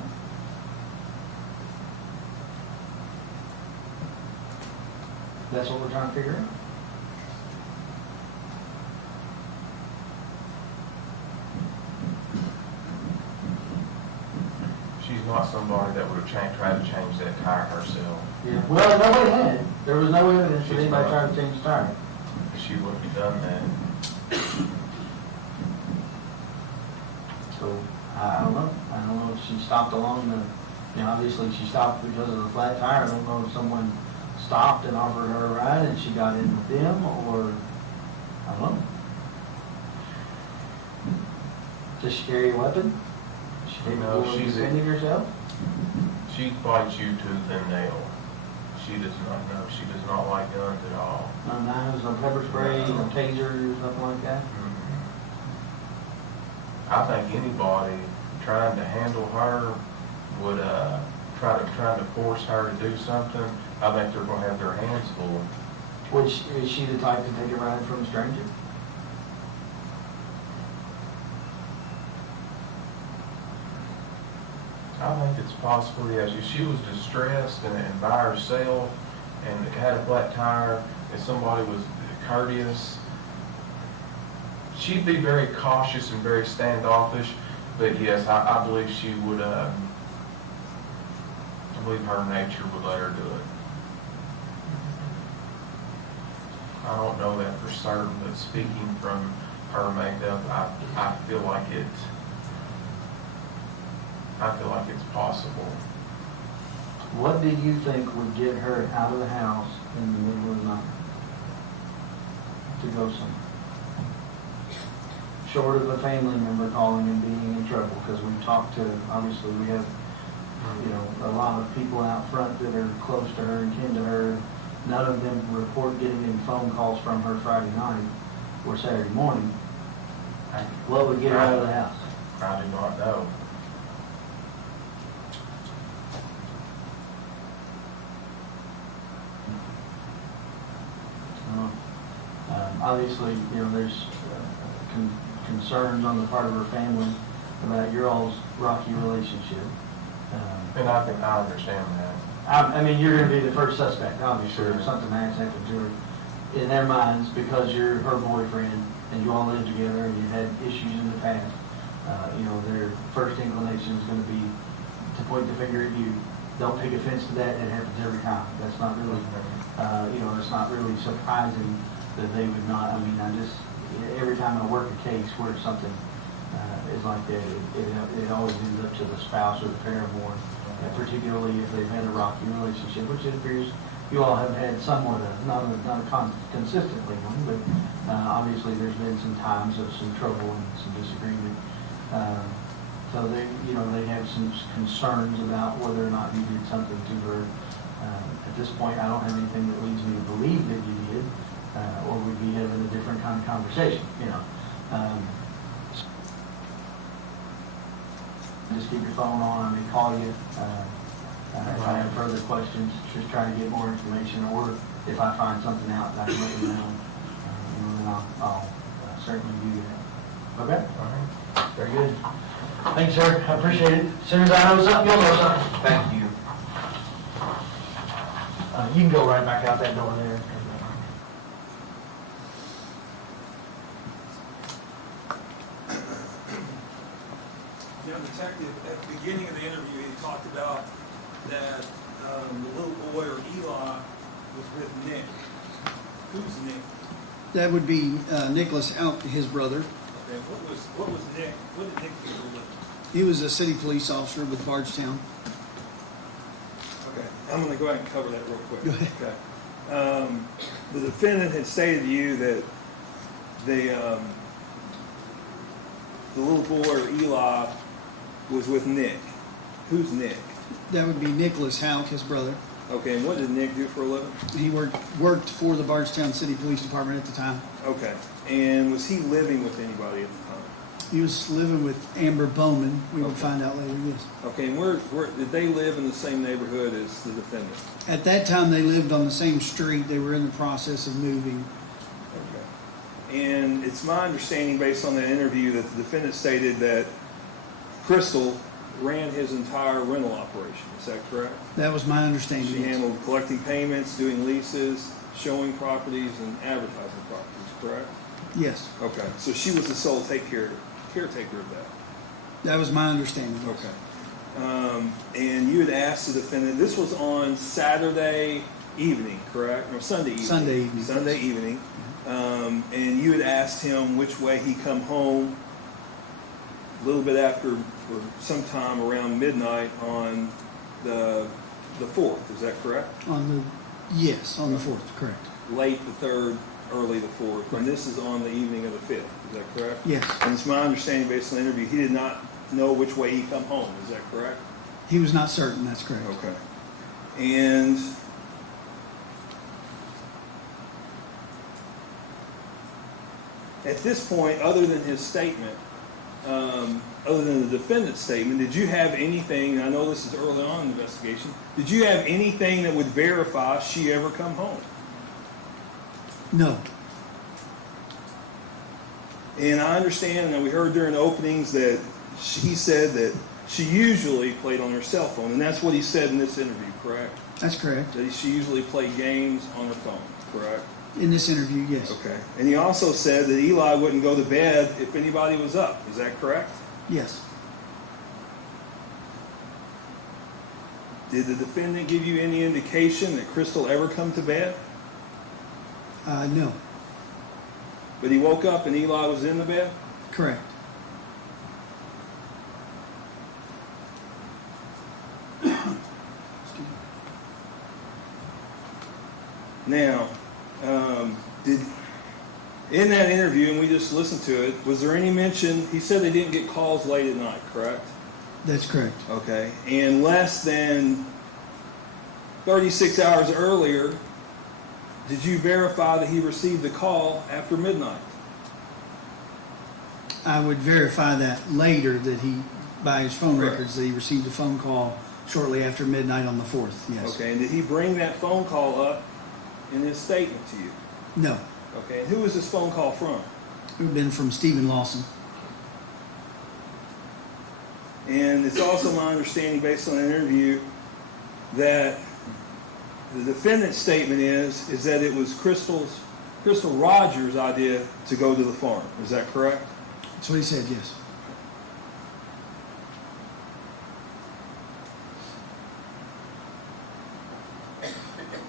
That's what we're trying to figure out. She's not somebody that would have tried to change that tire herself. Yeah. Well, nobody had. There was no evidence that anybody tried to change the tire. She wouldn't have done that. So, I don't know. I don't know if she stopped along the, you know, obviously she stopped because of the flat tire. I don't know if someone stopped and offered her a ride and she got in with them, or, I don't know. Does she carry a weapon? Is she capable of defending herself? She fights you tooth and nail. She does not know. She does not like guns at all. No knives, no pepper spray, no taser, nothing like that? I think anybody trying to handle her would trying to force her to do something. I think they're going to have their hands full. Is she the type to take a ride from a stranger? I think it's possible, yes. If she was distressed and by herself and had a flat tire and somebody was courteous, she'd be very cautious and very standoffish. But yes, I believe she would, I believe her nature would let her do it. I don't know that for certain, but speaking from her makeup, I feel like it's possible. What do you think would get her out of the house in the middle of the night to go somewhere? Short of a family member calling and being in trouble, because we've talked to, obviously we have, you know, a lot of people out front that are close to her and kin to her. None of them report getting any phone calls from her Friday night or Saturday morning. What would get her out of the house? I do not know. Obviously, you know, there's concerns on the part of her family about your all's rocky relationship. And I understand that. I mean, you're going to be the first suspect, obviously, if something has happened to her. In their minds, because you're her boyfriend and you all live together and you had issues in the past, you know, their first inclination is going to be to point the finger at you. Don't take offense to that. It happens every time. That's not really, you know, it's not really surprising that they would not. I mean, every time I work a case where something is like that, it always ends up to the spouse or the paramour, particularly if they've had a rocky relationship, which it appears you all have had somewhat of, not consistently one, but obviously there's been some times of some trouble and some disagreement. So they, you know, they have some concerns about whether or not you did something to her. At this point, I don't have anything that leads me to believe that you did, or we'd be having a different kind of conversation, you know. Just keep your phone on, I may call you. If I have further questions, just try to get more information, or if I find something out, I can let you know. And then I'll certainly do that. Okay? All right. Very good. Thanks, sir. I appreciate it. As soon as I know something, you'll know something. Thank you. You can go right back out that door there. young detective, at the beginning of the interview, he talked about that the little boy, or Eli, was with Nick. Who's Nick? That would be Nicholas Houck, his brother. Okay, what was Nick? What did Nick do for a living? He was a city police officer with Bardstown. Okay, I'm going to go ahead and cover that real quick. Go ahead. Okay. The defendant had stated to you that the little boy, or Eli, was with Nick. Who's Nick? That would be Nicholas Houck, his brother. Okay, and what did Nick do for a living? He worked for the Bardstown City Police Department at the time. Okay, and was he living with anybody at the time? He was living with Amber Bowman. We would find out later, yes. Okay, and where did they live in the same neighborhood as the defendant? At that time, they lived on the same street. They were in the process of moving. Okay. And it's my understanding, based on that interview, that the defendant stated that Crystal ran his entire rental operation. Is that correct? That was my understanding. She handled collecting payments, doing leases, showing properties, and advertising properties, correct? Yes. Okay, so she was the sole caretaker of that. That was my understanding. Okay. And you had asked the defendant, this was on Saturday evening, correct? Or Sunday evening? Sunday evening. Sunday evening. And you had asked him which way he come home a little bit after, or sometime around midnight on the 4th, is that correct? Yes, on the 4th, correct. Late the 3rd, early the 4th, Right. and this is on the evening of the 5th, is that correct? Yes. And it's my understanding, based on the interview, he did not know which way he come home, is that correct? He was not certain, that's correct. Okay. And at this point, other than his statement, other than the defendant's statement, did you have anything, I know this is early on in the investigation, did you have anything that would verify she ever come home? No. And I understand, and we heard during the openings that he said that she usually played on her cell phone, and that's what he said in this interview, correct? That's correct. That she usually played games on the phone, correct? In this interview, yes. Okay. And he also said that Eli wouldn't go to bed if anybody was up. Is that correct? Yes. Did the defendant give you any indication that Crystal ever come to bed? No. But he woke up and Eli was in the bed? Correct. Now, in that interview, and we just listened to it, was there any mention, he said they didn't get calls late at night, correct? That's correct. Okay. And less than 36 hours earlier, did you verify that he received a call after midnight? I would verify that later, that he, by his phone Correct. records, that he received a phone call shortly after midnight on the 4th, yes. Okay. And did he bring that phone call up in his statement to you? No. Okay. And who was this phone call from? It would have been from Stephen Lawson. And it's also my understanding, based on the interview, that the defendant's statement is that it was Crystal Rogers' idea to go to the farm. Is that correct? That's what he said, yes.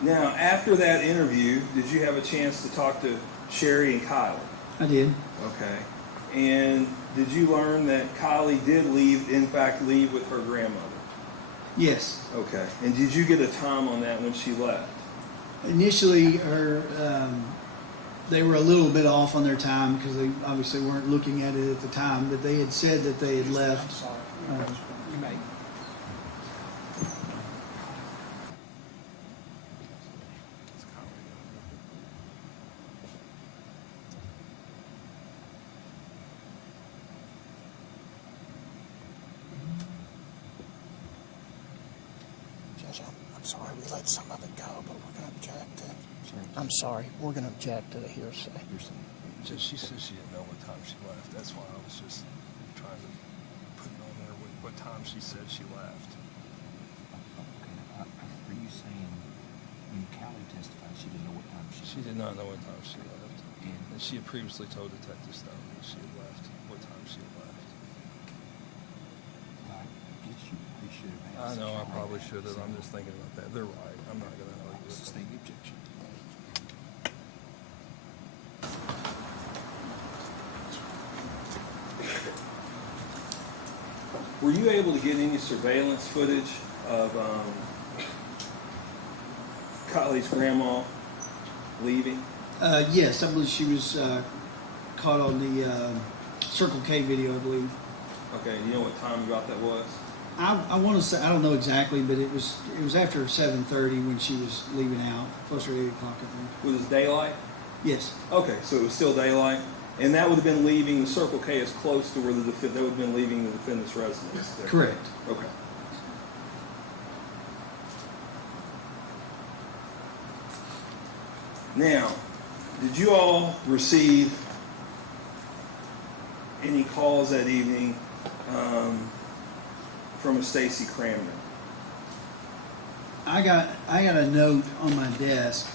Now, after that interview, did you have a chance to talk to Sherry and Kylie? I did. Okay. And did you learn that Kylie did in fact leave with her grandmother? Yes. Okay. And did you get a time on that when she left? Initially, they were a little bit off on their time because they obviously weren't looking at it at the time, but they had said that they had left. You may. Judge, I'm sorry we let some of it go, but we're going to object to it. I'm sorry, we're going to object to the hearsay. She said she didn't know what time she left. That's why I was just trying to put it on there what time she said she left. Are you saying when Kylie testified she didn't know what time She did not know what time she left. And she had previously told Detective Stone that she had left, what time she had left. I know, I probably should have. I'm just thinking about that. They're right. I'm not gonna argue with Sustain the objection. Were you able to get any surveillance footage of Kylie's grandma leaving? Yes, I believe she was caught on the Circle K video, I believe. Okay, you know what time about that was? I want to say, I don't know exactly, but it was after 7:30 when she was leaving out, closer to 8 o'clock, I think. Was it daylight? Yes. Okay, so it was still daylight, and that would have been leaving the Circle K as close to where that would have been leaving the defendant's residence. Correct. Okay. Now, did you all receive any calls that evening from a Stacy Cramner? I got a note on my desk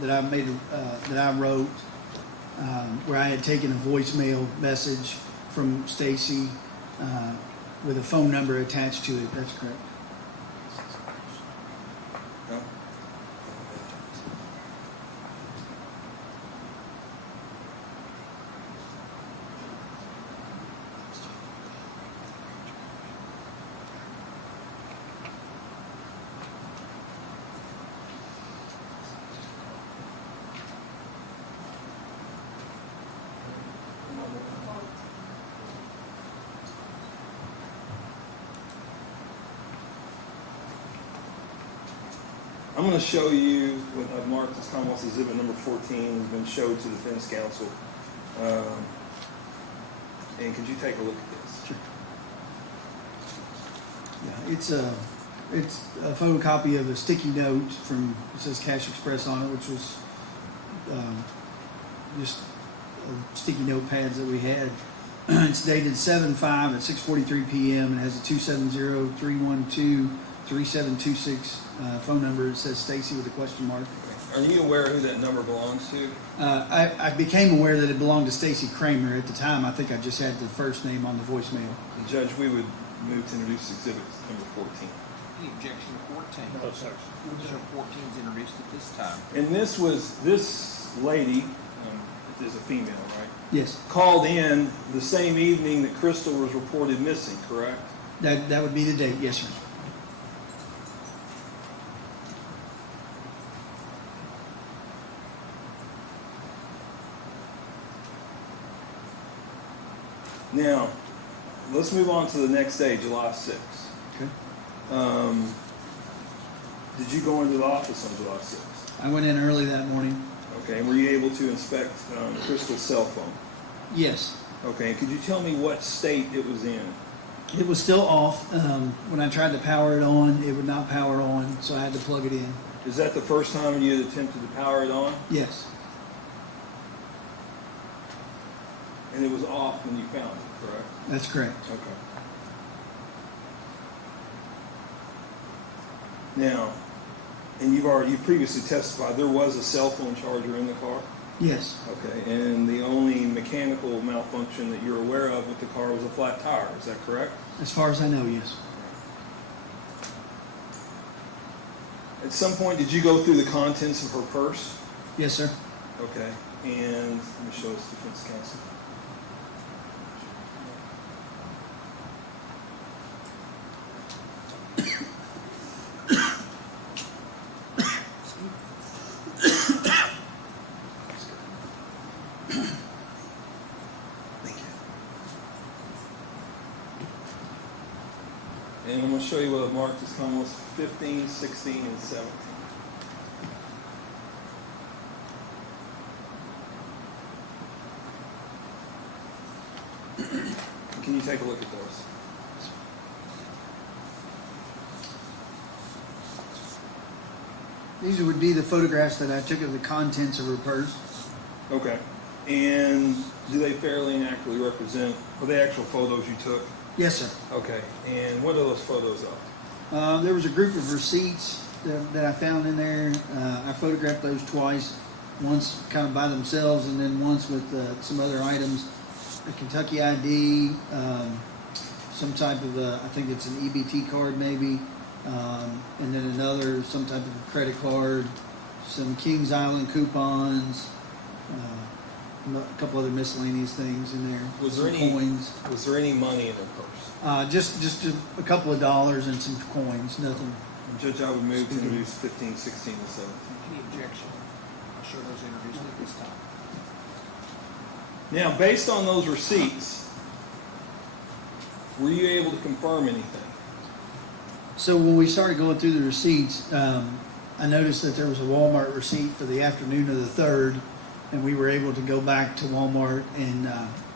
that I wrote where I had taken a voicemail message from Stacy with a phone number attached to it. That's correct. No? I'm going to show you what I've marked as Commonwealth Exhibit number 14 has been showed to the defense counsel. And could you take a look at this? Sure. Yeah, it's a photocopy of a sticky note from, it says Cash Express on it, which was just sticky notepads that we had. It's dated 7/5 at 6:43 p.m. and has a 270-312-3726 phone number. It says Stacy with a question mark. Are you aware who that number belongs to? I became aware that it belonged to Stacy Kramer. At the time, I think I just had the first name on the voicemail. Judge, we would move to introduce exhibit number 14. Any objection to 14? No, sir. Exhibit 14 is introduced at this time. And this lady, is a female, right? Yes. Called in the same evening that Crystal was reported missing, correct? That would be the date. Yes, sir. Now, let's move on to the next day, July 6th. Okay. Did you go into the office on July 6th? I went in early that morning. Okay, and were you able to inspect Crystal's cell phone? Yes. Okay, and could you tell me what state it was in? It was still off. When I tried to power it on, it would not power on, so I had to plug it in. Is that the first time you had attempted to power it on? Yes. And it was off when you found it, correct? That's correct. Okay. Now, and you previously testified there was a cell phone charger in the car? Yes. Okay, and the only mechanical malfunction that you're aware of with the car was a flat tire, is that correct? As far as I know, yes. At some point, did you go through the contents of her purse? Yes, sir. Okay, and let me show this defense counsel. And I'm going to show you what I've marked as Commonwealth 15, 16, and 17. Can you take a look at those? These would be the photographs that I took of the contents of her purse. Okay. And do they fairly and accurately represent, are they actual photos you took? Yes, sir. Okay. And what are those photos of? There was a group of receipts that I found in there. I photographed those twice, once kind of by themselves and then once with some other items, a Kentucky ID, some type of I think it's an EBT card maybe, and then another, some type of a credit card, some Kings Island coupons, a couple other miscellaneous things in there. Was there some any coins? Was there any money in her purse? Just a couple of dollars and some coins, nothing. Judge, I would move to introduce 15, 16, and 17. Any objection? I'll show those introduced at this time. Now, based on those receipts, were you able to confirm anything? So when we started going through the receipts, I noticed that there was a Walmart receipt for the afternoon of the 3rd, and we were able to go back to Walmart and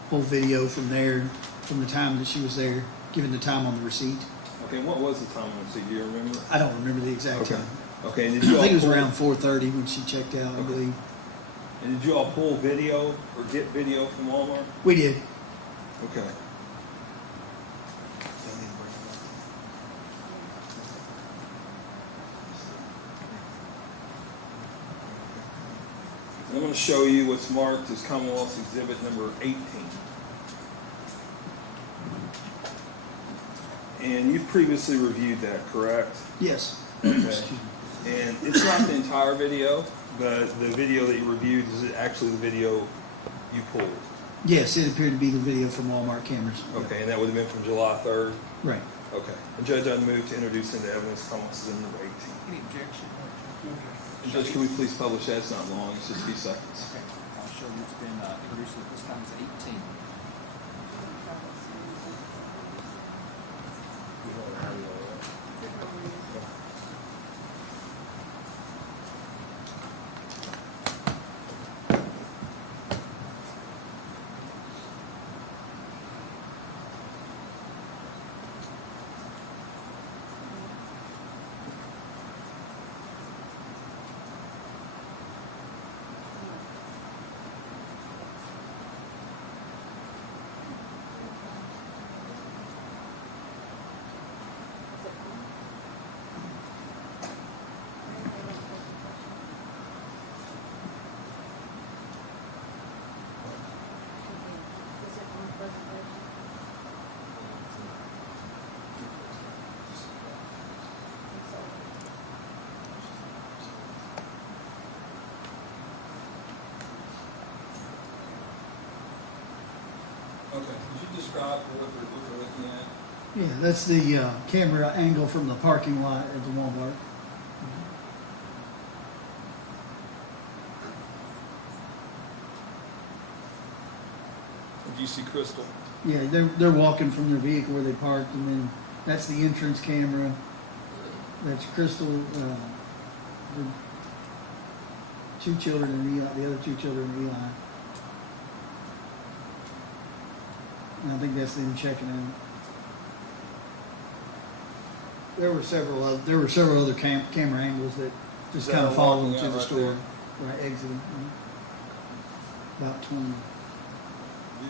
pull video from there, from the time that she was there, given the time on the receipt. Okay, and what was the time on the receipt? Do you remember? I don't remember the exact time. Okay, and I did you all think it was pull- around 4:30 when she checked out, I believe. And did you all pull video or get video from Walmart? We did. Okay. I'm going to show you what's marked as Commonwealth's Exhibit number 18. And you've previously reviewed that, correct? Yes. Okay. And it's not the entire video, but the video that you reviewed is actually the video you pulled. Yes, it appeared to be the video from Walmart cameras. Okay, and that would have been from July 3rd? Right. Okay. And Judge, I'd move to introduce into evidence Commonwealth's Exhibit number 18. Any objection? And Judge, can we please publish that? It's not long, it's just a few seconds. Okay, I'll show you it's been introduced at this time as 18. Okay, could you describe what we're looking at? Yeah, that's the camera angle from the parking lot at the Walmart. Did you see Crystal? Yeah, they're walking from their vehicle where they parked, and then that's the entrance camera. That's Crystal, the two children and Eli, the other two children and Eli. And I think that's them checking in. There were several other camera angles that just kind of followed them to the store, right, exiting. About 20. Did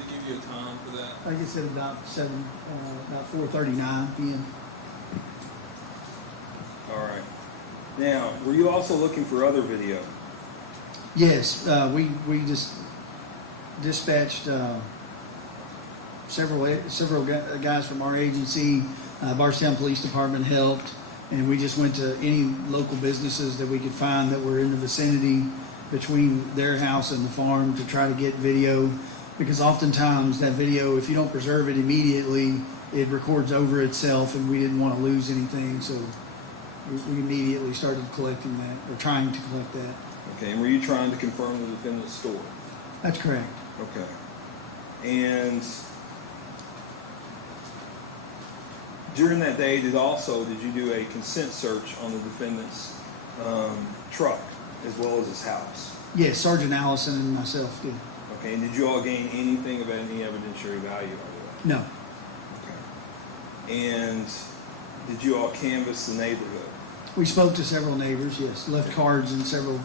it give you a time for that? Like I said, about 4:39 p.m. All right. Now, were you also looking for other video? Yes, we just dispatched several guys from our agency. Bardstown Police Department helped, and we just went to any local businesses that we could find that were in the vicinity between their house and the farm to try to get video, because oftentimes that video, if you don't preserve it immediately, it records over itself, and we didn't want to lose anything, so we immediately started collecting that, or trying to collect that. Okay, and were you trying to confirm the defendant's story? That's correct. Okay. And during that day, did you do a consent search on the defendant's truck as well as his house? Yes, Sergeant Allison and myself did. Okay, and did you all gain anything of any evidentiary value out of No. that? Okay. And did you all canvass the neighborhood? We spoke to several neighbors, yes, left cards in several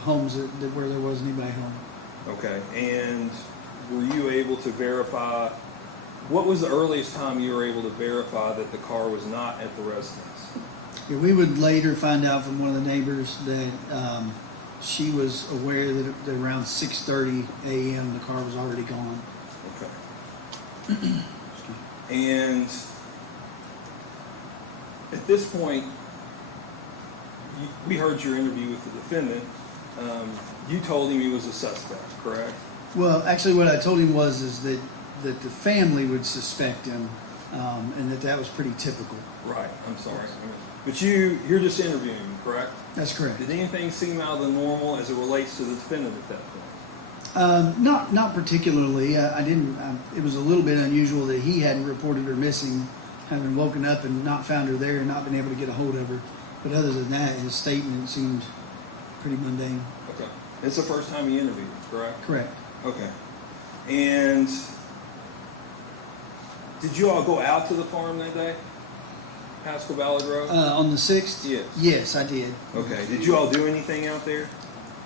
homes where there wasn't anybody home. Okay, and were you able to verify, what was the earliest time you were able to verify that the car was not at the residence? Yeah, we would later find out from one of the neighbors that she was aware that around 6:30 a.m. the car was already gone. Okay. And at this point, we heard your interview with the defendant. You told him he was a suspect, correct? Well, actually, what I told him is that the family would suspect him, and that was pretty typical. Right. I'm sorry. But you're just interviewing him, correct? That's correct. Did anything seem out of the normal as it relates to the defendant at that point? Not particularly. I didn't. It was a little bit unusual that he hadn't reported her missing, having woken up and not found her there and not been able to get a hold of her. But other than that, his statement seemed pretty mundane. Okay. It's the first time you interviewed, correct? Correct. Okay. And did you all go out to the farm that day? Pascal Valley Road? On the 6th? Yes. Yes, I did. Okay. Did you all do anything out there?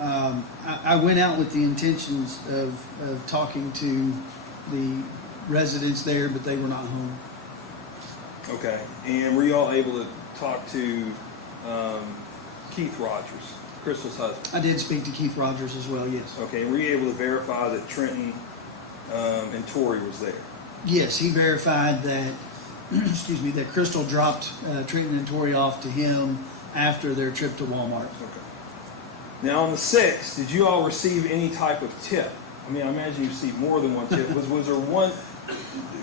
I went out with the intentions of talking to the residents there, but they were not home. Okay. And were you all able to talk to Keith Rogers, Crystal's husband? I did speak to Keith Rogers as well, yes. Okay. And were you able to verify that Trenton and Tori was there? Yes, he verified that, excuse me, that Crystal dropped Trenton and Tori off to him after their trip to Walmart. Okay. Now on the 6th, did you all receive any type of tip? I mean, I imagine you received more than one tip. Was there one?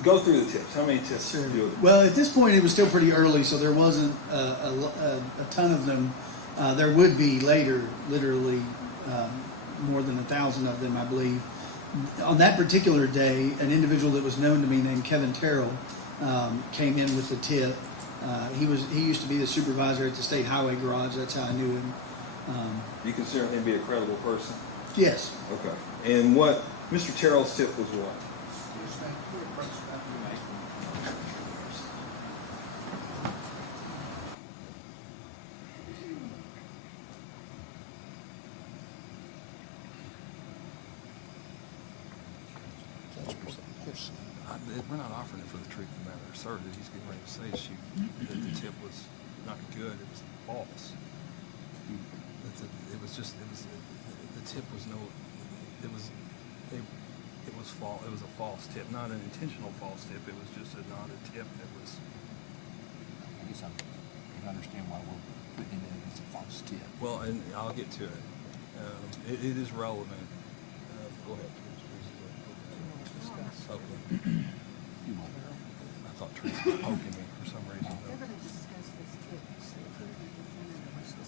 Go through the tips. How many tips did you do? Well, at this point, it was still pretty early, so there wasn't a ton of them. There would be later, literally more than 1,000 of them, I believe. On that particular day, an individual that was known to me named Kevin Terrell came in with the tip. He used to be the supervisor at the State Highway Garage. That's how I knew him. You consider him to be a credible person? Yes. Okay. And what Mr. Terrell's tip was what? We're not offering it for the truth of the matter asserted. He's getting ready to say that the tip was not good. It was false. The tip was false. It was a false tip, not an intentional false tip. It was just not a tip that was. I guess I don't understand why we're putting it in as a false tip. Well, and I'll get to it. It is relevant. Go ahead. Okay. I thought Teresa was poking me for some reason. They're going to discuss this tip.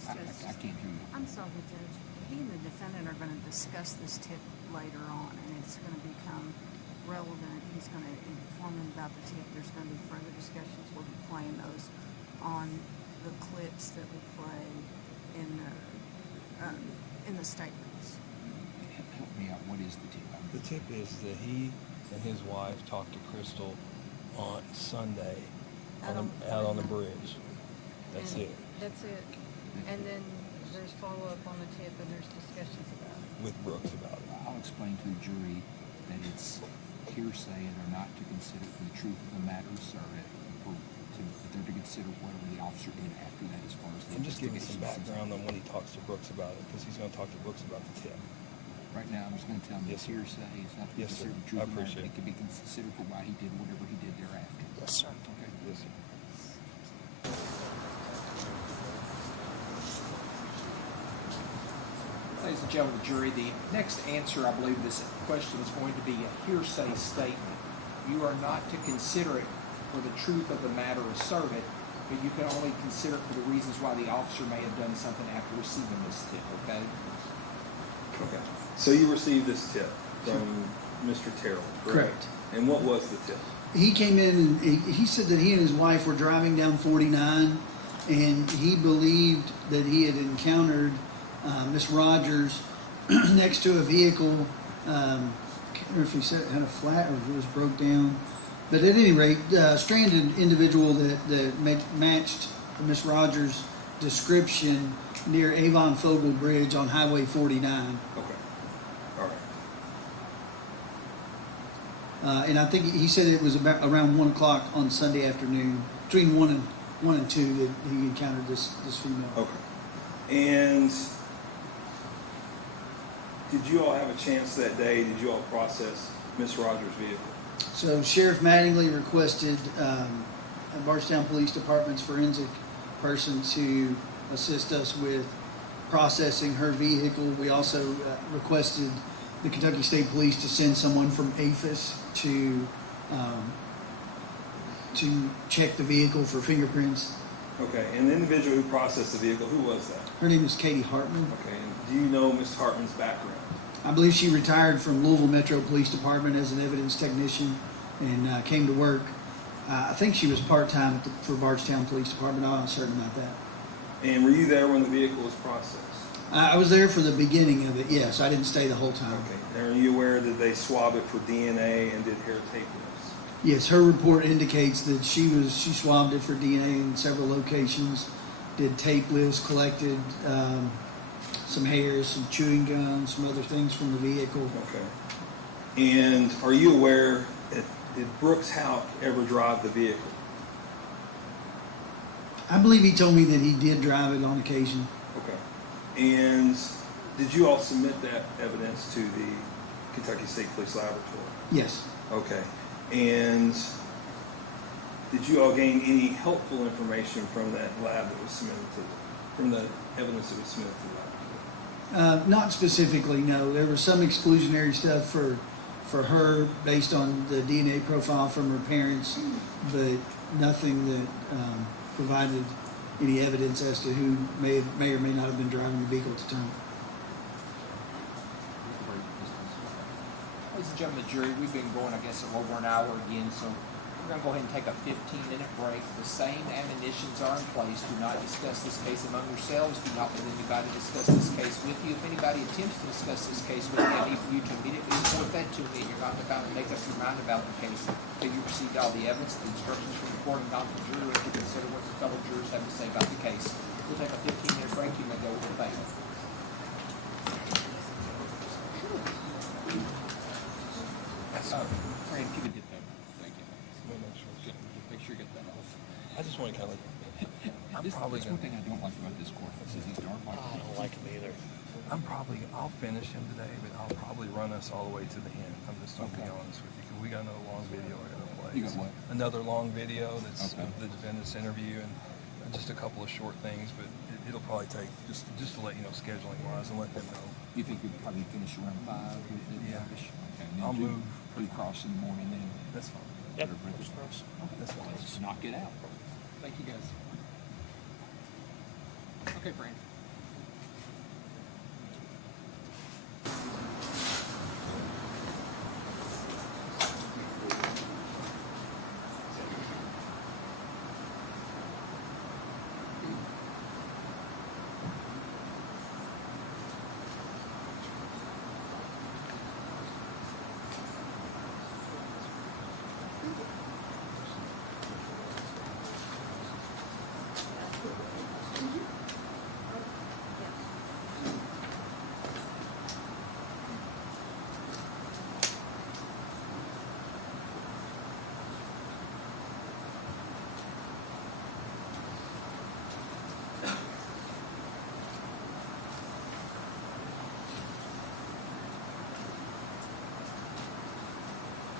I can't hear you. I'm sorry, Judge. He and the defendant are going to discuss this tip later on, and it's going to become relevant. He's going to inform him about the tip. There's going to be further discussions. We'll be playing those on the clips that we play in the statements. Help me out. What is the tip? The tip is that he and his wife talked to Crystal on Sunday out on the bridge. That's it. That's it. And then there's follow-up on the tip, and there's discussions about it. With Brooks about it. I'll explain to the jury that it's hearsay and they're not to consider for the truth of the matter asserted, that they're to consider whatever the officer did after that as far as the I'm just giving some investigation. background on when he talks to Brooks about it, because he's going to talk to Brooks about the tip. Right now, I'm just going to tell him it's hearsay. It's not to Yes, sir. consider the truth I of the matter. appreciate It can be considered for why he did whatever he did thereafter. Yes, sir. Okay. Yes, sir. Ladies and gentlemen of the jury, the next answer, I believe, to this question is going to be a hearsay statement. You are not to consider it for the truth of the matter asserted, but you can only consider it for the reasons why the officer may have done something after receiving this tip, okay? Okay. So you received this tip from Mr. Terrell, correct? Correct. And what was the tip? He came in and he said that he and his wife were driving down 49, and he believed that he had encountered Miss Rogers next to a vehicle. I can't remember if he said it had a flat or if it was broke down. But at any rate, a stranded individual that matched Miss Rogers' description near Avon Fogle Bridge on Highway 49. Okay. All right. And I think he said it was about around 1 o'clock on Sunday afternoon, between 1 and 2, that he encountered this female. Okay. And did you all have a chance that day? Did you all process Miss Rogers' vehicle? So Sheriff Mattingly requested Bardstown Police Department's forensic person to assist us with processing her vehicle. We also requested the Kentucky State Police to send someone from APHIS to check the vehicle for fingerprints. Okay, and the individual who processed the vehicle, who was that? Her name is Katie Hartman. Okay, and do you know Ms. Hartman's background? I believe she retired from Louisville Metro Police Department as an evidence technician and came to work. I think she was part-time for Bardstown Police Department. I'm not certain about that. And were you there when the vehicle was processed? I was there for the beginning of it, yes. I didn't stay the whole time. Okay, and are you aware that they swab it for DNA and did hair tape lists? Yes, her report indicates that she swabbed it for DNA in several locations, did tape lifts, collected some hairs, some chewing gum, some other things from the vehicle. Okay. And are you aware, did Brooks Houck ever drive the vehicle? I believe he told me that he did drive it on occasion. Okay. And did you all submit that evidence to the Kentucky State Police Laboratory? Yes. Okay. And did you all gain any helpful information from that lab that was submitted to from the evidence that was submitted to the laboratory? Not specifically, no. There was some exclusionary stuff for her based on the DNA profile from her parents, but nothing that provided any evidence as to who may or may not have been driving the vehicle at the time. Ladies and gentlemen, the jury, we've been going, I guess, over an hour again, so we're going to go ahead and take a 15-minute break. The same admonitions are in place. Do not discuss this case among yourselves. Do not let anybody discuss this case with you. If anybody attempts to discuss this case with you, I need for you to immediately report that to me. You're not about to make up your mind about the case until you received all the evidence, the instructions from the court, and not the jury, to consider what the fellow jurors have to say about the case. We'll take a 15-minute break. You may go with the thing. Fran, if you could get that. Thank you. Make sure you get that off. I just want to kind of. That's one thing I don't like about this court. This is he's darn like I don't like him either. I'll finish him today, but I'll probably run us all the way to the end. I'm just going to be honest with you. 'Cause we got another long video I got to play. You got what? Another long video that's Okay. the defendant's interview and just a couple of short things, but it'll probably take just to let you know scheduling wise and let them know. You think you'll probably finish around 5 with it? Yeah. Okay. And then I'll do move. Blue Cross in the morning then. That's fine. Yep. That's fine. Let's knock it out. Thank you guys. Okay, Fran.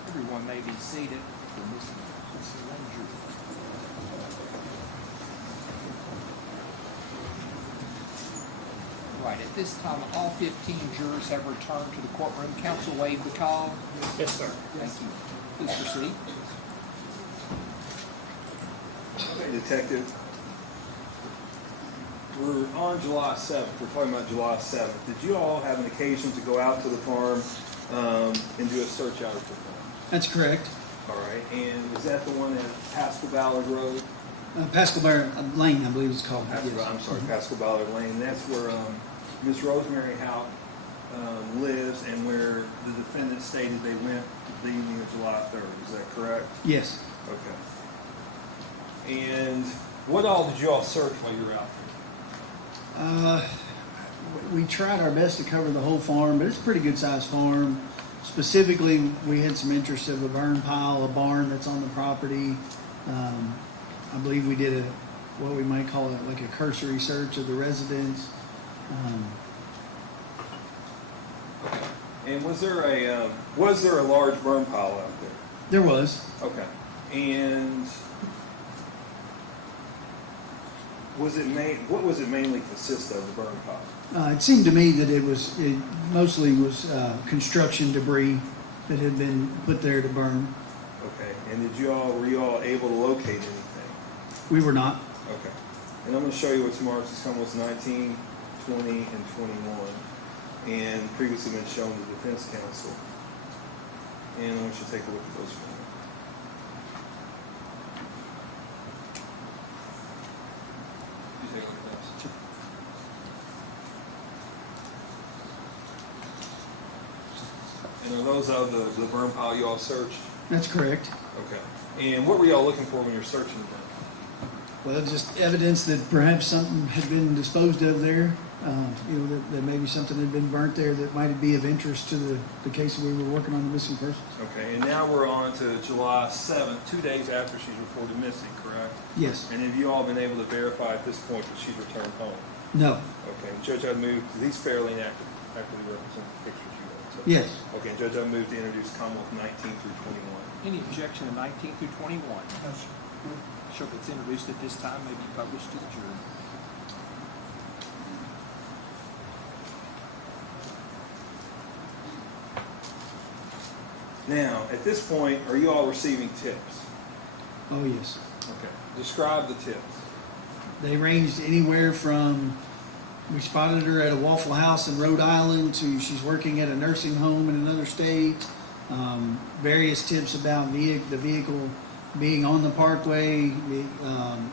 Everyone may be seated for miscellaneous. Right, at this time, all 15 jurors have returned to the courtroom. Counsel waived the call. Yes, sir. Thank you. Please proceed. Okay, Detective. We're on July 7th. We're talking about July 7th. Did you all have an occasion to go out to the farm and do a search out of the farm? That's correct. All right. And was that the one at Pascal Ballard Road? Pascal Ballard Lane, I believe it's called. I'm sorry, Pascal Ballard Lane. That's where Miss Rosemary Houck lives and where the defendant stated they went the evening of July 3rd. Is that correct? Yes. Okay. And what all did you all search while you were out there? We tried our best to cover the whole farm, but it's a pretty good sized farm. Specifically, we had some interest of a burn pile, a barn that's on the property. I believe we did what we might call it like a cursory search of the residence. And was there a large burn pile out there? There was. Okay. And what was it mainly consist of, the burn pile? It seemed to me that it mostly was construction debris that had been put there to burn. Okay. And were you all able to locate anything? We were not. Okay. And I'm going to show you what's marked as Commonwealth 19, 20, and 21, and previously been shown to the defense counsel. And I want you to take a look at those for me. You take a look at those. And are those of the burn pile you all searched? That's correct. Okay. And what were y'all looking for when you're searching them? Well, just evidence that perhaps something had been disposed of there. That maybe something had been burnt there that might be of interest to the case that we were working on, the missing persons. Okay, and now we're on to July 7th, 2 days after she's reported missing, correct? Yes. And have you all been able to verify at this point that she's returned home? No. Okay, Judge, I'd move, these fairly accurately represent the pictures you have. So. Yes. Okay, Judge, I'd move to introduce Commonwealth 19 through 21. Any objection to 19 through 21? No, sir. Show that's introduced at this time may be published to the jury. Now, at this point, are you all receiving tips? Oh, yes. Okay. Describe the tips. They ranged anywhere from we spotted her at a Waffle House in Rhode Island to she's working at a nursing home in another state. Various tips about the vehicle being on the parkway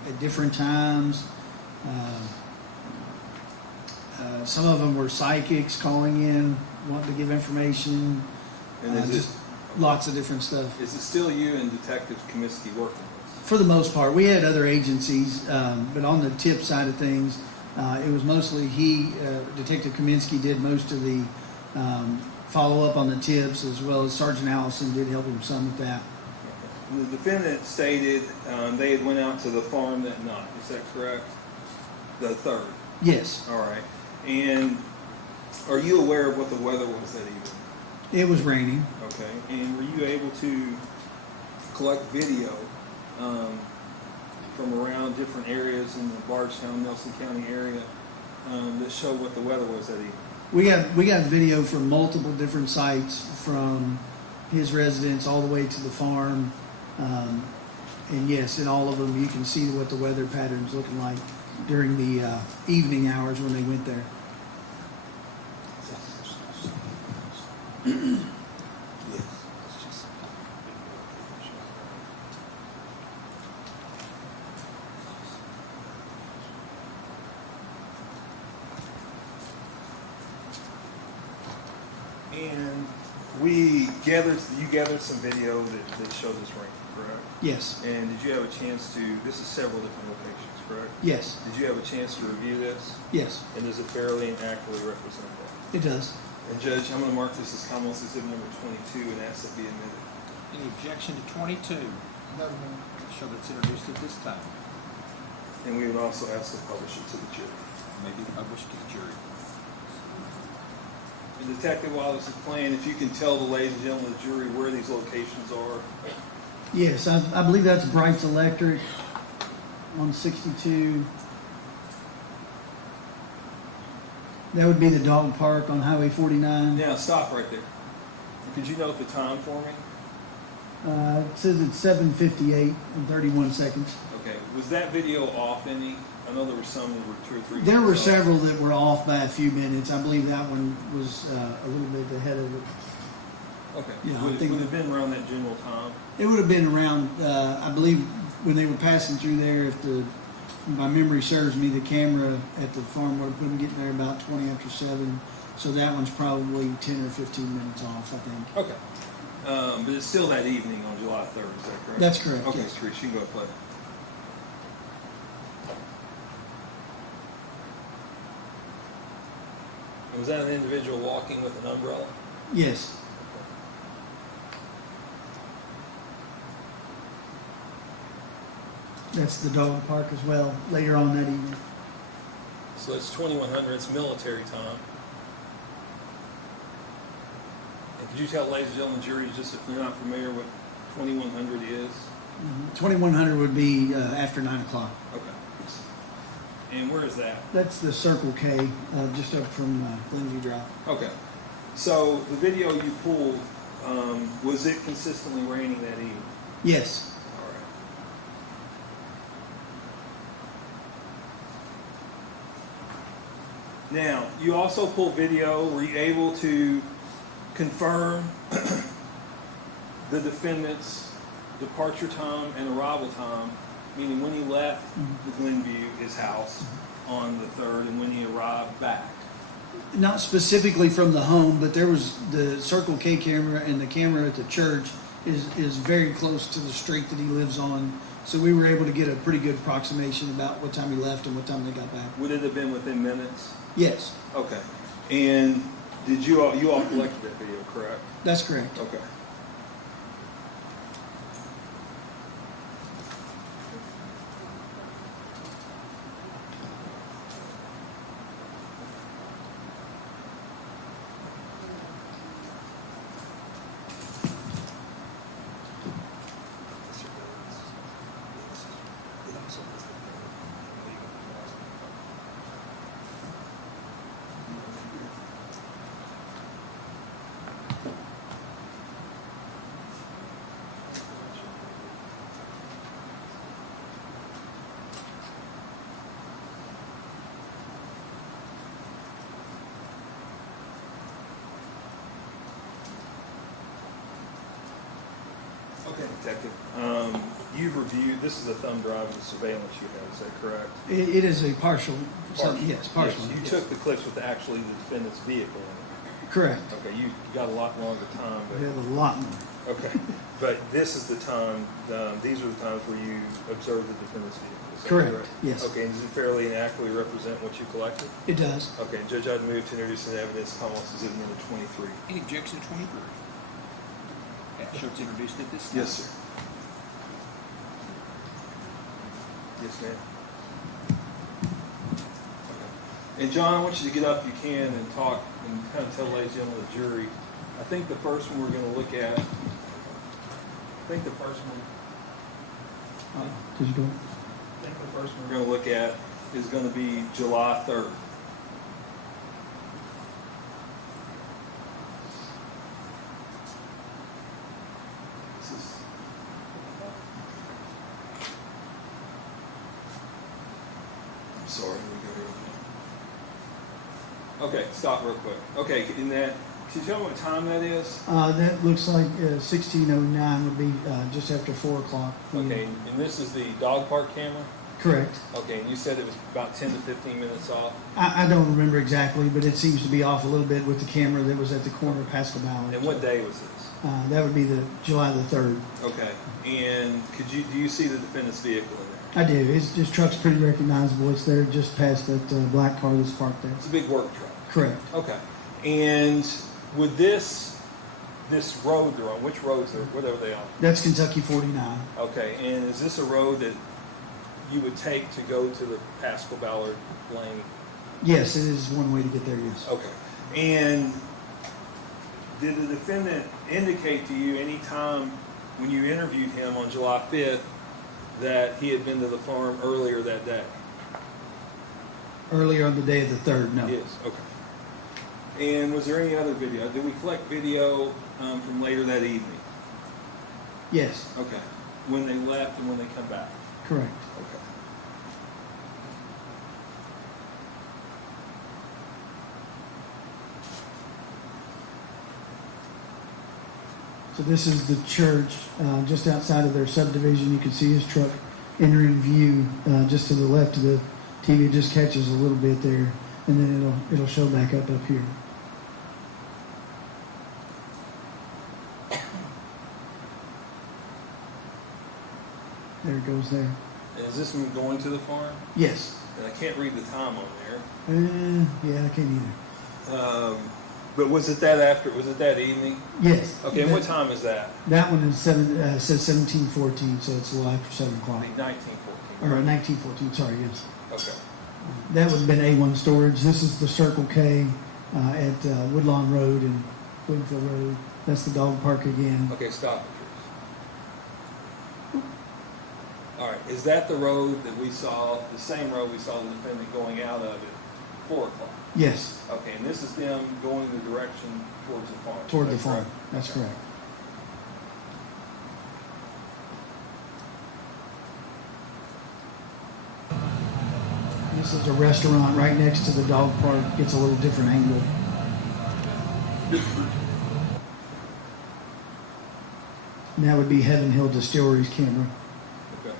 at different times. Some of them were psychics calling in, wanting to give information. And just lots of different stuff. Is it still you and Detective Comiskey working this? For the most part. We had other agencies, but on the tip side of things, it was mostly Detective Comiskey did most of the follow-up on the tips, as well as Sergeant Allison did help him some with that. The defendant stated they had went out to the farm that night. Is that correct? The 3rd? Yes. All right. And are you aware of what the weather was that evening? It was raining. Okay. And were you able to collect video from around different areas in the Bardstown, Nelson County area that showed what the weather was that evening? We got video from multiple different sites, from his residence all the way to the farm. And yes, in all of them, you can see what the weather pattern's looking like during the evening hours when they went there. And you gathered some video that showed this range, correct? Yes. And did you have a chance to, this is several different locations, correct? Yes. Did you have a chance to review this? Yes. And does it fairly and accurately represent that? It does. And Judge, I'm going to mark this as Commonwealth Exhibit number 22 and ask that be admitted. Any objection to 22? No. Show that's introduced at this time. And we would also ask to publish it to the jury. May be published to the jury. And Detective, while this is playing, if you can tell the ladies and gentlemen of the jury where these locations are. Yes, I believe that's Bright's Electric on 62. That would be the dog park on Highway 49. Now, stop right there. Could you note the time for me? It says it's 7:58 and 31 seconds. Okay. Was that video off any? I know there were some that were 2 or 3 There were minutes off. several that were off by a few minutes. I believe that one was a little bit ahead of it. Okay. Yeah, Would it have been around that general time? It would have been around, I believe, when they were passing through there, if my memory serves me, the camera at the farm would have put them getting there about 20 after 7. So that one's probably 10 or 15 minutes off, I think. Okay. But it's still that evening on July 3rd, is that correct? That's correct, Okay, yes. Trish, you can go play. Was that an individual walking with an umbrella? Yes. That's the dog park as well, later on that evening. So it's 2100, it's military time. And could you tell ladies and gentlemen, juries, just if they're not familiar with 2100 is? 2100 would be after 9 o'clock. Okay. And where is that? That's the Circle K, just up from Glenview Drive. Okay. So the video you pulled, was it consistently raining that evening? Yes. All right. Now, you also pulled video. Were you able to confirm the defendant's departure time and arrival time, meaning when he left the Glenview, his house, on the 3rd, and when he arrived back? Not specifically from the home, but there was the Circle K camera, and the camera at the church is very close to the street that he lives on. So we were able to get a pretty good approximation about what time he left and what time they got back. Would it have been within minutes? Yes. Okay. And did you all collected that video, correct? That's correct. Okay. Okay, Detective. You've reviewed, this is a thumb drive of the surveillance you have, is that correct? It is a partial. Partial. Yes, partial. Yes, you yes. took the clips with actually the defendant's vehicle in it. Correct. Okay, you got a lot longer time, but. We have a lot more. Okay, but this is the time, these are the times where you observed the defendant's vehicle. Is that Correct, yes. Okay, and does it fairly and accurately represent what you collected? It does. Okay, Judge, I'd move to introduce an evidence, Commonwealth Exhibit number 23. Any objection to 23? That show's introduced at this time. Yes, sir. Yes, ma'am. Okay. And John, I want you to get up if you can and talk and kind of tell ladies and gentlemen of the jury. I think the first one we're going to look at, Did you go? I think the first one we're going to look at is going to be July 3rd. This is I'm sorry, let me go here. Okay, stop real quick. Okay, in that, can you tell me what time that is? That looks like 1609 would be just after 4 o'clock. Okay, and this is the dog park camera? Correct. Okay, and you said it was about 10 to 15 minutes off? I don't remember exactly, but it seems to be off a little bit with the camera that was at the corner of Pascal Ballard. And what day was this? That would be the July the 3rd. Okay, and do you see the defendant's vehicle in there? I do. His truck's pretty recognizable. It's there just past that black car that's parked there. It's a big work truck? Correct. Okay, and with this road they're on, which roads are, what are they on? That's Kentucky 49. Okay, and is this a road that you would take to go to the Pascal Ballard lane? Yes, it is one way to get there, yes. Okay, and did the defendant indicate to you any time when you interviewed him on July 5th that he had been to the farm earlier that day? Earlier on the day of the 3rd, no. Yes, okay. And was there any other video? Did we collect video from later that evening? Yes. Okay. When they left and when they come back? Correct. Okay. So this is the church, just outside of their subdivision. You can see his truck entering view just to the left of the TV. It just catches a little bit there, and then it'll show back up here. There it goes there. And is this one going to the farm? Yes. And I can't read the time on there. Yeah, I can't either. But was it that evening? Yes. Okay, and what time is that? That one is says 17:14, so it's a little after 7 o'clock. 1914. Or 1914, sorry, yes. Okay. That would have been A1 storage. This is the Circle K at Woodlawn Road and Woodville Road. That's the dog park again. Okay, stop it, All right, is that the road that we saw, the same road we saw the defendant going out of at 4 o'clock? Yes, Okay, and this is them going the direction towards the farm? toward Is the that farm. correct? That's Okay. correct. This is a restaurant right next to the dog park. Gets a little different angle. And that would be Heaven Hill Distillery's camera. Okay.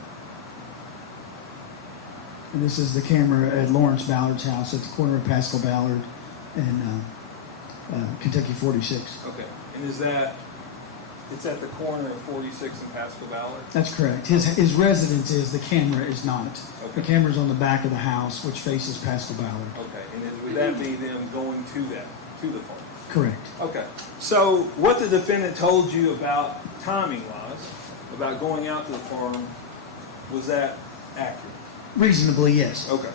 And this is the camera at Lawrence Ballard's house at the corner of Pascal Ballard and Kentucky 46. Okay, and is that, it's at the corner of 46 and Pascal Ballard? That's correct. His residence is, the camera is not. Okay. The camera's on the back of the house, which faces Pascal Ballard. Okay, and then would that be them going to the farm? Correct. Okay, so what the defendant told you about timing-wise, about going out to the farm, was that accurate? Reasonably, yes. Okay.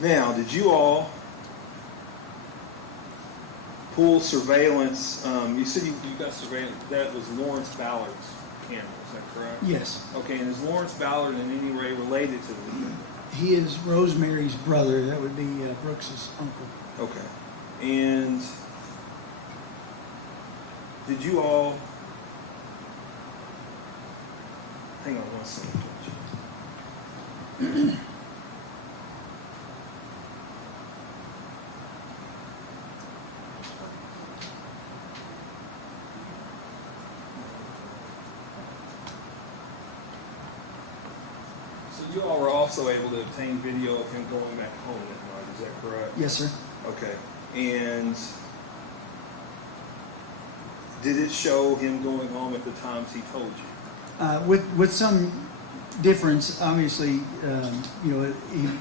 Now, did you all pull surveillance? You said you got surveillance. That was Lawrence Ballard's camera, is that correct? Yes. Okay, and is Lawrence Ballard in any way related to the defendant? He is Rosemary's brother. That would be Brooks's uncle. Okay. And did you all, hang on one second. So you all were also able to obtain video of him going back home that night, is that correct? Yes, sir. Okay, and did it show him going home at the times he told you? With some difference, obviously,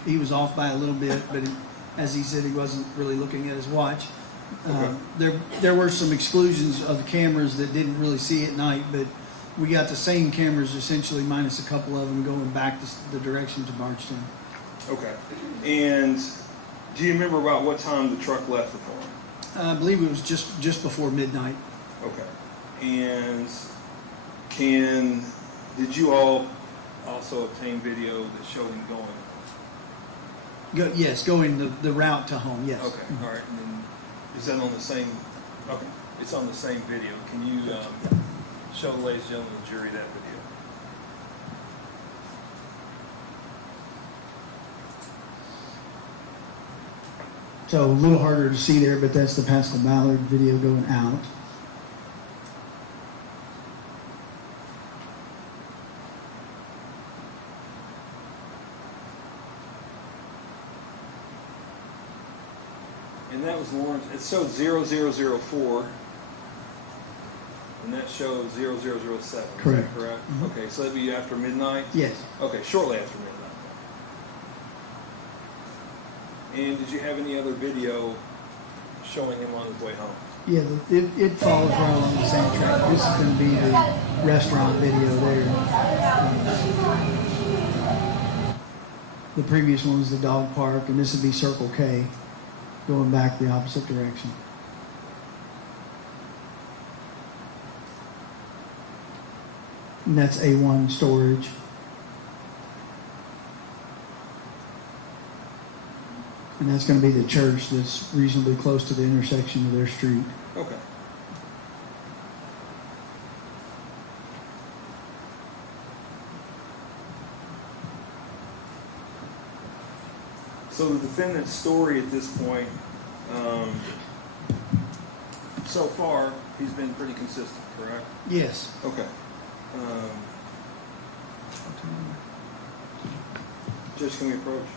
he was off by a little bit, but as he said, he wasn't really looking at his watch. Okay. There were some exclusions of the cameras that didn't really see at night, but we got the same cameras essentially minus a couple of them going back the direction to Bardstown. Okay, and do you remember about what time the truck left the farm? I believe it was just before midnight. Okay, and did you all also obtain video that showed him going? Yes, going the route to home, yes. Okay, all right, and then is that on the same, okay, it's on the same video. Can you show the ladies and gentlemen of the jury that video? So a little harder to see there, but that's the Pascal Ballard video going out. And that was Lawrence, it showed 0004, and that shows 0007. Correct. Is that correct? Mm-hmm. Okay, so that'd be after midnight? Yes. Okay, shortly after midnight. And did you have any other video showing him on his way home? Yeah, it follows right along the same track. This is going to be the restaurant video there. The previous one was the dog park, and this would be Circle K, going back the opposite direction. And that's A1 storage. And that's going to be the church that's reasonably close to the intersection of their street. Okay. So the defendant's story at this point, so far, he's been pretty consistent, correct? Yes. Okay. Judge, can we approach?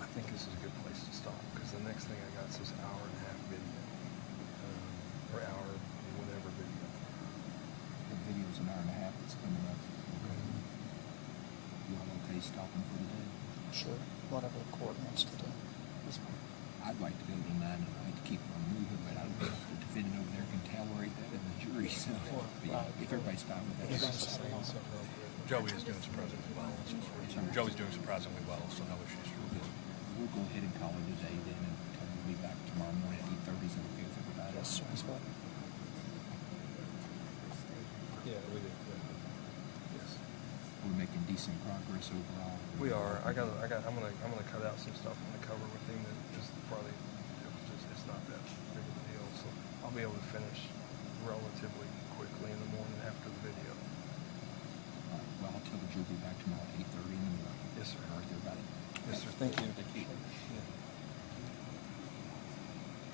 I think this is a good place to stop, because the next thing I got is this hour and a half video, or hour, whatever video. The video's an hour and a half that's coming up. stop them for the day. Sure, whatever the court wants to do. I'd like to go to 9 and I'd like to keep on moving, but I don't know if the defendant over there can tolerate that in the jury, so but yeah, if everybody's fine with that. Joey is doing surprisingly well. Joey's doing surprisingly well, so no issues. We'll go ahead and call it a day then, and tell him we'll be back tomorrow morning at 8:30. Is that okay with everybody? Yes, sir. Yeah, we did. Yes. We're making decent progress overall. We are. I'm gonna cut out some stuff in the cover with him that is probably it's not that big of a deal. So I'll be able to finish relatively quickly in the morning after the video. Well, I'll tell the jury we'll be back tomorrow at 8:30 in the morning. Yes, sir. All right, everybody. Yes, sir. Thank you. Thank you.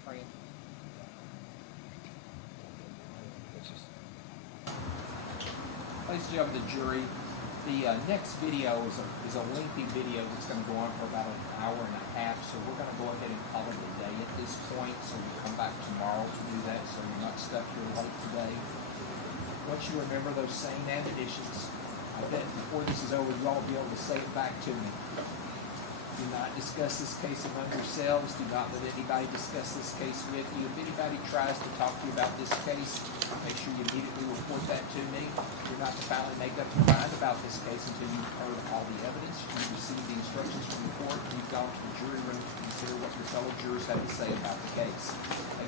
Fran? It's just Ladies and gentlemen, the jury, the next video is a lengthy video that's going to go on for about an hour and a half, so we're going to go ahead and call it a day at this point, so we'll come back tomorrow to do that, so you're not stuck here late today. Once you remember those same admonitions, I bet before this is over, you all will be able to say it back to me. Do not discuss this case among yourselves. Do not let anybody discuss this case with you. If anybody tries to talk to you about this case, make sure you immediately report that to me. You're not to finally make up your mind about this case until you've heard all the evidence, you've received the instructions from the court, and you've gone to the jury room to consider what your fellow jurors have to say about the case.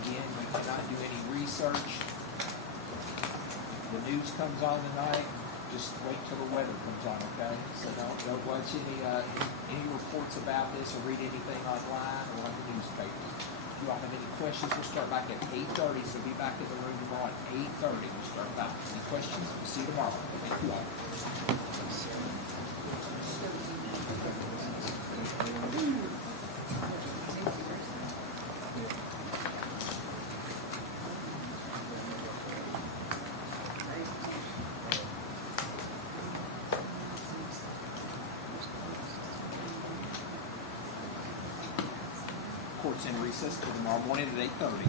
Again, you cannot do any research. The news comes on tonight. Just wait till the weather comes on, okay? So don't watch any reports about this or read anything online or on the newspaper. If you all have any questions, we'll start back at 8:30. So be back in the room tomorrow at 8:30. We'll start back. Any questions? We'll see you tomorrow. Thank you all. Court's in recess till tomorrow morning at 8:30.